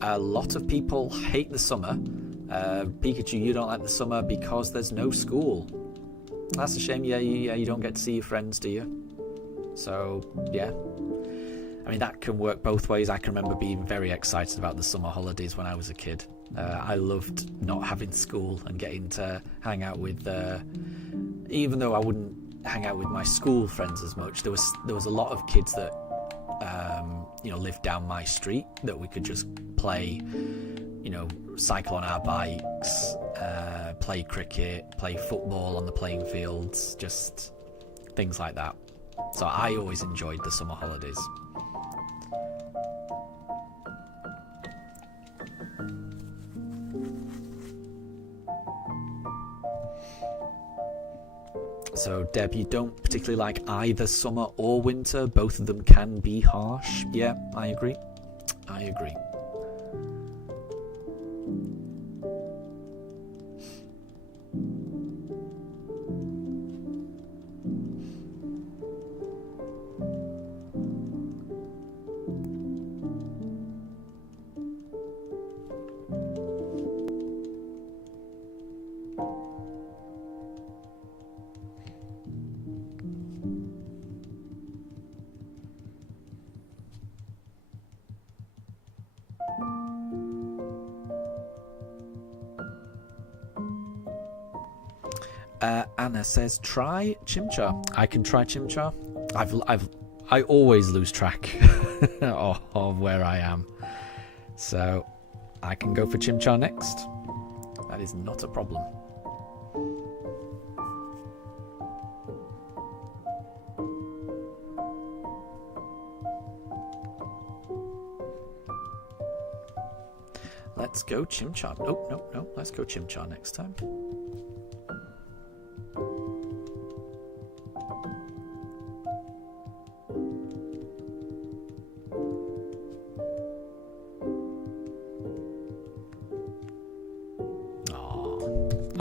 A lot of people hate the summer. Pikachu, you don't like the summer because there's no school. That's a shame. Yeah, you don't get to see your friends, do you? So yeah, I mean that can work both ways. I can remember being very excited about the summer holidays when I was a kid. I loved not having school and getting to hang out with, even though I wouldn't hang out with my school friends as much, there was a lot of kids that you know, lived down my street that we could just play, you know, cycle on our bikes, play cricket, play football on the playing fields, just things like that. So I always enjoyed the summer holidays. So, Deb, you don't particularly like either summer or winter. Both of them can be harsh. Yeah, I agree. I agree. Anna says, try Chimchar. I can try Chimchar. I always lose track of where I am. So I can go for Chimchar next. That is not a problem. Let's go Chimchar. No. Let's go Chimchar next time.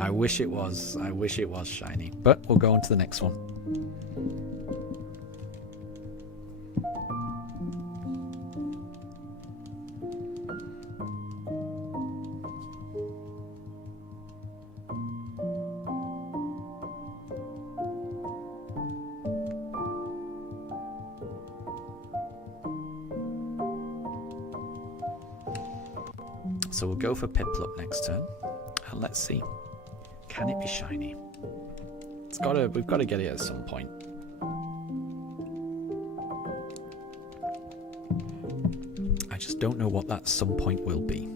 I wish it was shiny, but we'll go on to the next one. So we'll go for Piplup next turn, and let's see. Can it be shiny? We've got to get it at some point. I just don't know what that some point will be.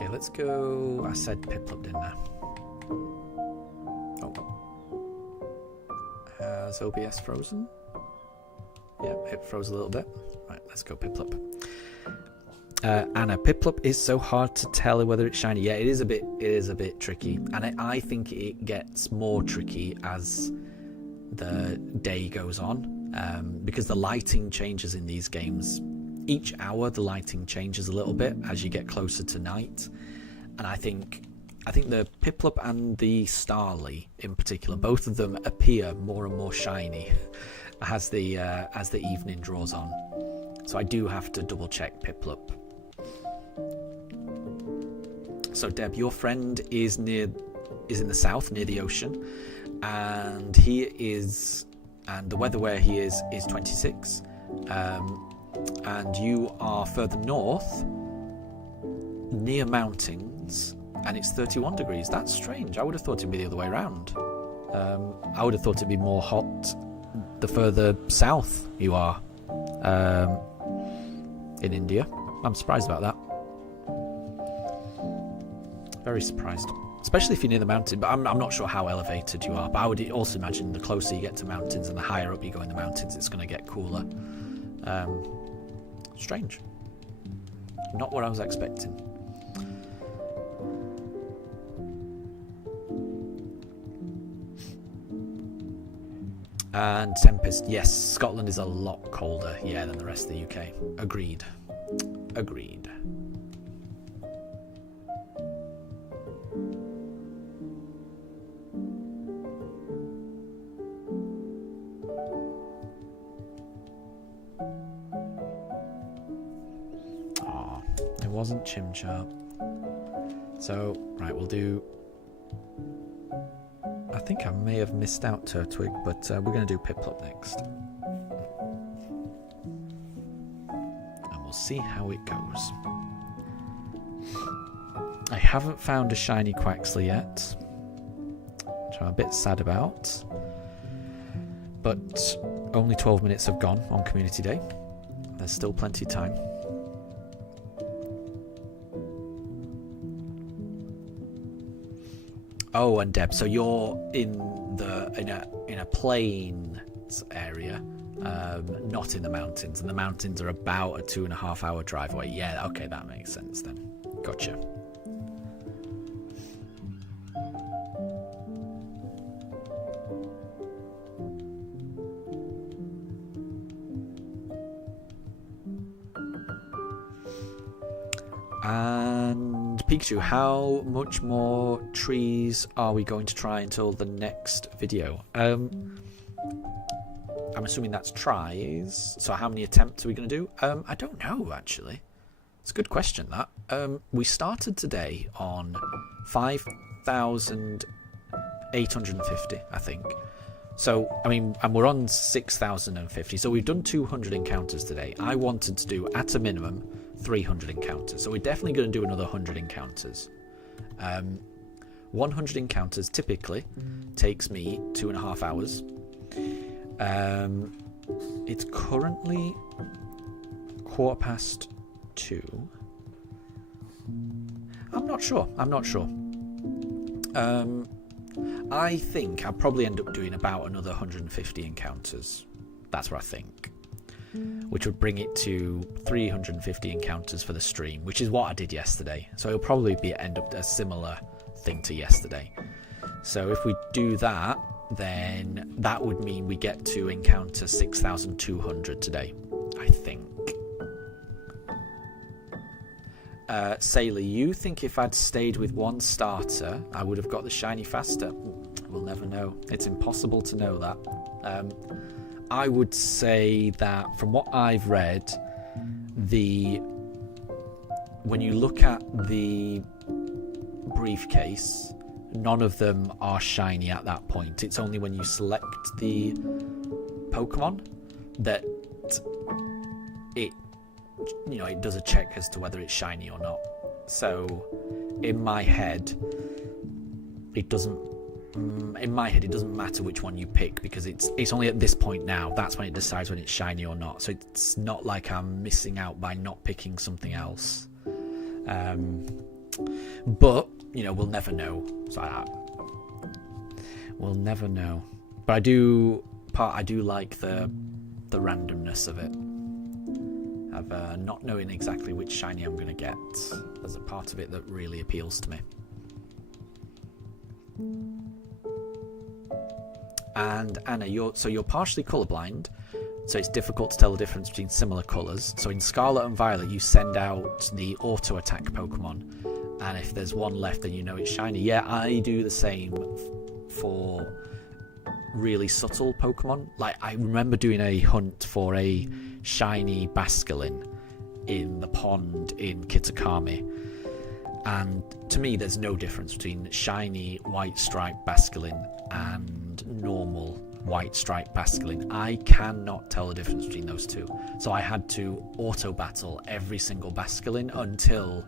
Okay, let's go. I said Piplup, didn't I? Oh. Has OBS frozen? Yeah, it froze a little bit. Right, let's go Piplup. Anna, Piplup is so hard to tell whether it's shiny. Yeah, it is a bit tricky, and I think it gets more tricky as the day goes on, because the lighting changes in these games. Each hour the lighting changes a little bit as you get closer to night, and I think the Piplup and the Starly in particular, both of them appear more and more shiny as the evening draws on. So I do have to double check Piplup. So Deb, your friend is in the south near the ocean, and the weather where he is 26, and you are further north near mountains, and it's 31 degrees. That's strange. I would have thought it'd be the other way around. I would have thought it'd be more hot the further south you are in India. I'm surprised about that. Very surprised, especially if you're near the mountain, but I'm not sure how elevated you are, but I would also imagine the closer you get to mountains and the higher up you go in the mountains, it's going to get cooler. Strange. Not what I was expecting. And Tempest, yes, Scotland is a lot colder, yeah, than the rest of the UK. Agreed. It wasn't Chimchar. So, right, we'll do... I think I may have missed out Turtwig, but we're going to do Piplup next. And we'll see how it goes. I haven't found a shiny Quaxley yet, which I'm a bit sad about. But only 12 minutes have gone on Community Day. There's still plenty of time. Oh, and Deb, so you're in a plain area, not in the mountains, and the mountains are about a 2.5 hour drive away. Yeah, okay, that makes sense then. Gotcha. And Pikachu, how much more trees are we going to try until the next video? I'm assuming that's tries. So how many attempts are we going to do? I don't know, actually. It's a good question, that. We started today on 5,850, I think. So, I mean, and we're on 6,050. So we've done 200 encounters today. I wanted to do, at a minimum, 300 encounters. So we're definitely going to do another 100 encounters. 100 encounters typically takes me 2.5 hours. It's currently 2:15. I'm not sure. I think I'll probably end up doing about another 150 encounters. That's what I think. Which would bring it to 350 encounters for the stream, which is what I did yesterday. So it'll probably end up a similar thing to yesterday. So if we do that, then that would mean we get to encounter 6,200 today, I think. Sailor, you think if I'd stayed with one starter, I would have got the shiny faster? We'll never know. It's impossible to know that. I would say that from what I've read, when you look at the briefcase, none of them are shiny at that point. It's only when you select the Pokemon that it does a check as to whether it's shiny or not. So in my head it doesn't matter which one you pick, because it's only at this point now that's when it decides when it's shiny or not. So it's not like I'm missing out by not picking something else. But, you know, we'll never know. So we'll never know. But I do like the randomness of it. Of not knowing exactly which shiny I'm going to get. There's a part of it that really appeals to me. And Anna, you're partially colourblind, so it's difficult to tell the difference between similar colours. So in Scarlet and Violet, you send out the auto attack Pokemon, and if there's one left, then you know it's shiny. Yeah, I do the same for really subtle Pokemon. Like, I remember doing a hunt for a shiny Basculin in the pond in Kitakami, and to me there's no difference between shiny white striped Basculin and normal white striped Basculin. I cannot tell the difference between those two, so I had to auto battle every single Basculin until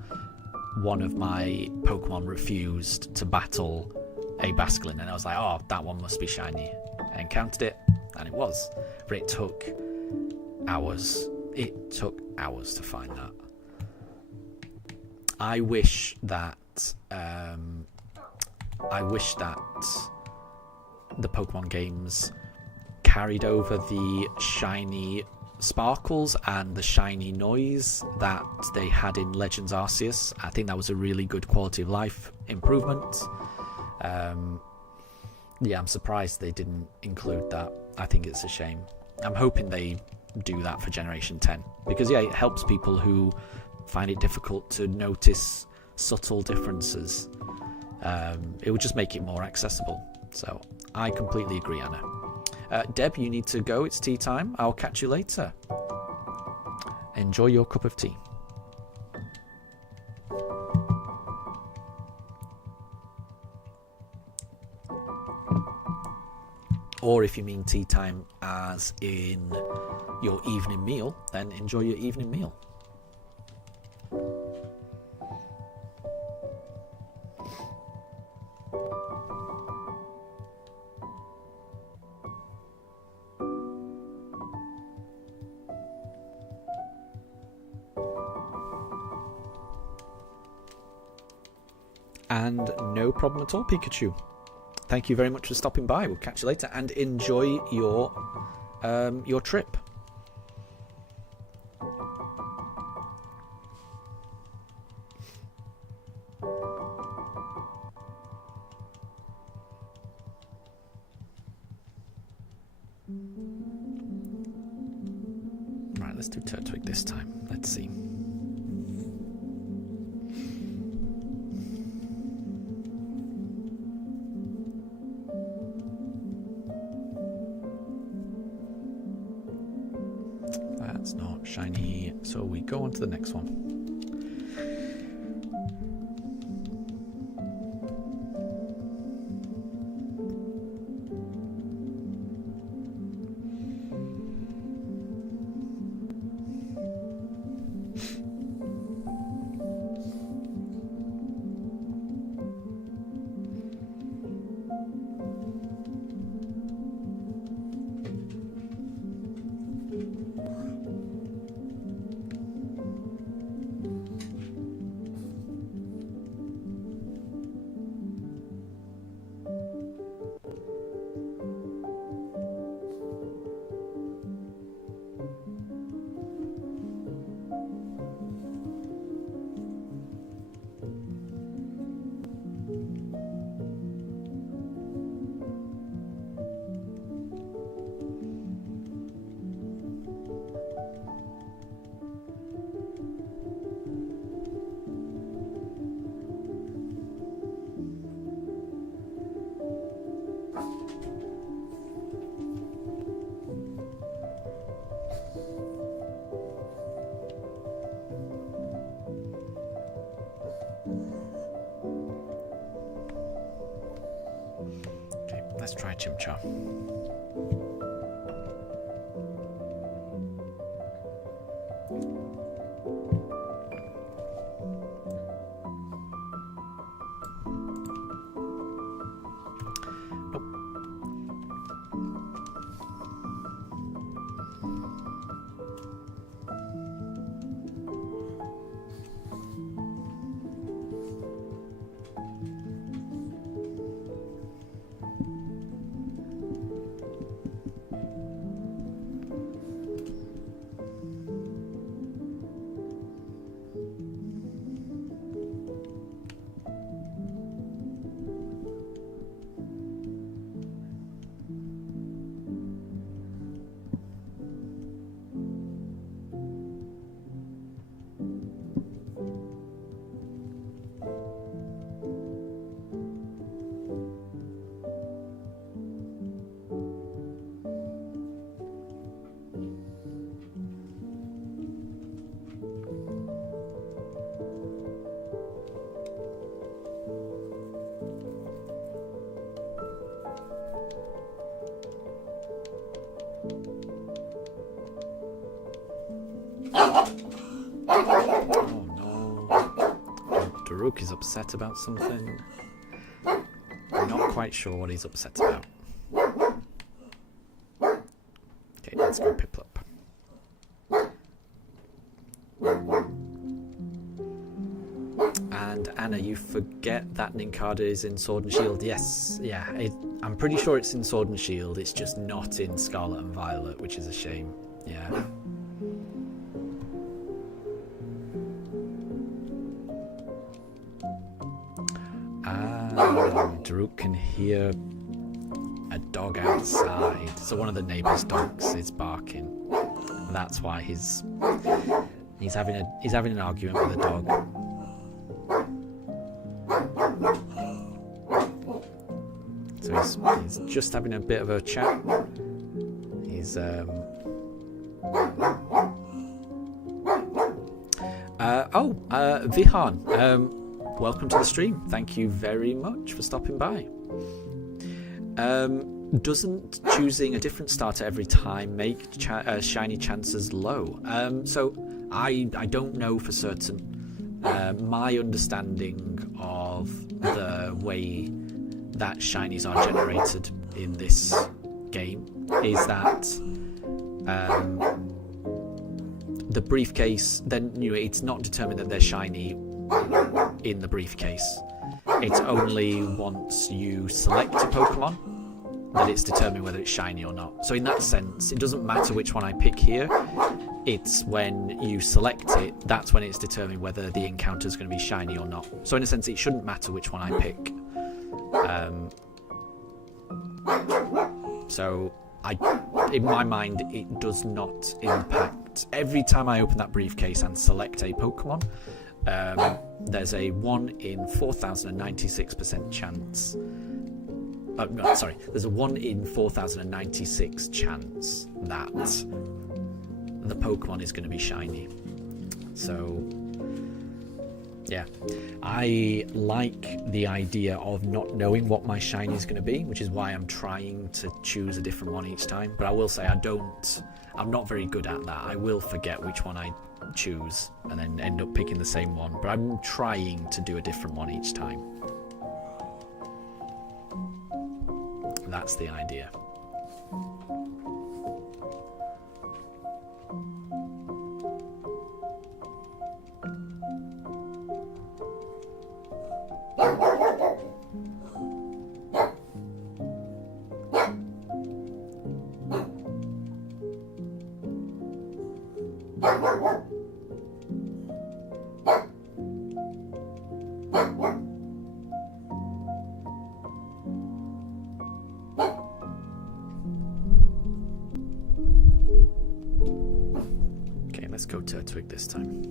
one of my Pokemon refused to battle a Basculin, and I was like, oh, that one must be shiny. I encountered it, and it was, but it took hours. It took hours to find that. I wish that the Pokemon games carried over the shiny sparkles and the shiny noise that they had in Legends Arceus. I think that was a really good quality of life improvement. Yeah, I'm surprised they didn't include that. I think it's a shame. I'm hoping they do that for Generation 10, because yeah, it helps people who find it difficult to notice subtle differences. It would just make it more accessible. So I completely agree, Anna. Deb, you need to go. It's tea time. I'll catch you later. Enjoy your cup of tea. Or if you mean tea time as in your evening meal, then enjoy your evening meal. And no problem at all, Pikachu. Thank you very much for stopping by. We'll catch you later, and enjoy your trip. Right, let's do Turtwig this time. Let's see. That's not shiny, so we go on to the next one. Let's try Chimchar. Nope. Oh no. Daruk is upset about something. I'm not quite sure what he's upset about. Okay, let's go Piplup. And Anna, you forget that Nincada is in Sword and Shield. Yes, yeah, I'm pretty sure it's in Sword and Shield. It's just not in Scarlet and Violet, which is a shame. Yeah. Daruk can hear a dog outside. So one of the neighbours' dogs is barking. That's why he's having an argument with a dog. So he's just having a bit of a chat. He's Vihan, welcome to the stream. Thank you very much for stopping by. Doesn't choosing a different starter every time make shiny chances low? So I don't know for certain. My understanding of the way that shinies are generated in this game is that the briefcase, then it's not determined that they're shiny in the briefcase. It's only once you select a Pokemon that it's determined whether it's shiny or not. So in that sense, it doesn't matter which one I pick here. It's when you select it, that's when it's determined whether the encounter is going to be shiny or not. So in a sense, it shouldn't matter which one I pick. So in my mind, it does not impact. Every time I open that briefcase and select a Pokemon, there's a 1 in 4,096% chance. No, sorry, there's a 1 in 4,096 chance that the Pokemon is going to be shiny. So, yeah, I like the idea of not knowing what my shiny is going to be, which is why I'm trying to choose a different one each time. But I will say I'm not very good at that. I will forget which one I choose and then end up picking the same one. But I'm trying to do a different one each time. That's the idea. Okay, let's go Turtwig this time.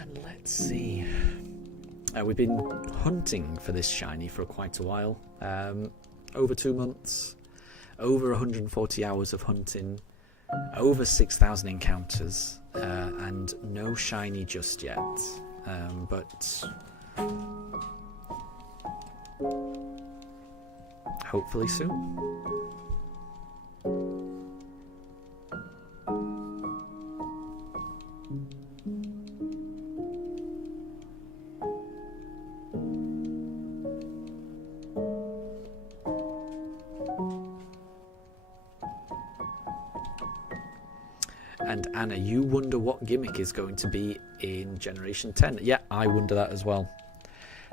And let's see. We've been hunting for this shiny for quite a while. Over 2 months, over 140 hours of hunting, over 6,000 encounters, and no shiny just yet. But hopefully soon. And Anna, you wonder what gimmick is going to be in Generation 10. Yeah, I wonder that as well.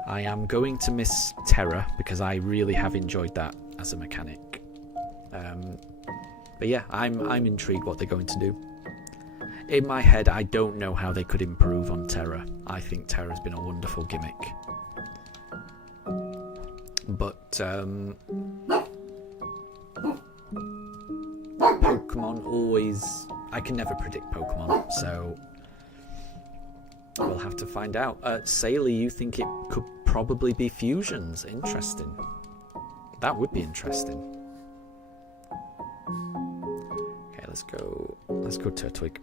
I am going to miss Terra because I really have enjoyed that as a mechanic. But yeah, I'm intrigued what they're going to do. In my head, I don't know how they could improve on Terra. I think Terra's been a wonderful gimmick. But Pokemon always... I can never predict Pokemon, so we'll have to find out. Saley, you think it could probably be fusions? Interesting. That would be interesting. Okay, let's go Turtwig.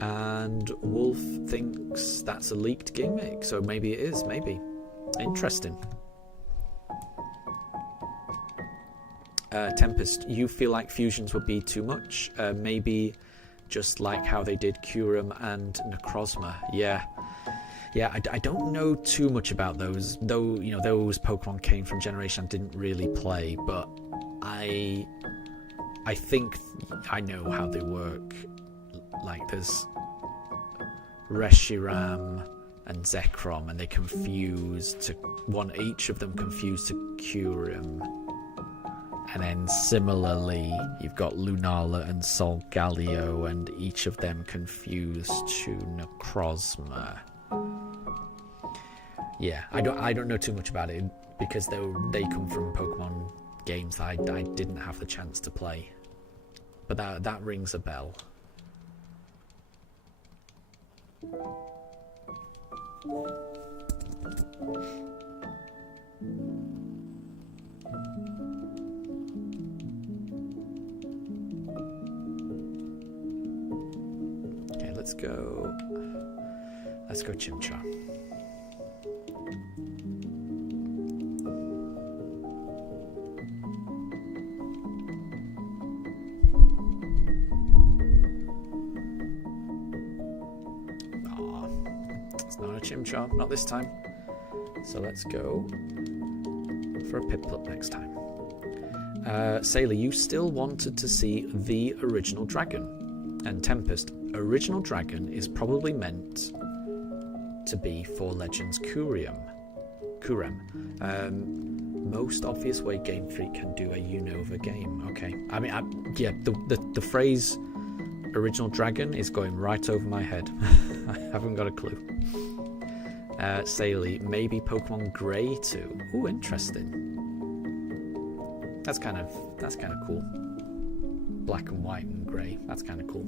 And Wolf thinks that's a leaked gimmick, so maybe it is, maybe. Interesting. Tempest, you feel like fusions would be too much? Maybe just like how they did Curum and Necrozma. Yeah, I don't know too much about those, though. You know, those Pokemon came from generation I didn't really play, but I think I know how they work. Like, there's Reshiram and Zekrom, and they confuse to one. Each of them confused to Curum, and then similarly you've got Lunala and Solgaleo, and each of them confused to Necrozma. Yeah, I don't know too much about it because they come from Pokemon games that I didn't have the chance to play, but that rings a bell. Okay, let's go Chimchar. Chimchar, not this time. So let's go for a Piplup next time. Sailor, you still wanted to see the original dragon. And Tempest, original dragon is probably meant to be for Legends Kurem. Most obvious way Game Freak can do a Unova game. Okay. I mean, the phrase original dragon is going right over my head. I haven't got a clue. Saley, maybe Pokemon Grey too. Ooh, interesting. That's kind of cool. Black and white and grey. That's kind of cool.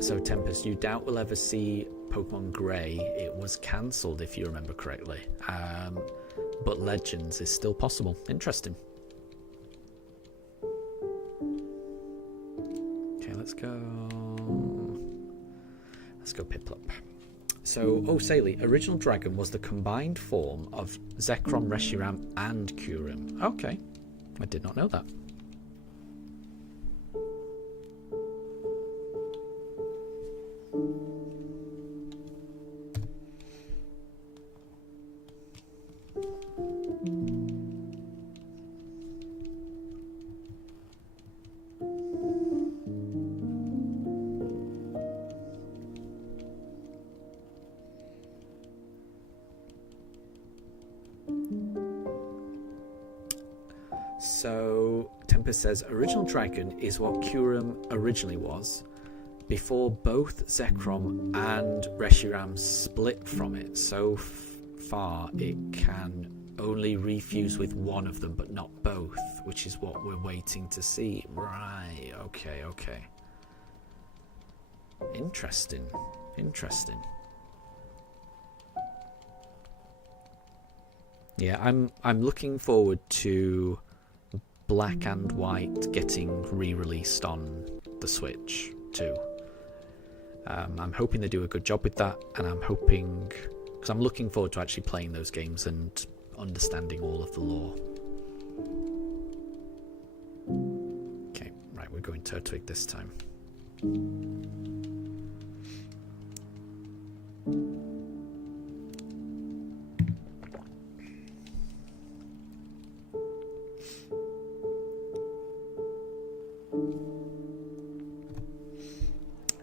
So Tempest, you doubt we'll ever see Pokemon Grey. It was cancelled, if you remember correctly. But Legends is still possible. Interesting. Okay, let's go Piplup. So, Saley, original dragon was the combined form of Zekrom, Reshiram, and Curum. Okay, I did not know that. So Tempest says original dragon is what Curum originally was before both Zekrom and Reshiram split from it. So far it can only refuse with one of them but not both, which is what we're waiting to see. Right, okay. Interesting. Yeah, I'm looking forward to Black and White getting re-released on the Switch too. I'm hoping they do a good job with that, and I'm hoping, because I'm looking forward to actually playing those games and understanding all of the lore. Okay, right, we're going Turtwig this time.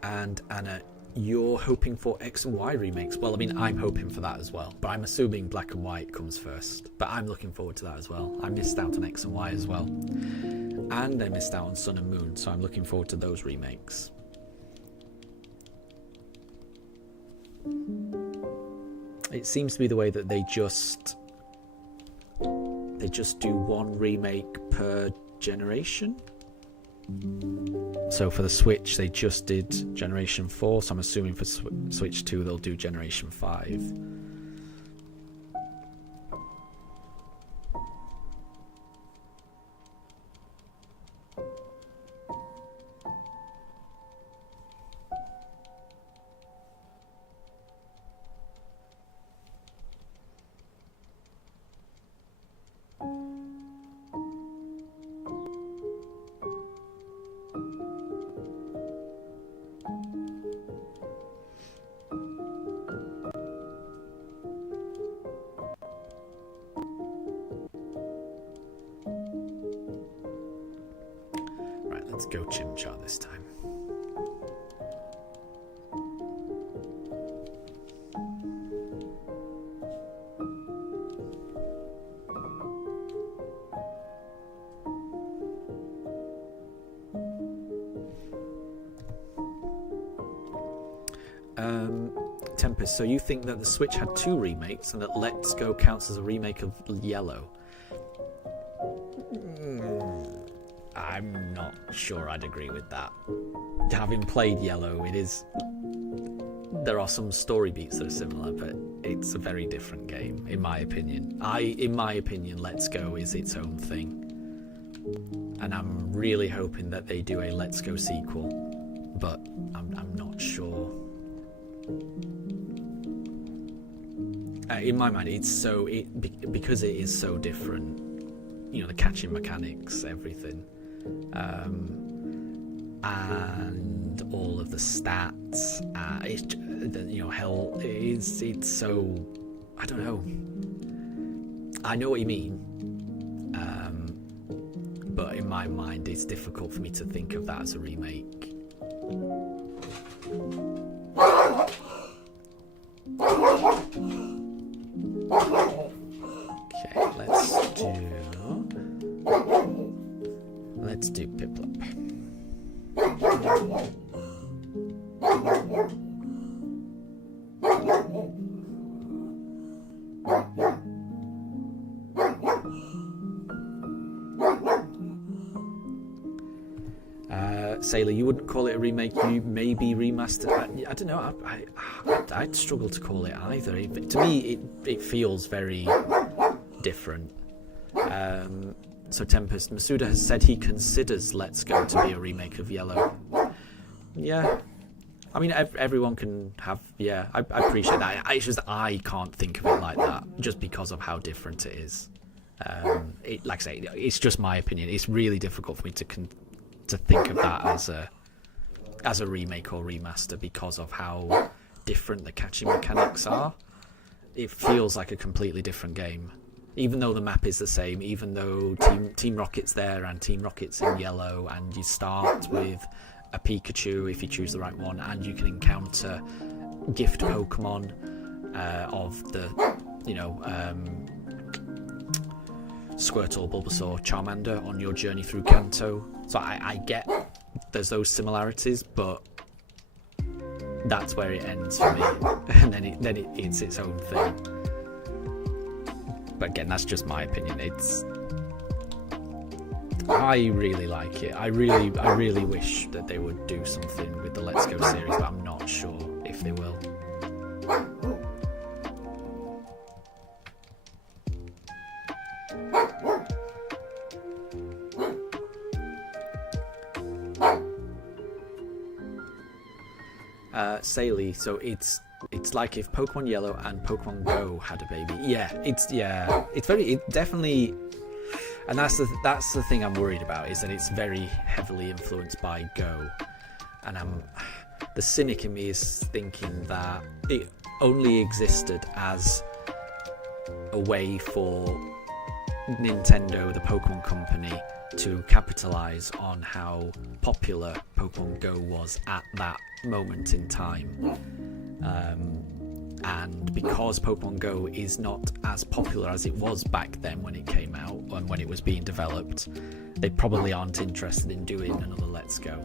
And Anna, you're hoping for X and Y remakes. Well, I mean, I'm hoping for that as well, but I'm assuming Black and White comes first. But I'm looking forward to that as well. I missed out on X and Y as well, and I missed out on Sun and Moon, so I'm looking forward to those remakes. It seems to be the way that they just do one remake per generation. So for the Switch, they just did Generation 4, so I'm assuming for Switch 2 they'll do Generation 5. Let's go Chimchar this time. Tempest, so you think that the Switch had 2 remakes and that Let's Go counts as a remake of Yellow? I'm not sure I'd agree with that. Having played Yellow, there are some story beats that are similar, but it's a very different game, in my opinion. In my opinion, Let's Go is its own thing. And I'm really hoping that they do a Let's Go sequel, but I'm not sure. In my mind, because it is so different, the catching mechanics, everything. And all of the stats, it's so, I don't know. I know what you mean, but in my mind it's difficult for me to think of that as a remake. Okay, let's do Piplup. Sailor, you wouldn't call it a remake, you maybe remastered. I don't know, I'd struggle to call it either. To me, it feels very different. So Tempest, Masuda has said he considers Let's Go to be a remake of Yellow. Yeah. I mean, everyone can have, I appreciate that. It's just I can't think of it like that, just because of how different it is. Like I say, it's just my opinion. It's really difficult for me to think of that as a remake or remaster because of how different the catching mechanics are. It feels like a completely different game. Even though the map is the same, even though Team Rocket's there and Team Rocket's in Yellow, and you start with a Pikachu if you choose the right one, and you can encounter gift Pokemon of the, Squirtle, Bulbasaur, Charmander on your journey through Kanto. So I get there's those similarities, but that's where it ends for me, and then it's its own thing. But again, that's just my opinion. I really like it. I really wish that they would do something with the Let's Go series, but I'm not sure if they will. Saley, so it's like if Pokemon Yellow and Pokemon Go had a baby. It's definitely, and that's the thing I'm worried about, is that it's very heavily influenced by Go, and the cynic in me is thinking that it only existed as a way for Nintendo, the Pokemon company, to capitalize on how popular Pokemon Go was at that moment in time. And because Pokemon Go is not as popular as it was back then when it came out and when it was being developed, they probably aren't interested in doing another Let's Go.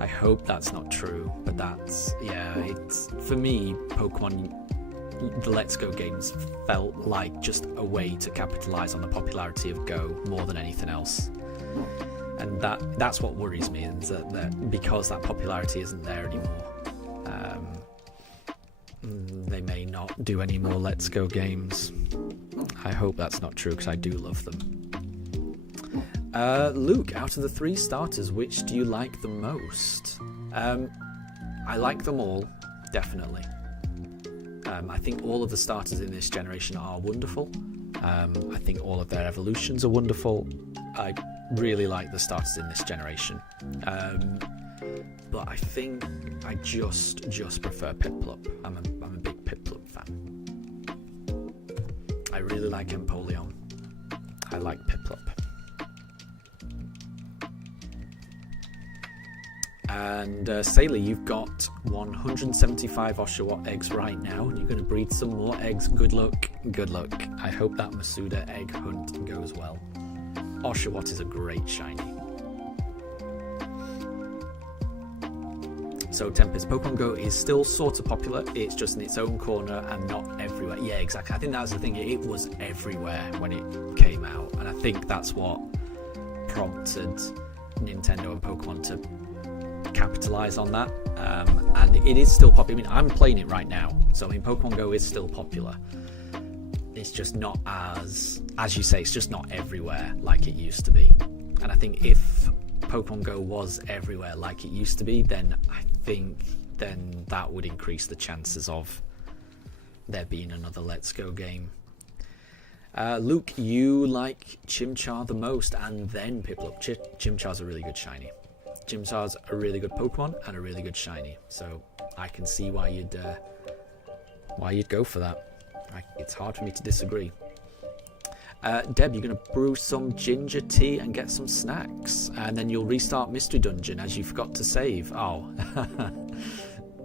I hope that's not true, but it's, for me, Pokemon, the Let's Go games felt like just a way to capitalize on the popularity of Go more than anything else. And that's what worries me, is that because that popularity isn't there anymore, they may not do any more Let's Go games. I hope that's not true, because I do love them. Luke, out of the 3 starters, which do you like the most? I like them all, definitely. I think all of the starters in this generation are wonderful. I think all of their evolutions are wonderful. I really like the starters in this generation. But I think I just prefer Piplup. I'm a big Piplup fan. I really like Empoleon. I like Piplup. And Sailor, you've got 175 Oshawott eggs right now, and you're going to breed some more eggs. Good luck, good luck. I hope that Masuda egg hunt goes well. Oshawott is a great shiny. So Tempest, Pokemon Go is still sort of popular. It's just in its own corner and not everywhere. Yeah, exactly. I think that was the thing. It was everywhere when it came out, and I think that's what prompted Nintendo and Pokemon to capitalize on that, and it is still popular. I mean, I'm playing it right now, so I mean, Pokemon Go is still popular. It's just not as you say, it's just not everywhere like it used to be. And I think if Pokemon Go was everywhere like it used to be, then I think that would increase the chances of there being another Let's Go game. Luke, you like Chimchar the most, and then Piplup. Chimchar's a really good shiny. Chimchar's a really good Pokemon and a really good shiny, so I can see why you'd go for that. It's hard for me to disagree. Deb, you're going to brew some ginger tea and get some snacks, and then you'll restart Mystery Dungeon as you forgot to save. Oh.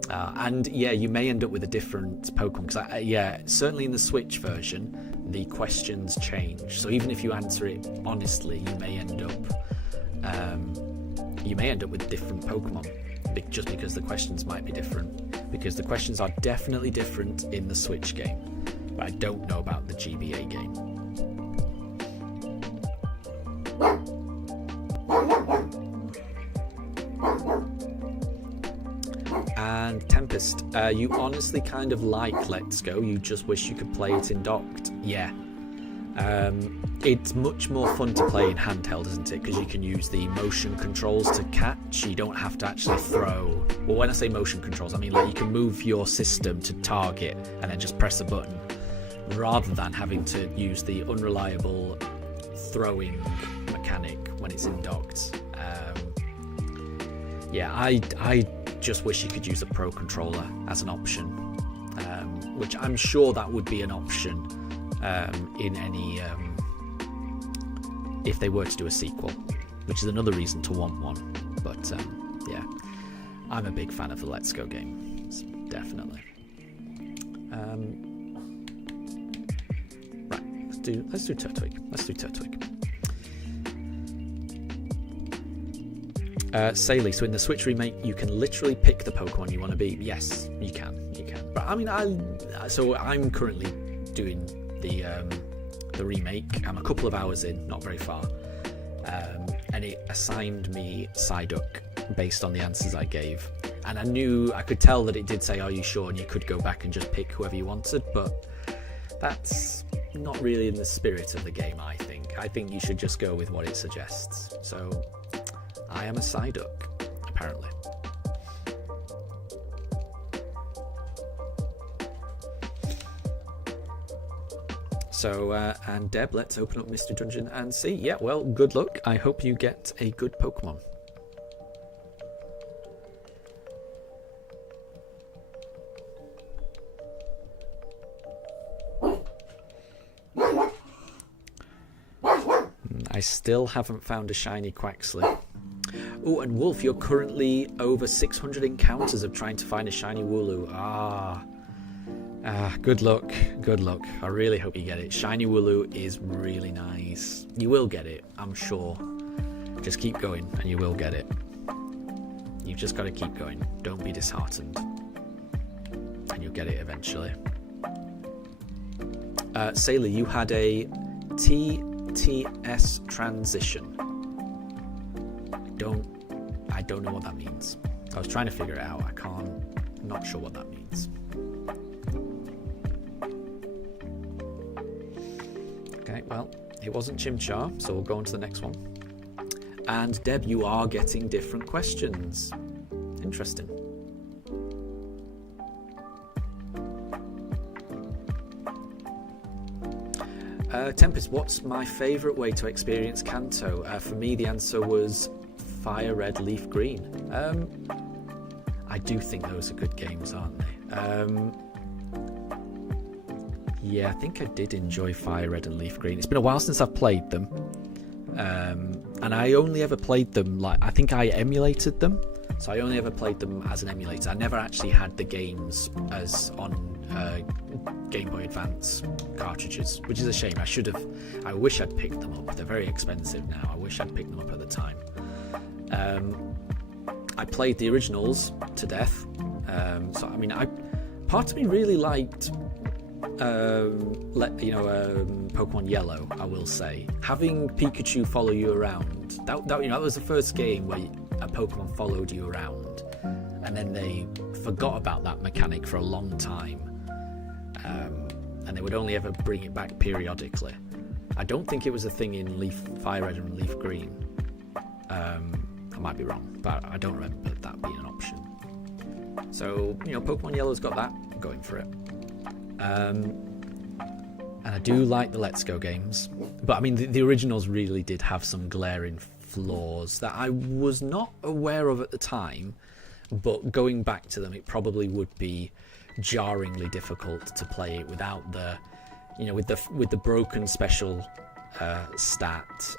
And yeah, you may end up with a different Pokemon, because certainly in the Switch version, the questions change. So even if you answer it honestly, you may end up with different Pokemon, just because the questions might be different. Because the questions are definitely different in the Switch game, but I don't know about the GBA game. And Tempest, you honestly kind of like Let's Go, you just wish you could play it in docked. Yeah. It's much more fun to play in handheld, isn't it? Because you can use the motion controls to catch. You don't have to actually throw. Well, when I say motion controls, I mean like you can move your system to target and then just press a button, rather than having to use the unreliable throwing mechanic when it's in docked. Yeah, I just wish you could use a Pro Controller as an option, which I'm sure that would be an option in any if they were to do a sequel, which is another reason to want one. But yeah, I'm a big fan of the Let's Go games, definitely. Right, let's do Turtwig. Saley, so in the Switch remake, you can literally pick the Pokemon you want to be. Yes, you can. But I mean, I'm currently doing the remake. I'm a couple of hours in, not very far, and it assigned me Psyduck based on the answers I gave. And I could tell that it did say, "Are you sure?" And you could go back and just pick whoever you wanted, but that's not really in the spirit of the game. I think you should just go with what it suggests. So I am a Psyduck, apparently. So, and Deb, let's open up Mystery Dungeon and see. Yeah, well, good luck. I hope you get a good Pokemon. I still haven't found a shiny Quaxley. Oh, and Wolf, you're currently over 600 encounters of trying to find a shiny Wooloo. Good luck. I really hope you get it. Shiny Wooloo is really nice. You will get it, I'm sure. Just keep going and you will get it. You've just got to keep going. Don't be disheartened. And you'll get it eventually. Sailor, you had a TTS transition. don't know what that means. I was trying to figure it out. I'm not sure what that means. Okay, well, it wasn't Chimchar, so we'll go on to the next one. And Deb, you are getting different questions. Interesting. Tempest, what's my favourite way to experience Kanto? For me, the answer was Fire Red, Leaf Green. I do think those are good games, aren't they? Yeah, I think I did enjoy Fire Red and Leaf Green. It's been a while since I've played them. And I only ever played them, I think I emulated them. So I only ever played them as an emulator. I never actually had the games as on Game Boy Advance cartridges, which is a shame. I wish I'd picked them up. They're very expensive now. I wish I'd picked them up at the time. I played the originals to death. So I mean, part of me really liked Pokemon Yellow. I will say, having Pikachu follow you around, that was the first game where a Pokemon followed you around, and then they forgot about that mechanic for a long time, and they would only ever bring it back periodically. I don't think it was a thing in Fire Red and Leaf Green. I might be wrong, but I don't remember that being an option. So, Pokemon Yellow's got that going for it. And I do like the Let's Go games, but I mean the originals really did have some glaring flaws that I was not aware of at the time, but going back to them, it probably would be jarringly difficult to play it without the, with the broken special stat.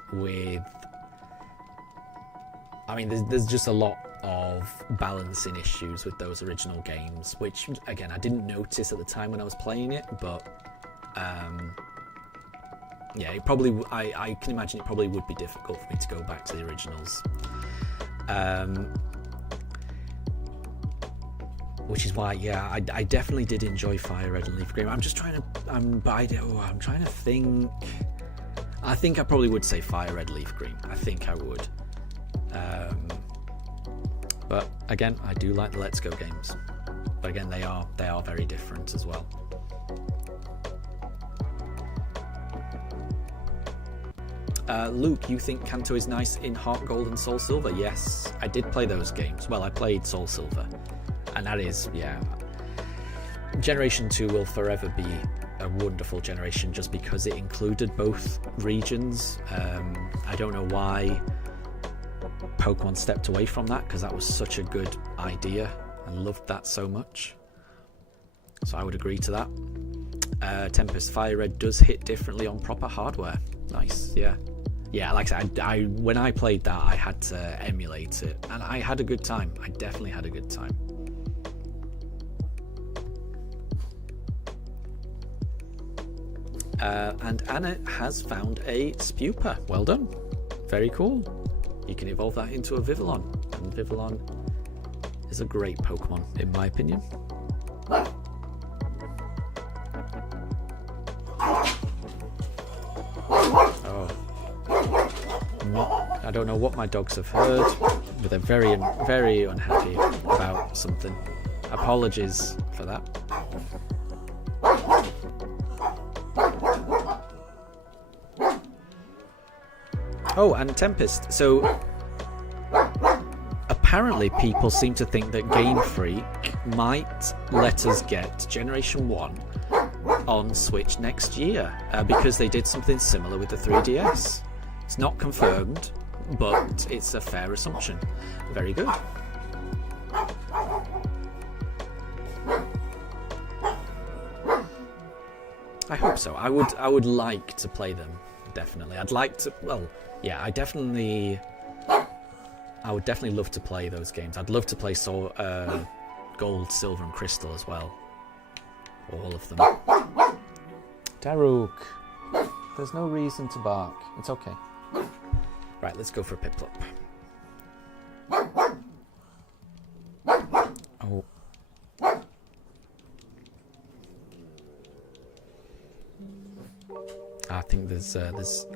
There's just a lot of balancing issues with those original games, which again I didn't notice at the time when I was playing it, but it probably, I can imagine it probably would be difficult for me to go back to the originals, which is why I definitely did enjoy Fire Red and Leaf Green. I'm trying to think. I think I probably would say Fire Red, Leaf Green. I think I would. But again, I do like the Let's Go games. But again, they are very different as well. Luke, you think Kanto is nice in Heart Gold and Soul Silver? Yes, I did play those games. Well, I played Soul Silver, and that is, Generation 2 will forever be a wonderful generation just because it included both regions. I don't know why Pokemon stepped away from that, because that was such a good idea. I loved that so much. So I would agree to that. Tempest, Fire Red does hit differently on proper hardware. Nice, yeah. Yeah, like I said, when I played that, I had to emulate it, and I had a good time. I definitely had a good time. And Anna has found a Spupa. Well done. Very cool. You can evolve that into a Vivillon, and Vivillon is a great Pokemon, in my opinion. I don't know what my dogs have heard, but they're very, very unhappy about something. Apologies for that. Oh, and Tempest. So apparently people seem to think that Game Freak might let us get Generation 1 on Switch next year, because they did something similar with the 3DS. It's not confirmed, but it's a fair assumption. Very good. I hope so. I would like to play them, definitely. I'd like to, I would definitely love to play those games. I'd love to play Gold, Silver and Crystal as well. All of them. Daruk, there's no reason to bark. It's okay. Right, let's go for a Piplup. Oh. I think there's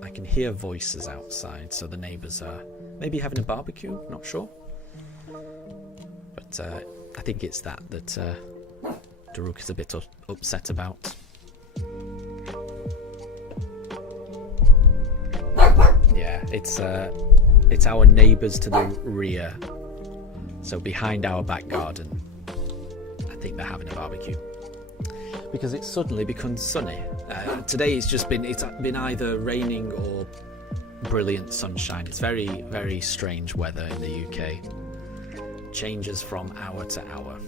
I can hear voices outside, so the neighbours are Maybe having a barbecue, not sure. But I think it's that Daruk is a bit upset about. Yeah, it's our neighbours to the rear, so behind our back garden. I think they're having a barbecue because it's suddenly become sunny. Today it's been either raining or brilliant sunshine. It's very, very strange weather in the UK. Changes from hour to hour.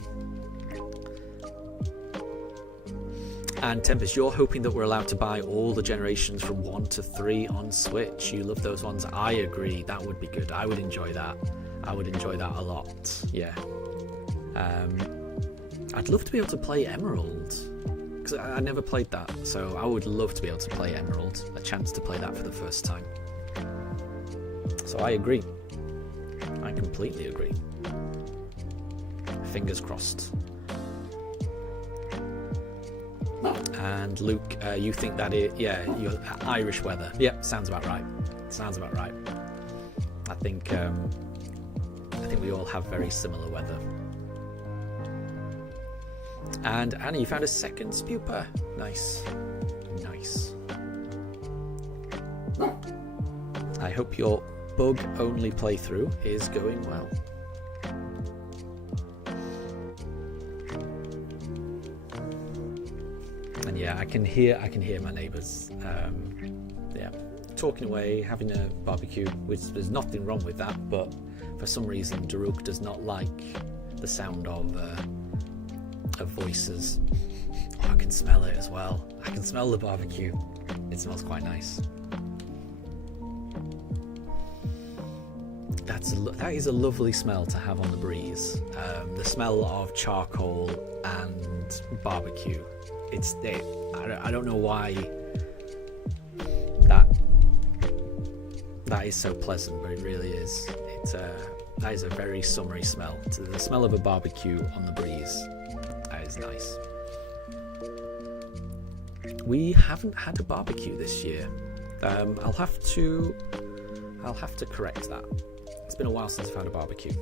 And Tempest, you're hoping that we're allowed to buy all the generations from 1 to 3 on Switch. You love those ones. I agree. That would be good. I would enjoy that. I would enjoy that a lot. Yeah. I'd love to be able to play Emerald, because I never played that. So I would love to be able to play Emerald. A chance to play that for the first time. So I agree. I completely agree. Fingers crossed. And Luke, you think that you're Irish weather. Yep, sounds about right. Sounds about right. I think we all have very similar weather. And Anna, you found a second spuper. Nice. Nice. I hope your bug-only playthrough is going well. And yeah, I can hear my neighbours. Yeah, talking away, having a barbecue. Which there's nothing wrong with that, but for some reason, Daruk does not like the sound of voices. Oh, I can smell it as well. I can smell the barbecue. It smells quite nice. That is a lovely smell to have on the breeze. The smell of charcoal and barbecue. I don't know why that is so pleasant, but it really is. That is a very summery smell. The smell of a barbecue on the breeze. That is nice. We haven't had a barbecue this year. I'll have to correct that. It's been a while since I've had a barbecue.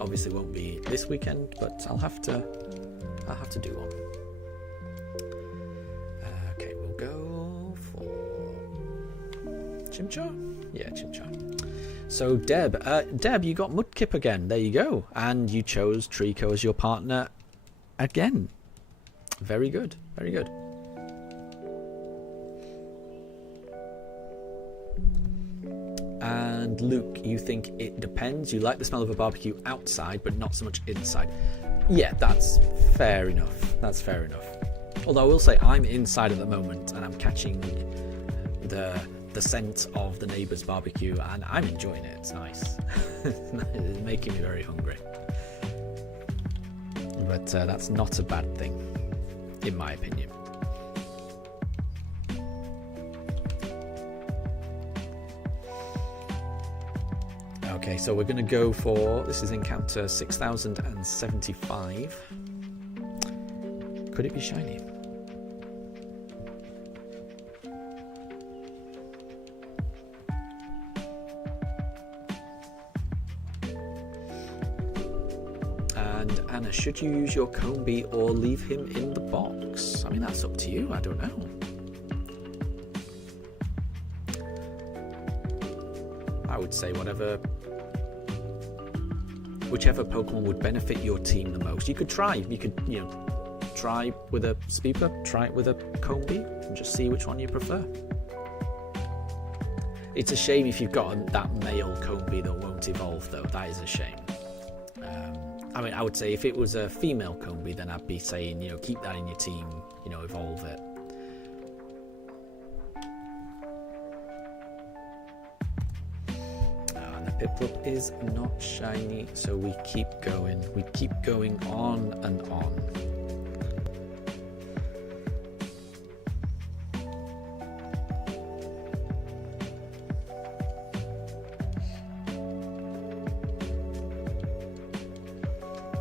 Obviously, won't be this weekend, but I'll have to do one. Okay, we'll go for Chimchar. Yeah, Chimchar. So Deb, you got Mudkip again. There you go, and you chose Trico as your partner again. Very good. Very good. And Luke, you think it depends. You like the smell of a barbecue outside, but not so much inside. Yeah, that's fair enough. That's fair enough. Although I will say I'm inside at the moment, and I'm catching the scent of the neighbour's barbecue, and I'm enjoying it. It's nice. It's making me very hungry. But that's not a bad thing, in my opinion. Okay, so we're going to go for, this is encounter 6075. Could it be shiny? And Anna, should you use your Combi or leave him in the box? I mean, that's up to you, I don't know. I would say whichever Pokemon would benefit your team the most. You could try try with a Speeper, try it with a Combi, and just see which one you prefer. It's a shame if you've got that male Combi that won't evolve, though. That is a shame. I mean, I would say if it was a female Combi, then I'd be saying, keep that in your team, evolve it. Piplup is not shiny, so we keep going. We keep going on and on.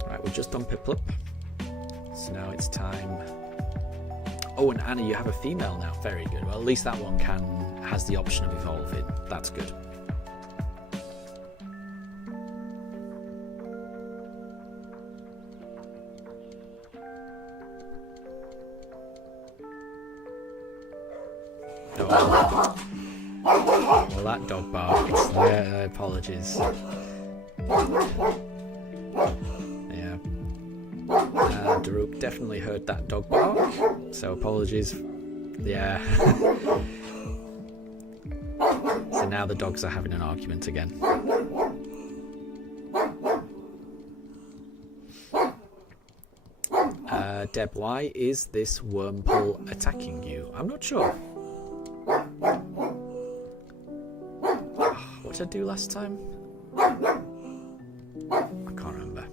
Right, we're just on Piplup. So now it's time. Oh, and Anna, you have a female now. Very good. Well, at least that one can has the option of evolving. That's good. Oh. Well, that dog bark, it's there. Apologies. Yeah. Daruk definitely heard that dog bark, so apologies. Yeah. So now the dogs are having an argument again. Deb, why is this Wurmple attacking you? I'm not sure. What did I do last time? I can't remember.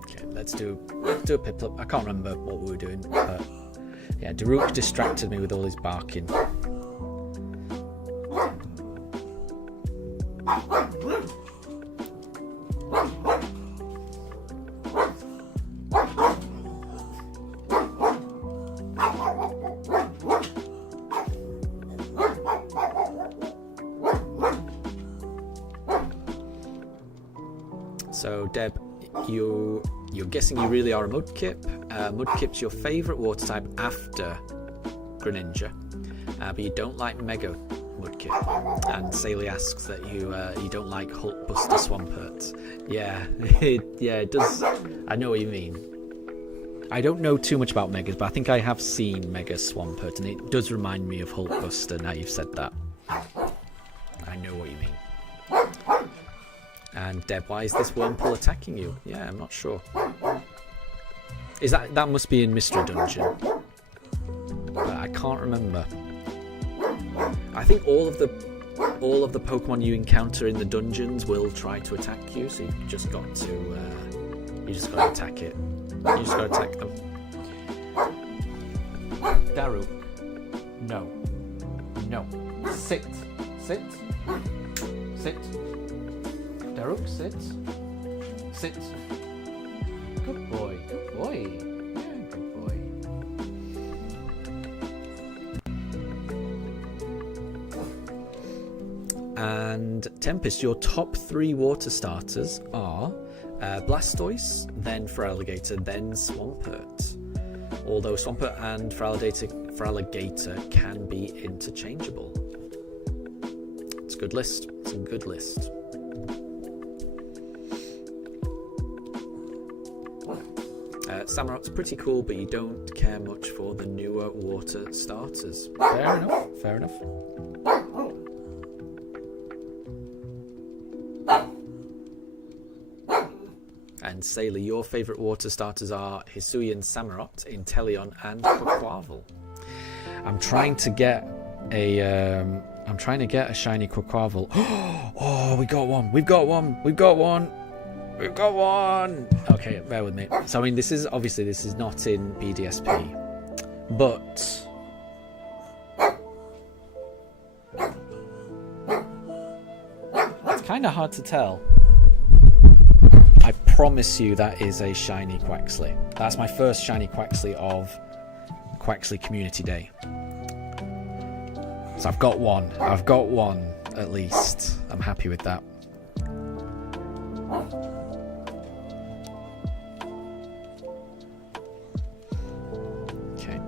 Okay, let's do a Piplup. I can't remember what we were doing, but yeah, Daruk distracted me with all his barking. So Deb, you're guessing you really are a Mudkip. Mudkip's your favourite water type after Greninja, but you don't like Mega Mudkip. And Saley asks that you don't like Hulkbuster Swampert. Yeah, yeah, it does. I know what you mean. I don't know too much about Megas, but I think I have seen Mega Swampert, and it does remind me of Hulkbuster now you've said that. I know what you mean. And Deb, why is this Wurmple attacking you? Yeah, I'm not sure. Is that must be in Mystery Dungeon? But I can't remember. I think all of the Pokemon you encounter in the dungeons will try to attack you, so you've just got to attack it. You just got to attack them. Daruk. No. No. Sit. Sit. Sit. Daruk, sit. Sit. Good boy. Good boy. Yeah, good boy. And Tempest, your top 3 water starters are Blastoise, then Feraligatr, then Swampert. Although Swampert and Feraligatr can be interchangeable. It's a good list. It's a good list. Samurot's pretty cool, but you don't care much for the newer water starters. Fair enough. Fair enough. And Sailor, your favourite water starters are Hisuian Samurott, Inteleon, and Quaquaval. I'm trying to get a shiny Quaquaval. Oh, we got one. We've got one. We've got one. We've got one. Okay, bear with me. So I mean, this is not in BDSP, but it's kind of hard to tell. I promise you that is a shiny Quaxley. That's my first shiny Quaxley of Quaxley Community Day. So I've got one. I've got one at least. I'm happy with that. Okay.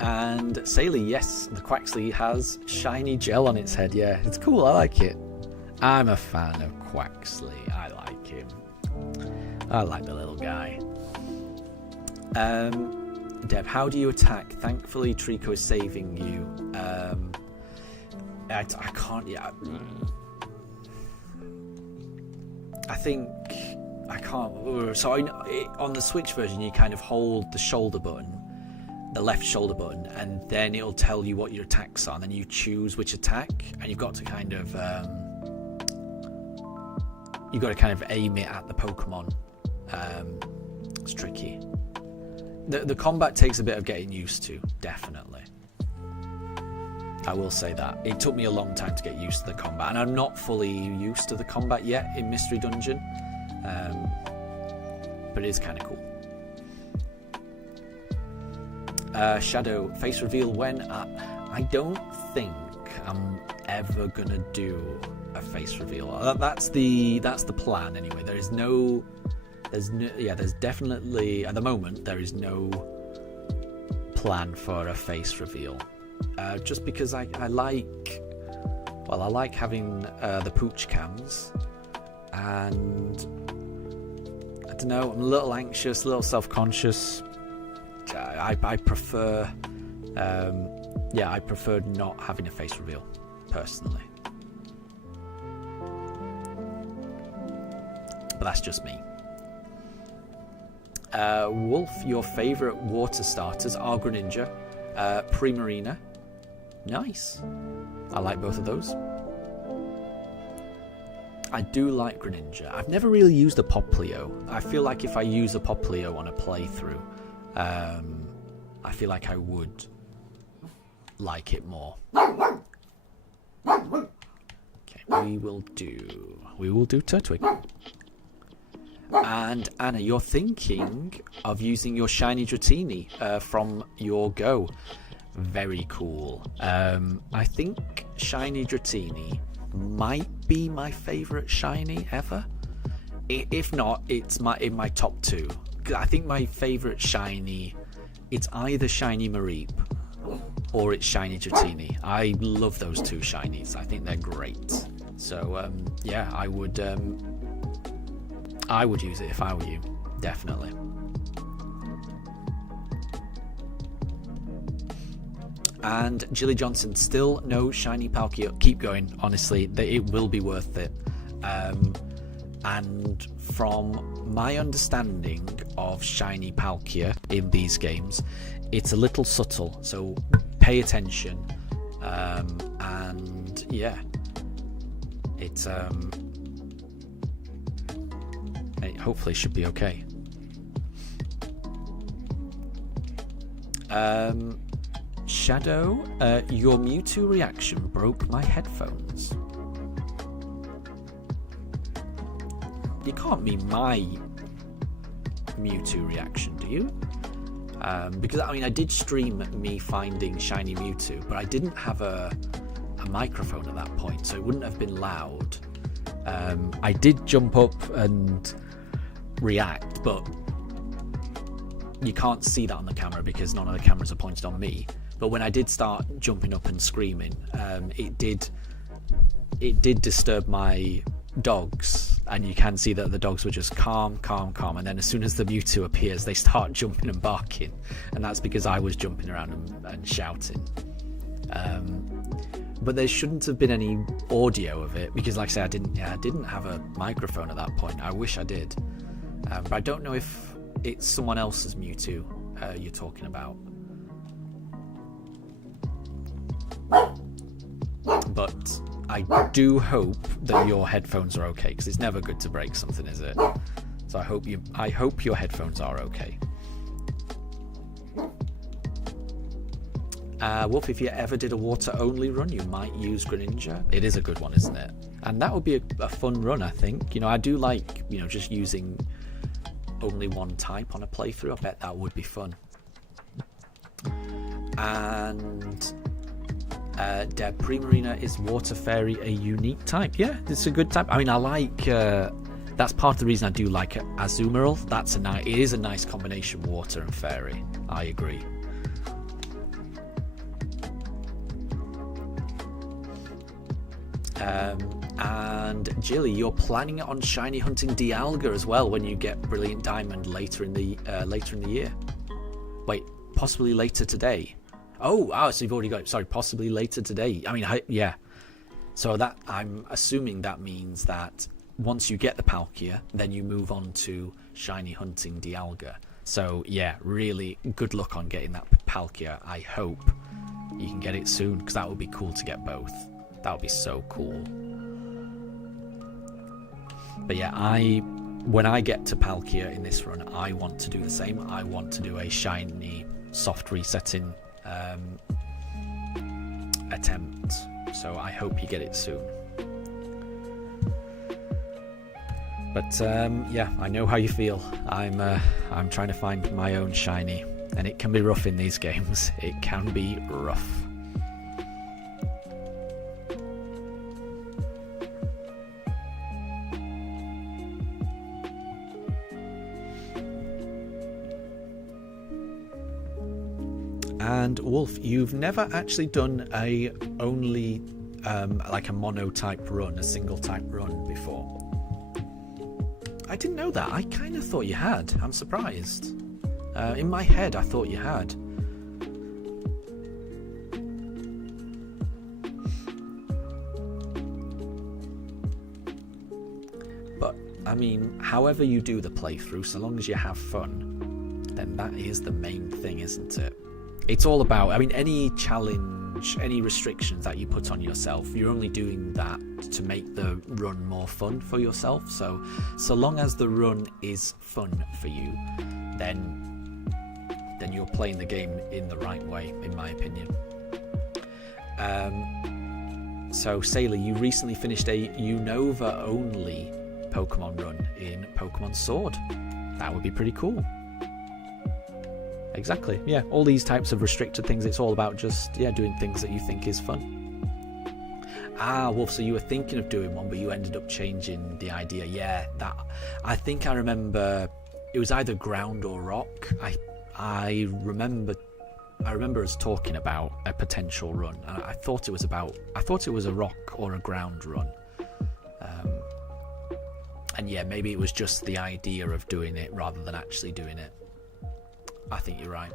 And Saley, yes, the Quaxley has shiny gel on its head. Yeah, it's cool. I like it. I'm a fan of Quaxley. I like him. I like the little guy. Deb, how do you attack? Thankfully, Trico is saving you. I can't. Yeah. I think I can't. So on the Switch version, you kind of hold the shoulder button, the left shoulder button, and then it'll tell you what your attacks are, and then you choose which attack, and you've got to kind of aim it at the Pokemon. It's tricky. The combat takes a bit of getting used to, definitely. I will say that. It took me a long time to get used to the combat, and I'm not fully used to the combat yet in Mystery Dungeon, but it is kind of cool. Shadow, face reveal when? I don't think I'm ever gonna do a face reveal. That's the plan anyway. There's definitely, at the moment, there is no plan for a face reveal. Just because I like having the Pooch cams, and I don't know, I'm a little anxious, a little self-conscious. I prefer not having a face reveal personally, but that's just me. Wolf, your favourite water starters are Greninja, Primarina. Nice. I like both of those. I do like Greninja. I've never really used a Poplio. I feel like if I use a Poplio on a playthrough, I feel like I would like it more. Okay, we will do Turtwig. And Anna, you're thinking of using your shiny Dratini from your Go. Very cool. I think shiny Dratini might be my favourite shiny ever. If not, it's in my top 2. I think my favourite shiny, it's either shiny Mareep or it's shiny Dratini. I love those 2 shinies. I think they're great. So yeah, I would use it if I were you, definitely. And Jilly Johnson, still no shiny Palkia. Keep going, honestly, it will be worth it. And from my understanding of shiny Palkia in these games, it's a little subtle, so pay attention. And yeah, it hopefully should be okay. Shadow, your Mewtwo reaction broke my headphones. You can't mean my Mewtwo reaction, do you? Because I mean, I did stream me finding shiny Mewtwo, but I didn't have a microphone at that point, so it wouldn't have been loud. I did jump up and react, but you can't see that on the camera because none of the cameras are pointed on me. But when I did start jumping up and screaming, it did disturb my dogs, and you can see that the dogs were just calm, and then as soon as the Mewtwo appears, they start jumping and barking, and that's because I was jumping around and shouting. But there shouldn't have been any audio of it because, like I said, I didn't have a microphone at that point. I wish I did, but I don't know if it's someone else's Mewtwo you're talking about. But I do hope that your headphones are okay, because it's never good to break something, is it? So I hope your headphones are okay. Wolf, if you ever did a water-only run, you might use Greninja. It is a good one, isn't it? And that would be a fun run, I think. You know, I do like, you know, just using only one type on a playthrough. I bet that would be fun. And Deb, Primarina, is Water Fairy a unique type? Yeah, it's a good type. I mean, I like... that's part of the reason I do like Azumarill. It is a nice combination, water and fairy. I agree. And Jilly, you're planning on shiny hunting Dialga as well when you get Brilliant Diamond later in the year. Wait, possibly later today. Oh, so you've already got it. Sorry, possibly later today. I mean, yeah. So that, I'm assuming that means that once you get the Palkia, then you move on to shiny hunting Dialga. So yeah, really good luck on getting that Palkia. I hope you can get it soon, because that would be cool to get both. That would be so cool. But yeah, when I get to Palkia in this run, I want to do the same. I want to do a shiny soft resetting attempt. So I hope you get it soon. But yeah, I know how you feel. I'm trying to find my own shiny, and it can be rough in these games. It can be rough. And Wolf, you've never actually done a only like a mono type run, a single type run before. I didn't know that. I kind of thought you had. I'm surprised. In my head, I thought you had. But, I mean, however you do the playthrough, so long as you have fun, then that is the main thing, isn't it? It's all about, I mean, any challenge, any restrictions that you put on yourself, you're only doing that to make the run more fun for yourself. So long as the run is fun for you, then you're playing the game in the right way, in my opinion. So Sailor, you recently finished a Unova only Pokemon run in Pokemon Sword. That would be pretty cool. Exactly, yeah. All these types of restricted things, it's all about just, yeah, doing things that you think is fun. Ah, Wolf, so you were thinking of doing one, but you ended up changing the idea. Yeah, that, I think I remember, it was either ground or rock. I remember us talking about a potential run, and I thought it was a rock or a ground run. And yeah, maybe it was just the idea of doing it rather than actually doing it. I think you're right.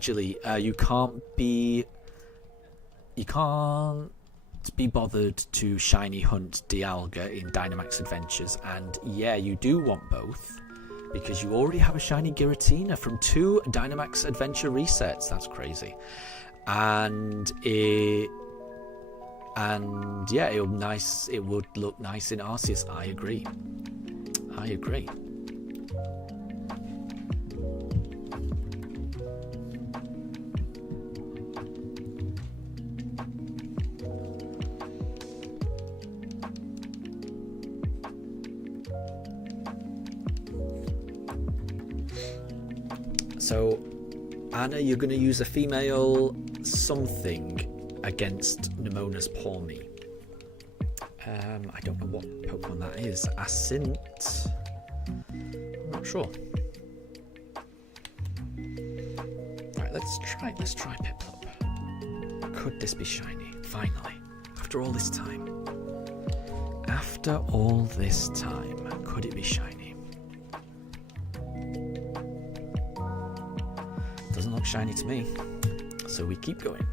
Jilly, you can't be bothered to shiny hunt Dialga in Dynamax Adventures, and yeah, you do want both because you already have a shiny Giratina from 2 Dynamax Adventure resets. That's crazy. And yeah, it would look nice in Arceus. I agree. So, Anna, you're going to use a female something against Nemona's Palmy. I don't know what Pokemon that is. Ascent? I'm not sure. Right, let's try Piplup. Could this be shiny? Finally. After all this time. Could it be shiny? Doesn't look shiny to me. So we keep going.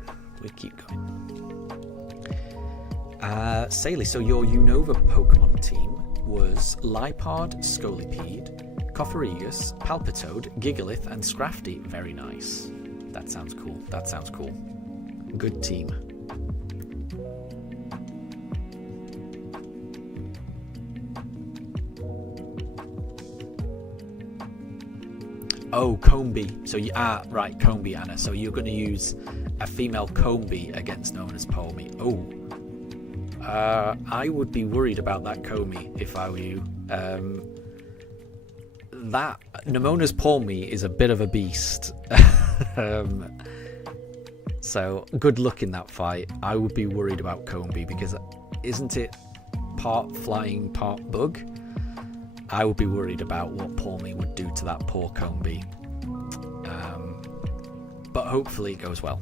Sailey, so your Unova Pokemon team was Liepard, Scolipede, Cofferegus, Palpitoad, Gigalith, and Scrafty. Very nice. That sounds cool. Good team. Oh, Combee. So right, Combee, Anna. So you're going to use a female Combee against Nemona's Palmy. Oh. I would be worried about that Combee if I were you. That Nemona's Palmy is a bit of a beast. So good luck in that fight. I would be worried about Combee because isn't it part flying, part bug? I would be worried about what Palmy would do to that poor Combee. But hopefully it goes well.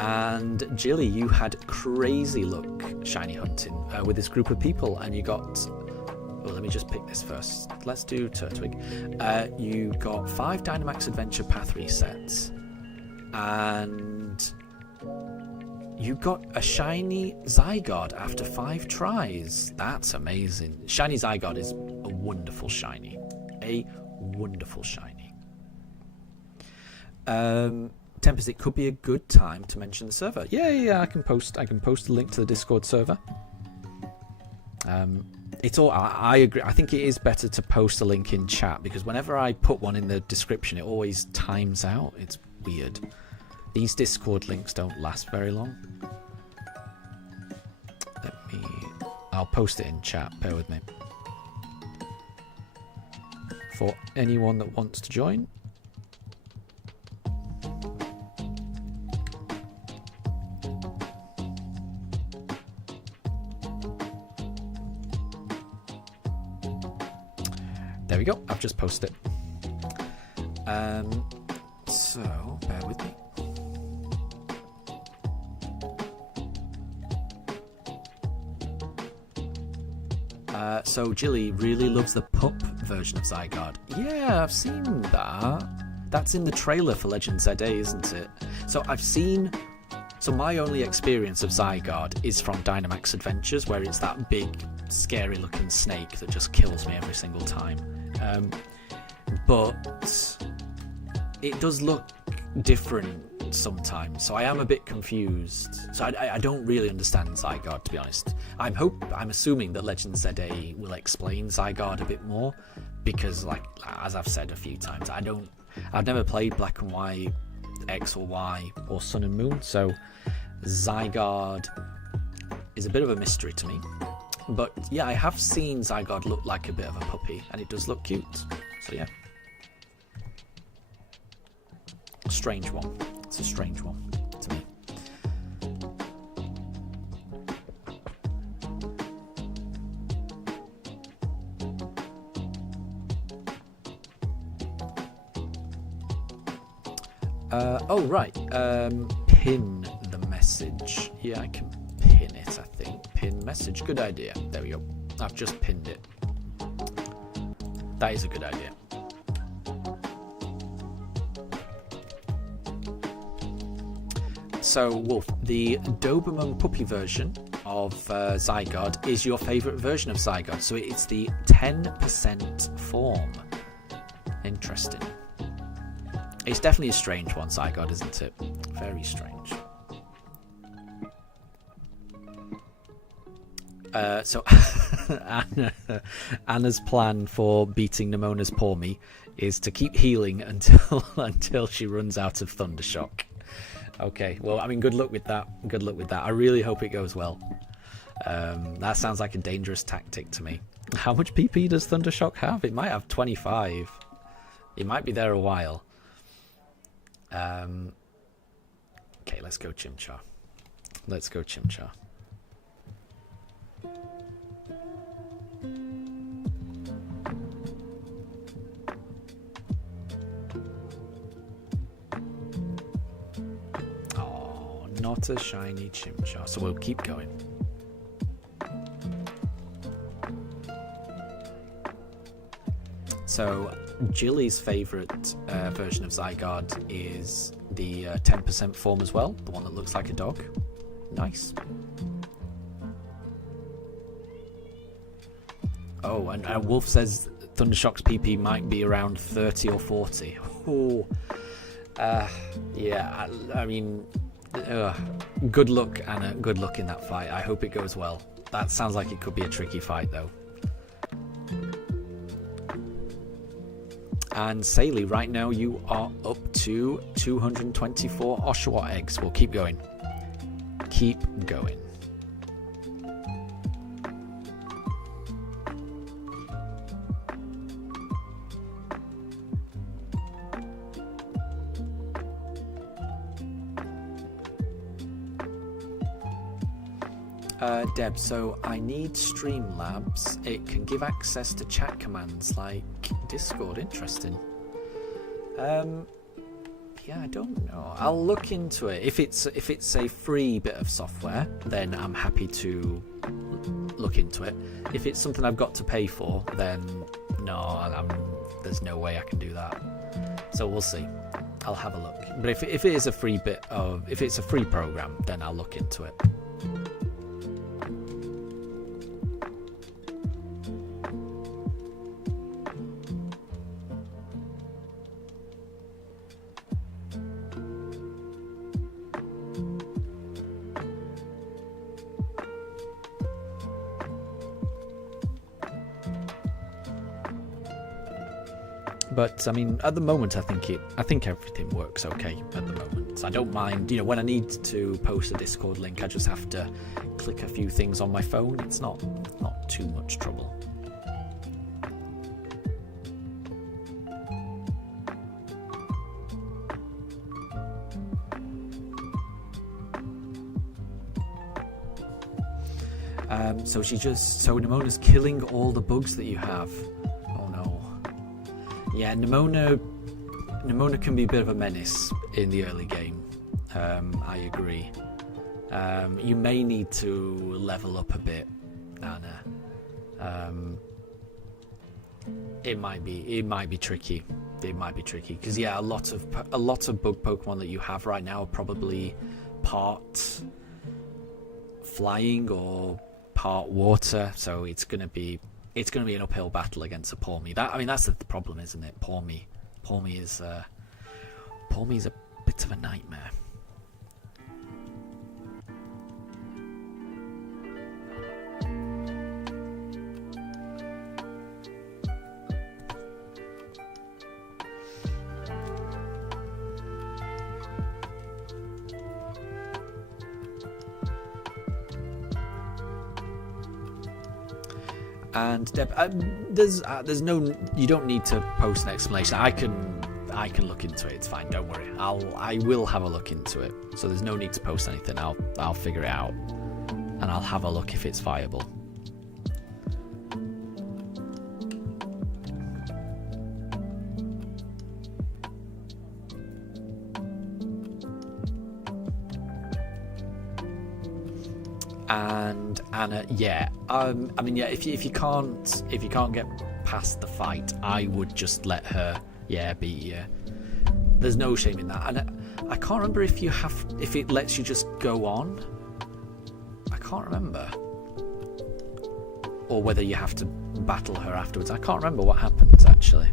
And Jilly, you had crazy luck shiny hunting with this group of people, and you got... Well, let me just pick this first. Let's do Turtwig. You got 5 Dynamax Adventure Path resets, and you got a shiny Zygarde after 5 tries. That's amazing. Shiny Zygarde is a wonderful shiny. Tempest, it could be a good time to mention the server. Yeah, I can post a link to the Discord server. it's all. I agree. I think it is better to post a link in chat, because whenever I put one in the description, it always times out. It's weird. These Discord links don't last very long. I'll post it in chat. Bear with me. For anyone that wants to join. There we go. I've just posted it. So bear with me. So Jilly really loves the pup version of Zygarde. Yeah, I've seen that. That's in the trailer for Legend ZA, isn't it? So I've seen... So my only experience of Zygarde is from Dynamax Adventures, where it's that big, scary-looking snake that just kills me every single time. But it does look different sometimes, so I am a bit confused. So I don't really understand Zygarde, to be honest. I'm assuming that Legends ZA will explain Zygarde a bit more, because, like, as I've said a few times, I've never played Black and White, X or Y, or Sun and Moon, so Zygarde is a bit of a mystery to me. But yeah, I have seen Zygarde look like a bit of a puppy, and it does look cute. So yeah. Strange one. It's a strange one to me. Oh right. Pin the message. Yeah, I can pin it, I think. Pin message. Good idea. There we go. I've just pinned it. That is a good idea. So, Wolf, the Doberman puppy version of Zygarde is your favourite version of Zygarde. So it's the 10% form. Interesting. It's definitely a strange one, Zygarde, isn't it? Very strange. So Anna's plan for beating Nemona's Paw Me is to keep healing until she runs out of Thundershock. Okay, well, I mean, good luck with that. Good luck with that. I really hope it goes well. That sounds like a dangerous tactic to me. How much PP does Thundershock have? It might have 25. It might be there a while. Okay, let's go Chimchar. Let's go Chimchar. Oh, not a shiny Chimchar. So we'll keep going. So Jilly's favourite version of Zygarde is the 10% form as well, the one that looks like a dog. Nice. Oh, and Wolf says Thundershock's PP might be around 30 or 40. Oh, yeah, I mean, good luck, Anna. Good luck in that fight. I hope it goes well. That sounds like it could be a tricky fight, though. And Saley, right now you are up to 224 Oshawott eggs. We'll keep going. Keep going. Deb, so I need Streamlabs. It can give access to chat commands like Discord. Interesting. Yeah, I don't know. I'll look into it. If it's a free bit of software, then I'm happy to look into it. If it's something I've got to pay for, then no, there's no way I can do that. So we'll see. I'll have a look. But if it is a free if it's a free program, then I'll look into it. But I mean, at the moment, I think everything works okay at the moment. I don't mind, when I need to post a Discord link, I just have to click a few things on my phone. It's not too much trouble. So Nemona's killing all the bugs that you have. Oh no. Yeah, Nemona can be a bit of a menace in the early game. I agree. You may need to level up a bit, Anna. It might be tricky. It might be tricky because a lot of bug Pokemon that you have right now are probably part flying or part water, so it's gonna be an uphill battle against a Pawmi. That's the problem, isn't it? Pawmi is a bit of a nightmare. And Deb, there's no, you don't need to post an explanation. I can look into it. It's fine. Don't worry. I will have a look into it. So there's no need to post anything. I'll figure it out, and I'll have a look if it's viable. And Anna, if you can't get past the fight, I would just let her beat you. There's no shame in that. And I can't remember if it lets you just go on. I can't remember, or whether you have to battle her afterwards. I can't remember what happens actually.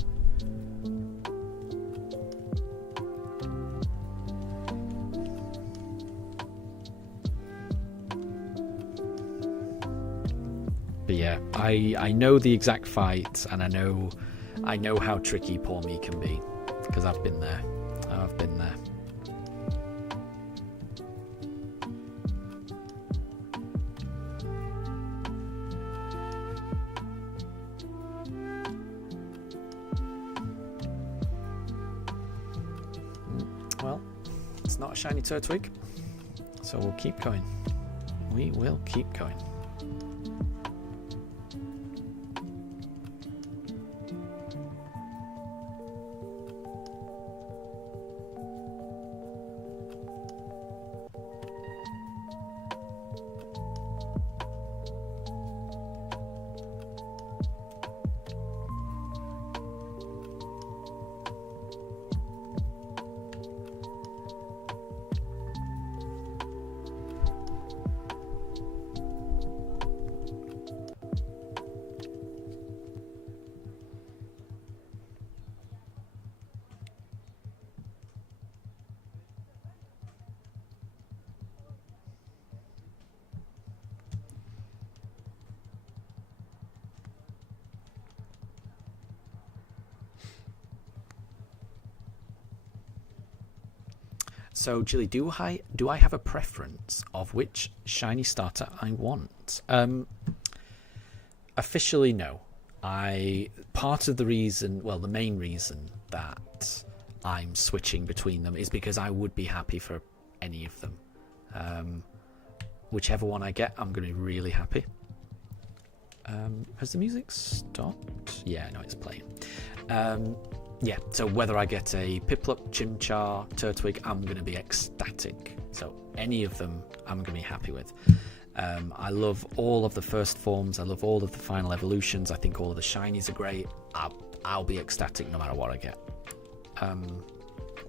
But yeah, I know the exact fight, and I know how tricky Pawmi can be, because I've been there. Well, it's not a shiny Turtwig, so we'll keep going. We will keep going. So, Jilly, do I have a preference of which shiny starter I want? Officially, no. Part of the reason, well, the main reason that I'm switching between them is because I would be happy for any of them. Whichever one I get, I'm going to be really happy. Has the music stopped? Yeah, no, it's playing. Yeah, so whether I get a Piplup, Chimchar, Turtwig, I'm going to be ecstatic. So any of them I'm going to be happy with. I love all of the first forms. I love all of the final evolutions. I think all of the shinies are great. I'll be ecstatic no matter what I get.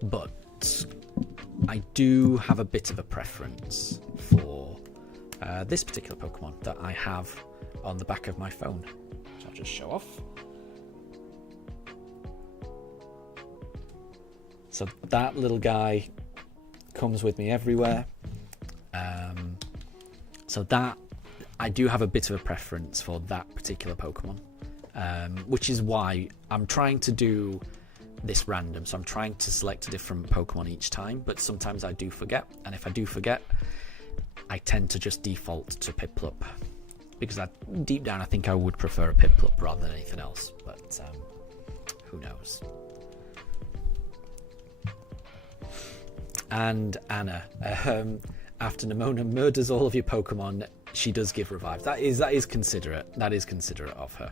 But I do have a bit of a preference for this particular Pokemon that I have on the back of my phone. So I'll just show off. So that little guy comes with me everywhere. So that, I do have a bit of a preference for that particular Pokemon, which is why I'm trying to do this random, so I'm trying to select a different Pokemon each time, but sometimes I do forget, and if I do forget, I tend to just default to Piplup, because deep down I think I would prefer a Piplup rather than anything else, but who knows. And Anna, after Nimona murders all of your Pokemon, she does give revives. That is considerate. That is considerate of her.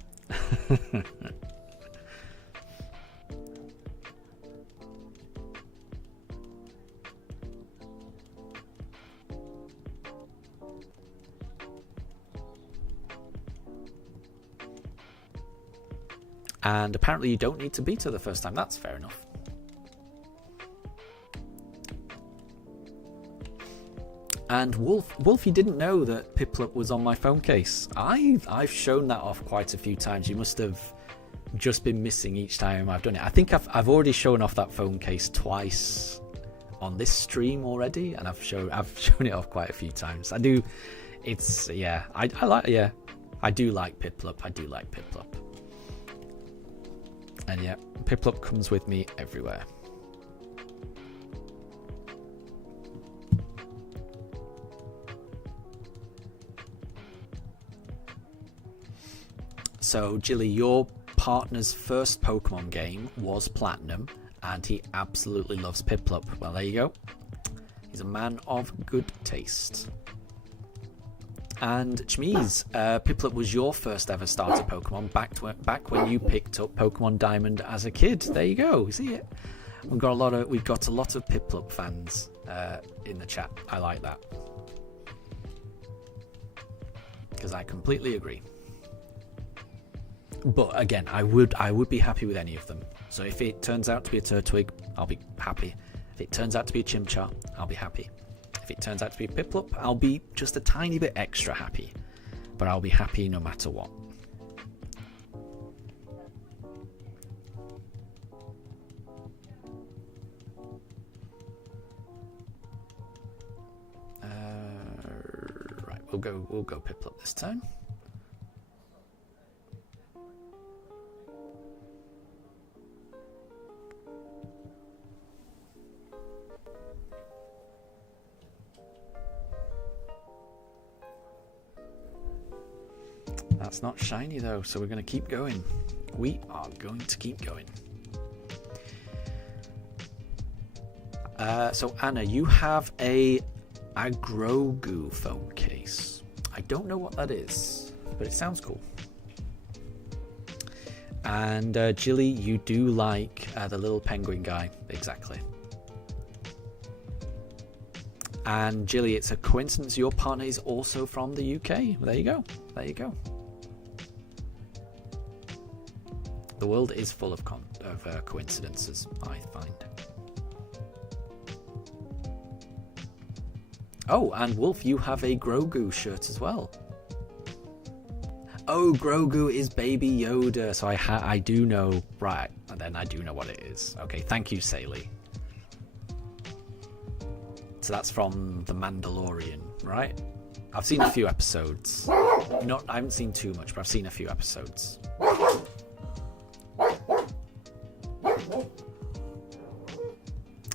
And apparently you don't need to beat her the first time. That's fair enough. And Wolf, you didn't know that Piplup was on my phone case. I've shown that off quite a few times. You must have just been missing each time I've done it. I think I've already shown off that phone case twice on this stream already, and I've shown it off quite a few times. I do. It's I like I do like Piplup. I do like Piplup. And yeah, Piplup comes with me everywhere. So, Jilly, your partner's first Pokemon game was Platinum, and he absolutely loves Piplup. Well, there you go. He's a man of good taste. And Chmeeze, Piplup was your first ever starter Pokemon back when you picked up Pokemon Diamond as a kid. There you go. See it? We've got a lot of Piplup fans in the chat. I like that, because I completely agree. But again, I would be happy with any of them. So if it turns out to be a Turtwig, I'll be happy. If it turns out to be a Chimchar, I'll be happy. If it turns out to be a Piplup, I'll be just a tiny bit extra happy. But I'll be happy no matter what. Right, we'll go Piplup this time. That's not shiny though, so we're going to keep going. We are going to keep going. So Anna, you have a Grogu phone case. I don't know what that is, but it sounds cool. And Jilly, you do like the little penguin guy. Exactly. And Jilly, it's a coincidence your partner is also from the UK. There you go. There you go. The world is full of coincidences, I find. Oh, and Wolf, you have a Grogu shirt as well. Oh, Grogu is Baby Yoda. So I do know, right, and then I do know what it is. Okay, thank you, Saley. So that's from The Mandalorian, right? I've seen a few episodes. I haven't seen too much, but I've seen a few episodes.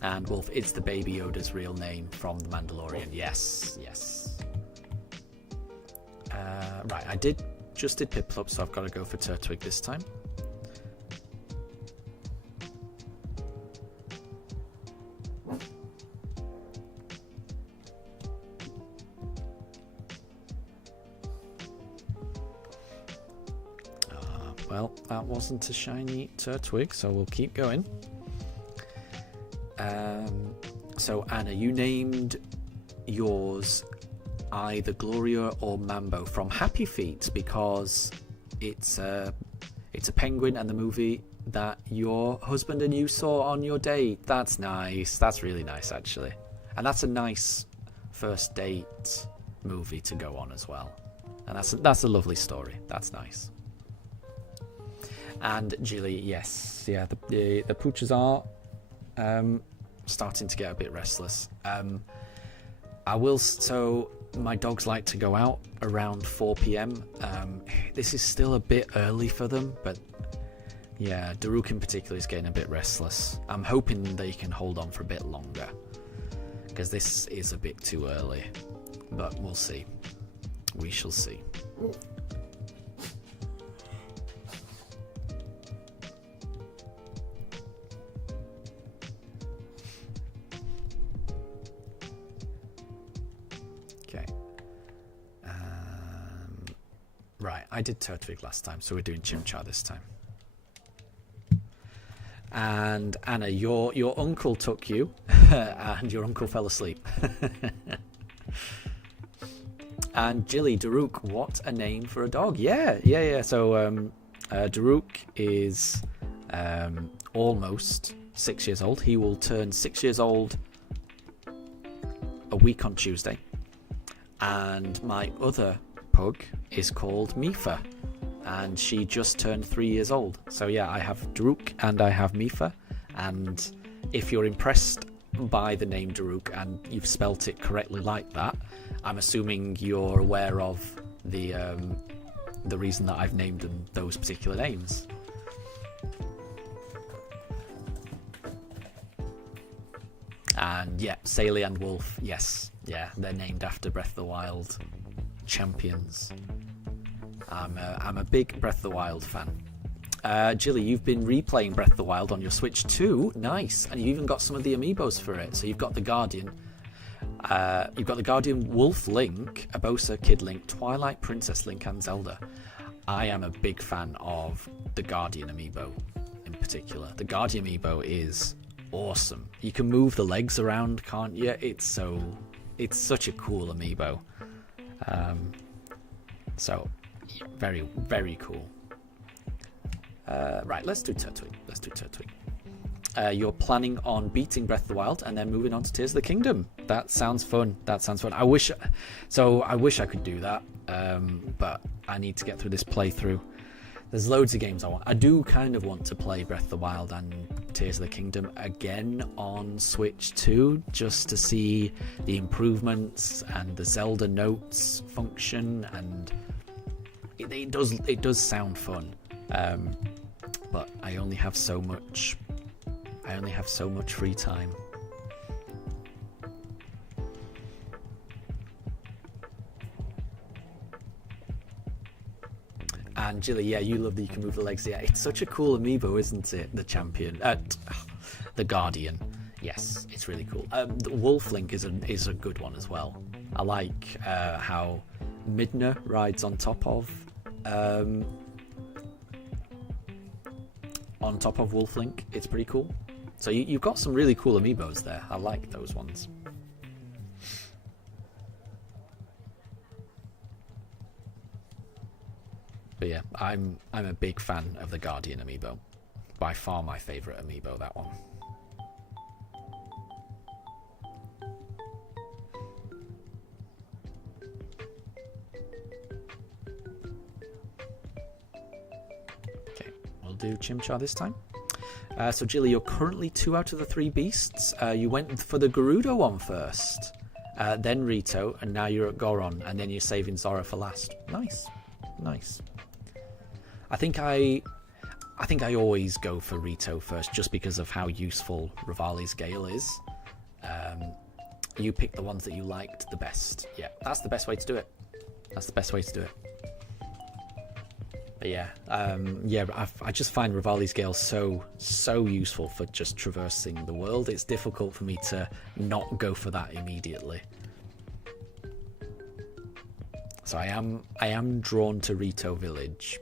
And Wolf, it's the Baby Yoda's real name from The Mandalorian. Yes, yes. Right, I just did Piplup, so I've got to go for Turtwig this time. Well, that wasn't a shiny Turtwig, so we'll keep going. So Anna, you named yours either Gloria or Mambo from Happy Feet because it's a penguin and the movie that your husband and you saw on your date. That's nice. That's really nice, actually. And that's a nice first date movie to go on as well. And that's a lovely story. That's nice. And Jilly, yes, yeah, the Pooches are starting to get a bit restless. So my dogs like to go out around 4 p.m. This is still a bit early for them, but Yeah, Daruk in particular is getting a bit restless. I'm hoping they can hold on for a bit longer, because this is a bit too early. But we'll see. We shall see. Okay. Right, I did Turtwig last time, so we're doing Chimchar this time. And Anna, your uncle took you, and your uncle fell asleep. And Jilly, Daruk, what a name for a dog. Yeah. So Daruk is almost 6 years old. He will turn 6 years old a week on Tuesday. And my other pug is called Mifa, and she just turned 3 years old. So yeah, I have Daruk and I have Mifa. And if you're impressed by the name Daruk and you've spelt it correctly like that, I'm assuming you're aware of the reason that I've named them those particular names. And yeah, Saley and Wolf, yes, yeah, they're named after Breath of the Wild champions. I'm a big Breath of the Wild fan. Jilly, you've been replaying Breath of the Wild on your Switch too. Nice, and you even got some of the amiibos for it. So you've got the Guardian. You've got the Guardian Wolf Link, Abosa Kid Link, Twilight Princess Link, and Zelda. I am a big fan of the Guardian amiibo in particular. The Guardian amiibo is awesome. You can move the legs around, can't you? It's such a cool amiibo. So very, very cool. Right, let's do Turtwig. You're planning on beating Breath of the Wild and then moving on to Tears of the Kingdom. That sounds fun. I wish I could do that, but I need to get through this playthrough. There's loads of games I want. I do kind of want to play Breath of the Wild and Tears of the Kingdom again on Switch 2, just to see the improvements and the Zelda notes function, and it does sound fun. But I only have so much free time. And Jilly, yeah, you love that you can move the legs. Yeah, it's such a cool amiibo, isn't it? The champion, the Guardian. Yes, it's really cool. The Wolf Link is a good one as well. I like how Midna rides on top of Wolf Link. It's pretty cool. So you've got some really cool amiibos there. I like those ones. But yeah, I'm a big fan of the Guardian amiibo. By far my favourite amiibo, that one. Okay, we'll do Chimchar this time. So Jilly, you're currently 2 out of the 3 beasts. You went for the Gerudo one first, then Rito, and now you're at Goron, and then you're saving Zora for last. Nice. I think I always go for Rito first, just because of how useful Rivali's Gale is. You pick the ones that you liked the best. Yeah, that's the best way to do it. But yeah, I just find Rivali's Gale so useful for just traversing the world. It's difficult for me to not go for that immediately. So I am drawn to Rito Village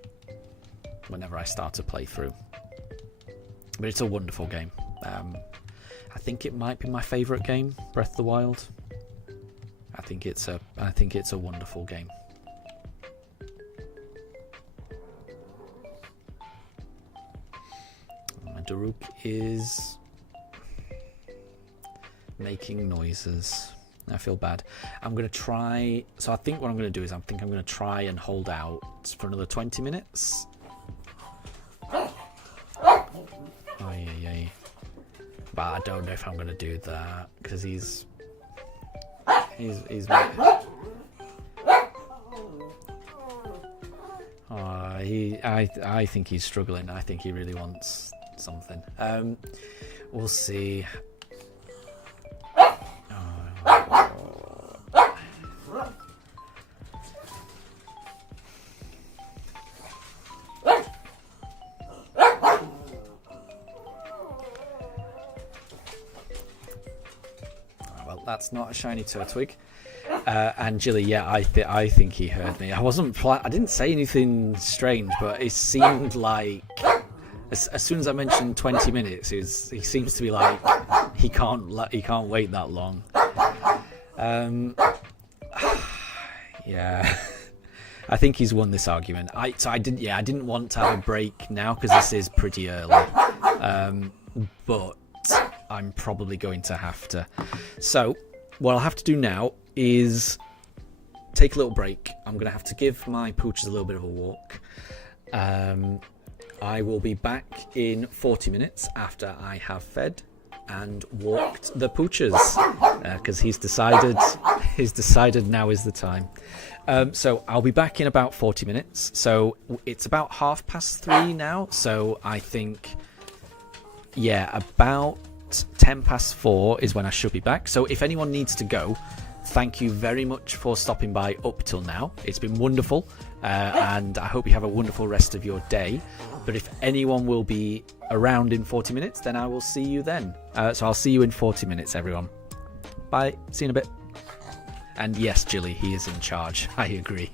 whenever I start a playthrough. But it's a wonderful game. I think it might be my favourite game, Breath of the Wild. I think it's a wonderful game. Daruk is making noises. I feel bad. I'm going to try... So I think what I'm going to do is I'm going to try and hold out for another 20 minutes. But I don't know if I'm going to do that, because he's Oh, I think he's struggling. I think he really wants something. We'll see. Well, that's not a shiny Turtwig. And Jilly, yeah, I think he heard me. I didn't say anything strange, but it seemed like as soon as I mentioned 20 minutes, he seems to be like he can't wait that long. Yeah, I think he's won this argument. I didn't want to have a break now because this is pretty early, but I'm probably going to have to. So what I'll have to do now is take a little break. I'm going to have to give my Pooches a little bit of a walk. I will be back in 40 minutes after I have fed and walked the Pooches because he's decided now is the time. So I'll be back in about 40 minutes. So it's about 3:30 now. So I think, yeah, about 4:10 is when I should be back. So if anyone needs to go, thank you very much for stopping by up till now. It's been wonderful, and I hope you have a wonderful rest of your day. But if anyone will be around in 40 minutes, then I will see you then. So I'll see you in 40 minutes, everyone. Bye. See you in a bit. And yes, Jilly, he is in charge. I agree.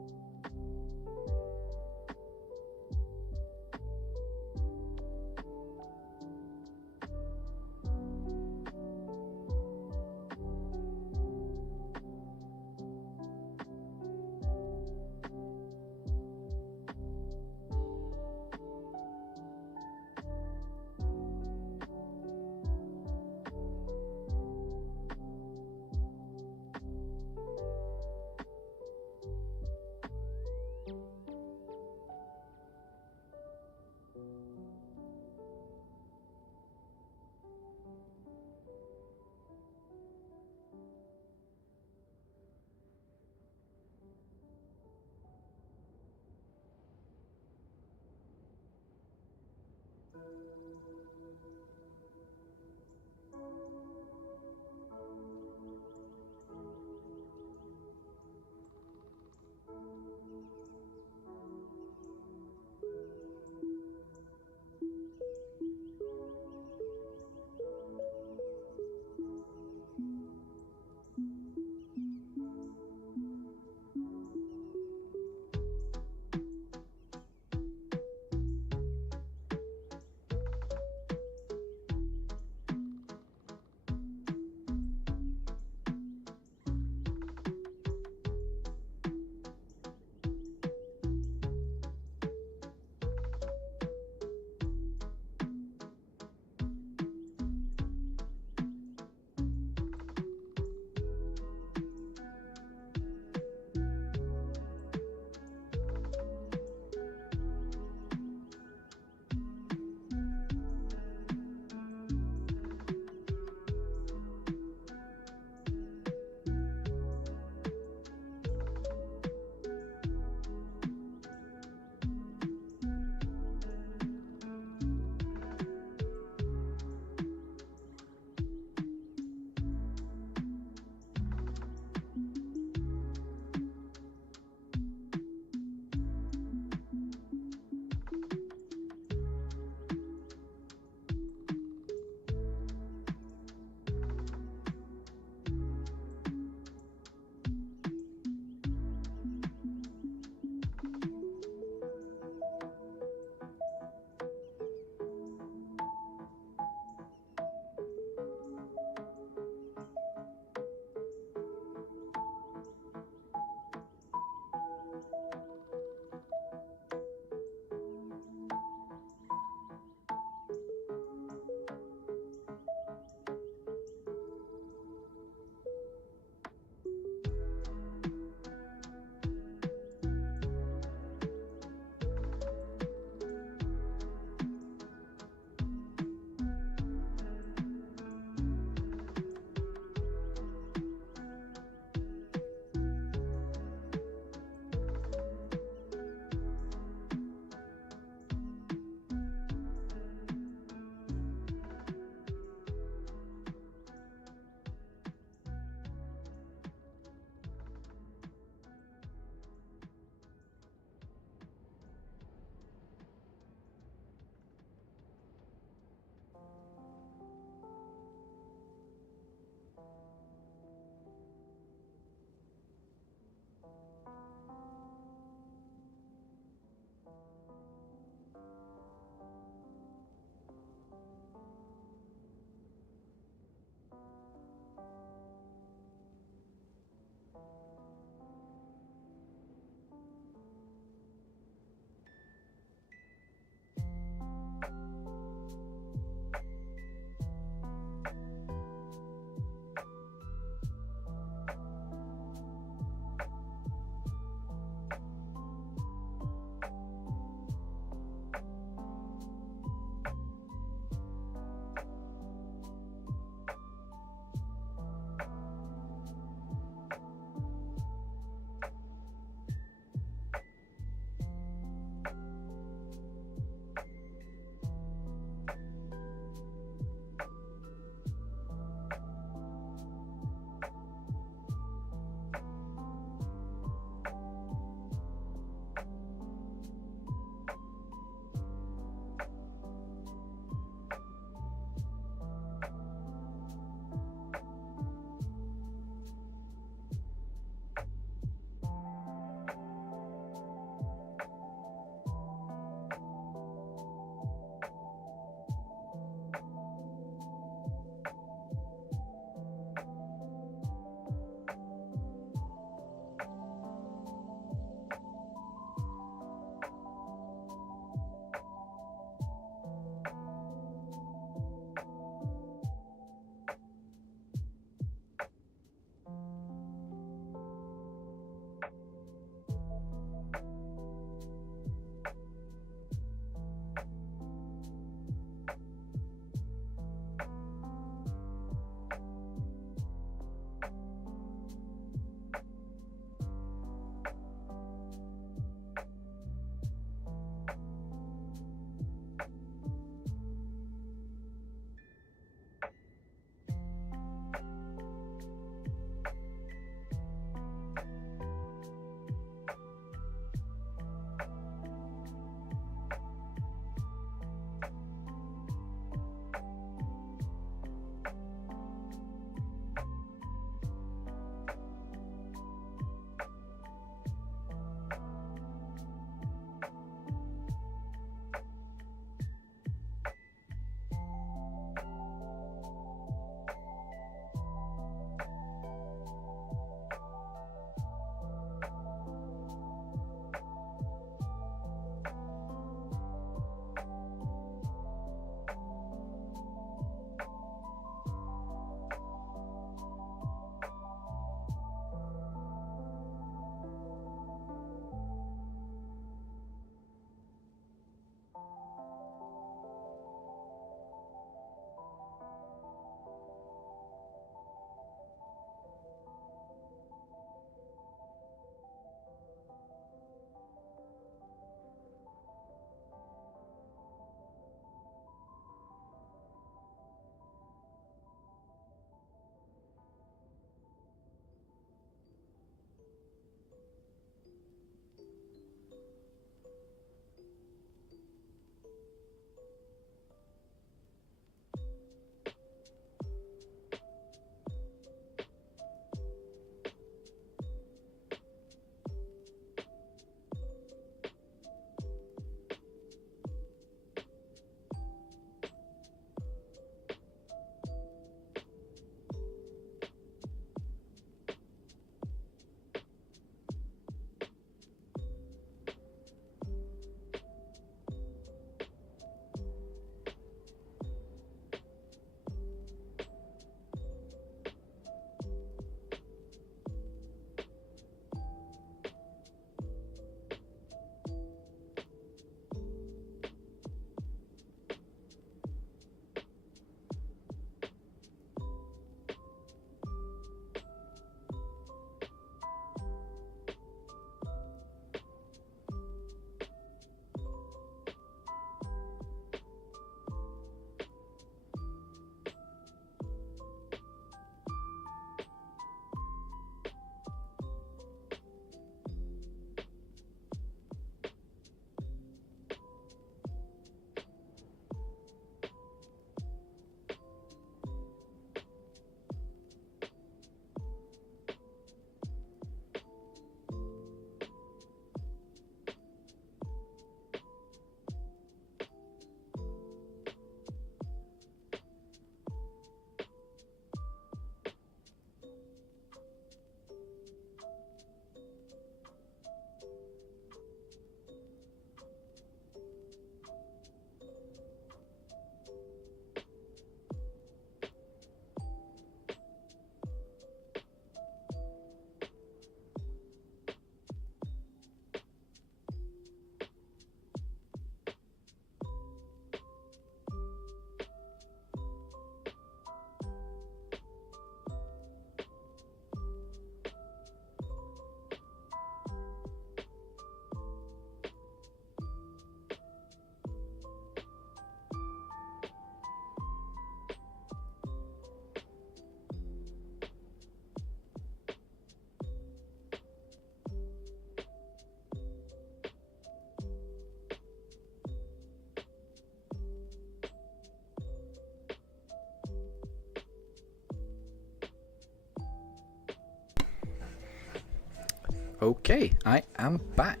Okay, I am back.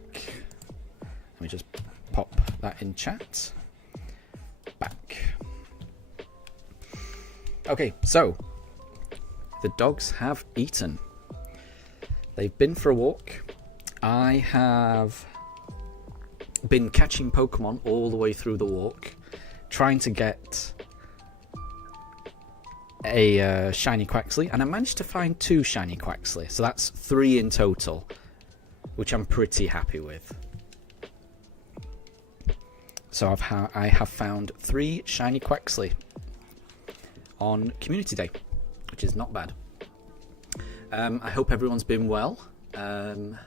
Let me just pop that in chat. Back. Okay, so the dogs have eaten. They've been for a walk. I have been catching Pokemon all the way through the walk, trying to get a shiny Quaxley, and I managed to find 2 shiny Quaxley, so that's 3 in total, which I'm pretty happy with. So I have found 3 shiny Quaxley on Community Day, which is not bad. I hope everyone's been well. And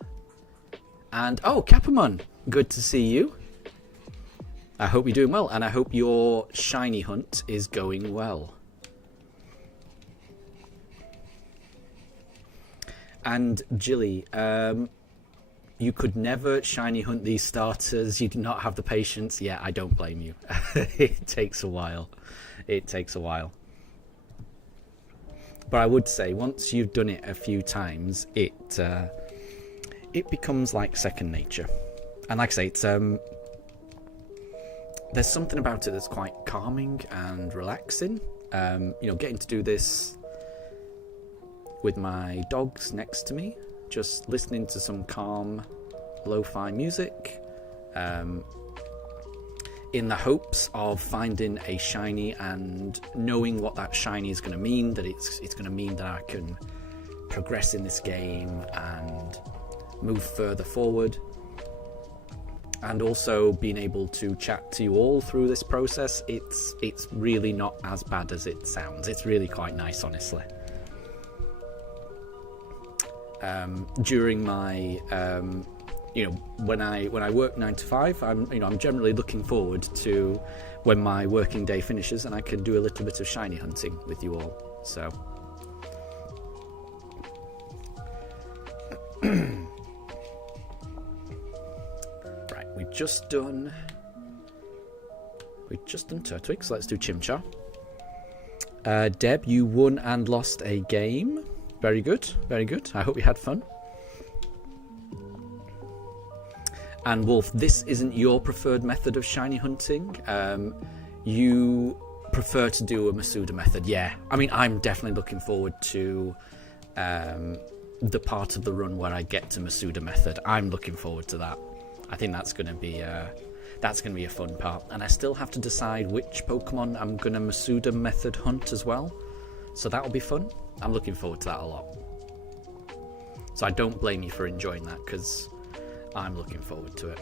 oh, Capamon, good to see you. I hope you're doing well, and I hope your shiny hunt is going well. And Jilly, you could never shiny hunt these starters. You do not have the patience. Yeah, I don't blame you. It takes a while. It takes a while. But I would say once you've done it a few times, it becomes like second nature. And like I say, it's there's something about it that's quite calming and relaxing. You know, getting to do this with my dogs next to me, just listening to some calm lo-fi music, in the hopes of finding a shiny and knowing what that shiny is going to mean, that it's going to mean that I can progress in this game and move further forward, and also being able to chat to you all through this process. It's really not as bad as it sounds. It's really quite nice, honestly. During my you know, when I work 9 to 5, I'm generally looking forward to when my working day finishes and I can do a little bit of shiny hunting with you all. So right, we've just done Turtwig, so let's do Chimchar. Deb, you won and lost a game. Very good, very good. I hope you had fun. And Wolf, this isn't your preferred method of shiny hunting. You prefer to do a Masuda method. Yeah, I mean, I'm definitely looking forward to the part of the run where I get to Masuda method. I'm looking forward to that. I think that's going to be a fun part. And I still have to decide which Pokemon I'm going to Masuda method hunt as well. So that'll be fun. I'm looking forward to that a lot. So I don't blame you for enjoying that, because I'm looking forward to it.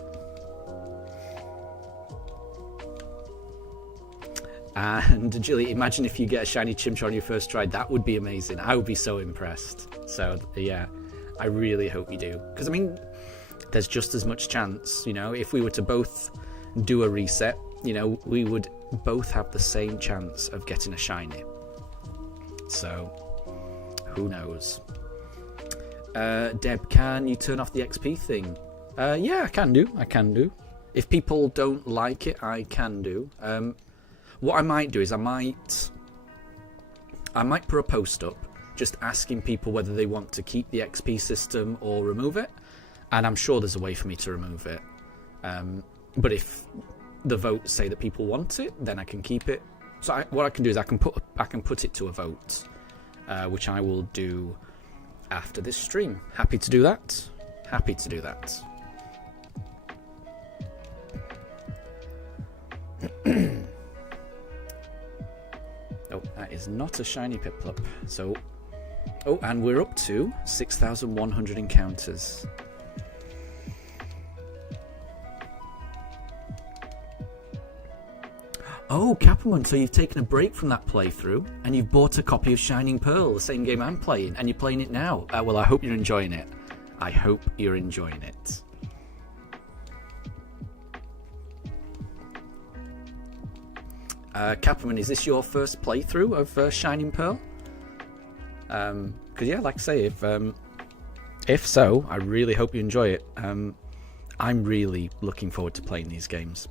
And Jilly, imagine if you get a shiny Chimchar on your first try. That would be amazing. I would be so impressed. So yeah, I really hope you do. Because I mean, there's just as much chance, you know, if we were to both do a reset, you know, we would both have the same chance of getting a shiny. So who knows? Deb, can you turn off the XP thing? Yeah, I can do. If people don't like it, I can do. What I might do is I might put a post up just asking people whether they want to keep the XP system or remove it, and I'm sure there's a way for me to remove it. But if the votes say that people want it, then I can keep it. So what I can do is I can put it to a vote, which I will do after this stream. Happy to do that. Happy to do that. Oh, that is not a shiny Piplup. So, oh, and we're up to 6,100 encounters. Oh, Capamon, so you've taken a break from that playthrough and you've bought a copy of Shining Pearl, the same game I'm playing, and you're playing it now. Well, I hope you're enjoying it. I hope you're enjoying it. Capamon, is this your first playthrough of Shining Pearl? Because yeah, like I say, if so, I really hope you enjoy it. I'm really looking forward to playing these games.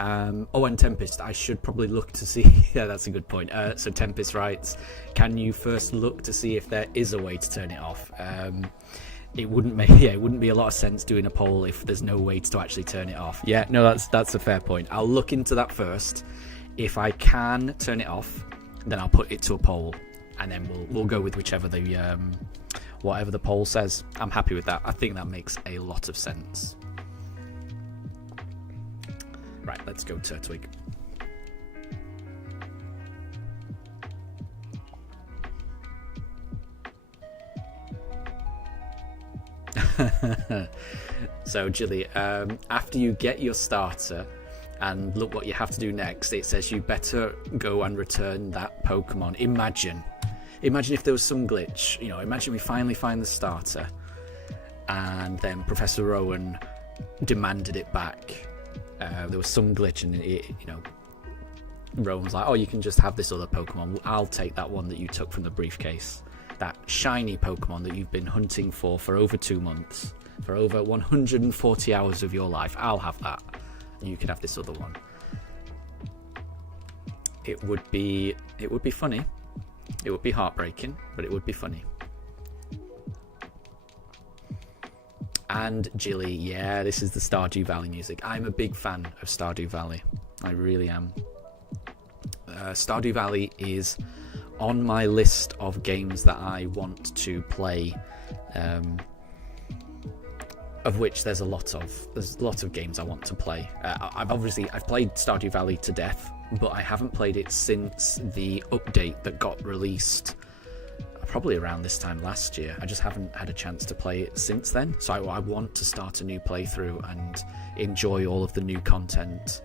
Oh, and Tempest, I should probably look to see. Yeah, that's a good point. So Tempest writes, can you first look to see if there is a way to turn it off? It wouldn't be a lot of sense doing a poll if there's no way to actually turn it off. Yeah, no, that's a fair point. I'll look into that first. If I can turn it off, then I'll put it to a poll, and then we'll go with whichever whatever the poll says. I'm happy with that. I think that makes a lot of sense. Right, let's go Turtwig. So Jilly, after you get your starter and look what you have to do next, it says you better go and return that Pokemon. Imagine if there was some glitch, imagine we finally find the starter and then Professor Rowan demanded it back. There was some glitch and Rowan's like, oh, you can just have this other Pokemon. I'll take that one that you took from the briefcase. That shiny Pokemon that you've been hunting for over 2 months, for over 140 hours of your life. I'll have that. You can have this other one. It would be funny. It would be heartbreaking, but it would be funny. And Jilly, yeah, this is the Stardew Valley music. I'm a big fan of Stardew Valley. I really am. Stardew Valley is on my list of games that I want to play, of which there's a lot of games I want to play. I've played Stardew Valley to death, but I haven't played it since the update that got released probably around this time last year. I just haven't had a chance to play it since then, so I want to start a new playthrough and enjoy all of the new content.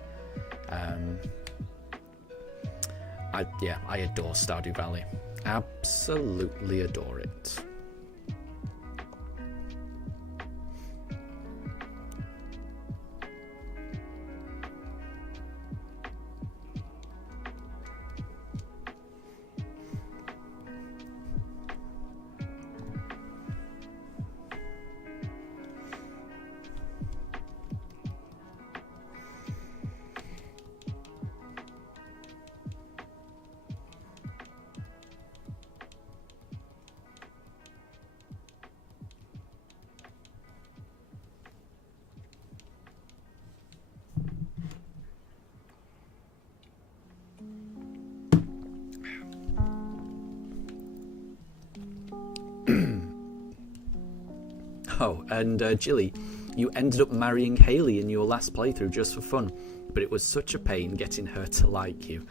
I adore Stardew Valley. Absolutely adore it. Oh, and Jilly, you ended up marrying Haley in your last playthrough just for fun, but it was such a pain getting her to like you.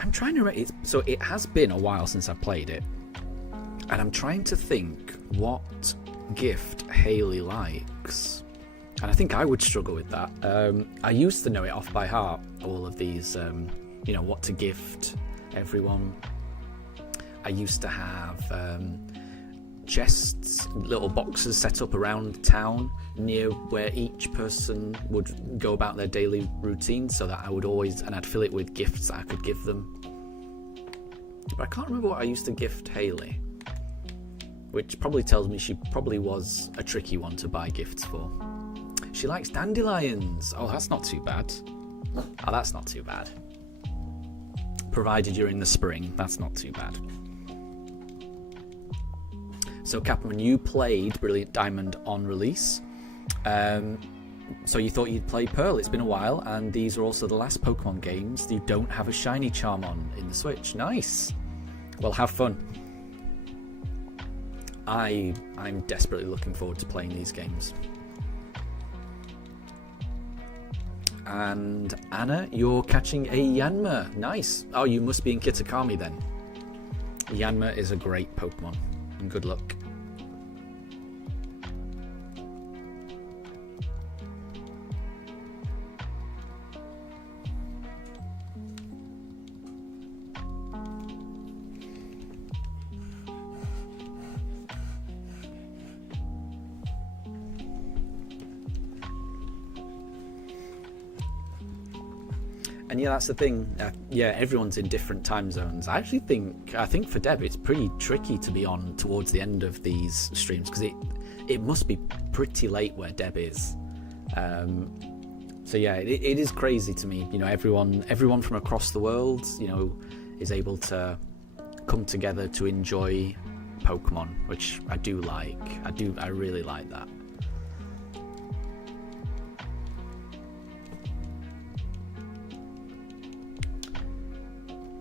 I'm trying to... So it has been a while since I played it, and I'm trying to think what gift Haley likes. And I think I would struggle with that. I used to know it off by heart, all of these, what to gift everyone. I used to have... chests, little boxes set up around town near where each person would go about their daily routine, so that I'd fill it with gifts that I could give them. But I can't remember what I used to gift Haley, which probably tells me she probably was a tricky one to buy gifts for. She likes dandelions. Oh, that's not too bad. Provided you're in the spring, that's not too bad. So, Capman, you played Brilliant Diamond on release. So you thought you'd play Pearl. It's been a while, and these are also the last Pokemon games you don't have a shiny charm on in the Switch. Nice. Well, have fun. I'm desperately looking forward to playing these games. And Anna, you're catching a Yanma. Nice. Oh, you must be in Kitakami then. Yanma is a great Pokemon. And good luck. And yeah, that's the thing. Everyone's in different time zones. I think for Deb, it's pretty tricky to be on towards the end of these streams, because it must be pretty late where Deb is. So yeah, it is crazy to me. You know, everyone from across the world, you know, is able to come together to enjoy Pokemon, which I do like. I really like that.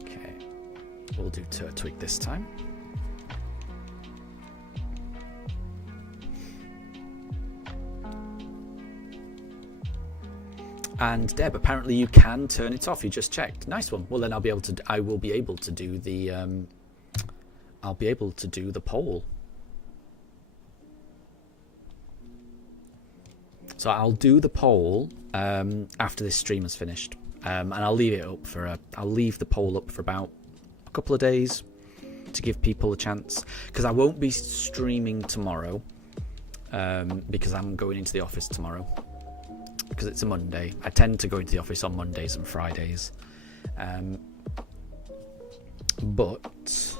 Okay, we'll do Turtwig this time. And Deb, apparently you can turn it off. You just checked. Nice one. Well, then I will be able to do the poll. So I'll do the poll after this stream is finished, and I'll leave it up for I'll leave the poll up for about a couple of days to give people a chance, because I won't be streaming tomorrow because I'm going into the office tomorrow. Because it's a Monday. I tend to go into the office on Mondays and Fridays. But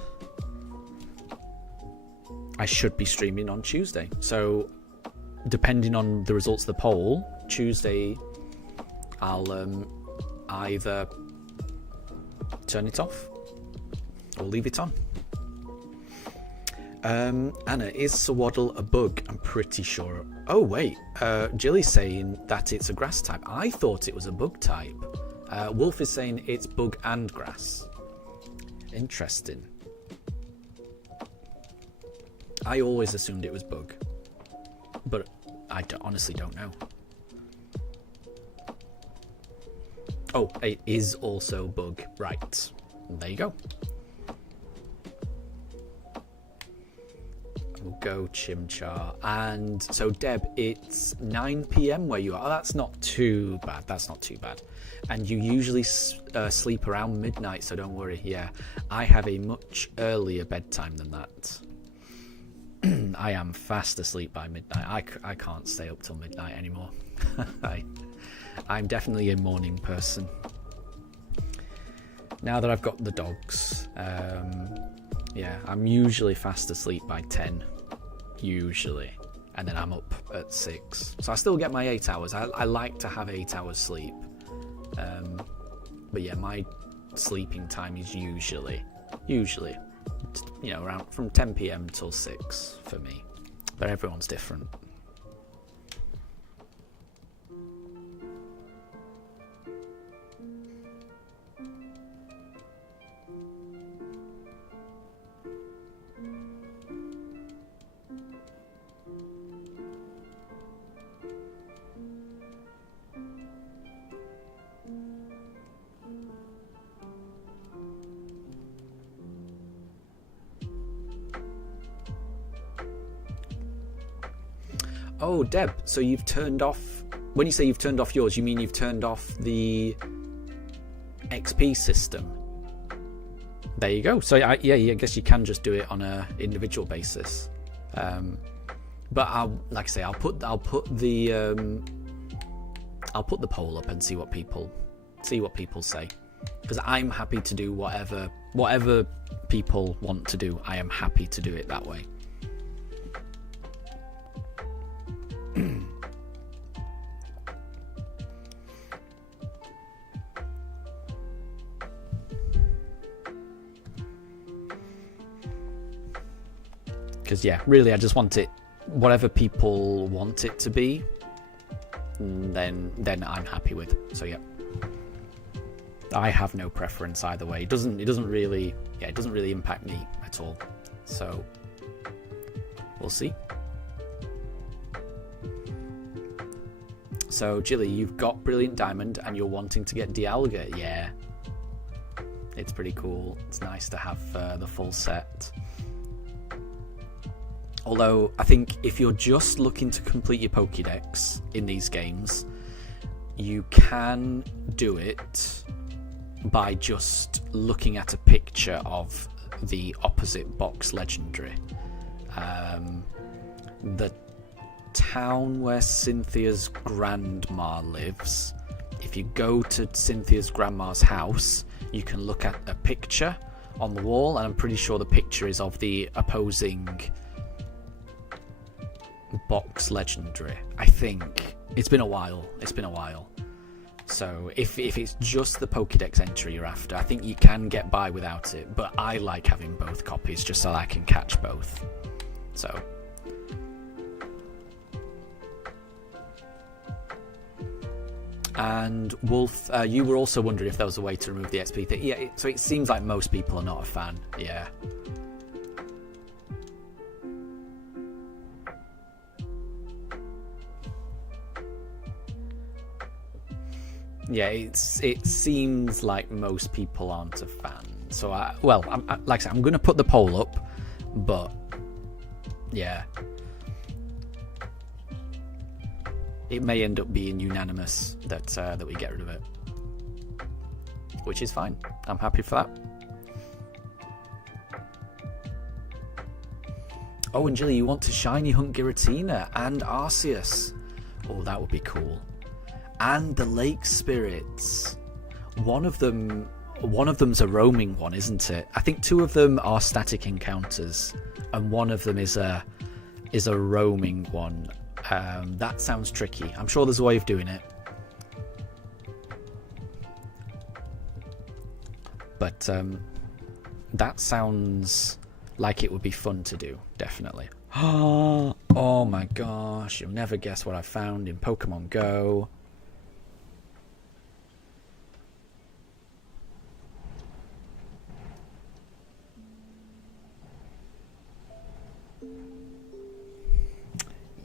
I should be streaming on Tuesday. So depending on the results of the poll, Tuesday I'll either turn it off or leave it on. Anna, is Sawaddle a bug? I'm pretty sure. Oh wait, Jilly's saying that it's a grass type. I thought it was a bug type. Wolf is saying it's bug and grass. Interesting. I always assumed it was bug, but I honestly don't know. Oh, it is also bug. Right, there you go. We'll go Chimchar. And so Deb, it's 9 PM where you are. Oh, that's not too bad. That's not too bad. And you usually sleep around midnight, so don't worry. Yeah, I have a much earlier bedtime than that. I am fast asleep by midnight. I can't stay up till midnight anymore. I'm definitely a morning person. Now that I've got the dogs, yeah, I'm usually fast asleep by 10. Usually, and then I'm up at 6, so I still get my 8 hours. I like to have 8 hours sleep, but yeah, my sleeping time is usually, you know, around from 10 PM till 6 for me, but everyone's different. Oh, Deb, so you've turned off... When you say you've turned off yours, you mean you've turned off the XP system? There you go. So, yeah, I guess you can just do it on a individual basis. But like I say, I'll put the poll up and see what people say. Because I'm happy to do whatever people want to do. I am happy to do it that way. Because yeah, really, I just want it whatever people want it to be. Then I'm happy with. So yeah, I have no preference either way. It doesn't really impact me at all. So we'll see. So Jilly, you've got Brilliant Diamond and you're wanting to get Dialga. Yeah, it's pretty cool. It's nice to have the full set. Although, I think if you're just looking to complete your Pokédex in these games, you can do it by just looking at a picture of the opposite box legendary. The town where Cynthia's grandma lives, if you go to Cynthia's grandma's house, you can look at a picture on the wall, and I'm pretty sure the picture is of the opposing box legendary. I think it's been a while. So if it's just the Pokédex entry you're after, I think you can get by without it, but I like having both copies just so I can catch both. So and Wolf, you were also wondering if there was a way to remove the XP thing. Yeah, so it seems like most people are not a fan. Yeah. Yeah, it seems like most people aren't a fan. So, like I said, I'm going to put the poll up, but yeah. It may end up being unanimous that we get rid of it, which is fine. I'm happy for that. Oh, and Jilly, you want to shiny hunt Giratina and Arceus? Oh, that would be cool. And the lake spirits. One of them's a roaming one, isn't it? I think two of them are static encounters, and one of them is a roaming one. That sounds tricky. I'm sure there's a way of doing it. But that sounds like it would be fun to do, definitely. Oh my gosh, you'll never guess what I found in Pokemon Go.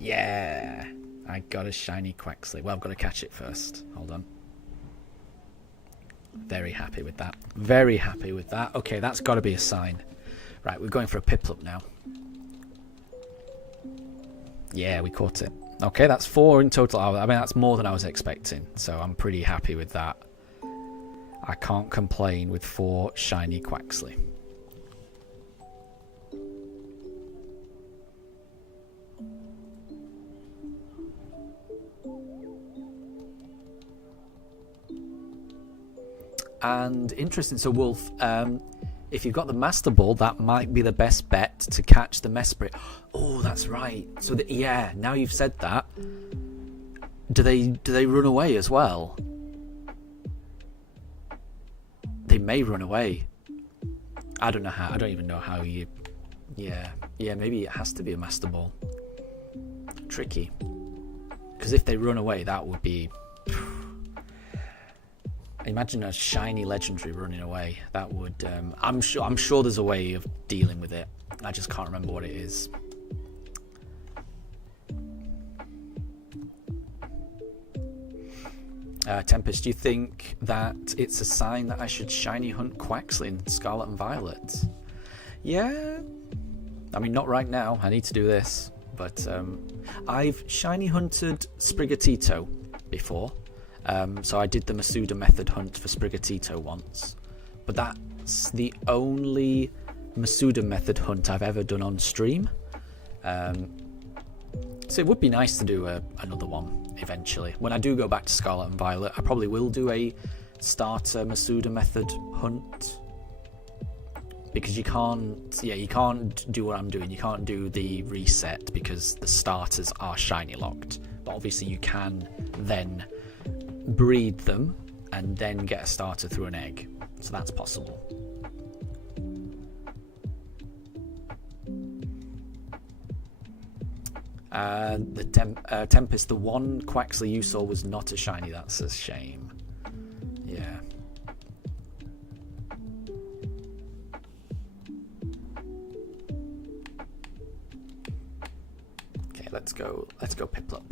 Yeah, I got a shiny Quaxley. Well, I've got to catch it first. Hold on. Very happy with that. Very happy with that. Okay, that's got to be a sign. Right, we're going for a Piplup now. Yeah, we caught it. Okay, that's 4 in total. I mean, that's more than I was expecting. So I'm pretty happy with that. I can't complain with 4 shiny Quaxley. And interesting, so Wolf, if you've got the Master Ball, that might be the best bet to catch the Mesprit. Oh, that's right. So yeah, now you've said that, do they run away as well? They may run away. I don't know how. I don't even know how you. Yeah, maybe it has to be a Master Ball. Tricky, because if they run away, that would be. Imagine a shiny legendary running away. That would. I'm sure there's a way of dealing with it. I just can't remember what it is. Tempest, do you think that it's a sign that I should shiny hunt Quaxley in Scarlet and Violet? Yeah. I mean, not right now. I need to do this. But I've shiny hunted Sprigatito before. So I did the Masuda method hunt for Sprigatito once, but that's the only Masuda method hunt I've ever done on stream. So it would be nice to do another one eventually. When I do go back to Scarlet and Violet, I probably will do a starter Masuda method hunt, because you can't do what I'm doing. You can't do the reset because the starters are shiny locked, but obviously you can then breed them and then get a starter through an egg, so that's possible. The Tempest, the one Quaxley you saw was not a shiny. That's a shame. Yeah. Okay, let's go Piplup.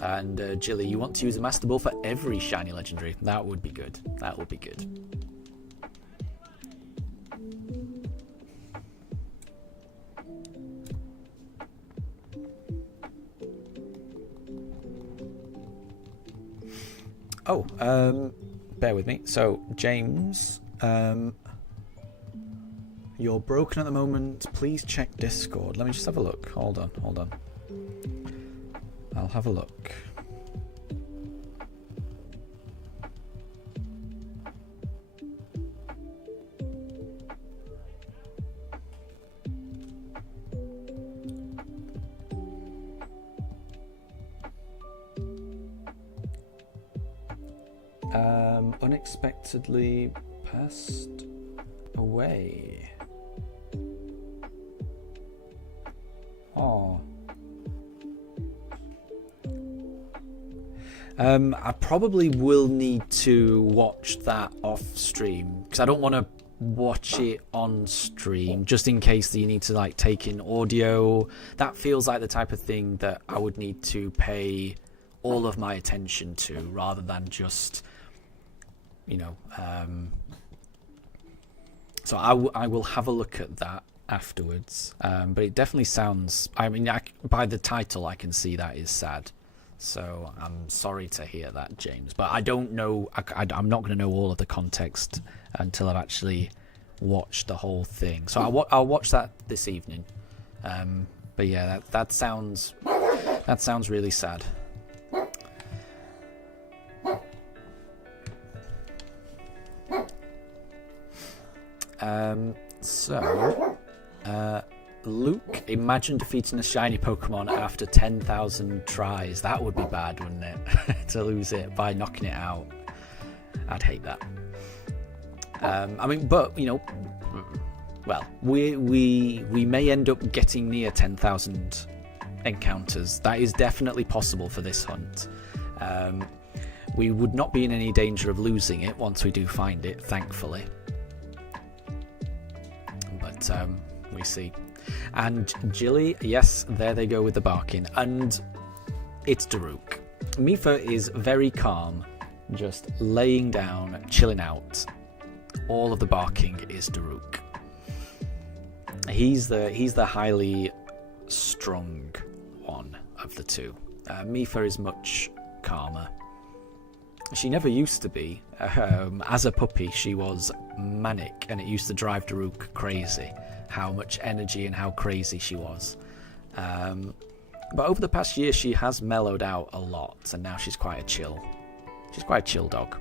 And Jilly, you want to use a Master Ball for every shiny legendary? That would be good. That would be good. Oh, bear with me. So, James, you're broken at the moment. Please check Discord. Let me just have a look. Hold on. I'll have a look. Unexpectedly passed away. Oh. I probably will need to watch that off stream because I don't want to watch it on stream just in case that you need to like take in audio. That feels like the type of thing that I would need to pay all of my attention to rather than just, you know, so I will have a look at that afterwards, but it definitely sounds, I mean, by the title I can see that is sad. So I'm sorry to hear that, James. But I don't know. I'm not going to know all of the context until I've actually watched the whole thing. So I'll watch that this evening. But yeah, that sounds really sad. Luke, imagine defeating a shiny Pokemon after 10,000 tries. That would be bad, wouldn't it? To lose it by knocking it out. I'd hate that. I mean, but, you know, well, we may end up getting near 10,000 encounters. That is definitely possible for this hunt. We would not be in any danger of losing it once we do find it, thankfully. But we see. And Jilly, yes, there they go with the barking. And it's Daruk. Mifa is very calm, just laying down, chilling out. All of the barking is Daruk. He's the highly strong one of the two. Mifa is much calmer. She never used to be. As a puppy, she was manic, and it used to drive Daruk crazy. How much energy and how crazy she was. But over the past year, she has mellowed out a lot, and now she's quite a chill dog.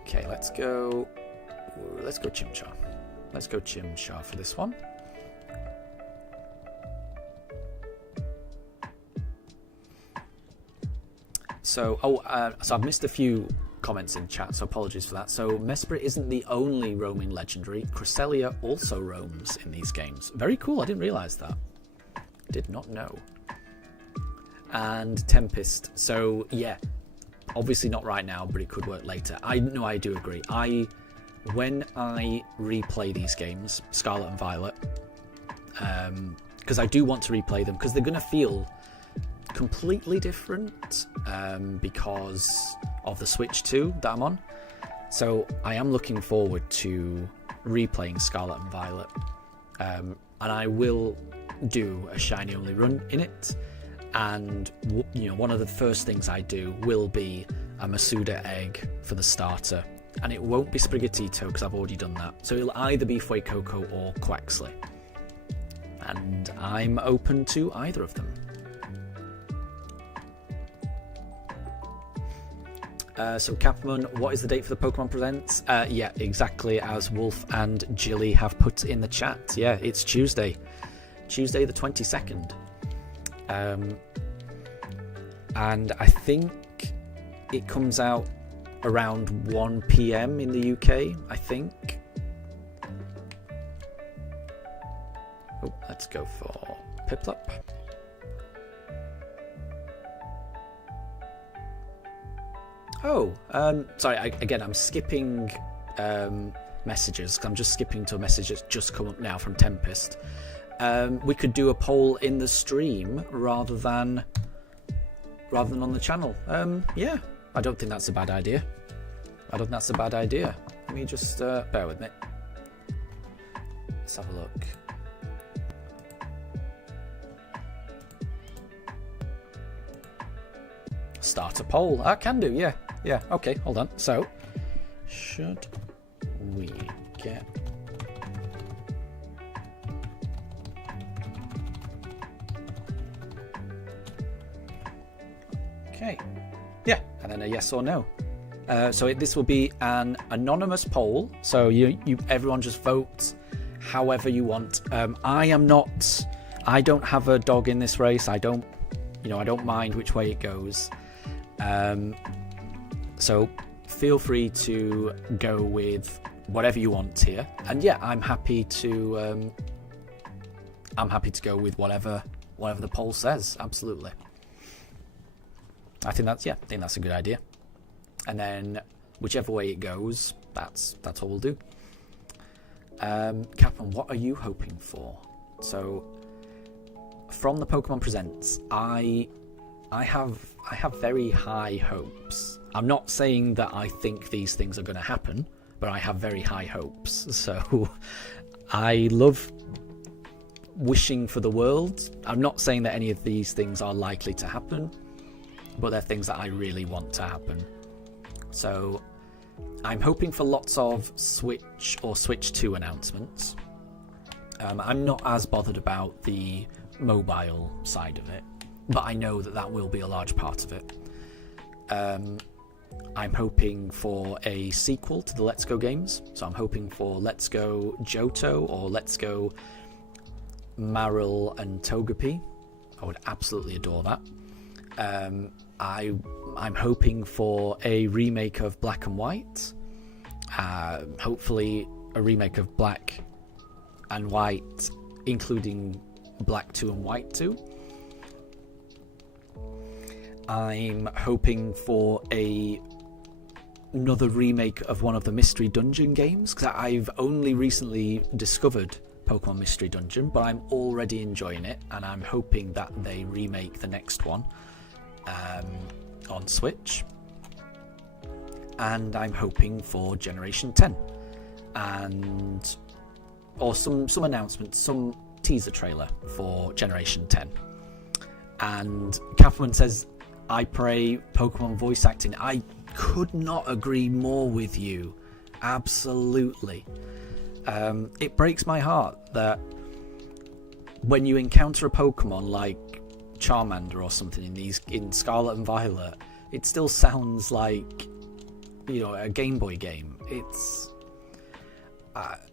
Okay, let's go Chimchar. Let's go Chimchar for this one. So I've missed a few comments in chat, so apologies for that. So Mesprit isn't the only roaming legendary. Cresselia also roams in these games. Very cool, I didn't realise that. Did not know. And Tempest. So yeah, obviously not right now, but it could work later. I do agree. When I replay these games, Scarlet and Violet, because I do want to replay them, because they're going to feel completely different because of the Switch 2 that I'm on. So I am looking forward to replaying Scarlet and Violet, and I will do a shiny only run in it. And you know, one of the first things I do will be a Masuda egg for the starter, and it won't be Sprigatito because I've already done that. So it'll either be Fuecoco or Quaxley, and I'm open to either of them. So Capman, what is the date for the Pokemon Presents? Yeah, exactly as Wolf and Jilly have put in the chat. Yeah, it's Tuesday the 22nd. And I think it comes out around 1 PM in the UK, I think. Oh, let's go for Piplup. Oh, sorry, I'm skipping messages, 'cause I'm just skipping to a message that's just come up now from Tempest. We could do a poll in the stream rather than on the channel. Yeah, I don't think that's a bad idea. Let me just bear with me. Let's have a look. Start a poll. I can do, yeah. Yeah, okay, hold on. So, should we get... Okay. Yeah, and then a yes or no. So this will be an anonymous poll. So you everyone just vote however you want. I don't have a dog in this race. I don't mind which way it goes. So feel free to go with whatever you want here. And yeah, I'm happy to go with whatever the poll says. Absolutely. I think that's a good idea. And then whichever way it goes, that's all we'll do. Captain, what are you hoping for? So from the Pokemon Presents, I have very high hopes. I'm not saying that I think these things are going to happen, but I have very high hopes. So I love wishing for the world. I'm not saying that any of these things are likely to happen, but they're things that I really want to happen. So I'm hoping for lots of Switch or Switch 2 announcements. I'm not as bothered about the mobile side of it, but I know that will be a large part of it. I'm hoping for a sequel to the Let's Go games. So I'm hoping for Let's Go Johto or Let's Go Marill and Togepi. I would absolutely adore that. I'm hoping for a remake of Black and White. Hopefully a remake of Black and White, including Black 2 and White 2. I'm hoping for another remake of one of the Mystery Dungeon games, because I've only recently discovered Pokemon Mystery Dungeon, but I'm already enjoying it, and I'm hoping that they remake the next one on Switch. And I'm hoping for Generation 10 or some announcement, some teaser trailer for Generation 10. And Catherine says, I pray Pokemon voice acting. I could not agree more with you. Absolutely. It breaks my heart that when you encounter a Pokemon like Charmander or something in Scarlet and Violet, it still sounds like, a Game Boy game. It's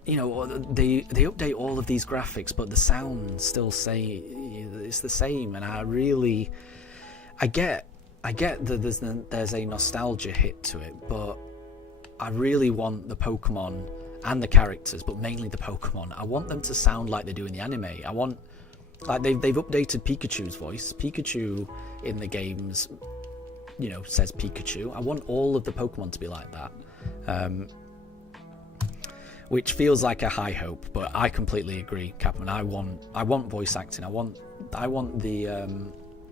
they update all of these graphics, but the sound still it's the same. And I get that there's a nostalgia hit to it, but I really want the Pokemon and the characters, but mainly the Pokemon. I want them to sound like they do in the anime. I want, like, they've updated Pikachu's voice. Pikachu in the games, says Pikachu. I want all of the Pokemon to be like that, which feels like a high hope, but I completely agree, Captain. I want voice acting. I want the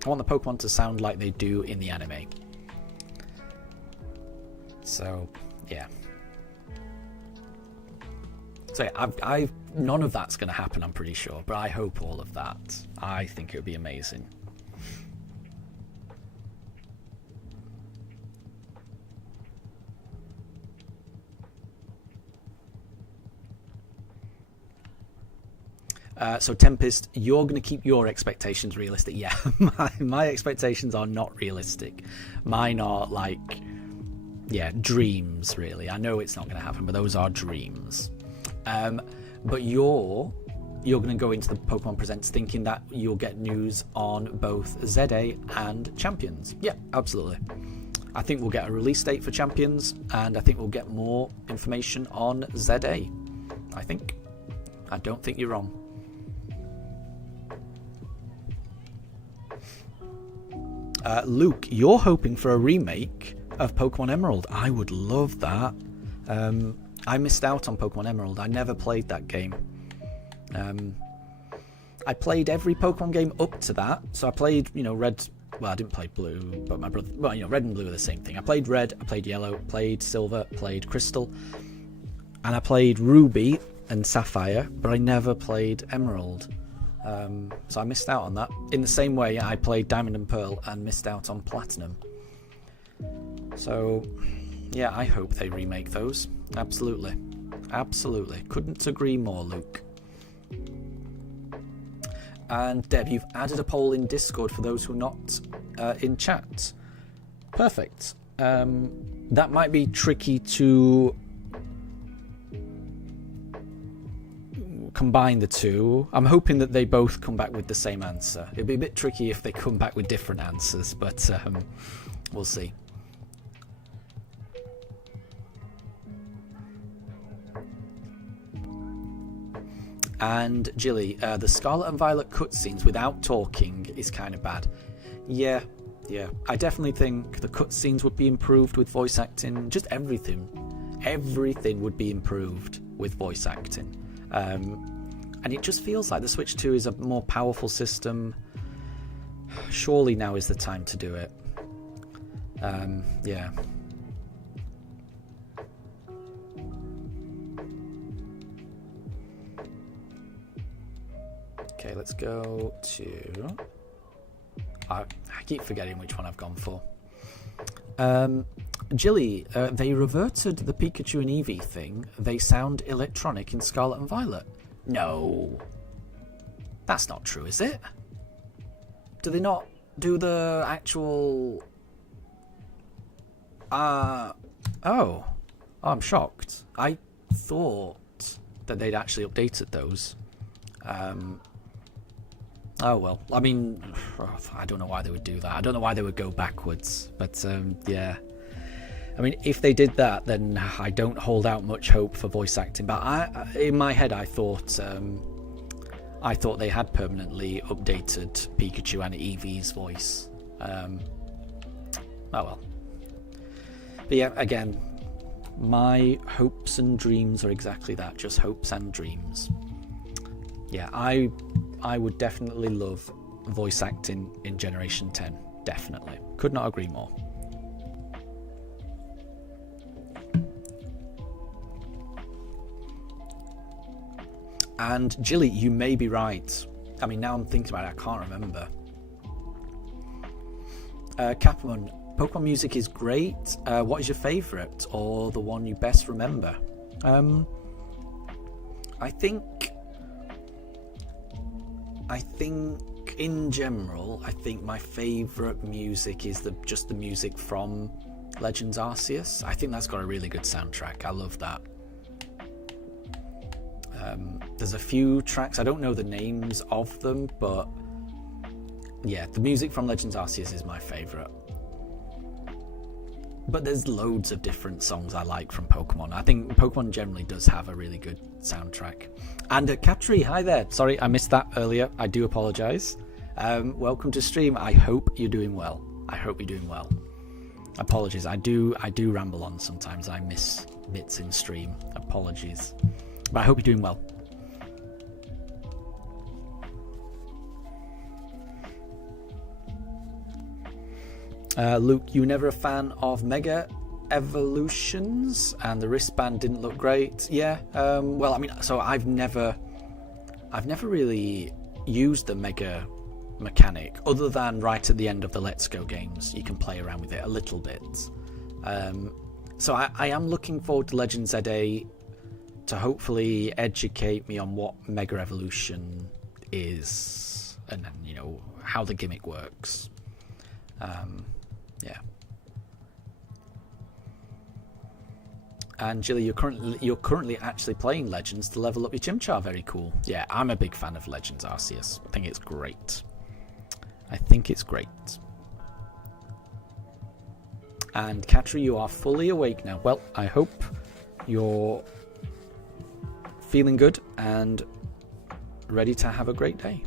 Pokemon to sound like they do in the anime. So yeah. So yeah, I've none of that's going to happen, I'm pretty sure, but I hope all of that. I think it would be amazing. So Tempest, you're going to keep your expectations realistic. Yeah, my expectations are not realistic. Mine are dreams, really. I know it's not going to happen, but those are dreams. But you're going to go into the Pokemon Presents thinking that you'll get news on both ZA and Champions. Yeah, absolutely. I think we'll get a release date for Champions, and I think we'll get more information on ZA. I don't think you're wrong. Luke, you're hoping for a remake of Pokemon Emerald. I would love that. I missed out on Pokemon Emerald. I never played that game. I played every Pokemon game up to that. So I played, Red. Well, I didn't play Blue, but my brother. Well, Red and Blue are the same thing. I played Red, I played Yellow, played Silver, played Crystal, and I played Ruby and Sapphire, but I never played Emerald. So I missed out on that. In the same way, I played Diamond and Pearl and missed out on Platinum. So, yeah, I hope they remake those. Absolutely. Absolutely. Couldn't agree more, Luke. And Deb, you've added a poll in Discord for those who are not in chat. Perfect. That might be tricky to combine the two. I'm hoping that they both come back with the same answer. It'd be a bit tricky if they come back with different answers, but we'll see. And Jilly, the Scarlet and Violet cutscenes without talking is kind of bad. Yeah. I definitely think the cutscenes would be improved with voice acting. Just everything. Everything would be improved with voice acting. And it just feels like the Switch 2 is a more powerful system. Surely now is the time to do it. Yeah. Okay, let's go to... I keep forgetting which one I've gone for. Jilly, they reverted the Pikachu and Eevee thing. They sound electronic in Scarlet and Violet. No. That's not true, is it? Do they not do the actual... Oh, I'm shocked. I thought that they'd actually updated those. Oh well, I mean, I don't know why they would do that. I don't know why they would go backwards, but yeah. I mean, if they did that, then I don't hold out much hope for voice acting. But in my head, I thought they had permanently updated Pikachu and Eevee's voice. Oh well. But yeah, again, my hopes and dreams are exactly that, just hopes and dreams. Yeah, I would definitely love voice acting in Generation 10. Definitely. Could not agree more. And Jilly, you may be right. I mean, now I'm thinking about it, I can't remember. Capman, Pokemon music is great. What is your favourite, or the one you best remember? I think in general, I think my favourite music is just the music from Legends Arceus. I think that's got a really good soundtrack. I love that. There's a few tracks, I don't know the names of them, but yeah, the music from Legends Arceus is my favourite. But there's loads of different songs I like from Pokemon. I think Pokemon generally does have a really good soundtrack. And Katri, hi there. Sorry, I missed that earlier. I do apologise. Welcome to stream. I hope you're doing well. Apologies. I do ramble on sometimes. I miss bits in stream. Apologies. But I hope you're doing well. Luke, you were never a fan of Mega Evolutions, and the wristband didn't look great. Yeah, well, I mean, so I've never really used the Mega mechanic, other than right at the end of the Let's Go games. You can play around with it a little bit. So I am looking forward to Legends ZA to hopefully educate me on what Mega Evolution is, and how the gimmick works. Yeah. And Jilly, you're currently actually playing Legends to level up your Chimchar. Very cool. Yeah, I'm a big fan of Legends Arceus. I think it's great. And Katri, you are fully awake now. Well, I hope you're feeling good and ready to have a great day.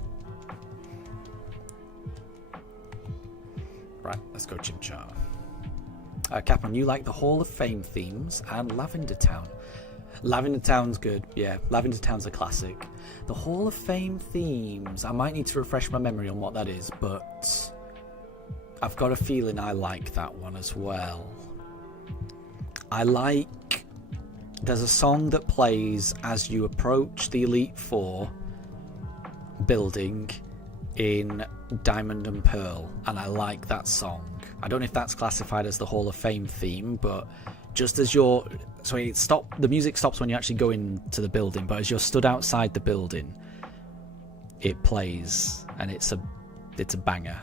Right, let's go Chimchar. Capman, you like the Hall of Fame themes and Lavender Town. Lavender Town's good, yeah. Lavender Town's a classic. The Hall of Fame themes, I might need to refresh my memory on what that is, but I've got a feeling I like that one as well. There's a song that plays as you approach the Elite Four building in Diamond and Pearl, and I like that song. I don't know if that's classified as the Hall of Fame theme, but just as the music stops when you actually go into the building, but as you're stood outside the building, it plays, and it's a banger.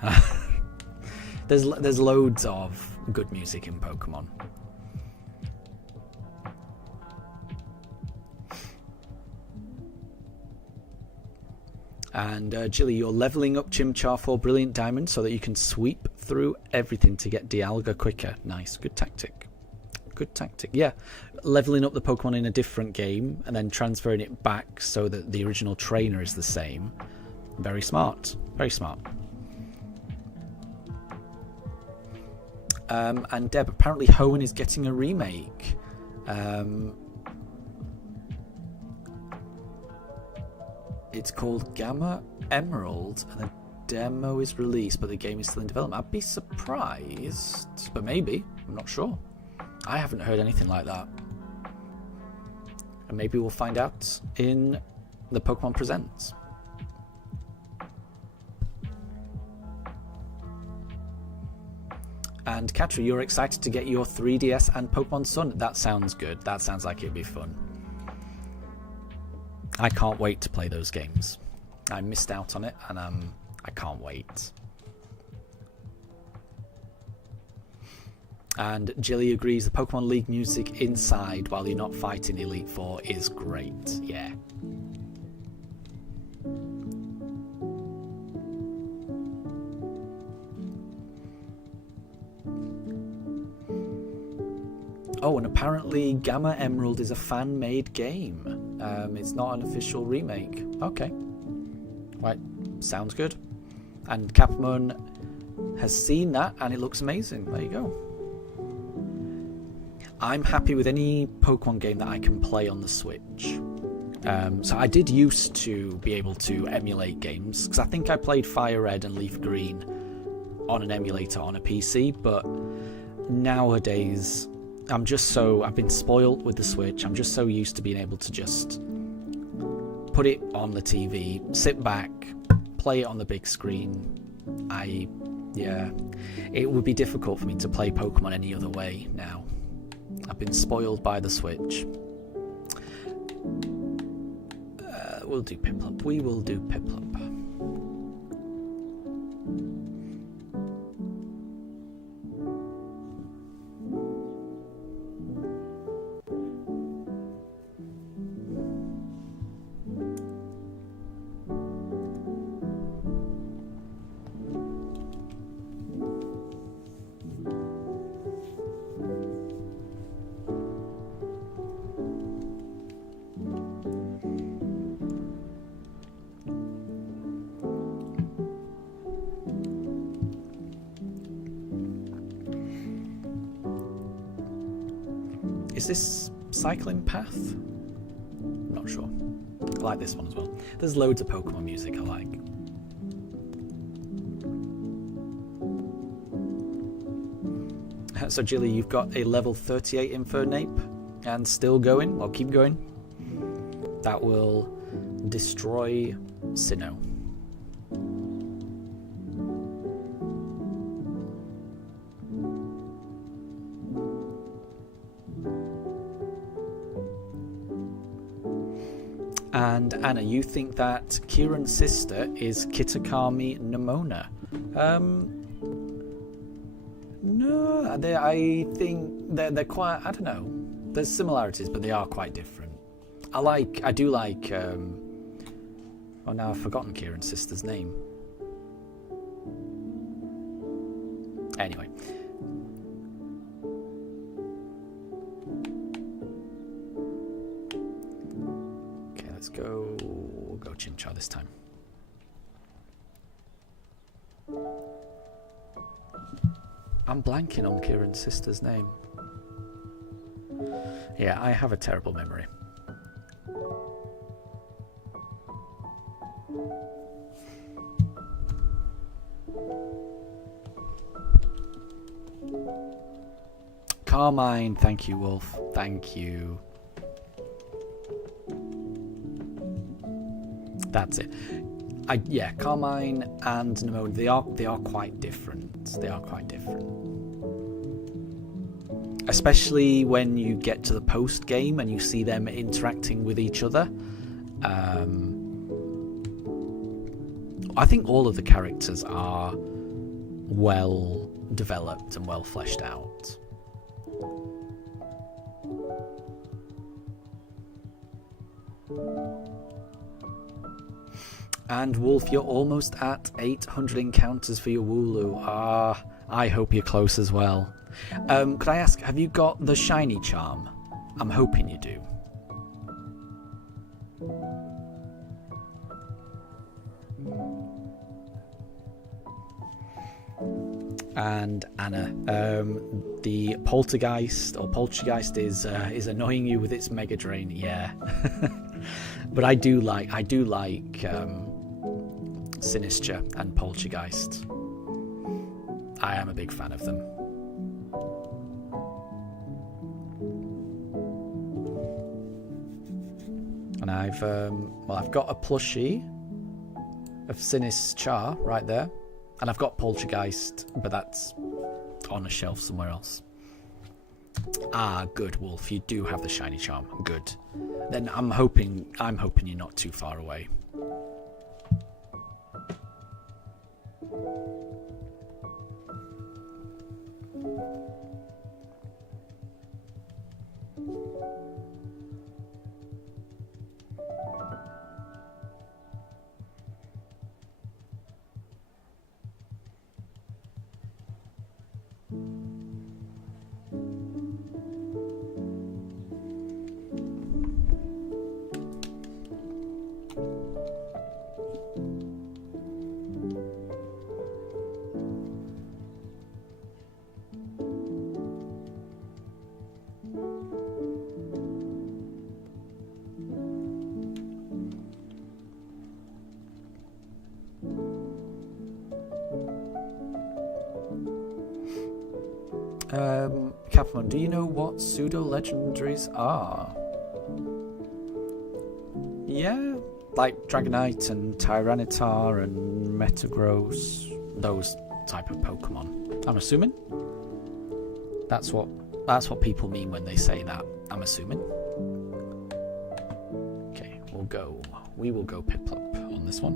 There's loads of good music in Pokemon. And Jilly, you're leveling up Chimchar for Brilliant Diamond so that you can sweep through everything to get Dialga quicker. Nice, good tactic. Good tactic, yeah. Leveling up the Pokemon in a different game and then transferring it back so that the original trainer is the same. Very smart, very smart. And Deb, apparently Hoenn is getting a remake. It's called Gamma Emerald, and the demo is released, but the game is still in development. I'd be surprised, but maybe. I'm not sure. I haven't heard anything like that. And maybe we'll find out in the Pokemon Presents. And Katri, you're excited to get your 3DS and Pokemon Sun. That sounds good. That sounds like it'd be fun. I can't wait to play those games. I missed out on it, and I can't wait. And Jilly agrees the Pokemon League music inside while you're not fighting Elite Four is great. Yeah. Oh, and apparently Gamma Emerald is a fan-made game. It's not an official remake. Okay. Right, sounds good. And Capmon has seen that, and it looks amazing. There you go. I'm happy with any Pokemon game that I can play on the Switch. So I did used to be able to emulate games, because I think I played Fire Red and Leaf Green on an emulator on a PC, but nowadays I've been spoiled with the Switch. I'm just so used to being able to just put it on the TV, sit back, play it on the big screen. It would be difficult for me to play Pokemon any other way now. I've been spoiled by the Switch. We'll do Piplup. We will do Piplup. Is this Cycling Path? I'm not sure. I like this one as well. There's loads of Pokemon music I like. So Jilly, you've got a level 38 Infernape and still going. Well, keep going. That will destroy Sinnoh. And Anna, you think that Kieran's sister is Kitakami Nimona? No, I think they're quite. I don't know. There's similarities, but they are quite different. I do like. Oh, now I've forgotten Kieran's sister's name. Anyway. Let's go. We'll go Chimchar this time. I'm blanking on Kieran's sister's name. Yeah, I have a terrible memory. Carmine, thank you, Wolf. Thank you. That's it. Yeah, Carmine and Nimona, they are quite different. They are quite different. Especially when you get to the post game and you see them interacting with each other. I think all of the characters are well developed and well fleshed out. And Wolf, you're almost at 800 encounters for your Wooloo. Ah, I hope you're close as well. Could I ask, have you got the shiny charm? I'm hoping you do. And Anna, the poltergeist is annoying you with its mega drain. Yeah, but I do like Sinister and Poltergeist. I am a big fan of them. And I've got a plushie of Sinister right there. And I've got Poltergeist, but that's on a shelf somewhere else. Ah, good, Wolf. You do have the shiny charm. Good. Then I'm hoping you're not too far away. Capmon, do you know what pseudo-legendaries are? Yeah, like Dragonite and Tyranitar and Metagross, those type of Pokemon. I'm assuming that's what people mean when they say that. I'm assuming. Okay, we will go Piplup on this one.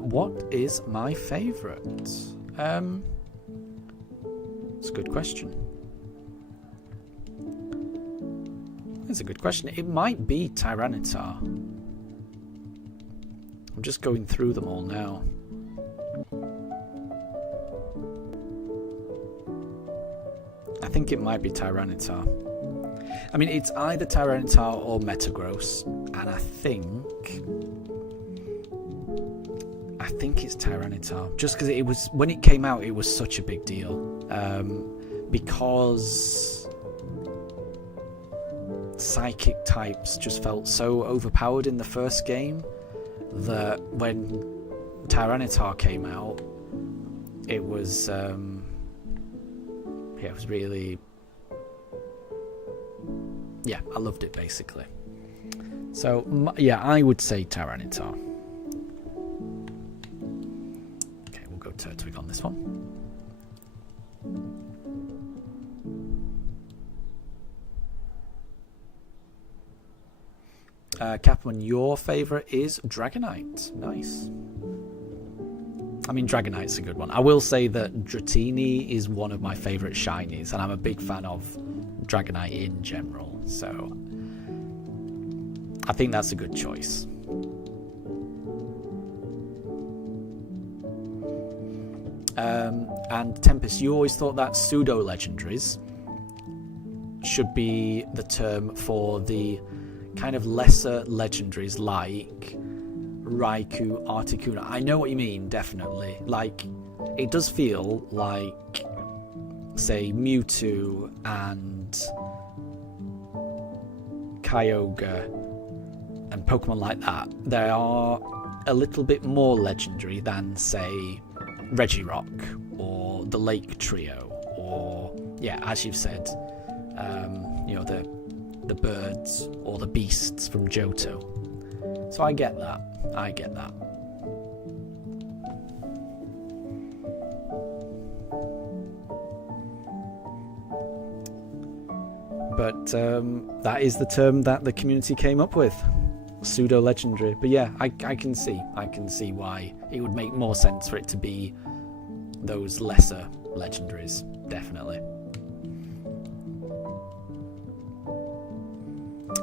What is my favourite? It's a good question. It's a good question. It might be Tyranitar. I'm just going through them all now. I think it might be Tyranitar. I mean, it's either Tyranitar or Metagross, and I think it's Tyranitar. Just because it was, when it came out, it was such a big deal. Because psychic types just felt so overpowered in the first game that when Tyranitar came out, it was it was really, I loved it basically. So I would say Tyranitar. Okay, we'll go Turtwig on this one. Capman, your favourite is Dragonite. Nice. I mean, Dragonite's a good one. I will say that Dratini is one of my favourite shinies, and I'm a big fan of Dragonite in general, so I think that's a good choice. And Tempest, you always thought that pseudo-legendaries should be the term for the kind of lesser legendaries like Raikou, Articuno. I know what you mean, definitely. Like, it does feel like, say, Mewtwo and Kyogre and Pokemon like that, they are a little bit more legendary than, say, Regirock or the Lake Trio or yeah, as you've said, you know, the birds or the beasts from Johto. So I get that. I get that. But that is the term that the community came up with, pseudo legendary. But yeah, I can see why it would make more sense for it to be those lesser legendaries, definitely.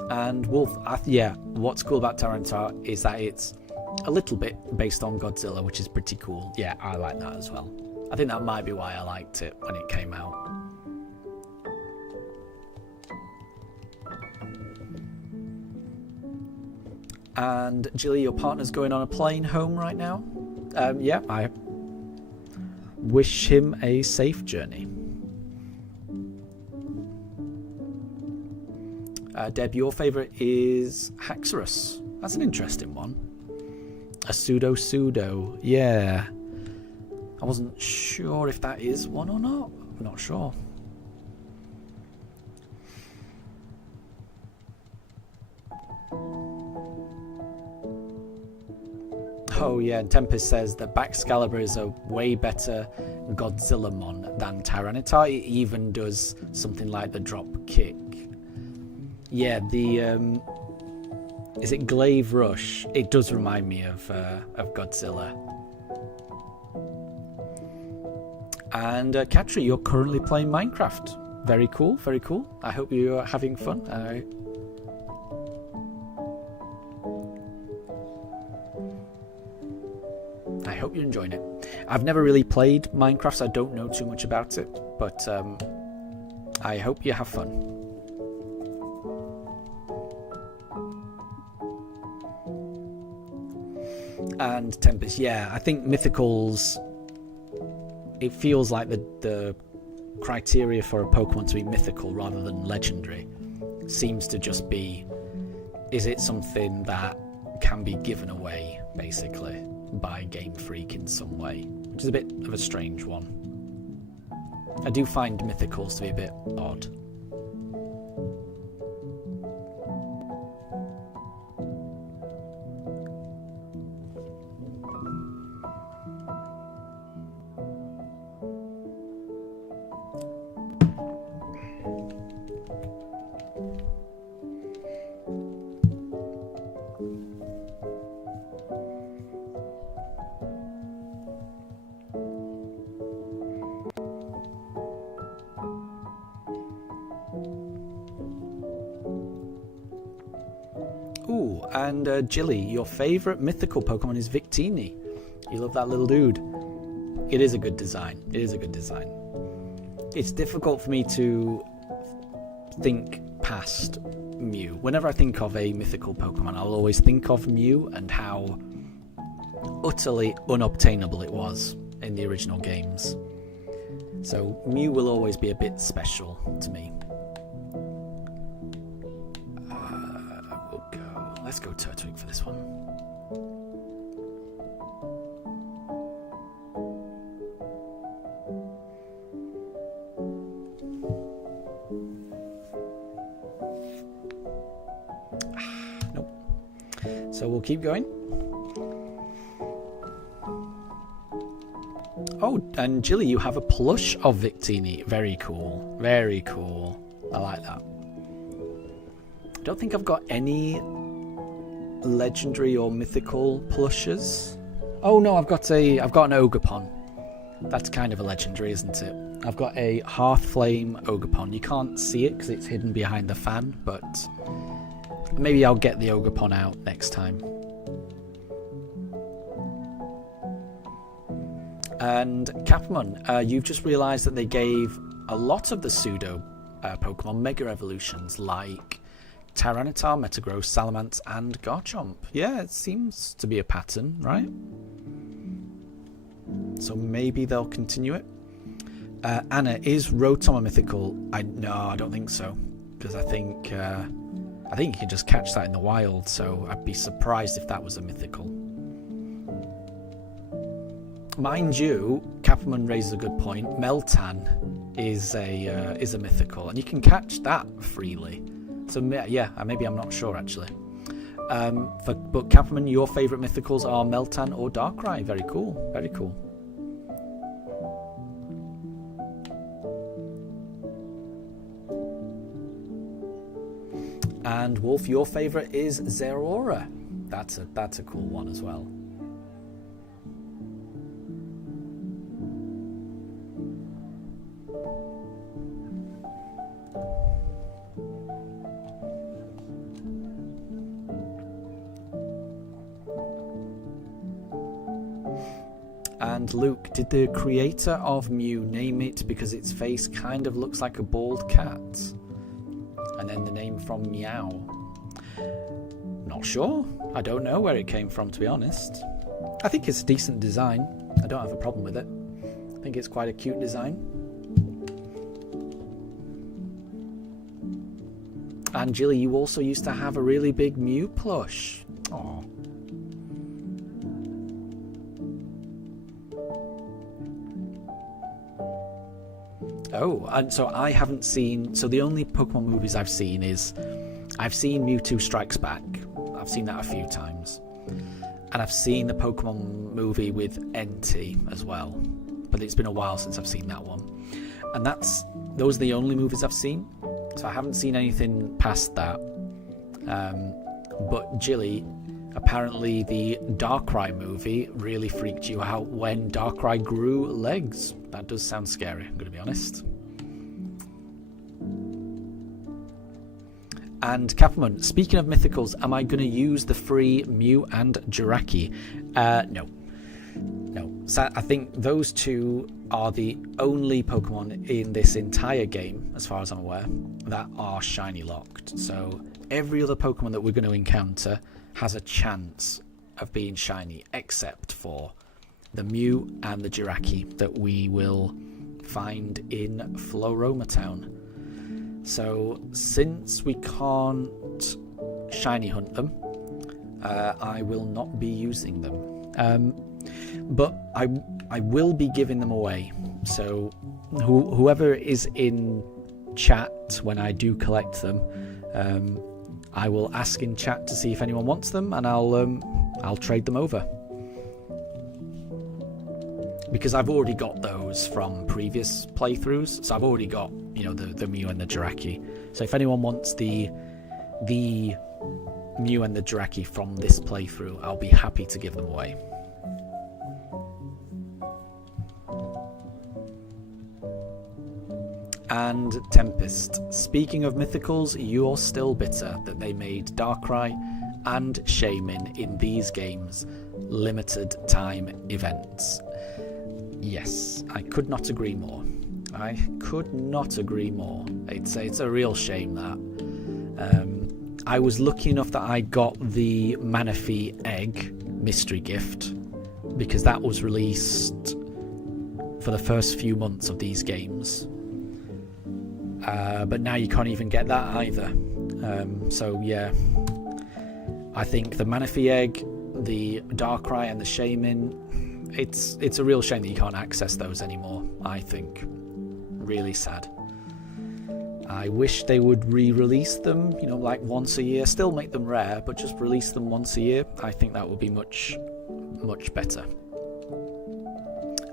And Wolf, yeah, what's cool about Tyranitar is that it's a little bit based on Godzilla, which is pretty cool. Yeah, I like that as well. I think that might be why I liked it when it came out. And Jilly, your partner's going on a plane home right now. Yeah, I wish him a safe journey. Deb, your favourite is Haxorus. That's an interesting one. A pseudo. Yeah. I wasn't sure if that is one or not. I'm not sure. Oh yeah, and Tempest says that Baxcalibur is a way better Godzillamon than Tyranitar. It even does something like the drop kick. Yeah, the is it Glaive Rush? It does remind me of Godzilla. And Katri, you're currently playing Minecraft. Very cool, very cool. I hope you're having fun. I hope you're enjoying it. I've never really played Minecraft, so I don't know too much about it, but I hope you have fun. And Tempest, yeah, I think Mythicals, it feels like the criteria for a Pokemon to be mythical rather than legendary seems to just be, is it something that can be given away, basically, by Game Freak in some way, which is a bit of a strange one. I do find Mythicals to be a bit odd. Ooh, and Jilly, your favourite mythical Pokemon is Victini. You love that little dude. It is a good design. It is a good design. It's difficult for me to think past Mew. Whenever I think of a mythical Pokemon, I'll always think of Mew and how utterly unobtainable it was in the original games. So Mew will always be a bit special to me. Let's go Turtwig for this one. Nope. So we'll keep going. Oh, and Jilly, you have a plush of Victini. Very cool. Very cool. I like that. I don't think I've got any legendary or mythical plushes. Oh no, I've got an Ogerpon. That's kind of a legendary, isn't it? I've got a Hearthflame Ogerpon. You can't see it because it's hidden behind the fan, but maybe I'll get the Ogerpon out next time. And Capmon, you've just realised that they gave a lot of the pseudo Pokemon Mega Evolutions, like Tyranitar, Metagross, Salamence, and Garchomp. Yeah, it seems to be a pattern, right? So maybe they'll continue it. Anna, is Rotom a mythical? No, I don't think so, because I think you can just catch that in the wild. So I'd be surprised if that was a mythical. Mind you, Capmon raises a good point. Meltan is a mythical, and you can catch that freely. So yeah, maybe I'm not sure actually. But Capman, your favourite mythicals are Meltan or Darkrai. Very cool, very cool. And Wolf, your favourite is Zeraora. That's a cool one as well. And Luke, did the creator of Mew name it because its face kind of looks like a bald cat? And then the name from Meow? Not sure. I don't know where it came from, to be honest. I think it's a decent design. I don't have a problem with it. I think it's quite a cute design. And Jilly, you also used to have a really big Mew plush. Aww. Oh, and so I haven't seen... So the only Pokemon movies I've seen is... I've seen Mewtwo Strikes Back. I've seen that a few times. And I've seen the Pokemon movie with NT as well. But it's been a while since I've seen that one. And those are the only movies I've seen. So I haven't seen anything past that. But Jilly, apparently the Darkrai movie really freaked you out when Darkrai grew legs. That does sound scary, I'm going to be honest. And Capman, speaking of mythicals, am I going to use the free Mew and Jirachi? No. So I think those two are the only Pokemon in this entire game, as far as I'm aware, that are shiny locked. So every other Pokemon that we're going to encounter has a chance of being shiny, except for the Mew and the Jirachi that we will find in Floroma Town. So since we can't shiny hunt them, I will not be using them. But I will be giving them away. So whoever is in chat when I do collect them, I will ask in chat to see if anyone wants them, and I'll trade them over. Because I've already got those from previous playthroughs, so I've already got, the Mew and the Jirachi. So if anyone wants the Mew and the Jirachi from this playthrough, I'll be happy to give them away. And Tempest, speaking of mythicals, you're still bitter that they made Darkrai and Shaymin in these games limited time events. Yes, I could not agree more. I could not agree more. It's a real shame that. I was lucky enough that I got the Manaphy egg mystery gift because that was released for the first few months of these games. But now you can't even get that either. So yeah, I think the Manaphy egg, the Darkrai and the Shaymin, it's a real shame that you can't access those anymore, I think. Really sad. I wish they would re-release them, like once a year. Still make them rare, but just release them once a year. I think that would be much, much better.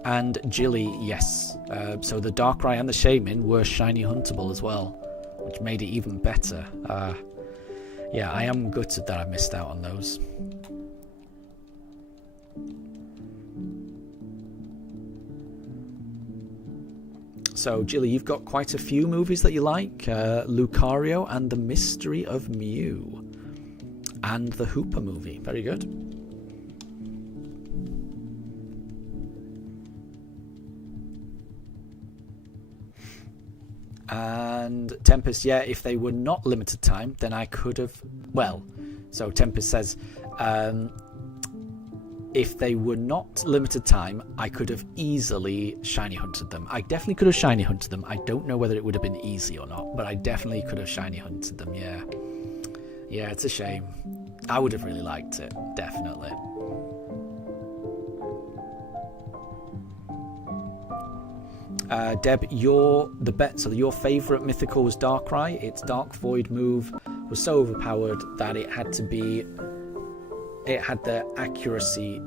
And Jilly, yes. So the Darkrai and the Shaymin were shiny huntable as well, which made it even better. Yeah, I am gutted that I missed out on those. So, Jilly, you've got quite a few movies that you like. Lucario and the Mystery of Mew. And the Hooper movie. Very good. And Tempest, yeah, if they were not limited time, then I could have... Well, so Tempest says... if they were not limited time, I could have easily shiny hunted them. I definitely could have shiny hunted them. I don't know whether it would have been easy or not, but I definitely could have shiny hunted them, yeah. Yeah, it's a shame. I would have really liked it, definitely. Deb, your favourite mythical was Darkrai. Its Dark Void move was so overpowered that it had the accuracy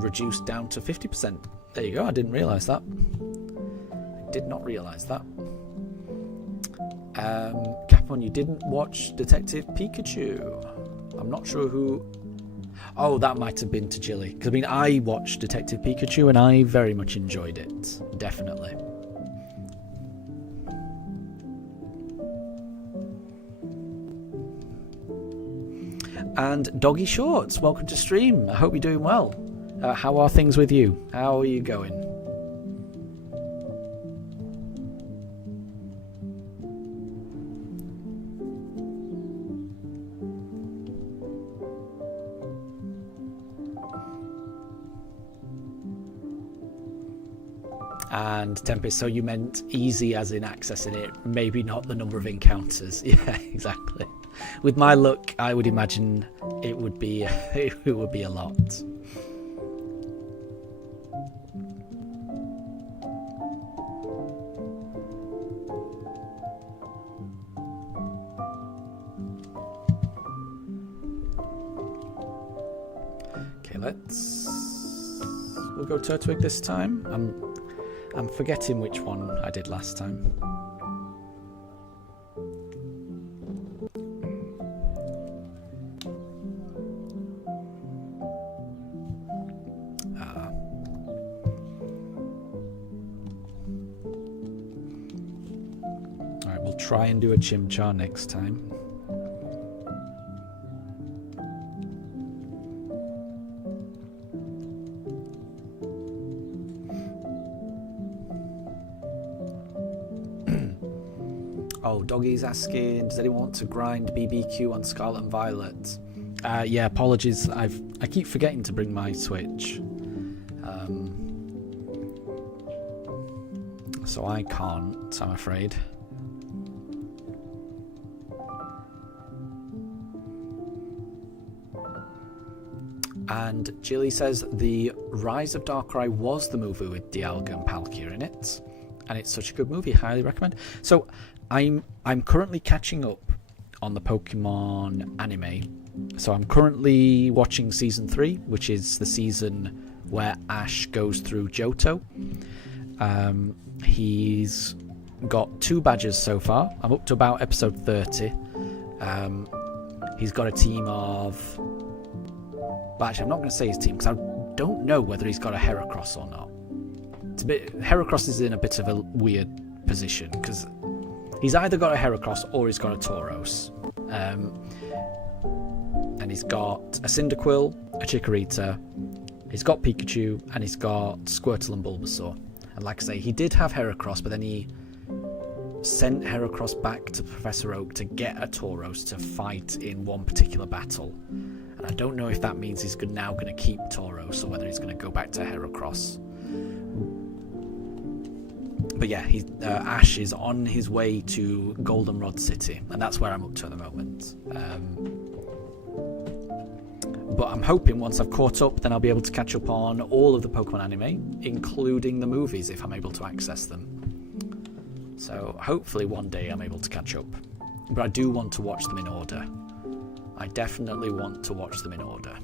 reduced down to 50%. There you go. I didn't realise that. I did not realise that. Capon, you didn't watch Detective Pikachu. I'm not sure who... Oh, that might have been to Jilly. Because, I mean, I watched Detective Pikachu and I very much enjoyed it. Definitely. And Doggy Shorts, welcome to stream. I hope you're doing well. How are things with you? How are you going? And Tempest, so you meant easy as in accessing it, maybe not the number of encounters. Yeah, exactly. With my luck, I would imagine it would be a lot. Okay, we'll go Turtwig this time. I'm forgetting which one I did last time. Alright, we'll try and do a Chimchar next time. Oh, Doggy's asking, does anyone want to grind BBQ on Scarlet and Violet? Yeah, apologies. I keep forgetting to bring my Switch. So I can't, I'm afraid. And Jilly says the Rise of Darkrai was the movie with Dialga and Palkia in it. And it's such a good movie, highly recommend. So I'm currently catching up on the Pokemon anime. So I'm currently watching season 3, which is the season where Ash goes through Johto. He's got 2 badges so far. I'm up to about episode 30. He's got a team of... Well, actually, I'm not going to say his team because I don't know whether he's got a Heracross or not. Heracross is in a bit of a weird position because he's either got a Heracross or he's got a Tauros. And he's got a Cyndaquil, a Chikorita, he's got Pikachu, and he's got Squirtle and Bulbasaur. And like I say, he did have Heracross, but then he sent Heracross back to Professor Oak to get a Tauros to fight in one particular battle. And I don't know if that means he's now going to keep Tauros or whether he's going to go back to Heracross. But yeah, Ash is on his way to Goldenrod City, and that's where I'm up to at the moment. But I'm hoping once I've caught up, then I'll be able to catch up on all of the Pokemon anime, including the movies, if I'm able to access them. So hopefully one day I'm able to catch up. But I do want to watch them in order. I definitely want to watch them in order.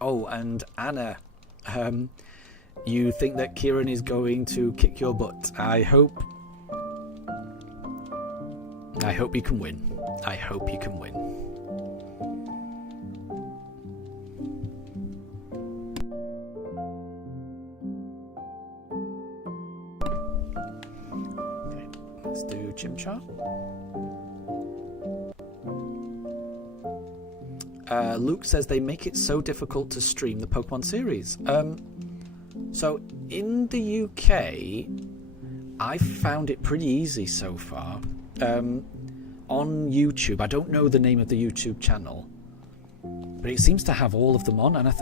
Oh, and Anna, you think that Kieran is going to kick your butt. I hope you can win. I hope you can win. Okay, let's do Chimchar. Luke says they make it so difficult to stream the Pokemon series. So in the UK, I've found it pretty easy so far. on YouTube. I don't know the name of the YouTube channel, but it seems to have all of them on, and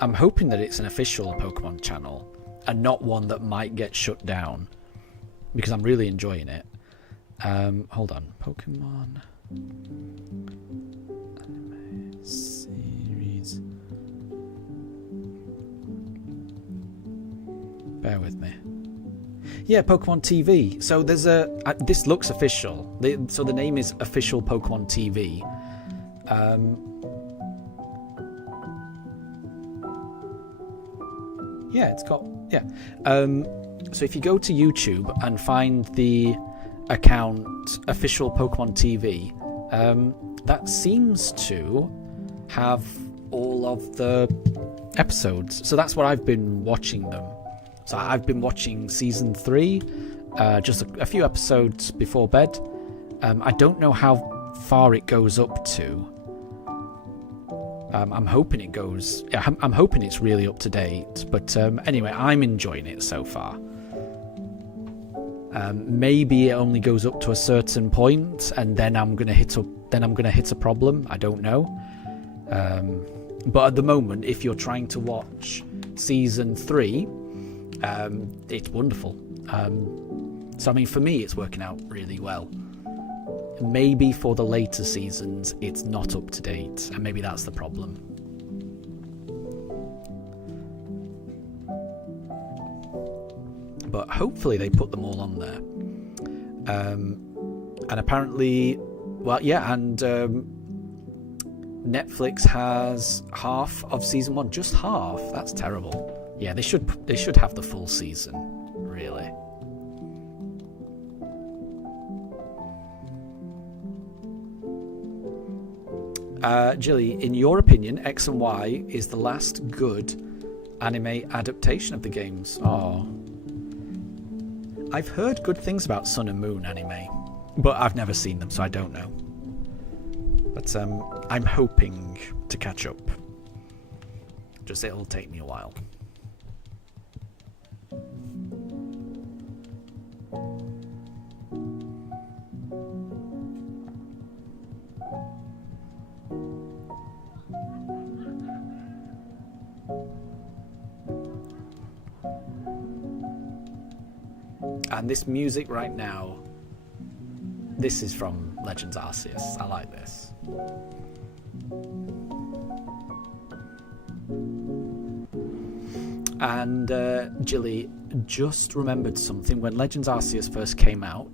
I'm hoping that it's an official Pokemon channel and not one that might get shut down, because I'm really enjoying it. Hold on, Pokemon anime series. Bear with me. Yeah, Pokemon TV. So there's this looks official. So the name is Official Pokemon TV. Yeah, it's got... Yeah. So if you go to YouTube and find the account Official Pokemon TV, that seems to have all of the episodes. So that's what I've been watching them. So I've been watching season 3, just a few episodes before bed. I don't know how far it goes up to. I'm hoping it goes... Yeah, I'm hoping it's really up to date. But anyway, I'm enjoying it so far. Maybe it only goes up to a certain point, and then I'm gonna hit a problem. I don't know. But at the moment, if you're trying to watch season 3, it's wonderful. So I mean, for me, it's working out really well. Maybe for the later seasons, it's not up to date, and maybe that's the problem. But hopefully they put them all on there. And apparently, well, yeah, and Netflix has half of season 1, just half. That's terrible. Yeah, they should have the full season, really. Jilly, in your opinion, X and Y is the last good anime adaptation of the games? Oh. I've heard good things about Sun and Moon anime, but I've never seen them, so I don't know. But I'm hoping to catch up. Just it'll take me a while. And this music right now, this is from Legends Arceus. I like this. And Jilly just remembered something. When Legends Arceus first came out,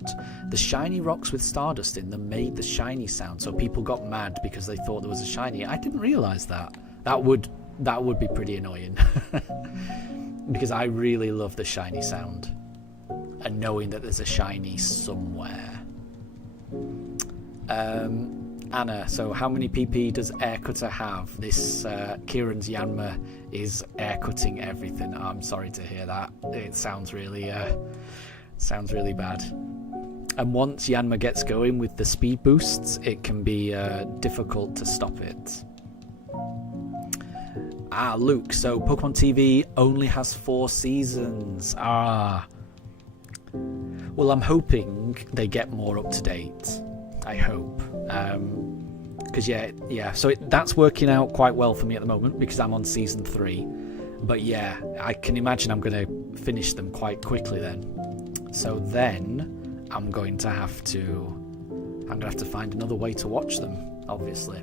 the shiny rocks with Stardust in them made the shiny sound, so people got mad because they thought there was a shiny. I didn't realise that. That would be pretty annoying. Because I really love the shiny sound. And knowing that there's a shiny somewhere. Anna, so how many PP does Aircutter have? This Kieran's Yanma is aircutting everything. I'm sorry to hear that. It sounds really bad. And once Yanma gets going with the speed boosts, it can be difficult to stop it. Luke, so Pokemon TV only has 4 seasons. Well, I'm hoping they get more up to date. I hope. Because yeah. So that's working out quite well for me at the moment because I'm on season 3. But yeah, I can imagine I'm going to finish them quite quickly then. So then I'm going to have to find another way to watch them. Obviously,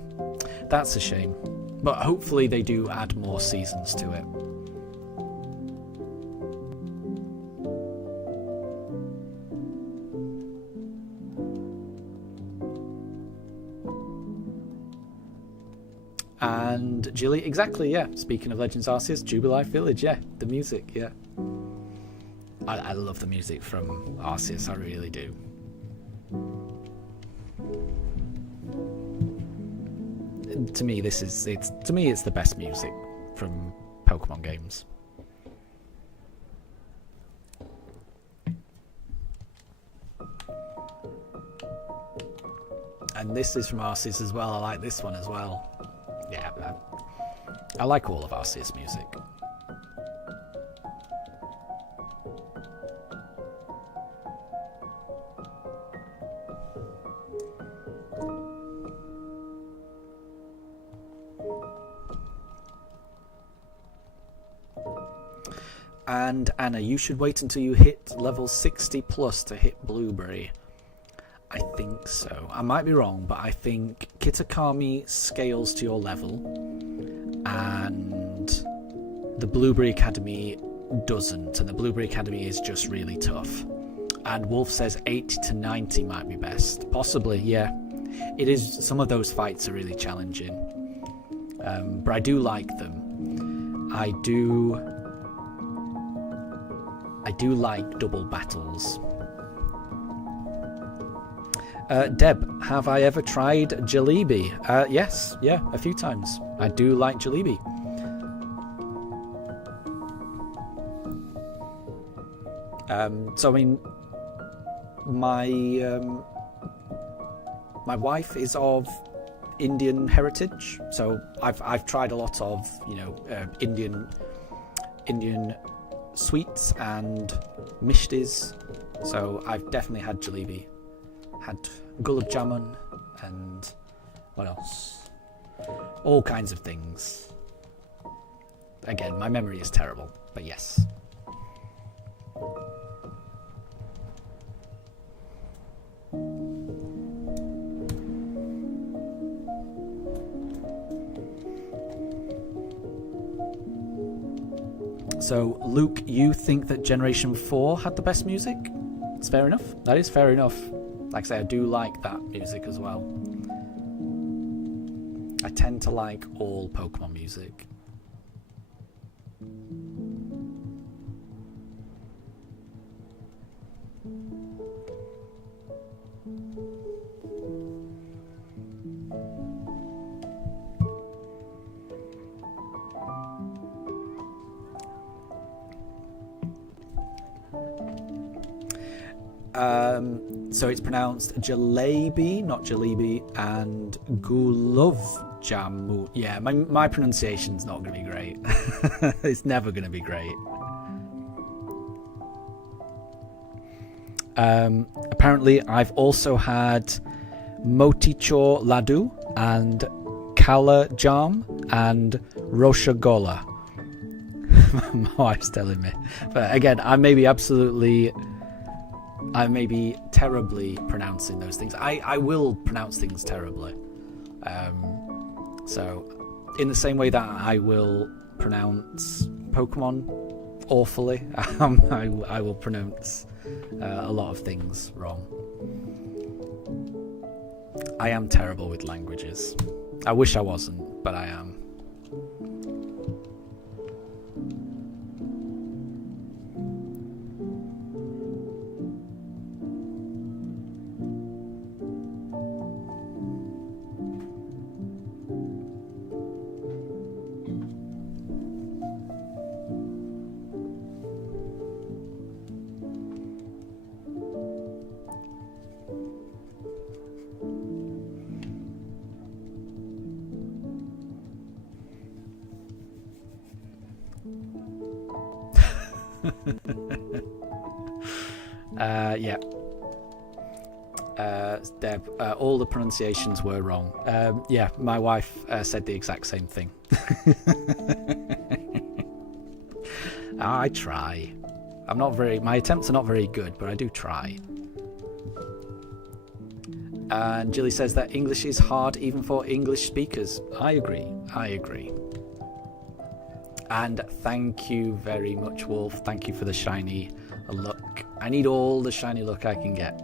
that's a shame. But hopefully they do add more seasons to it. And Jilly, exactly, yeah. Speaking of Legends Arceus, Jubilife Village, yeah. The music, yeah. I love the music from Arceus, I really do. To me, it's the best music from Pokemon games. And this is from Arceus as well. I like this one as well. Yeah, I like all of Arceus music. And Anna, you should wait until you hit level 60 plus to hit Blueberry. I think so. I might be wrong, but I think Kitakami scales to your level, and the Blueberry Academy doesn't. And the Blueberry Academy is just really tough. And Wolf says 80 to 90 might be best. Possibly, yeah. It is. Some of those fights are really challenging, but I do like them. I do like double battles. Deb, have I ever tried Jalebi? Yes, yeah, a few times. I do like Jalebi. So I mean, my wife is of Indian heritage, so I've tried a lot of Indian sweets and mishtis. So I've definitely had jalebi, had gulab jamun, and what else? All kinds of things. Again, my memory is terrible, but yes. So, Luke, you think that Generation 4 had the best music? It's fair enough. That is fair enough. Like I say, I do like that music as well. I tend to like all Pokemon music. So it's pronounced jalebi, not jalebi, and gulab jamun. Yeah, my pronunciation's not going to be great. It's never going to be great. Apparently, I've also had motichur laddu and kala jam and roshagola. My wife's telling me. But again, I may be terribly pronouncing those things. I will pronounce things terribly. So, in the same way that I will pronounce Pokemon awfully, I will pronounce a lot of things wrong. I am terrible with languages. I wish I wasn't, but I am. Yeah. Deb, all the pronunciations were wrong. Yeah, my wife said the exact same thing. I try. My attempts are not very good, but I do try. And Jilly says that English is hard even for English speakers. I agree. And thank you very much, Wolf. Thank you for the shiny luck. I need all the shiny luck I can get.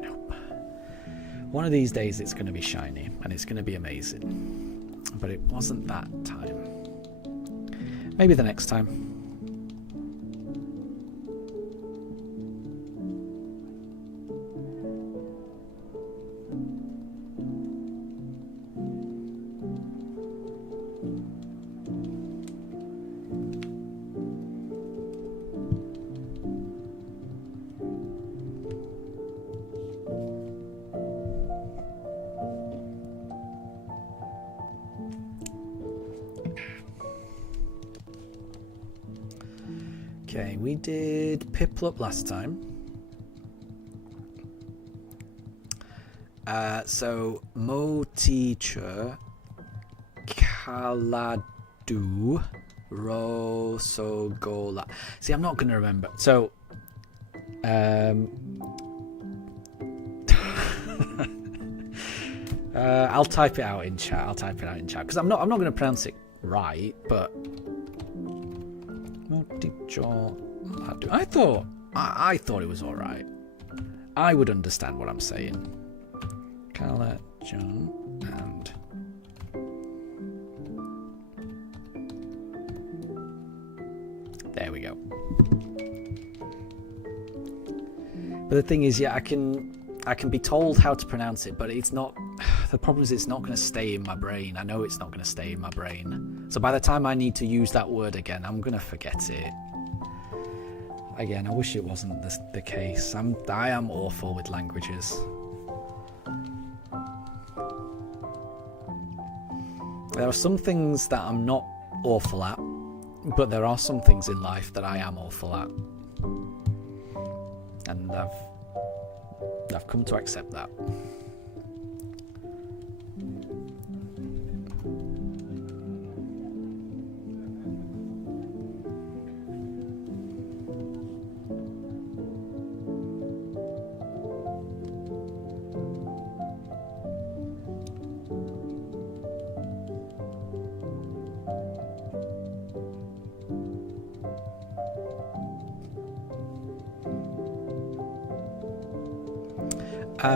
Nope. One of these days it's going to be shiny and it's going to be amazing. But it wasn't that time. Maybe the next time. we did Piplup last time. So Mo teacher Kaladu Rosogola. See, I'm not going to remember. So, I'll type it out in chat. Because I'm not going to pronounce it right. But I thought it was all right. I would understand what I'm saying. Kalajan and there we go. But the thing is, yeah, I can be told how to pronounce it, but it's not. The problem is, it's not going to stay in my brain. I know it's not going to stay in my brain. So by the time I need to use that word again, I'm going to forget it. Again, I wish it wasn't the case. I am awful with languages. There are some things that I'm not awful at, but there are some things in life that I am awful at. And I've come to accept that.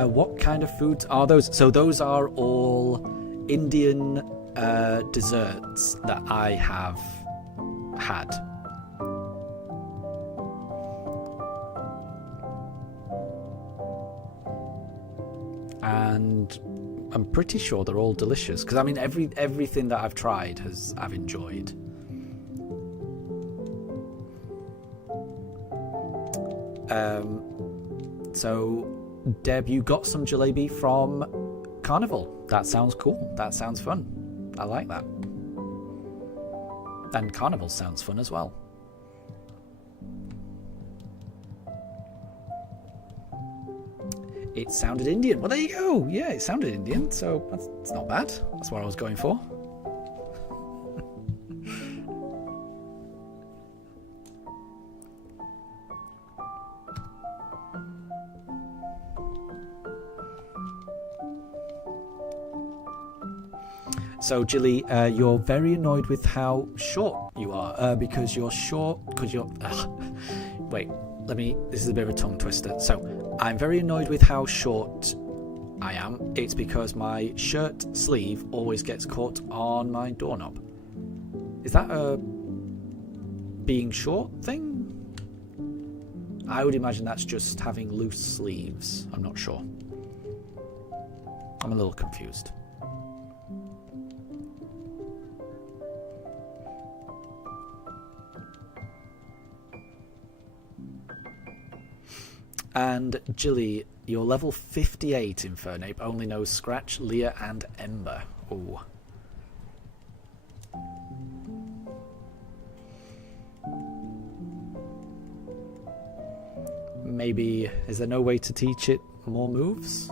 What kind of foods are those? So those are all Indian desserts that I have had. And I'm pretty sure they're all delicious. Because I mean, everything that I've tried I've enjoyed. So Deb, you got some jalebi from Carnival. That sounds cool. That sounds fun. I like that. And Carnival sounds fun as well. It sounded Indian. Well, there you go. Yeah, it sounded Indian, so that's not bad. That's what I was going for. So, Jilly, you're very annoyed with how short you are because you're short. Wait, this is a bit of a tongue twister. So, I'm very annoyed with how short I am. It's because my shirt sleeve always gets caught on my doorknob. Is that a being short thing? I would imagine that's just having loose sleeves. I'm not sure. I'm a little confused. And Jilly, you're level 58 Infernape, only knows Scratch, Leah, and Ember. Ooh. Maybe, is there no way to teach it more moves?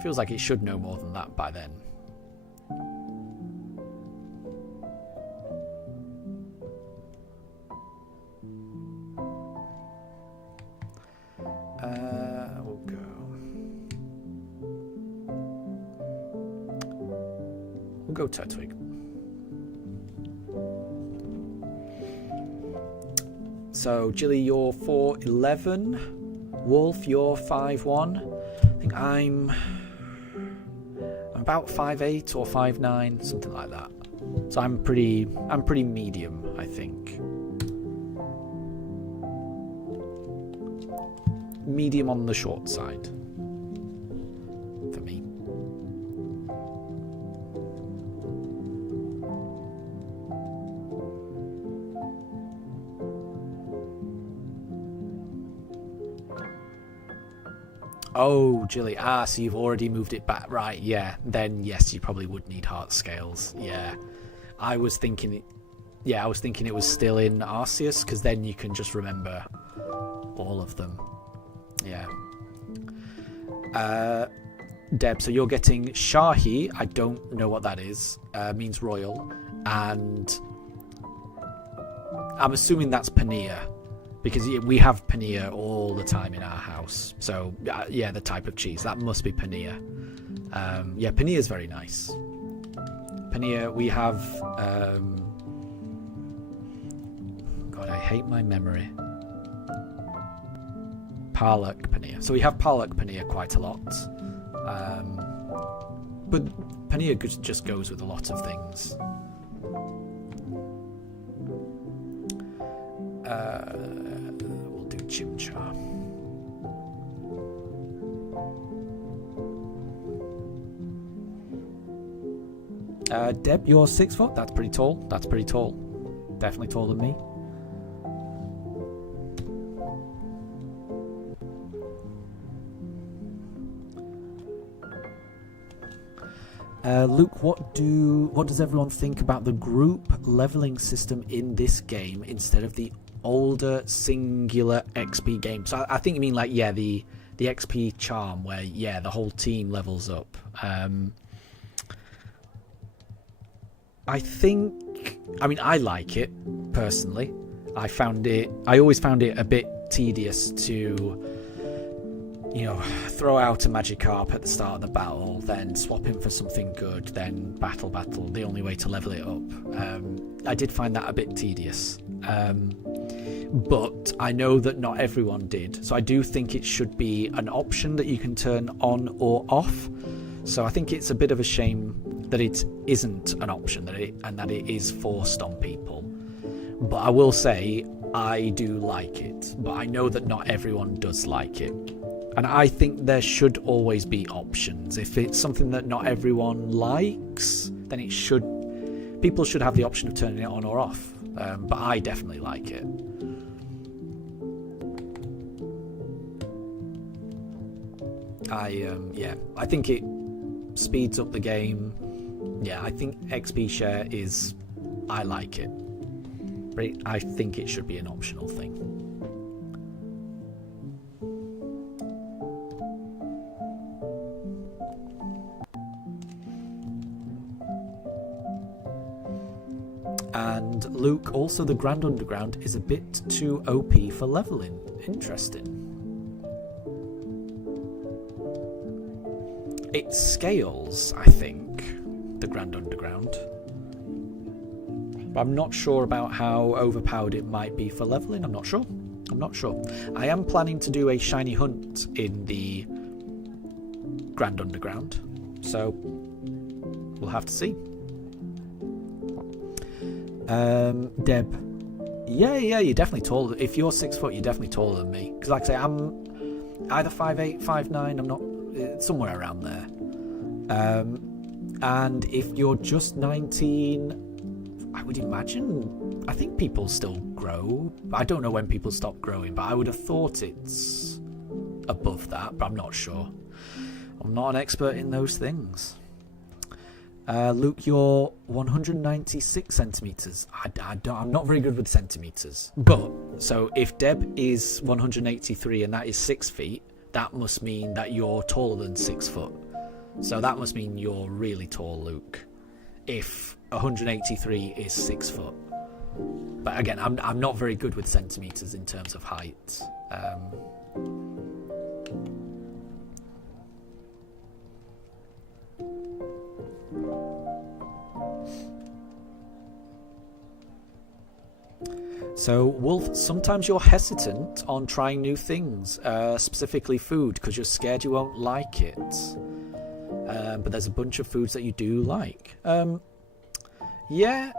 Feels like it should know more than that by then. We'll go. We'll go Turtwig. So, Jilly, you're 4'11". Wolf, you're 5'1". I think I'm about 5'8" or 5'9", something like that. So I'm pretty medium, I think. Medium on the short side for me. Oh, Jilly. So you've already moved it back. Right, yeah. Then, yes, you probably would need heart scales. Yeah. I was thinking... Yeah, I was thinking it was still in Arceus, because then you can just remember all of them. Yeah. Deb, so you're getting Shahi. I don't know what that is. Means royal. And I'm assuming that's paneer, because we have paneer all the time in our house. So, yeah, the type of cheese. That must be paneer. Yeah, paneer is very nice. Paneer, we have... God, I hate my memory. Palak paneer. So we have palak paneer quite a lot. But paneer just goes with a lot of things. We'll do chimchar. Deb, you're 6 foot. That's pretty tall. That's pretty tall. Definitely taller than me. Luke, what does everyone think about the group leveling system in this game instead of the older singular XP game? So I think you mean like, yeah, the XP charm where, yeah, the whole team levels up. I like it personally. I always found it a bit tedious to, throw out a Magikarp at the start of the battle, then swap him for something good, then battle, the only way to level it up. I did find that a bit tedious. But I know that not everyone did. So I do think it should be an option that you can turn on or off. So I think it's a bit of a shame that it isn't an option, and that it is forced on people. But I will say, I do like it. But I know that not everyone does like it. And I think there should always be options. If it's something that not everyone likes, then people should have the option of turning it on or off. But I definitely like it. I think it speeds up the game. Yeah, I think XP share I like it. But I think it should be an optional thing. And Luke, also the Grand Underground is a bit too OP for leveling. Interesting. It scales, I think, the Grand Underground. But I'm not sure about how overpowered it might be for leveling. I'm not sure. I am planning to do a shiny hunt in the Grand Underground. So, we'll have to see. Deb. Yeah, you're definitely taller. If you're 6 foot, you're definitely taller than me. Because like I say, I'm either 5'8", 5'9", I'm not... somewhere around there. And if you're just 19, I would imagine... I think people still grow. I don't know when people stop growing, but I would have thought it's above that, but I'm not sure. I'm not an expert in those things. Luke, you're 196 centimetres. I'm not very good with centimetres. But, so if Deb is 183 and that is 6 feet, that must mean that you're taller than 6 foot. So that must mean you're really tall, Luke. If 183 is 6 foot. But again, I'm not very good with centimetres in terms of height. So, Wolf, sometimes you're hesitant on trying new things, specifically food, because you're scared you won't like it. But there's a bunch of foods that you do like. Yeah,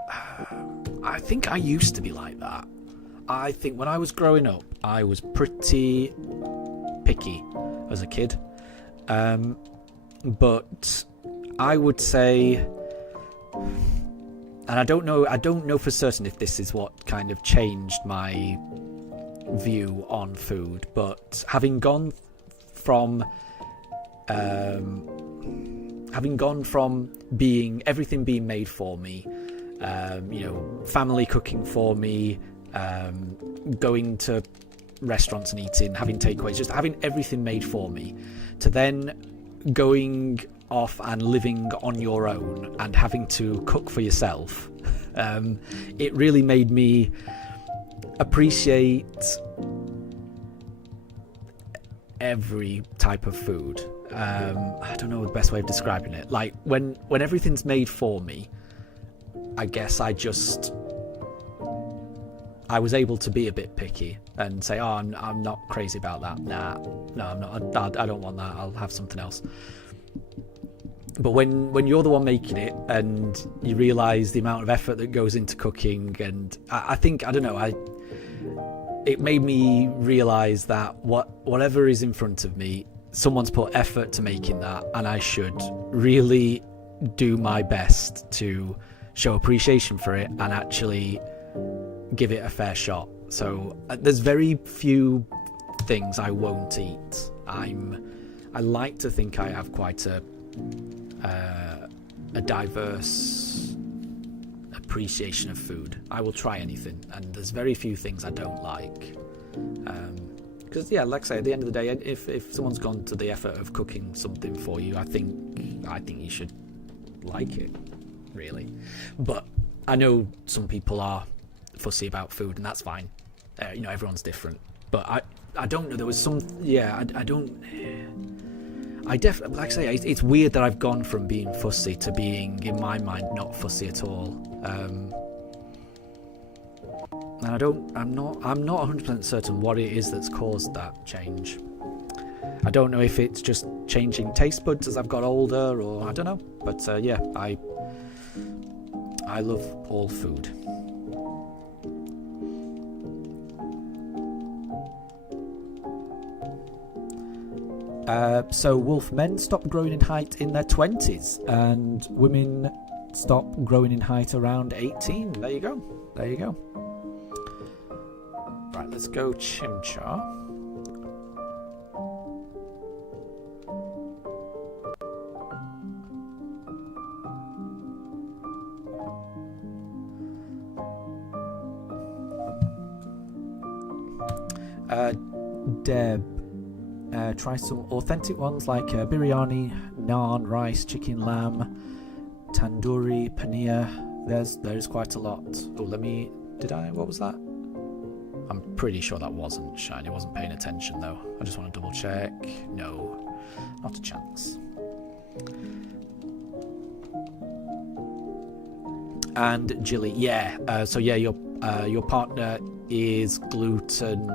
I think I used to be like that. I think when I was growing up, I was pretty picky as a kid. But I would say... And I don't know for certain if this is what kind of changed my view on food, but having gone from everything being made for me, you know, family cooking for me, going to restaurants and eating, having takeaways, just having everything made for me, to then going off and living on your own and having to cook for yourself. It really made me appreciate every type of food. I don't know the best way of describing it. Like when everything's made for me, I guess I was able to be a bit picky and say, oh, I'm not crazy about that. No, I'm not. I don't want that. I'll have something else. But when you're the one making it and you realise the amount of effort that goes into cooking, and I think, I don't know, it made me realise that whatever is in front of me, someone's put effort to making that, and I should really do my best to show appreciation for it and actually give it a fair shot. So there's very few things I won't eat. I like to think I have quite a diverse appreciation of food. I will try anything, and there's very few things I don't like. Because like I say, at the end of the day, if someone's gone to the effort of cooking something for you, I think you should like it, really. But I know some people are fussy about food, and that's fine. You know, everyone's different. But I don't know. There was some. Yeah, I don't. I definitely, like I say, it's weird that I've gone from being fussy to being, in my mind, not fussy at all. And I'm not 100% certain what it is that's caused that change. I don't know if it's just changing taste buds as I've got older, or I don't know. But yeah, I love all food. So Wolf, men stop growing in height in their 20s and women stop growing in height around 18. There you go. Right, let's go Chimchar. Deb. Try some authentic ones like biryani, naan, rice, chicken, lamb, tandoori, paneer. There's quite a lot. Oh, what was that? I'm pretty sure that wasn't Shiny. I wasn't paying attention though. I just want to double check. No, not a chance. And Jilly, so your partner is gluten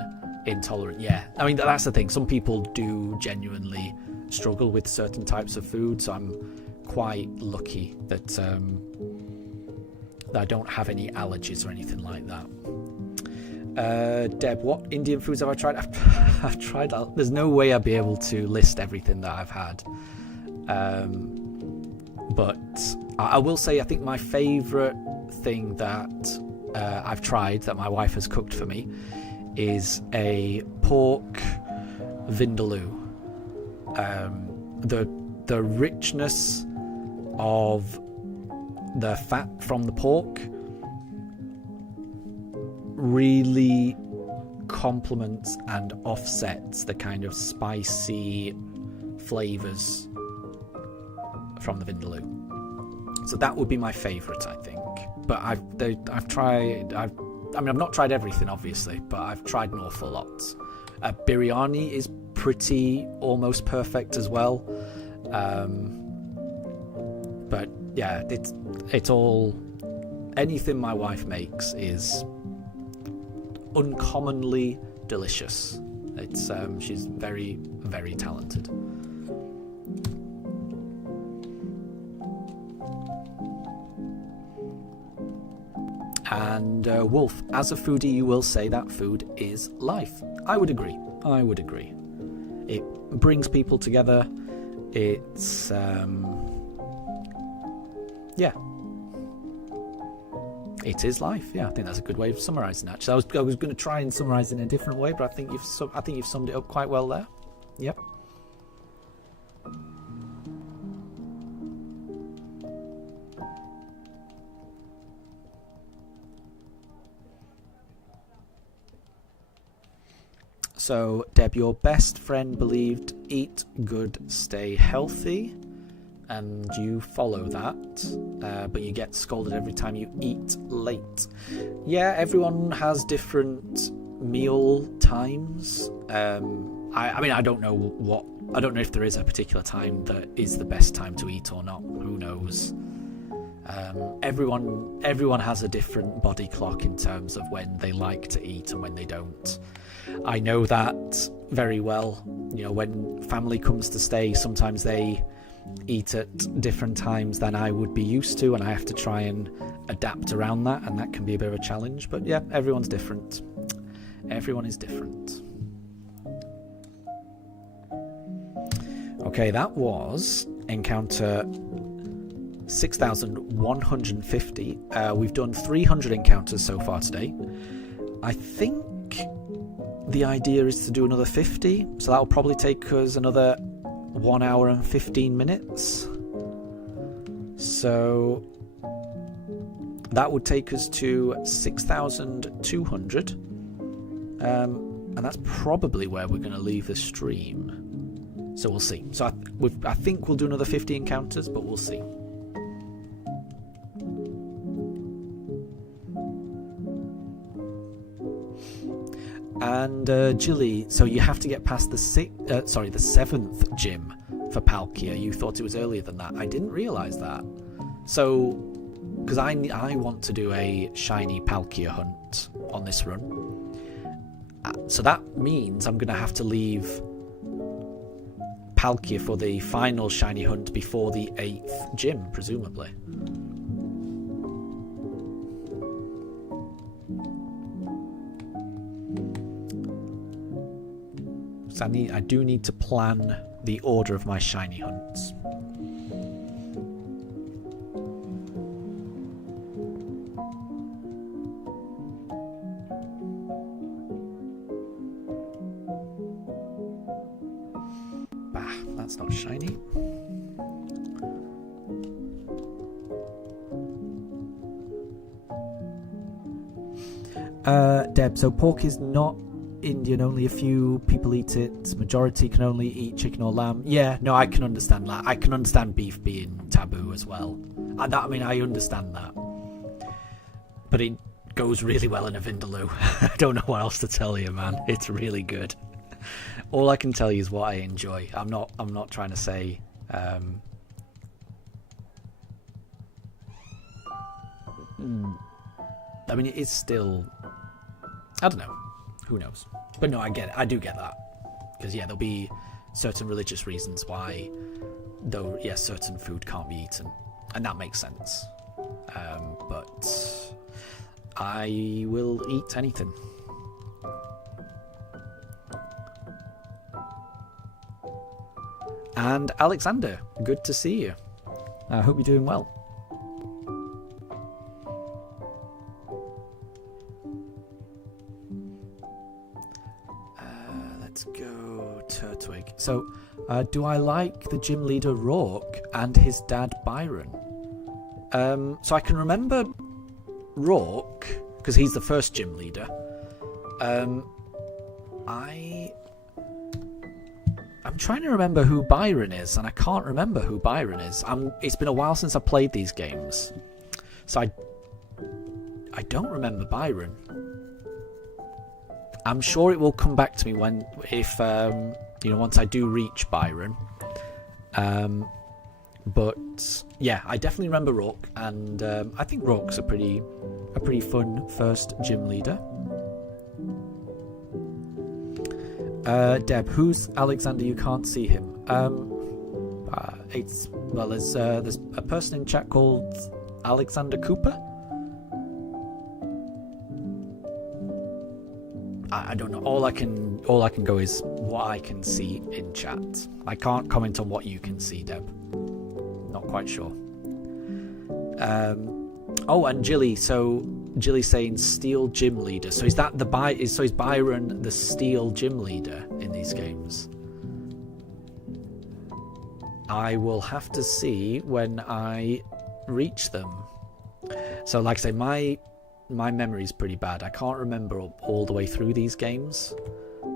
intolerant. Yeah, I mean, that's the thing. Some people do genuinely struggle with certain types of food, so I'm quite lucky that I don't have any allergies or anything like that. Deb, what Indian foods have I tried? I've tried. There's no way I'd be able to list everything that I've had. But I will say, I think my favourite thing that I've tried that my wife has cooked for me is a pork vindaloo. The richness of the fat from the pork really complements and offsets the kind of spicy flavours from the vindaloo. So that would be my favourite, I think. But I've not tried everything, obviously, but I've tried an awful lot. Biryani is pretty almost perfect as well. But yeah, it's all, anything my wife makes is uncommonly delicious. It's she's very, very talented. And Wolf, as a foodie, you will say that food is life. I would agree. It brings people together. It's it is life. Yeah, I think that's a good way of summarising. Actually, I was going to try and summarise it in a different way, but I think you've summed it up quite well there. Yep. So, Deb, your best friend believed eat good, stay healthy, and you follow that, but you get scolded every time you eat late. Yeah, everyone has different meal times. I mean, I don't know if there is a particular time that is the best time to eat or not. Who knows? Everyone has a different body clock in terms of when they like to eat and when they don't. I know that very well. You know, when family comes to stay, sometimes they eat at different times than I would be used to, and I have to try and adapt around that, and that can be a bit of a challenge. But yeah, everyone's different. Everyone is different. Okay, that was encounter 6,150. We've done 300 encounters so far today. I think the idea is to do another 50, so that'll probably take us another 1 hour and 15 minutes. So that would take us to 6,200. And that's probably where we're going to leave the stream. So we'll see. So I think we'll do another 50 encounters, but we'll see. And Jilly, so you have to get past the 7th gym for Palkia. You thought it was earlier than that. I didn't realise that. So, because I want to do a shiny Palkia hunt on this run. So that means I'm going to have to leave Palkia for the final shiny hunt before the 8th gym, presumably. So I do need to plan the order of my shiny hunts. Bah, that's not shiny. Deb, so pork is not Indian, only a few people eat it. Majority can only eat chicken or lamb. Yeah, no, I can understand that. I can understand beef being taboo as well. I mean, I understand that. But it goes really well in a vindaloo. I don't know what else to tell you, man. It's really good. All I can tell you is what I enjoy. I'm not trying to say I mean, it is still, I don't know. Who knows? But no, I get it. I do get that. Because, yeah, there'll be certain religious reasons why, though, yeah, certain food can't be eaten. And that makes sense. But I will eat anything. And Alexander, good to see you. I hope you're doing well. Let's go Turtwig. So, do I like the gym leader Rourke and his dad Byron? So I can remember Rourke, because he's the first gym leader. I'm trying to remember who Byron is, and I can't remember who Byron is. It's been a while since I played these games, so I don't remember Byron. I'm sure it will come back to me if once I do reach Byron. But yeah, I definitely remember Rourke, and I think Rourke's a pretty fun first gym leader. Deb, who's Alexander? You can't see him. There's a person in chat called Alexander Cooper. I don't know. All I can go is what I can see in chat. I can't comment on what you can see, Deb. Not quite sure. Oh, and Jilly. So Jilly's saying Steel Gym Leader. So is Byron the Steel Gym Leader in these games? I will have to see when I reach them. So, like I say, my memory is pretty bad. I can't remember all the way through these games.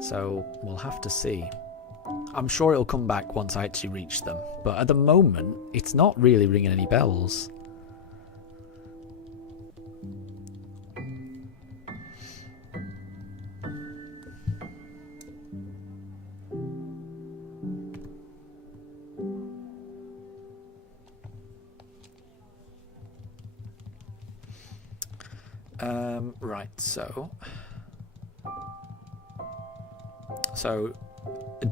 So we'll have to see. I'm sure it'll come back once I actually reach them, but at the moment it's not really ringing any bells. Right, so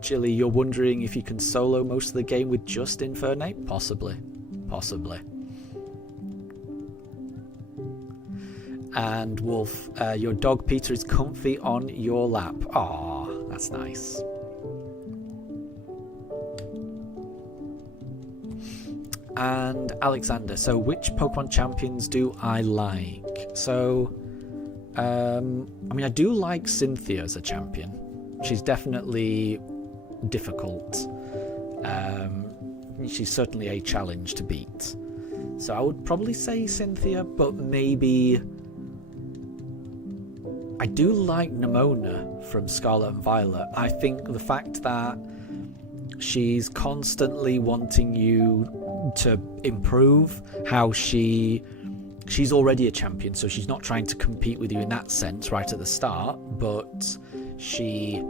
Jilly, you're wondering if you can solo most of the game with just Infernape? Possibly. And Wolf, your dog Peter is comfy on your lap. Aw, that's nice. And Alexander, so which Pokemon champions do I like? So, I mean, I do like Cynthia as a champion. She's definitely difficult. She's certainly a challenge to beat. So I would probably say Cynthia, but maybe... I do like Nimona from Scarlet and Violet. I think the fact that she's constantly wanting you to improve, how she's already a champion, so she's not trying to compete with you in that sense right at the start, but she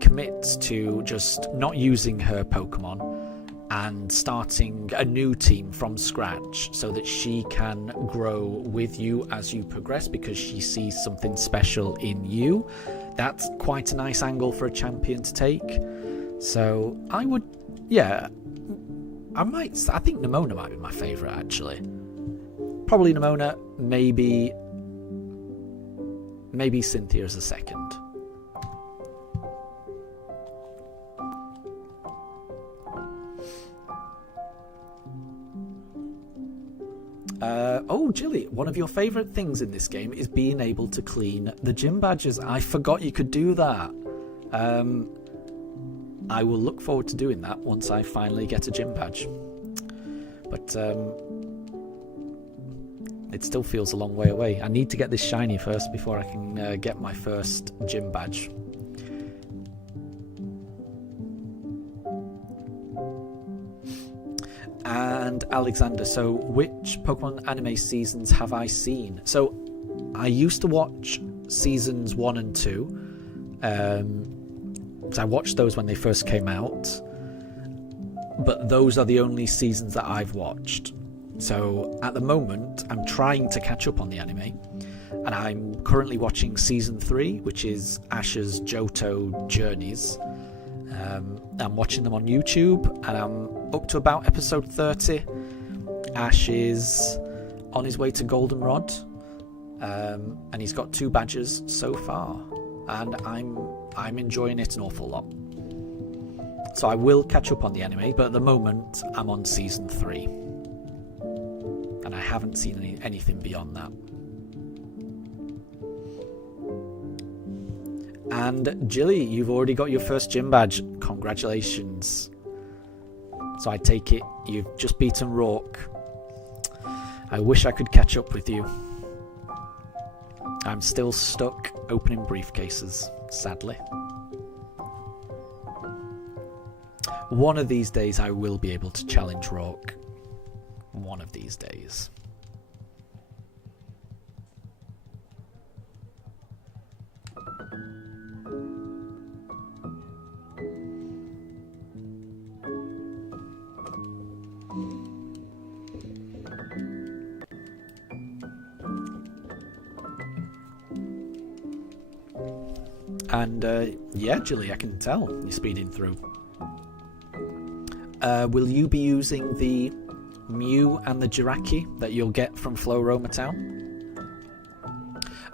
commits to just not using her Pokemon and starting a new team from scratch so that she can grow with you as you progress because she sees something special in you. That's quite a nice angle for a champion to take. So I would, yeah, I think Nimona might be my favourite actually. Probably Nimona, maybe Cynthia as a second. Jilly, one of your favourite things in this game is being able to clean the gym badges. I forgot you could do that. I will look forward to doing that once I finally get a gym badge. But it still feels a long way away. I need to get this shiny first before I can get my first gym badge. And Alexander, so which Pokemon anime seasons have I seen? So I used to watch seasons 1 and 2. I watched those when they first came out, but those are the only seasons that I've watched. So at the moment I'm trying to catch up on the anime, and I'm currently watching season 3, which is Ash's Johto Journeys. I'm watching them on YouTube, and I'm up to about episode 30. Ash is on his way to Goldenrod, and he's got 2 badges so far, and I'm enjoying it an awful lot. So I will catch up on the anime, but at the moment I'm on season 3, and I haven't seen anything beyond that. And Jilly, you've already got your first gym badge. Congratulations. So I take it you've just beaten Rourke. I wish I could catch up with you. I'm still stuck opening briefcases, sadly. One of these days I will be able to challenge Rourke. One of these days. And yeah, Jilly, I can tell you're speeding through. Will you be using the Mew and the Jiraki that you'll get from Floroma Town?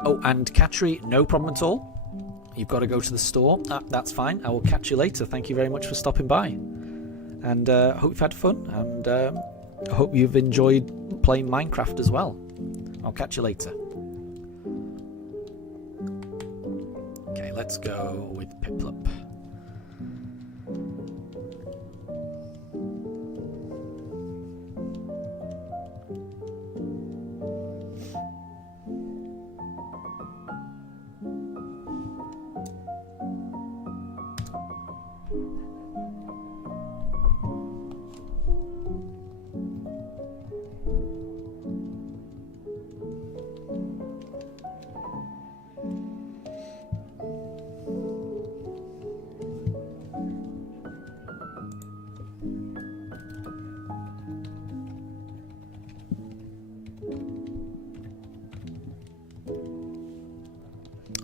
Oh, and Katri, no problem at all. You've got to go to the store. That's fine. I will catch you later. Thank you very much for stopping by. And hope you've had fun. And I hope you've enjoyed playing Minecraft as well. I'll catch you later. Okay, let's go with Piplup.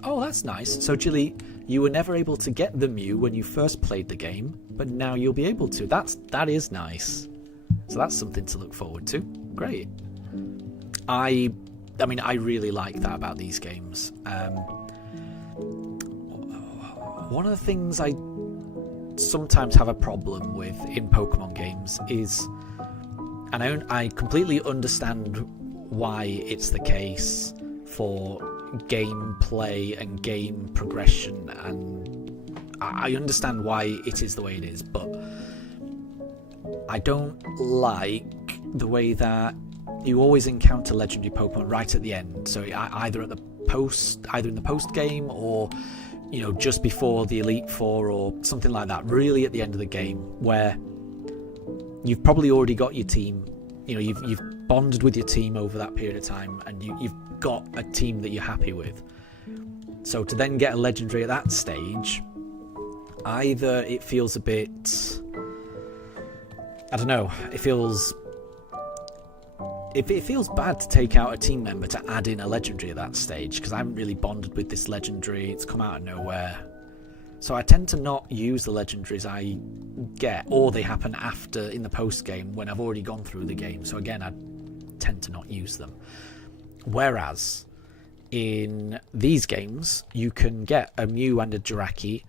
Oh, that's nice. So, Jilly, you were never able to get the Mew when you first played the game, but now you'll be able to. That is nice. So that's something to look forward to. Great. I mean, I really like that about these games. One of the things I sometimes have a problem with in Pokemon games is, and I completely understand why it's the case for gameplay and game progression, and I understand why it is the way it is, but I don't like the way that you always encounter legendary Pokemon right at the end. So either in the post game, or just before the Elite Four or something like that. Really at the end of the game, where you've probably already got your team. You've bonded with your team over that period of time, and you've got a team that you're happy with. So to then get a legendary at that stage, either it feels a bit, I don't know, it feels bad to take out a team member to add in a legendary at that stage, because I haven't really bonded with this legendary, it's come out of nowhere. So I tend to not use the legendaries I get, or they happen after in the post game when I've already gone through the game. So again, I tend to not use them. Whereas in these games, you can get a Mew and a Jirachi,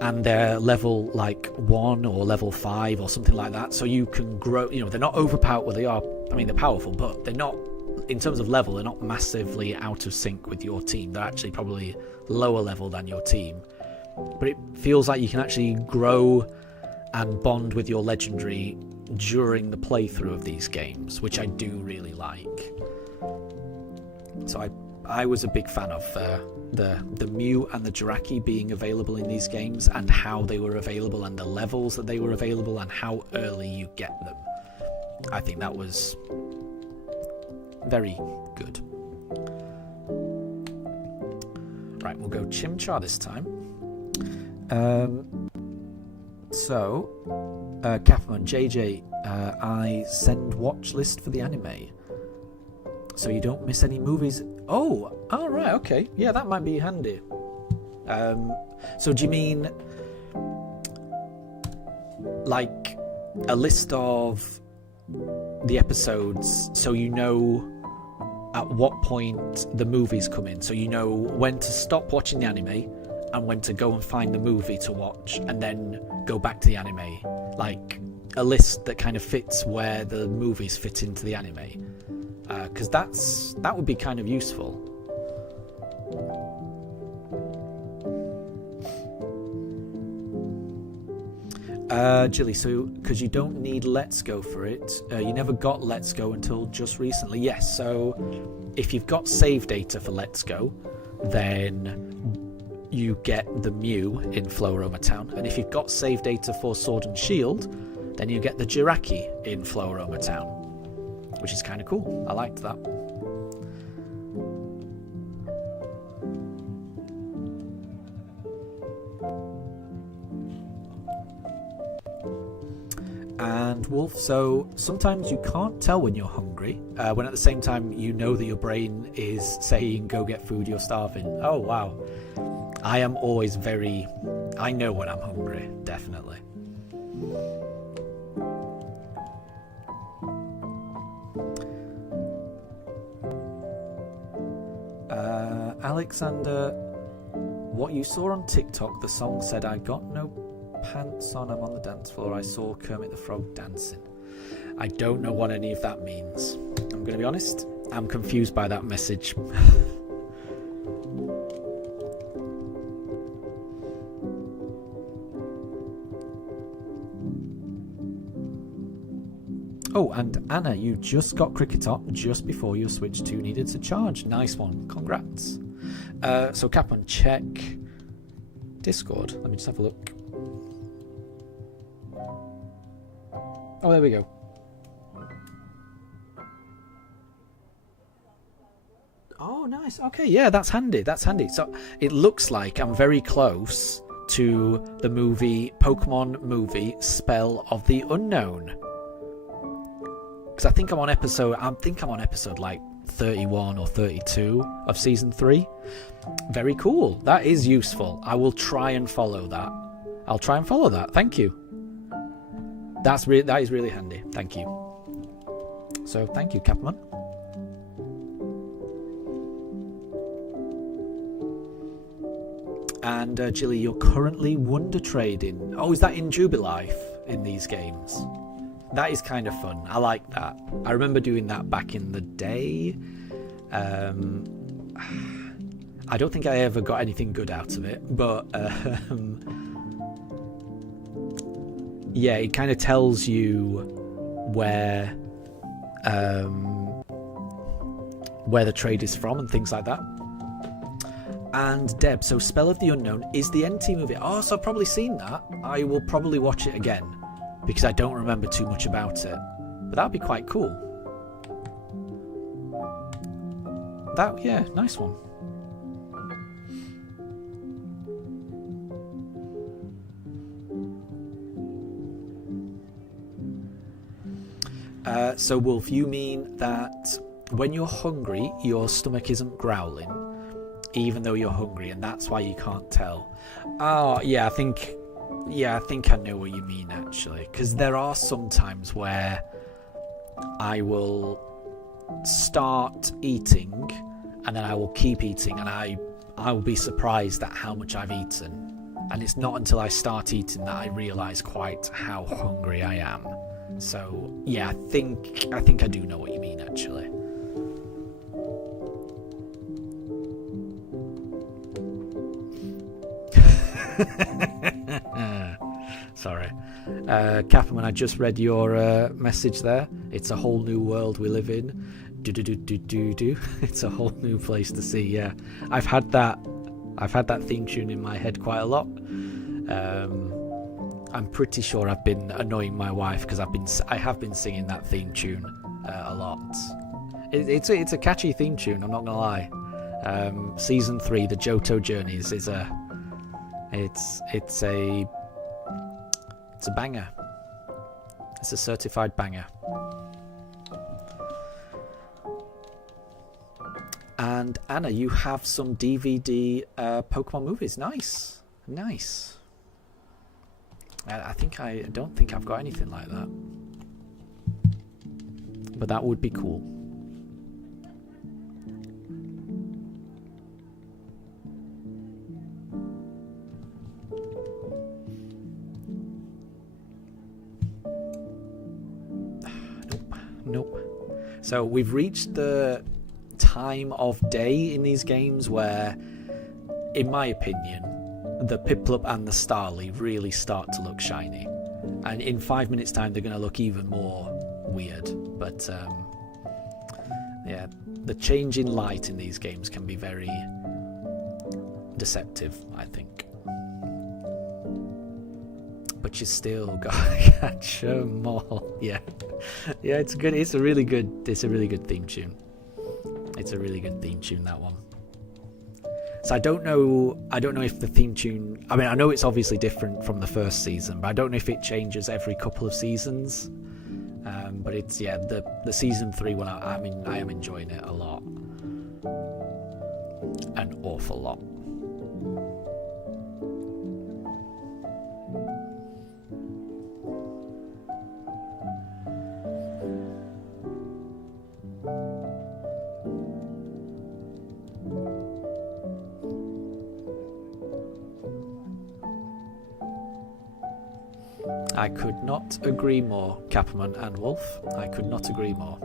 and they're level like 1 or level 5 or something like that. So you can grow. They're not overpowered. Well, they are. I mean, they're powerful, but they're not, in terms of level, they're not massively out of sync with your team. They're actually probably lower level than your team. But it feels like you can actually grow and bond with your legendary during the playthrough of these games, which I do really like. So I was a big fan of the Mew and the Jirachi being available in these games, and how they were available, and the levels that they were available, and how early you get them. I think that was very good. Right, we'll go Chimchar this time. Capman JJ, I send watch list for the anime, so you don't miss any movies. Oh, all right, okay, yeah, that might be handy. So do you mean like a list of the episodes, so you know at what point the movies come in, so you know when to stop watching the anime and when to go and find the movie to watch, and then go back to the anime, like a list that kind of fits where the movies fit into the anime, because that would be kind of useful. Jilly, so because you don't need Let's Go for it, you never got Let's Go until just recently. Yes, so if you've got save data for Let's Go, then you get the Mew in Floroma Town, and if you've got save data for Sword and Shield, then you get the Jirachi in Floroma Town, which is kind of cool. I liked that. And Wolf, so sometimes you can't tell when you're hungry, when at the same time you know that your brain is saying go get food, you're starving. Oh wow. I am always I know when I'm hungry, definitely. Alexander, what you saw on TikTok, the song said I got no pants on, I'm on the dance floor, I saw Kermit the Frog dancing. I don't know what any of that means. I'm going to be honest, I'm confused by that message. Oh, and Anna, you just got Cricketop just before your Switch 2 needed to charge. Nice one, congrats. So Capon, check Discord. Let me just have a look. Oh, there we go. Oh, nice. Okay, yeah, that's handy. That's handy. So it looks like I'm very close to the Pokemon movie Spell of the Unknown. Because I think I'm on episode like 31 or 32 of season 3. Very cool. That is useful. I will try and follow that. I'll try and follow that. Thank you. That is really handy. Thank you. So thank you, Capman. And Jilly, you're currently wonder trading. Oh, is that in Jubilife in these games? That is kind of fun. I like that. I remember doing that back in the day. I don't think I ever got anything good out of it, but yeah, it kind of tells you where the trade is from and things like that. And Deb, so Spell of the Unknown is the NT movie. Oh, so I've probably seen that. I will probably watch it again because I don't remember too much about it. But that'd be quite cool. Yeah, nice one. So Wolf, you mean that when you're hungry, your stomach isn't growling, even though you're hungry, and that's why you can't tell? Oh, yeah, I think I know what you mean, actually, because there are some times where I will start eating and then I will keep eating, and I will be surprised at how much I've eaten, and it's not until I start eating that I realise quite how hungry I am. So yeah, I think I do know what you mean, actually. Sorry. Capman, I just read your message there. It's a whole new world we live in. Do. It's a whole new place to see. Yeah, I've had that theme tune in my head quite a lot. I'm pretty sure I've been annoying my wife because I have been singing that theme tune a lot. It's a catchy theme tune, I'm not gonna lie. Season 3, the Johto Journeys, is a banger. It's a certified banger. And Anna, you have some DVD Pokemon movies. Nice. I don't think I've got anything like that, but that would be cool. Nope. So we've reached the time of day in these games where, in my opinion, the Piplup and the Starly really start to look shiny, and in 5 minutes time they're going to look even more weird. But yeah, the change in light in these games can be very deceptive, I think. But you still gotta catch 'em all. Yeah, it's good. It's a really good theme tune. It's a really good theme tune, that one. So I don't know if the theme tune, I mean, I know it's obviously different from the first season, but I don't know if it changes every couple of seasons. But it's, yeah, the season 3 one, I am enjoying it a lot. An awful lot. I could not agree more, Capman and Wolf. I could not agree more.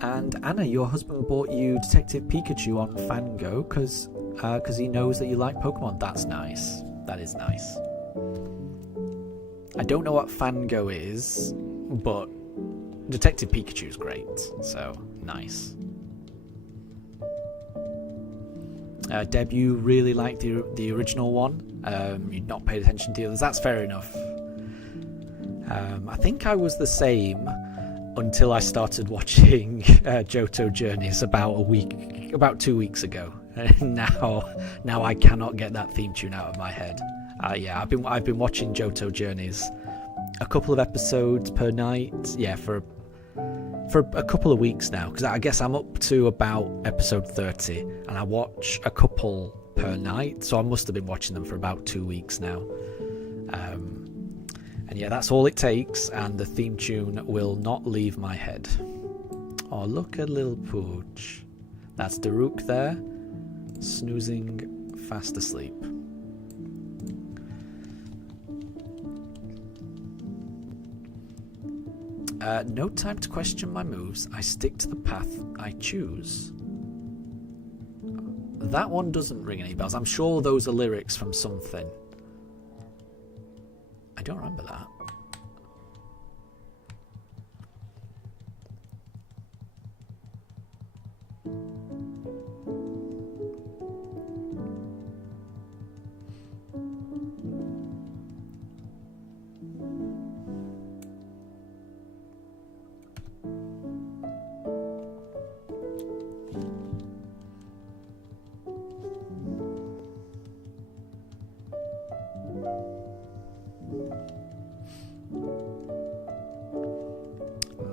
And Anna, your husband bought you Detective Pikachu on Fango because he knows that you like Pokemon. That's nice. That is nice. I don't know what Fango is, but Detective Pikachu is great. So nice. Deb, you really like the original one. You'd not paid attention to the others. That's fair enough. I think I was the same until I started watching Johto Journeys about 2 weeks ago. Now I cannot get that theme tune out of my head. Yeah, I've been watching Johto Journeys a couple of episodes per night. Yeah, for a couple of weeks now, because I guess I'm up to about episode 30, and I watch a couple per night, so I must have been watching them for about 2 weeks now. And yeah, that's all it takes, and the theme tune will not leave my head. Oh, look at little Pooch. That's Daruk there, snoozing fast asleep. No time to question my moves. I stick to the path I choose. That one doesn't ring any bells. I'm sure those are lyrics from something. I don't remember that.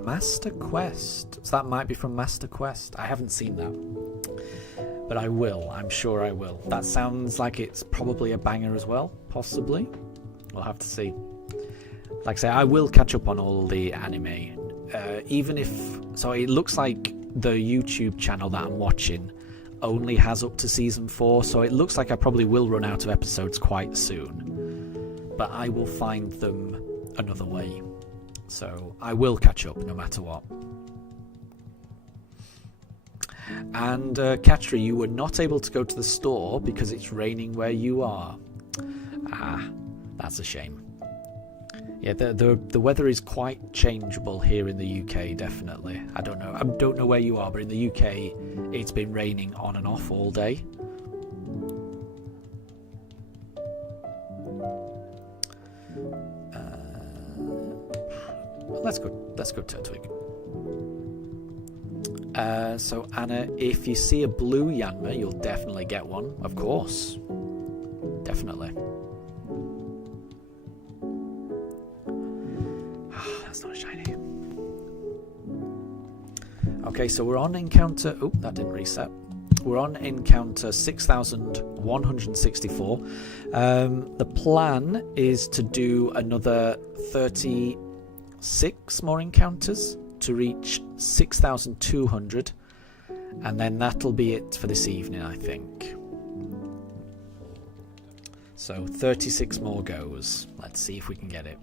Master Quest. So that might be from Master Quest. I haven't seen that, but I will. I'm sure I will. That sounds like it's probably a banger as well. Possibly. We'll have to see. Like I say, I will catch up on all the anime. Even if... So it looks like the YouTube channel that I'm watching only has up to season 4, so it looks like I probably will run out of episodes quite soon. But I will find them another way. So I will catch up no matter what. And Katri, you were not able to go to the store because it's raining where you are. Ah, that's a shame. Yeah, the weather is quite changeable here in the UK, definitely. I don't know where you are, but in the UK it's been raining on and off all day. Let's go Turtwig. So Anna, if you see a blue Yanma, you'll definitely get one. Of course. Definitely. That's not a shiny. Okay, so we're on encounter... Oh, that didn't reset. We're on encounter 6,164. The plan is to do another 36 more encounters to reach 6,200, and then that'll be it for this evening, I think. So 36 more goes. Let's see if we can get it.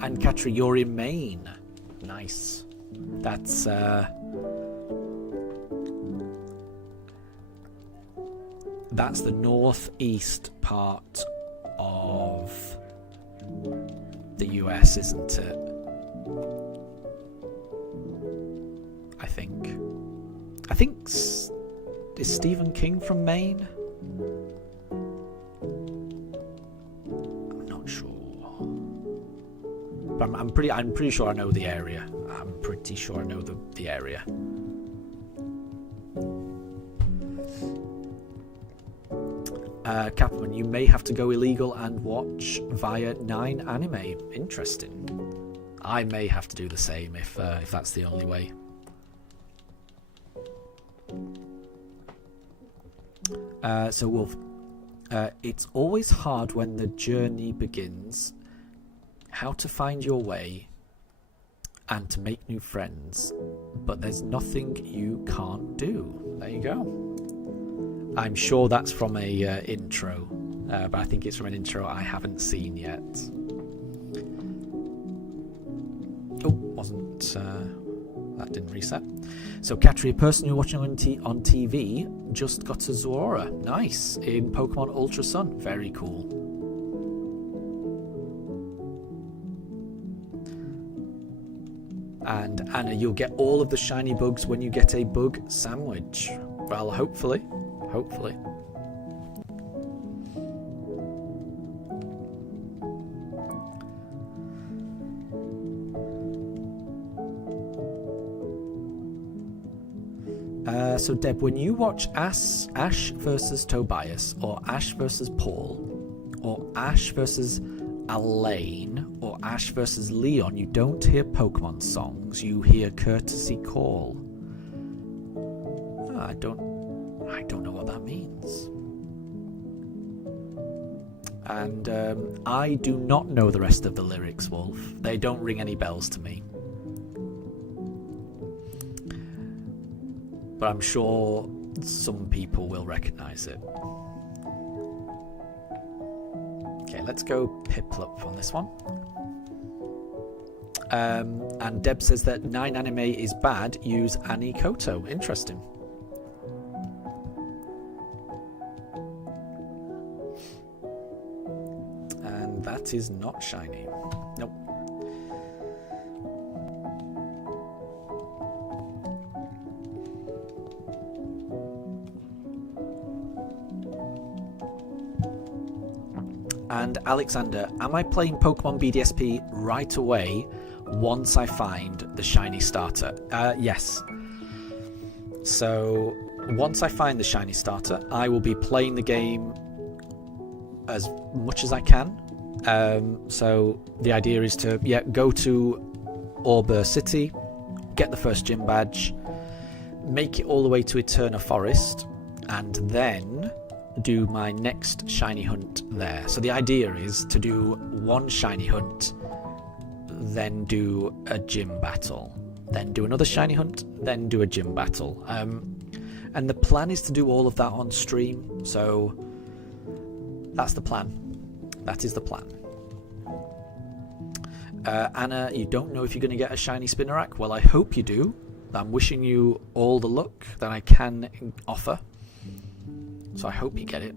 And Katri, you're in Maine. Nice. That's the northeast part of the US, isn't it? I think is Stephen King from Maine? I'm not sure, but I'm pretty sure I know the area. I'm pretty sure I know the area. Capman, you may have to go illegal and watch via 9 anime. Interesting. I may have to do the same if that's the only way. So Wolf, it's always hard when the journey begins. How to find your way and to make new friends, but there's nothing you can't do. There you go. I'm sure that's from a intro, but I think it's from an intro I haven't seen yet. Oh, wasn't that didn't reset. So Katri, a person you're watching on TV, just got a Zora. Nice. In Pokemon Ultra Sun. Very cool. And Anna, you'll get all of the shiny bugs when you get a bug sandwich. Well, hopefully. Hopefully. So Deb, when you watch Ash versus Tobias, or Ash versus Paul, or Ash versus Elaine, or Ash versus Leon, you don't hear Pokemon songs, you hear courtesy call. I don't know what that means. And I do not know the rest of the lyrics, Wolf. They don't ring any bells to me. But I'm sure some people will recognise it. Okay, let's go Piplup on this one. And Deb says that 9 anime is bad, use Annie Koto. Interesting. And that is not shiny. Nope. And Alexander, am I playing Pokemon BDSP right away once I find the shiny starter? Yes. So once I find the shiny starter, I will be playing the game as much as I can. So the idea is to go to Orber City, get the first gym badge, make it all the way to Eterna Forest, and then do my next shiny hunt there. So the idea is to do one shiny hunt, then do a gym battle, then do another shiny hunt, then do a gym battle. And the plan is to do all of that on stream. So that's the plan. That is the plan. Anna, you don't know if you're going to get a shiny Spinarak? Well, I hope you do. I'm wishing you all the luck that I can offer. So I hope you get it.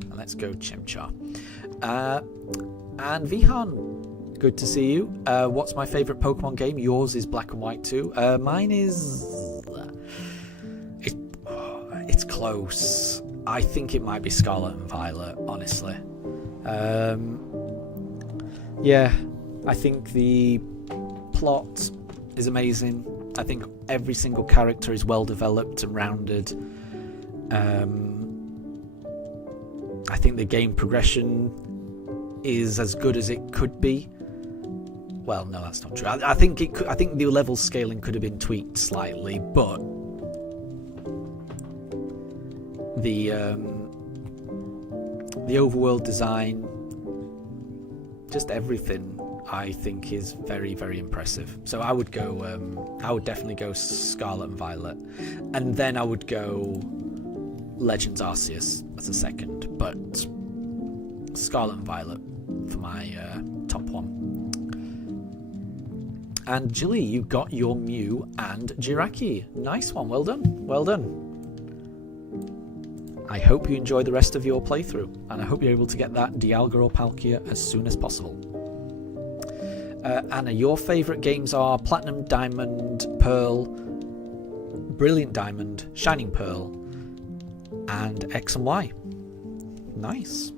And let's go Chimchar. And Vihan, good to see you. What's my favourite Pokemon game? Yours is Black and White too. Mine is... It's close. I think it might be Scarlet and Violet, honestly. Yeah, I think the plot is amazing. I think every single character is well developed and rounded. I think the game progression is as good as it could be. Well, no, that's not true. I think it could, I think the level scaling could have been tweaked slightly, but the overworld design, just everything, I think is very, very impressive. So I would go. I would definitely go Scarlet and Violet, and then I would go Legends Arceus as a second. But Scarlet and Violet for my top one. And Jilly, you got your Mew and Jiraki. Nice one. Well done. Well done. I hope you enjoy the rest of your playthrough, and I hope you're able to get that Dialga or Palkia as soon as possible. Anna, your favourite games are Platinum, Diamond, Pearl, Brilliant Diamond, Shining Pearl, and X and Y. Nice.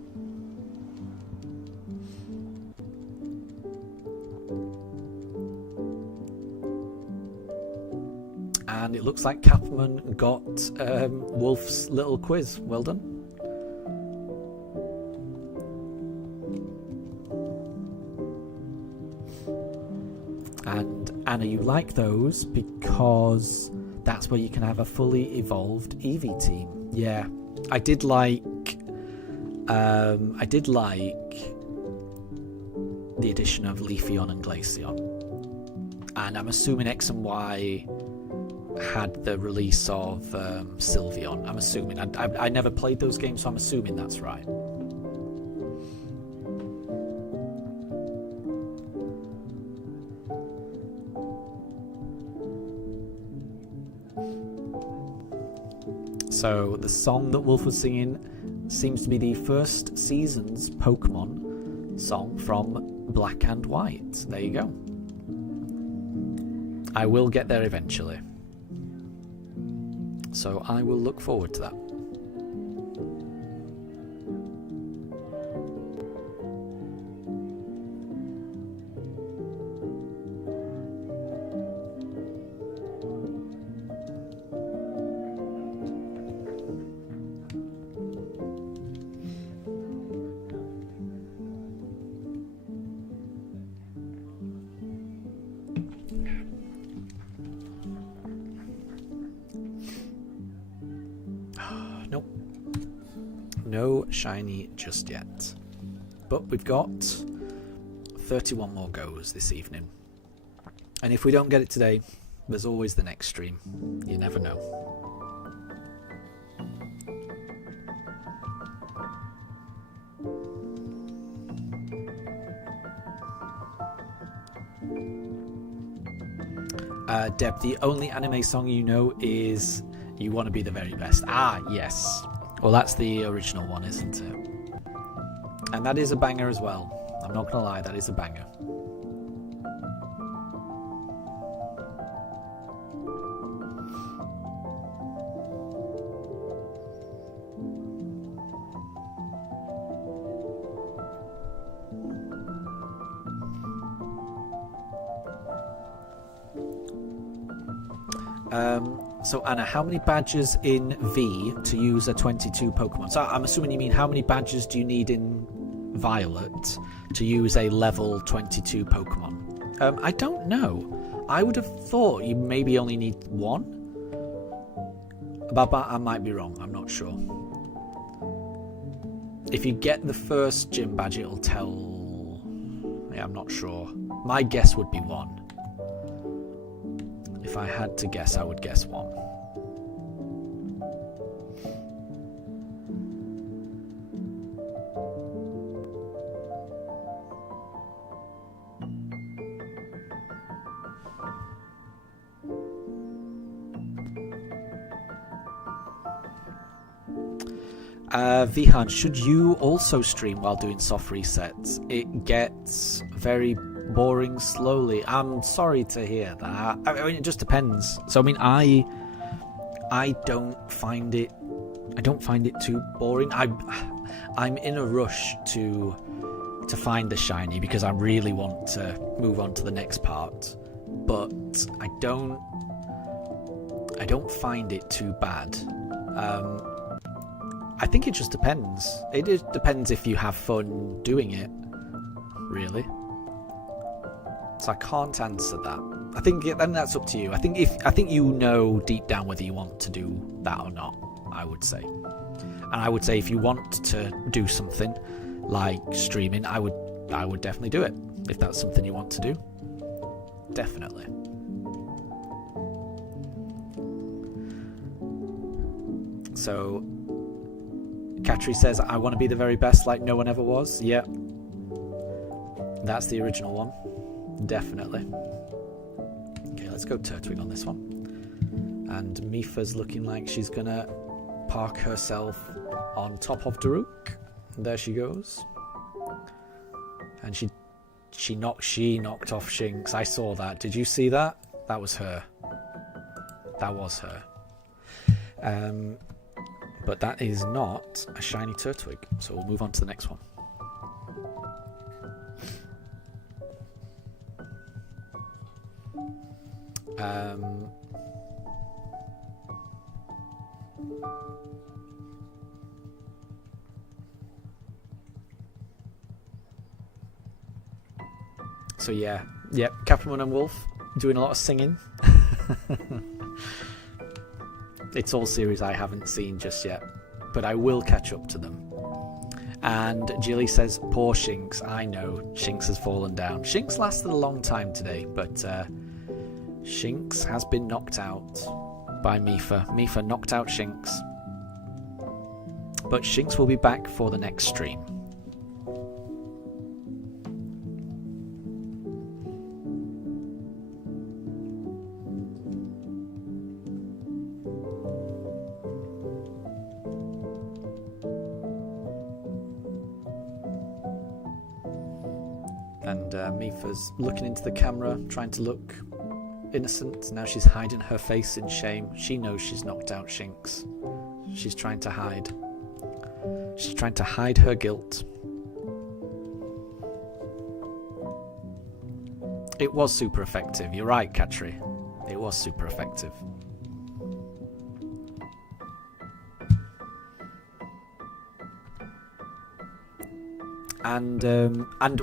And it looks like Capman got Wolf's little quiz. Well done. And Anna, you like those because that's where you can have a fully evolved Eevee team. Yeah, I did like the addition of Leafeon and Glaceon. And I'm assuming X and Y had the release of Sylveon. I'm assuming. I never played those games, so I'm assuming that's right. So the song that Wolf was singing seems to be the first season's Pokemon song from Black and White. There you go. I will get there eventually. So I will look forward to that. no shiny just yet. But we've got 31 more goes this evening. And if we don't get it today, there's always the next stream. You never know. Deb, the only anime song you know is You Want to Be the Very Best. Ah, yes. Well, that's the original one, isn't it? And that is a banger as well. I'm not going to lie, that is a banger. So Anna, how many badges in V to use a 22 Pokemon? So I'm assuming you mean how many badges do you need in Violet to use a level 22 Pokemon? I don't know. I would have thought you maybe only need one. But I might be wrong. I'm not sure. If you get the first gym badge, it'll tell... Yeah, I'm not sure. My guess would be one. If I had to guess, I would guess one. Vihan, should you also stream while doing soft resets? It gets very boring slowly. I'm sorry to hear that. I mean, it just depends. So I mean, I don't find it too boring. I'm in a rush to find the shiny because I really want to move on to the next part, but I don't find it too bad. I think it just depends. It just depends if you have fun doing it, really. So I can't answer that. I think then that's up to you. I think you know deep down whether you want to do that or not, I would say. And I would say if you want to do something like streaming, I would definitely do it. If that's something you want to do. Definitely. So Katri says, I want to be the very best like no one ever was. Yep. That's the original one. Definitely. Okay, let's go Turtwig on this one. And Mifa's looking like she's going to park herself on top of Daruk. There she goes. And she knocked off Shinx. I saw that. Did you see that? That was her. That was her. But that is not a shiny Turtwig, so we'll move on to the next one. So yeah, Caprimon and Wolf doing a lot of singing. It's all series I haven't seen just yet, but I will catch up to them. And Jilly says, poor Shinx. I know, Shinx has fallen down. Shinx lasted a long time today, but Shinx has been knocked out by Mifa. Mifa knocked out Shinx. But Shinx will be back for the next stream. And Mifa's looking into the camera, trying to look innocent. Now she's hiding her face in shame. She knows she's knocked out Shinx. She's trying to hide. She's trying to hide her guilt. It was super effective. You're right, Katri. It was super effective. And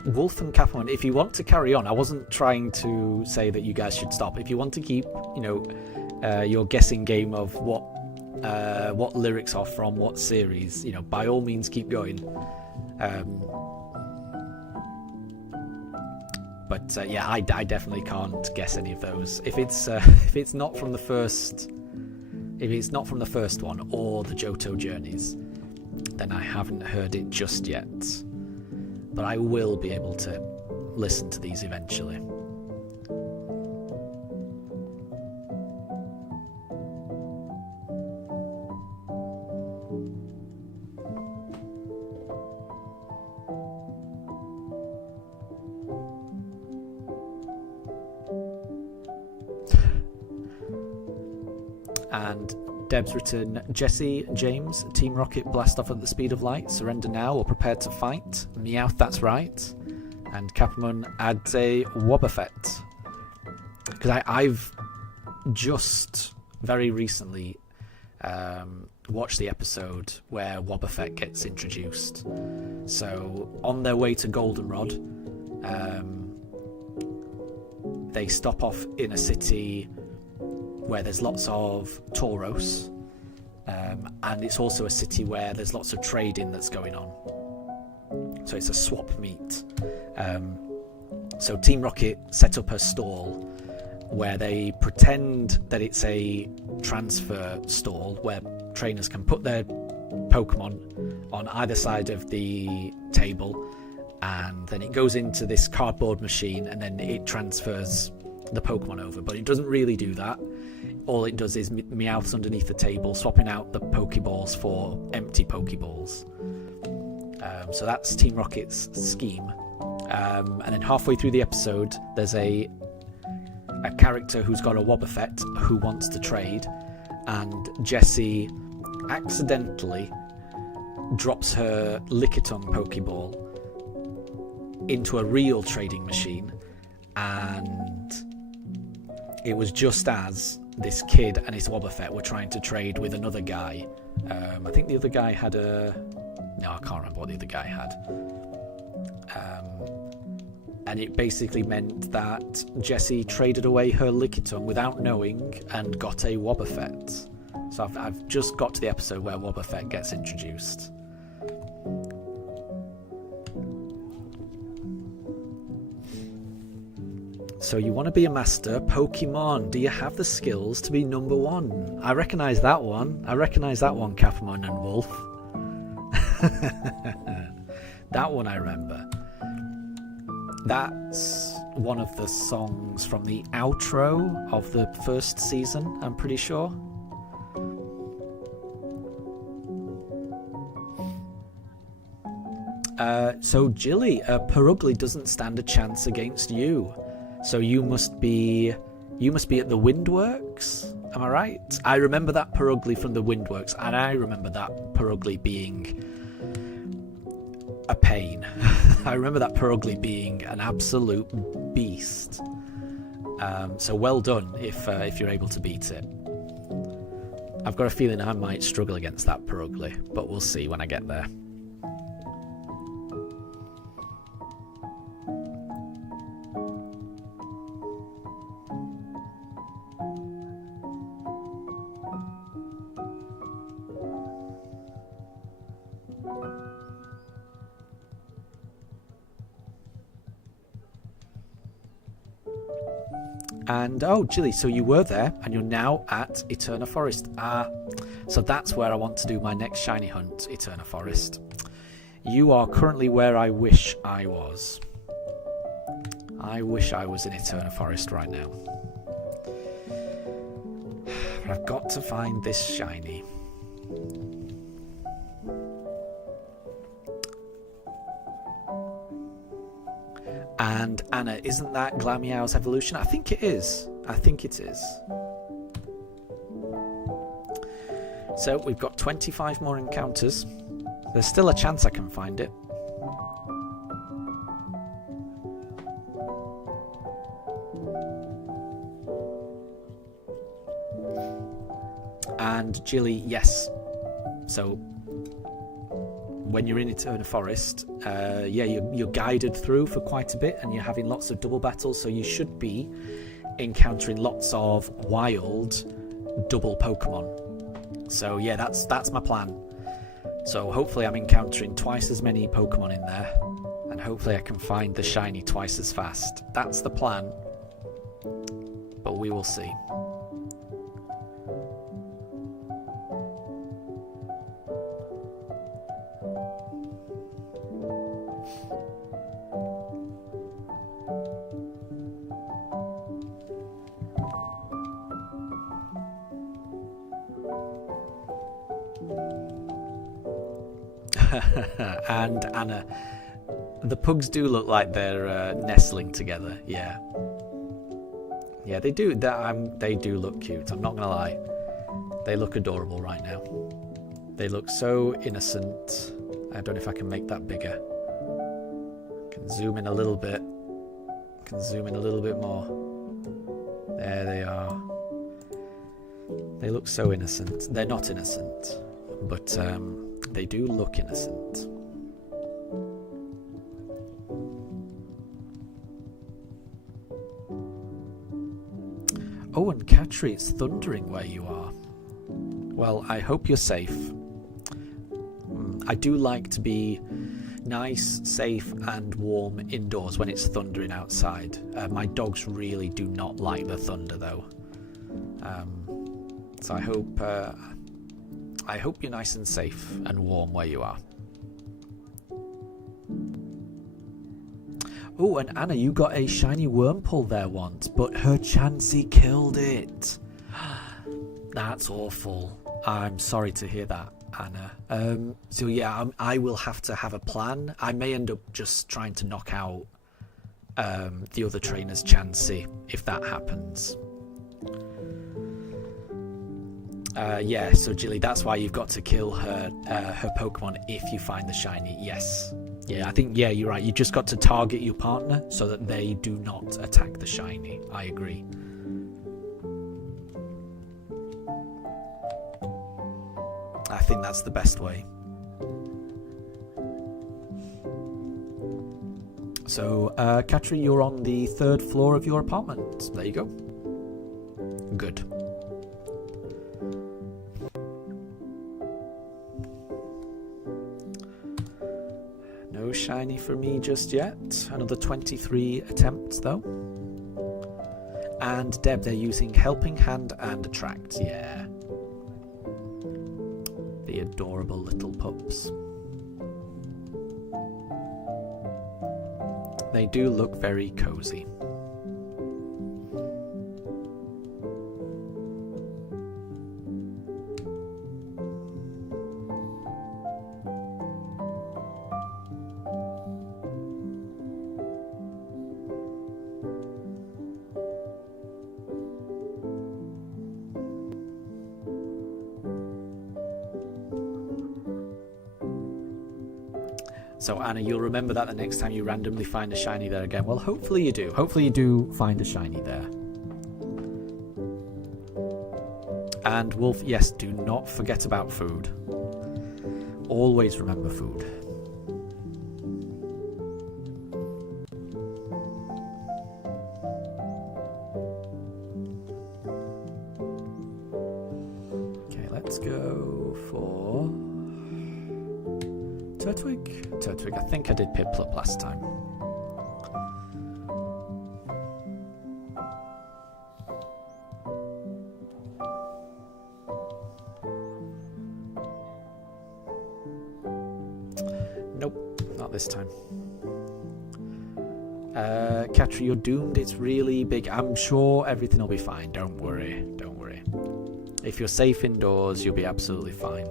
Wolf and Caprimon, if you want to carry on, I wasn't trying to say that you guys should stop. If you want to keep, your guessing game of what what lyrics are from what series, by all means keep going. But I definitely can't guess any of those. If it's not from the first one or the Johto Journeys, then I haven't heard it just yet. But I will be able to listen to these eventually. And Deb's written, Jesse, James, Team Rocket blast off at the speed of light, surrender now or prepare to fight. Meowth, that's right. And Capamon adds a Wobbuffet. Because I've just very recently watched the episode where Wobbuffet gets introduced. So on their way to Goldenrod, they stop off in a city where there's lots of Tauros, and it's also a city where there's lots of trading that's going on. So it's a swap meet. So Team Rocket set up a stall where they pretend that it's a transfer stall where trainers can put their Pokemon on either side of the table, and then it goes into this cardboard machine and then it transfers the Pokemon over. But it doesn't really do that. All it does is Meowth's underneath the table, swapping out the Pokeballs for empty Pokeballs. So that's Team Rocket's scheme. And then halfway through the episode, there's a character who's got a Wobbuffet who wants to trade, and Jessie accidentally drops her Lickitung Pokeball into a real trading machine, and it was just as this kid and his Wobbuffet were trying to trade with another guy. I think the other guy had no, I can't remember what the other guy had. And it basically meant that Jessie traded away her Lickitung without knowing and got a Wobbuffet. So I've just got to the episode where Wobbuffet gets introduced. So you want to be a master Pokemon. Do you have the skills to be number one? I recognise that one. Capamon and Wolf. That one I remember. That's one of the songs from the outro of the first season, I'm pretty sure. So Jilly, Purugly doesn't stand a chance against you. So you must be at the Windworks, am I right? I remember that Purugly from the Windworks, and I remember that Purugly being a pain. I remember that Purugly being an absolute beast. So well done if you're able to beat it. I've got a feeling I might struggle against that Purugly, but we'll see when I get there. And oh, Jilly, so you were there, and you're now at Eterna Forest. So that's where I want to do my next shiny hunt, Eterna Forest. You are currently where I wish I was. I wish I was in Eterna Forest right now. But I've got to find this shiny. And Anna, isn't that Glameow's evolution? I think it is. So we've got 25 more encounters. There's still a chance I can find it. And Jilly, yes. So when you're in Eterna Forest, you're guided through for quite a bit, and you're having lots of double battles, so you should be encountering lots of wild double Pokemon. So yeah, that's my plan. So hopefully I'm encountering twice as many Pokemon in there, and hopefully I can find the shiny twice as fast. That's the plan, but we will see. And Anna, the pugs do look like they're nestling together. Yeah, they do. They do look cute. I'm not gonna lie. They look adorable right now. They look so innocent. I don't know if I can make that bigger. Can zoom in a little bit. Can zoom in a little bit more. There they are. They look so innocent. They're not innocent, but they do look innocent. Oh, and Katri, it's thundering where you are. Well, I hope you're safe. I do like to be nice, safe and warm indoors when it's thundering outside. My dogs really do not like the thunder though. So I hope you're nice and safe and warm where you are. Oh, and Anna, you got a shiny Wurmple there once, but her Chansey killed it. That's awful. I'm sorry to hear that, Anna. So yeah, I will have to have a plan. I may end up just trying to knock out the other trainer's Chansey if that happens. Yeah, so Jilly, that's why you've got to kill her Pokemon if you find the shiny. Yes. Yeah, I think, yeah, you're right. You just got to target your partner so that they do not attack the shiny. I agree. I think that's the best way. So, Katri, you're on the 3rd floor of your apartment. There you go. Good. No shiny for me just yet. Another 23 attempts though. And Deb, they're using Helping Hand and Attract. Yeah. The adorable little pups. They do look very cozy. So Anna, you'll remember that the next time you randomly find a shiny there again. Well, hopefully you do. Hopefully you do find a shiny there. And Wolf, yes, do not forget about food. Always remember food. Okay, let's go for Turtwig. I think I did Piplup last time. Nope, not this time. Katri, you're doomed. It's really big. I'm sure everything will be fine. Don't worry. Don't worry. If you're safe indoors, you'll be absolutely fine.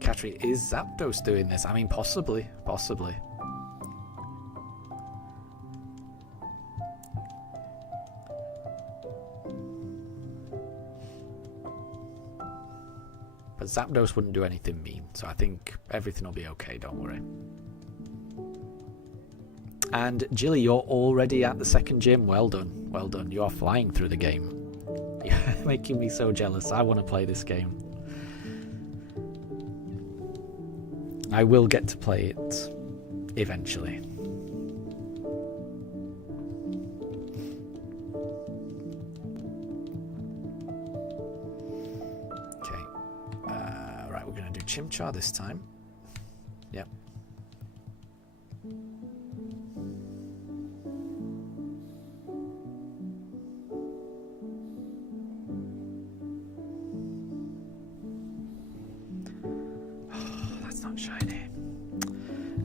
Katri, is Zapdos doing this? I mean, possibly. But Zapdos wouldn't do anything mean, so I think everything will be okay, don't worry. And Jilly, you're already at the 2nd gym. Well done. You are flying through the game. You're making me so jealous. I want to play this game. I will get to play it eventually. Okay. Right, we're going to do Chimchar this time. Yep. Shiny.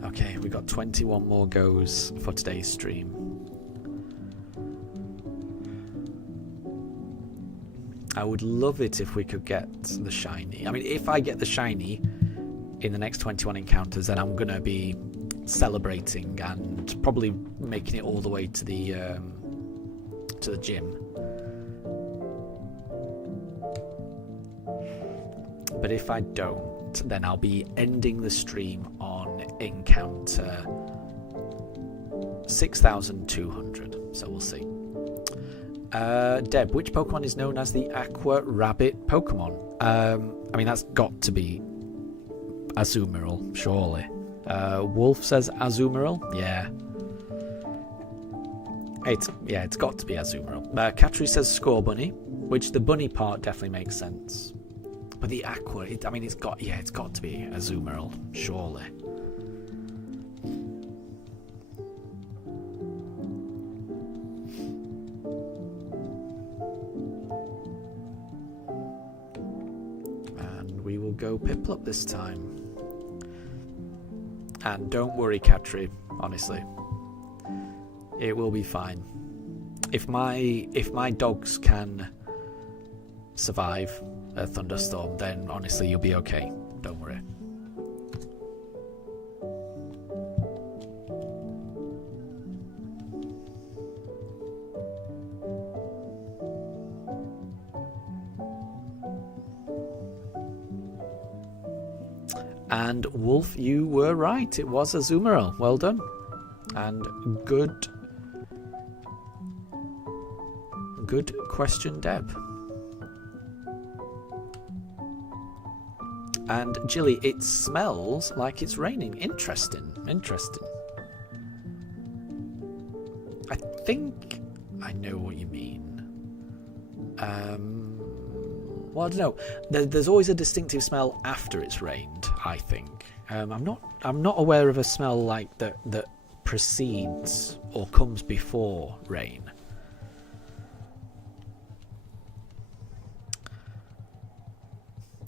Okay, we got 21 more goes for today's stream. I would love it if we could get the shiny. I mean, if I get the shiny in the next 21 encounters, then I'm gonna be celebrating and probably making it all the way to the gym. But if I don't, then I'll be ending the stream on encounter 6,200. So we'll see. Deb, which Pokemon is known as the Aqua Rabbit Pokemon? I mean, that's got to be Azumarill, surely. Wolf says Azumarill. Yeah. It's got to be Azumarill. Katri says Scorbunny, which the bunny part definitely makes sense. But the Aqua, I mean, it's got to be Azumarill, surely. And we will go Piplup this time. And don't worry, Katri, honestly. It will be fine. If my dogs can survive a thunderstorm, then honestly you'll be okay. Don't worry. And Wolf, you were right. It was Azumarill. Well done. And good question, Deb. And Jilly, it smells like it's raining. Interesting. I think I know what you mean. Well, I don't know. There's always a distinctive smell after it's rained, I think. I'm not aware of a smell like that precedes or comes before rain.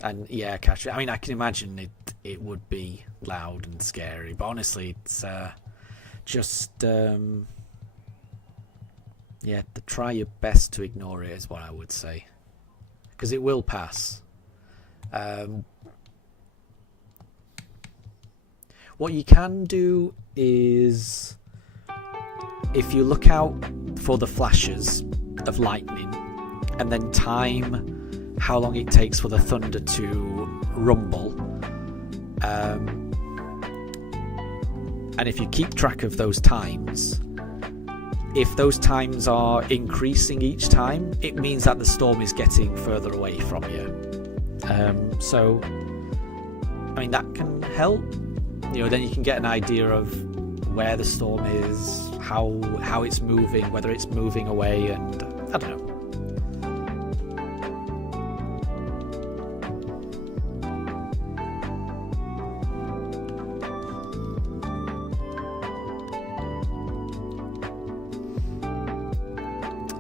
And yeah, Katri, I mean, I can imagine it would be loud and scary, but honestly, it's just try your best to ignore it is what I would say, because it will pass. What you can do is, if you look out for the flashes of lightning and then time how long it takes for the thunder to rumble, and if you keep track of those times, if those times are increasing each time, it means that the storm is getting further away from you. So I mean, that can help. Then you can get an idea of where the storm is, how it's moving, whether it's moving away, and I don't know.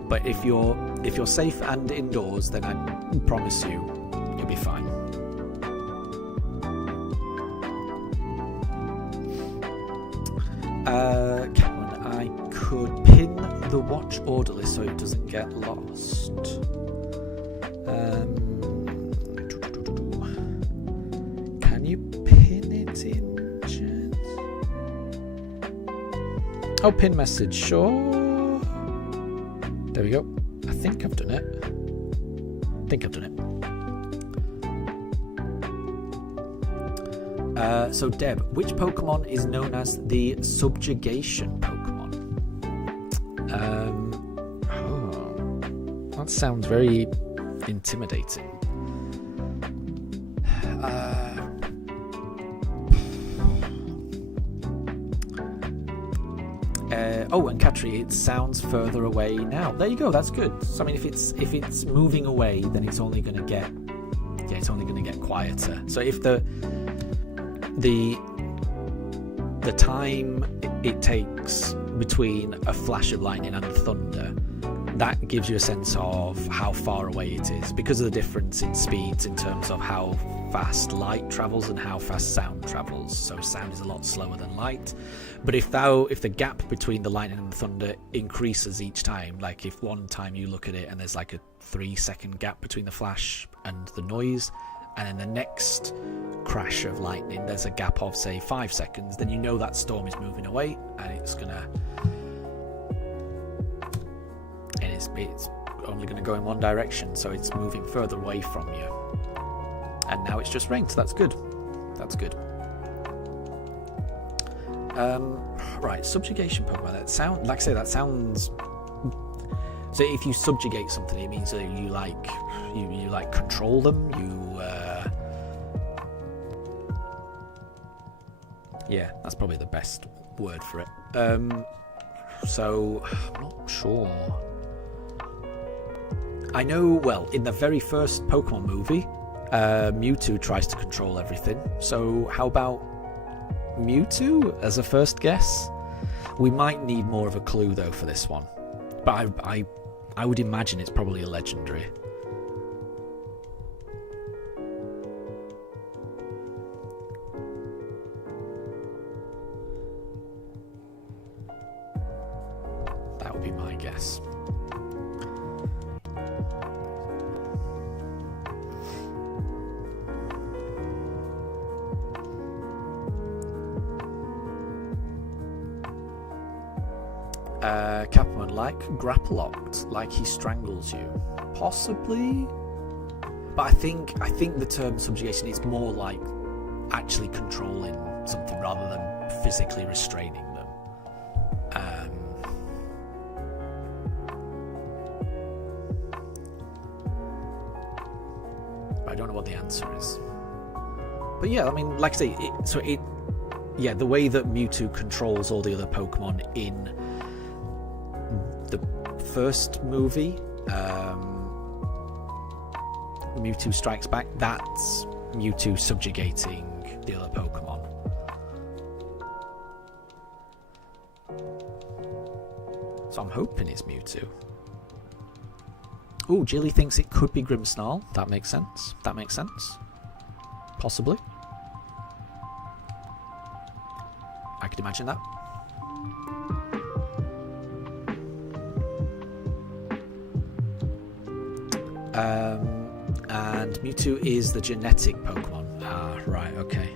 But if you're safe and indoors, then I promise you'll be fine. Cameron, I could pin the watch orderly so it doesn't get lost. Can you pin it in chat? Oh, pin message, sure. There we go. I think I've done it. So Deb, which Pokemon is known as the subjugation Pokemon? That sounds very intimidating. Oh, and Katri, it sounds further away now. There you go. That's good. So I mean, if it's moving away, then it's only going to get quieter. So if the time it takes between a flash of lightning and thunder, that gives you a sense of how far away it is because of the difference in speeds in terms of how fast light travels and how fast sound travels. So sound is a lot slower than light. But if the gap between the lightning and the thunder increases each time, like if one time you look at it and there's like a 3-second gap between the flash and the noise, and then the next crash of lightning there's a gap of say 5 seconds, then you know that storm is moving away and it's only gonna go in one direction, so it's moving further away from you. And now it's just rain, so that's good. That's good. Right, subjugation Pokemon. That sounds. So if you subjugate something, it means that you control them. Yeah, that's probably the best word for it. So I'm not sure. I know. Well, in the very first Pokemon movie, Mewtwo tries to control everything. So how about Mewtwo as a first guess? We might need more of a clue though for this one, but I would imagine it's probably a legendary. That would be my guess. Capman, like grapple-locked, like he strangles you. Possibly? But I think the term subjugation is more like actually controlling something rather than physically restraining them. But I don't know what the answer is. But yeah, I mean, like I say, the way that Mewtwo controls all the other Pokemon in the first movie, Mewtwo Strikes Back, that's Mewtwo subjugating the other Pokemon. So I'm hoping it's Mewtwo. Ooh, Jilly thinks it could be Grimmsnarl. That makes sense. Possibly. I could imagine that. And Mewtwo is the genetic Pokemon. Ah, right, okay.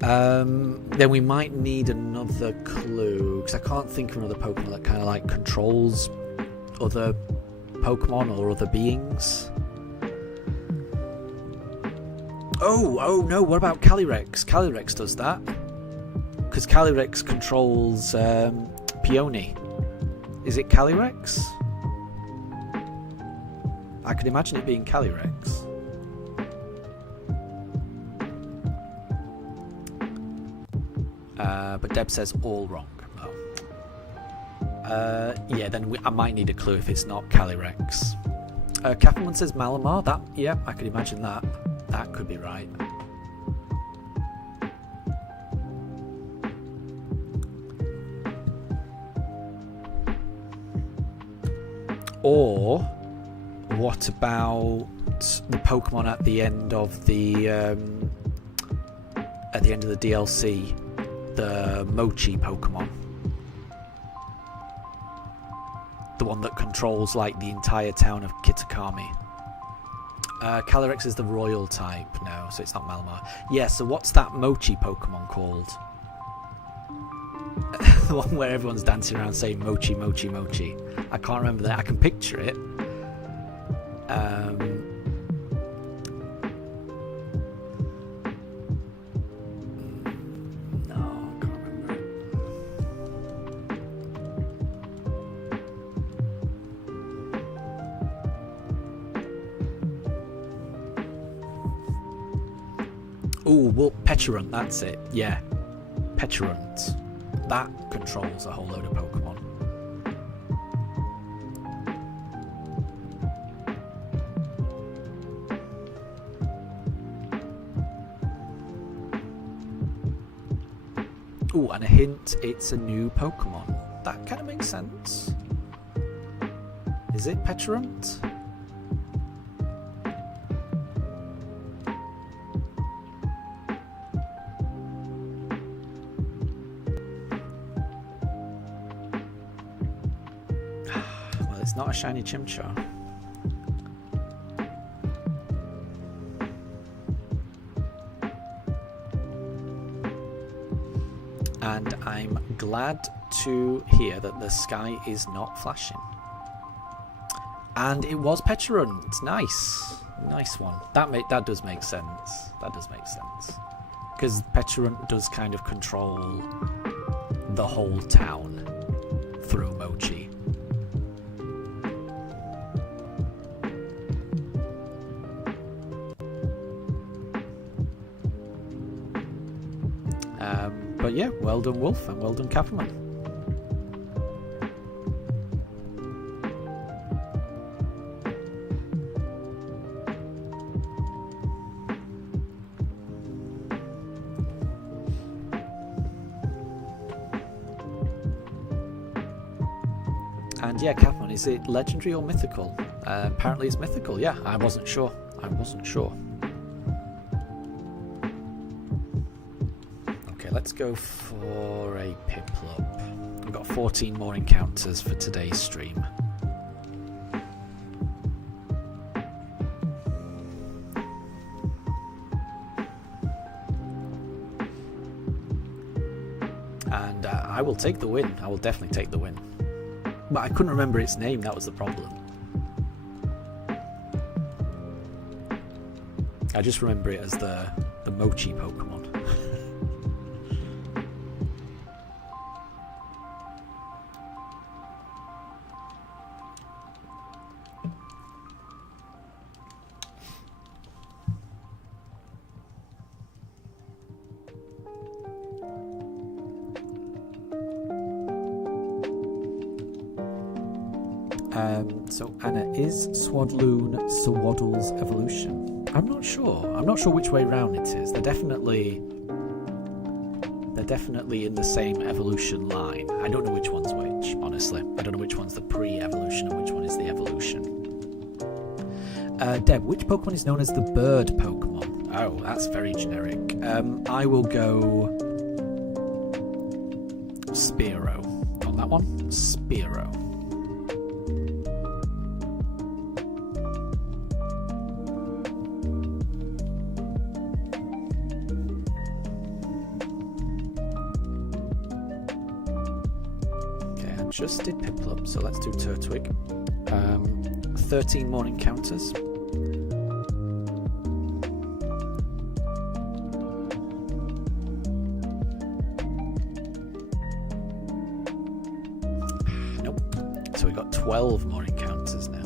Then we might need another clue, because I can't think of another Pokemon that kind of like controls other Pokemon or other beings. Oh no, what about Calyrex? Calyrex does that. Because Calyrex controls Peony. Is it Calyrex? I could imagine it being Calyrex. But Deb says all wrong. Oh. Yeah, then I might need a clue if it's not Calyrex. Capelman says Malamar. I could imagine that. That could be right. Or what about the Pokemon at the end of the DLC, the Mochi Pokemon, the one that controls like the entire town of Kitakami? Calyrex is the royal type, no, so it's not Malamar. Yeah, so what's that Mochi Pokemon called? The one where everyone's dancing around saying Mochi, Mochi, Mochi. I can't remember that. I can picture it. No, I can't remember it. Ooh, well, Petulant, that's it. Yeah, Petulant. That controls a whole load of Pokemon. Ooh, and a hint, it's a new Pokemon. That kind of makes sense. Is it Petulant? Well, it's not a shiny Chimchar. And I'm glad to hear that the sky is not flashing. And it was Petulant. Nice. Nice one. That does make sense. That does make sense. Because Petulant does kind of control the whole town through Mochi. But yeah, well done Wolf and well done Capperman. And yeah, Capperman, is it legendary or mythical? Apparently it's mythical, yeah. I wasn't sure. Let's go for a Piplup. We've got 14 more encounters for today's stream. And I will take the win. I will definitely take the win. But I couldn't remember its name, that was the problem. I just remember it as the Mochi Pokemon. So Anna, is Swadloon Swaddle's evolution? I'm not sure. I'm not sure which way round it is. They're definitely in the same evolution line. I don't know which one's which, honestly. I don't know which one's the pre-evolution and which one is the evolution. Deb, which Pokemon is known as the bird Pokemon? Oh, that's very generic. I will go Spearow on that one. Spearow. Just did Piplup, so let's do Turtwig. 13 more encounters. Nope. So we've got 12 more encounters now.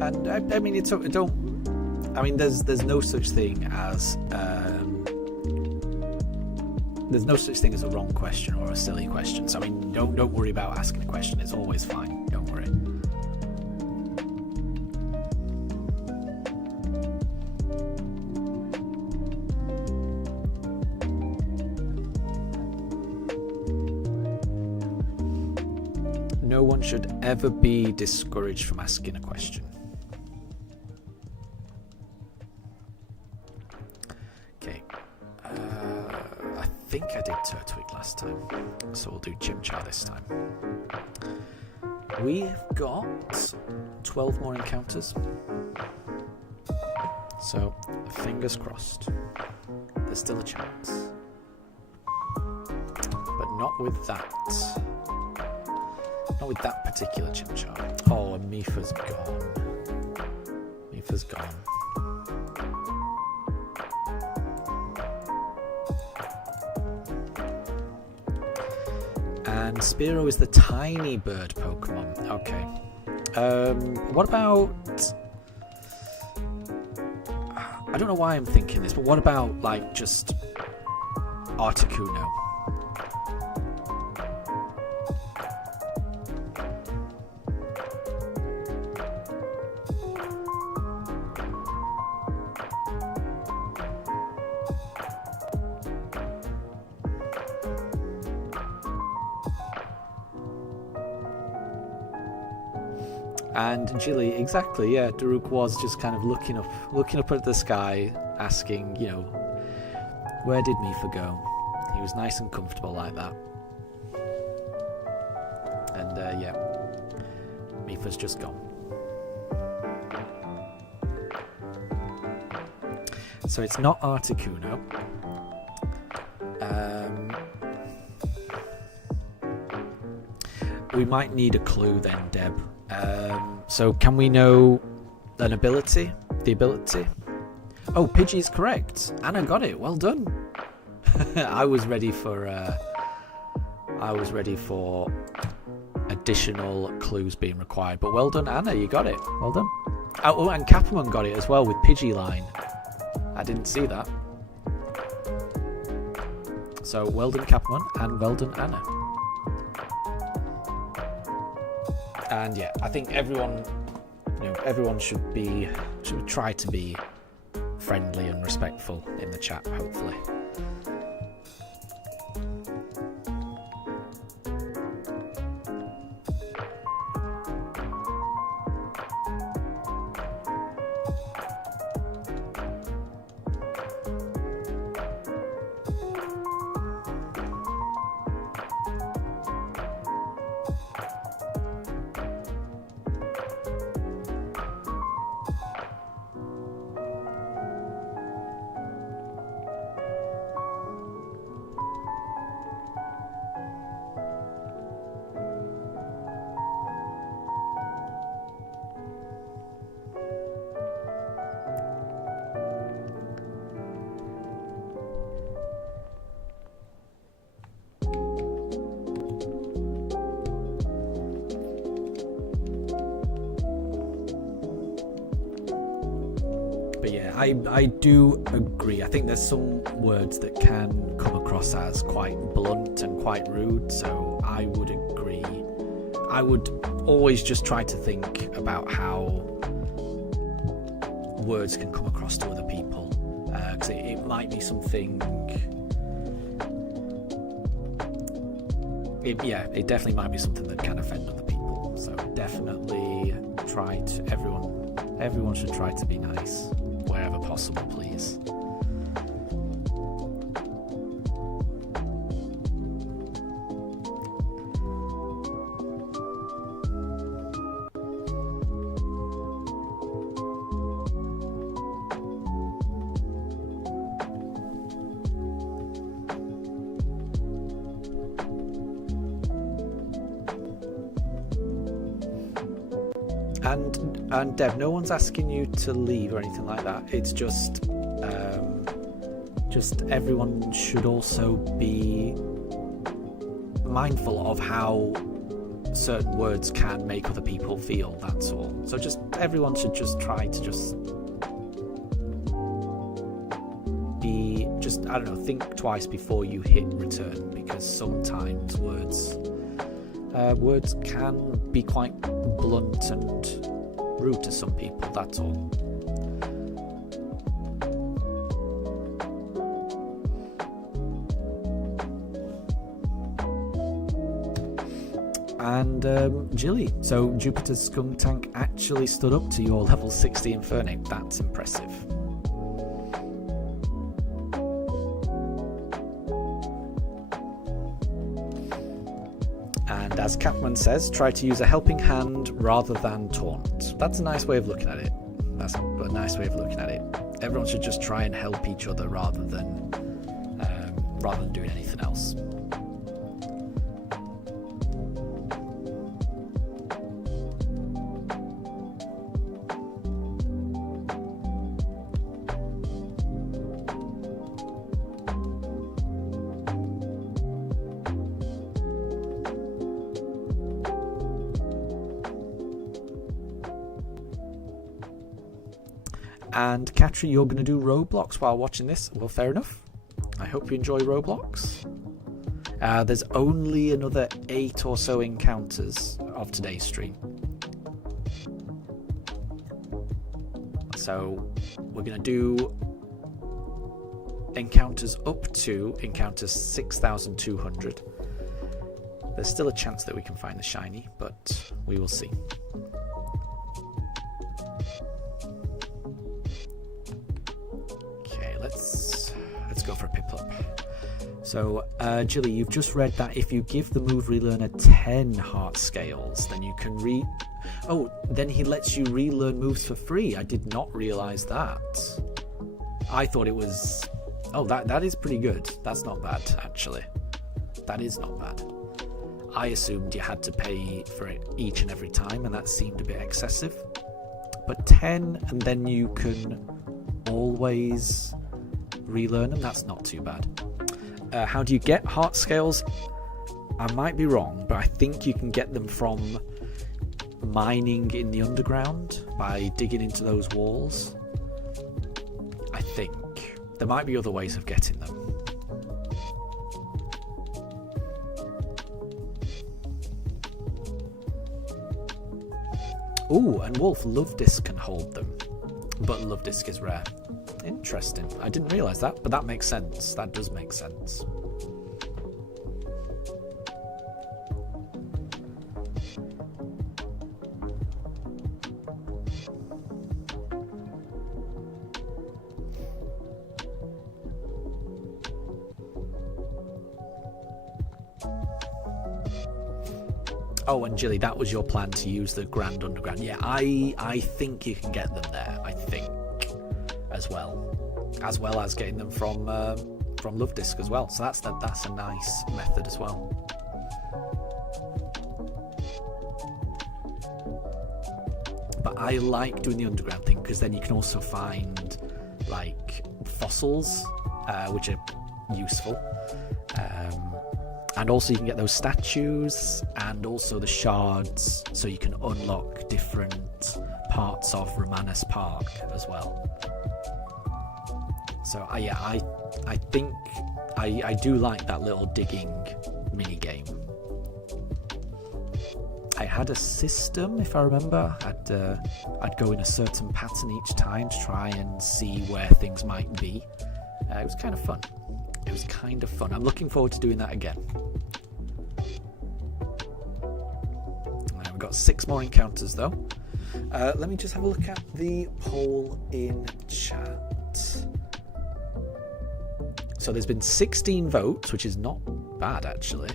And I mean, there's no such thing as a wrong question or a silly question. So I mean, don't worry about asking a question. It's always fine. Don't worry. No one should ever be discouraged from asking a question. I think I did Turtwig last time, so we'll do Chimchar this time. we've got 12 more encounters. So, fingers crossed. There's still a chance. But not with that. Not with that particular Chimchar. Oh, and Mifa's gone. Mifa's gone. And Spearow is the tiny bird Pokemon. Okay. What about... I don't know why I'm thinking this, but what about, like, just Articuno? And Jilly, exactly, yeah, Daruk was just kind of looking up at the sky, asking, you know, where did Mifa go? He was nice and comfortable like that. And, yeah, Mifa's just gone. So it's not Articuno. We might need a clue then, Deb. So can we know an ability? The ability? Oh, Pidgey's correct. Anna got it. Well done. I was ready for additional clues being required, but well done, Anna. You got it. Well done. Oh, and Capamon got it as well with Pidgeyline. I didn't see that. So well done, Capamon, and well done, Anna. And yeah, I think everyone should try to be friendly and respectful in the chat, hopefully. But yeah, I do agree. I think there's some words that can come across as quite blunt and quite rude, so I would agree. I would always just try to think about how words can come across to other people, because it might be something... It definitely might be something that can offend other people, so definitely everyone should try to be nice wherever possible, please. And Deb, no one's asking you to leave or anything like that. It's just everyone should also be mindful of how certain words can make other people feel, that's all. So just everyone should just try to think twice before you hit return, because sometimes words can be quite blunt and rude to some people, that's all. And Jilly, so Jupiter's Skunk Tank actually stood up to your level 60 Infernape. That's impressive. And as Capman says, try to use a helping hand rather than taunt. That's a nice way of looking at it. That's a nice way of looking at it. Everyone should just try and help each other rather than doing anything else. And Katri, you're going to do Roblox while watching this. Well, fair enough. I hope you enjoy Roblox. There's only another 8 or so encounters of today's stream. So we're going to do encounters up to encounters 6,200. There's still a chance that we can find the shiny, but we will see. Let's go for a Piplup. So, Jilly, you've just read that if you give the move relearner 10 heart scales, then you can Oh, then he lets you relearn moves for free. I did not realise that. I thought it was... Oh, that is pretty good. That's not bad, actually. That is not bad. I assumed you had to pay for it each and every time, and that seemed a bit excessive. But 10, and then you can always relearn them. That's not too bad. How do you get heart scales? I might be wrong, but I think you can get them from mining in the underground by digging into those walls. I think. There might be other ways of getting them. Ooh, and Wolf, Love Disc can hold them, but Love Disc is rare. Interesting. I didn't realise that, but that makes sense. That does make sense. Oh, and Jilly, that was your plan to use the Grand Underground. Yeah, I think you can get them there. I think, as well as getting them from Love Disc as well. So that's a nice method as well. But I like doing the underground thing because then you can also find like fossils, which are useful. And also you can get those statues and also the shards, so you can unlock different parts of Romanus Park as well. So yeah, I think I do like that little digging mini game. I had a system, if I remember. I'd go in a certain pattern each time to try and see where things might be. It was kind of fun. It was kind of fun. I'm looking forward to doing that again. We've got 6 more encounters though. Let me just have a look at the poll in chat. So there's been 16 votes, which is not bad actually,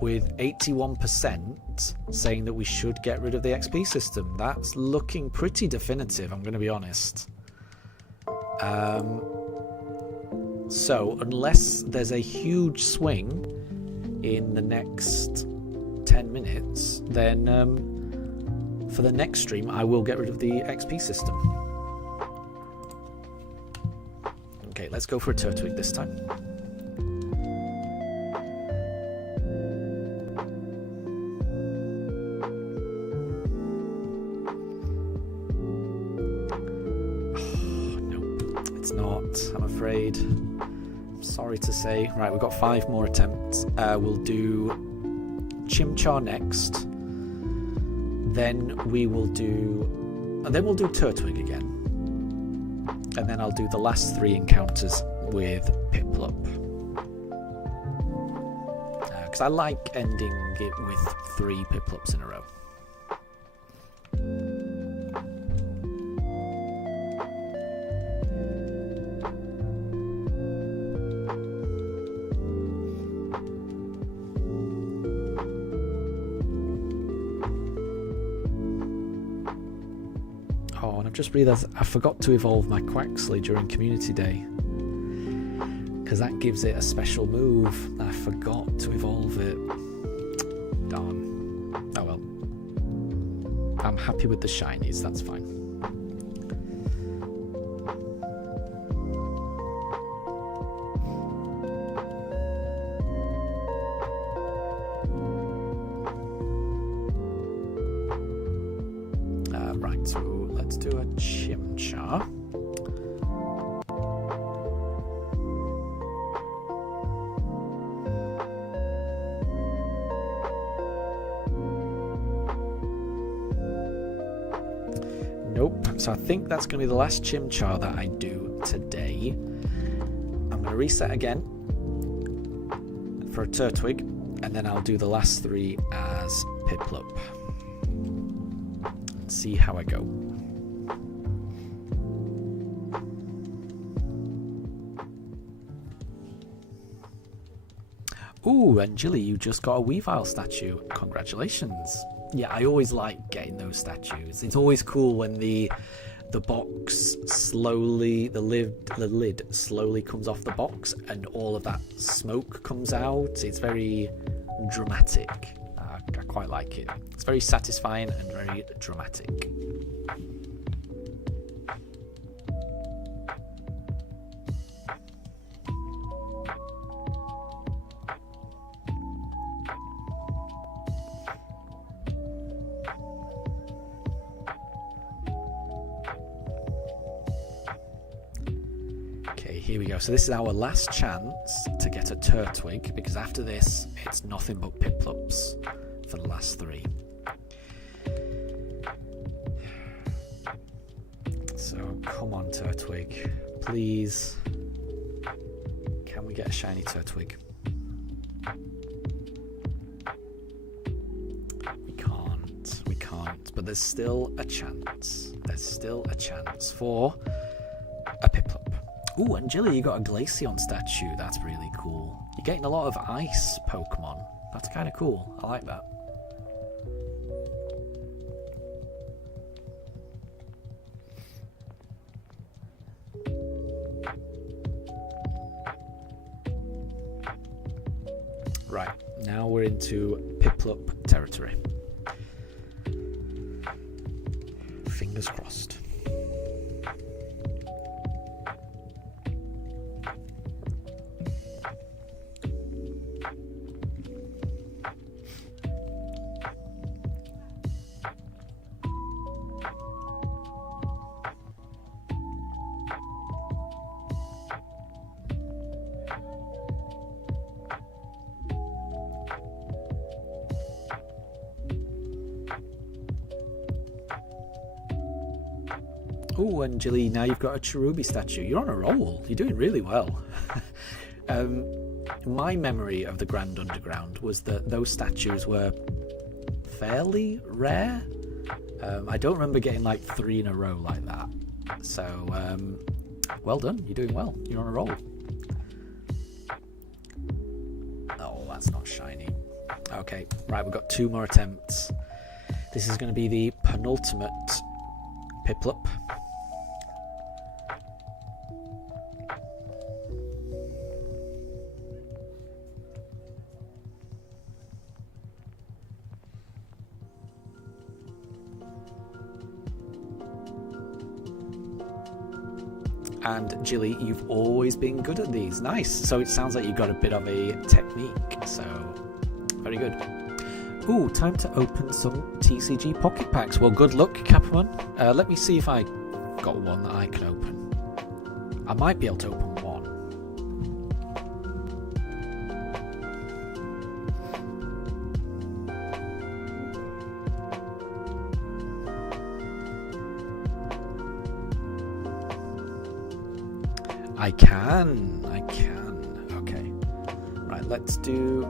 with 81% saying that we should get rid of the XP system. That's looking pretty definitive, I'm going to be honest. So unless there's a huge swing in the next 10 minutes, then for the next stream I will get rid of the XP system. Okay, let's go for a Turtwig this time. Oh, no, it's not, I'm afraid. Sorry to say. Right, we've got 5 more attempts. We'll do Chimchar next. Then we'll do Turtwig again. And then I'll do the last 3 encounters with Piplup. Because I like ending it with 3 Piplups in a row. Oh, and I've just realised I forgot to evolve my Quaxley during Community Day. Because that gives it a special move. I forgot to evolve it. Darn. Oh well. I'm happy with the shinies, that's fine. Right, so let's do a Chimchar. Nope, so I think that's going to be the last Chimchar that I do today. I'm going to reset again for a Turtwig, and then I'll do the last 3 as Piplup. See how I go. Ooh, and Jilly, you just got a Weavile statue. Congratulations. Yeah, I always like getting those statues. It's always cool when the box slowly, the lid slowly comes off the box and all of that smoke comes out. It's very dramatic. I quite like it. It's very satisfying and very dramatic. Okay, here we go. So this is our last chance to get a Turtwig, because after this, it's nothing but Piplups for the last 3. So come on, Turtwig, please. Can we get a shiny Turtwig? We can't, but there's still a chance. There's still a chance for a Piplup. Ooh, and Jilly, you got a Glaceon statue. That's really cool. You're getting a lot of ice Pokemon. That's kind of cool. I like that. Right, now we're into Piplup territory. Fingers crossed. Oh, and Jilly, now you've got a Cherubi statue. You're on a roll. You're doing really well. My memory of the Grand Underground was that those statues were fairly rare. I don't remember getting like 3 in a row like that. So, well done. You're doing well. You're on a roll. Oh, that's not shiny. Okay, right, we've got 2 more attempts. This is going to be the penultimate Piplup. And Jilly, you've always been good at these. Nice. So it sounds like you've got a bit of a technique. So, very good. Ooh, time to open some TCG Pocket Packs. Well, good luck, Capman. Let me see if I got one that I can open. I might be able to open one. I can. Okay. Right, let's do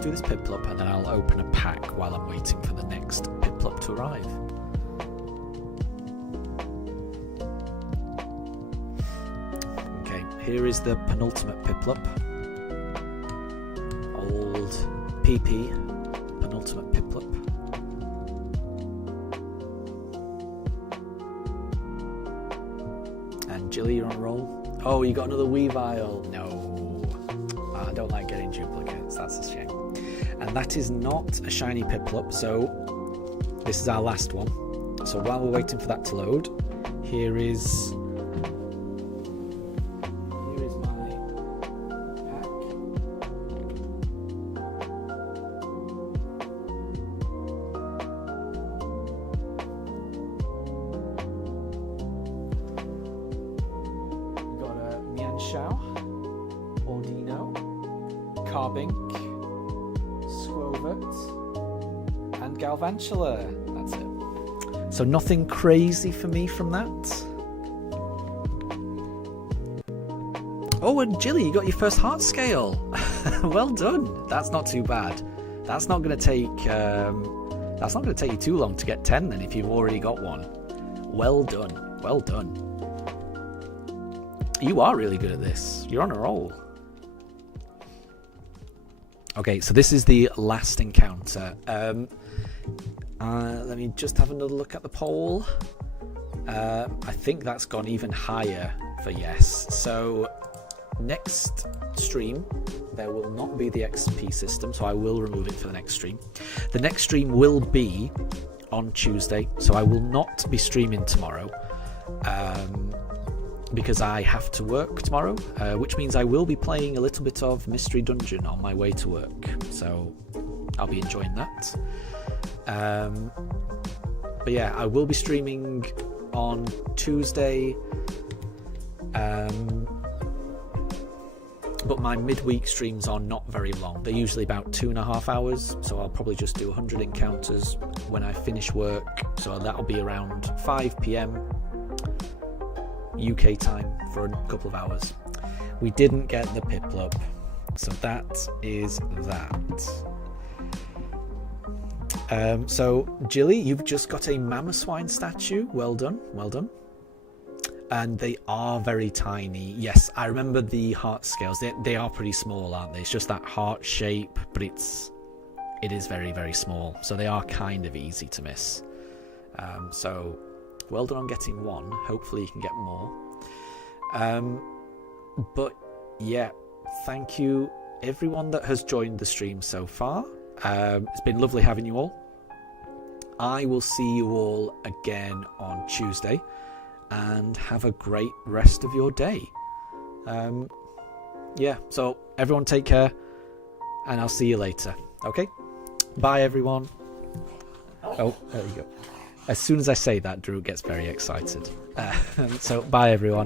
this Piplup, and then I'll open a pack while I'm waiting for the next Piplup to arrive. Okay, here is the penultimate Piplup. Old PP, penultimate Piplup. Jilly, you're on a roll. Oh, you got another Weavile. No. I don't like getting duplicates. That's a shame. And that is not a shiny Piplup, so this is our last one. So while we're waiting for that to load, here is my pack. We've got a Mianshao, Ordino, Carbink, Squovert, and Galvantula. That's it. So nothing crazy for me from that. Oh, and Jilly, you got your first heart scale. Well done. That's not too bad. That's not going to take. That's not going to take you too long to get 10 then, if you've already got one. Well done. Well done. You are really good at this. You're on a roll. Okay, so this is the last encounter. Let me just have another look at the poll. I think that's gone even higher for yes. So next stream, there will not be the XP system, so I will remove it for the next stream. The next stream will be on Tuesday, so I will not be streaming tomorrow because I have to work tomorrow, which means I will be playing a little bit of Mystery Dungeon on my way to work, so I'll be enjoying that. But yeah, I will be streaming on Tuesday, but my midweek streams are not very long. They're usually about 2.5 hours, so I'll probably just do 100 encounters when I finish work, so that'll be around 5 PM UK time for a couple of hours. We didn't get the Piplup, so that is that. So Jilly, you've just got a Mamoswine statue. Well done, well done. And they are very tiny. Yes, I remember the heart scales. They are pretty small, aren't they? It's just that heart shape, but it is very, very small. So they are kind of easy to miss. So well done on getting one. Hopefully you can get more. But yeah, thank you everyone that has joined the stream so far. It's been lovely having you all. I will see you all again on Tuesday, and have a great rest of your day. Yeah, so everyone take care, and I'll see you later. Okay? Bye, everyone. Oh, there you go. As soon as I say that, Drew gets very excited. So bye, everyone.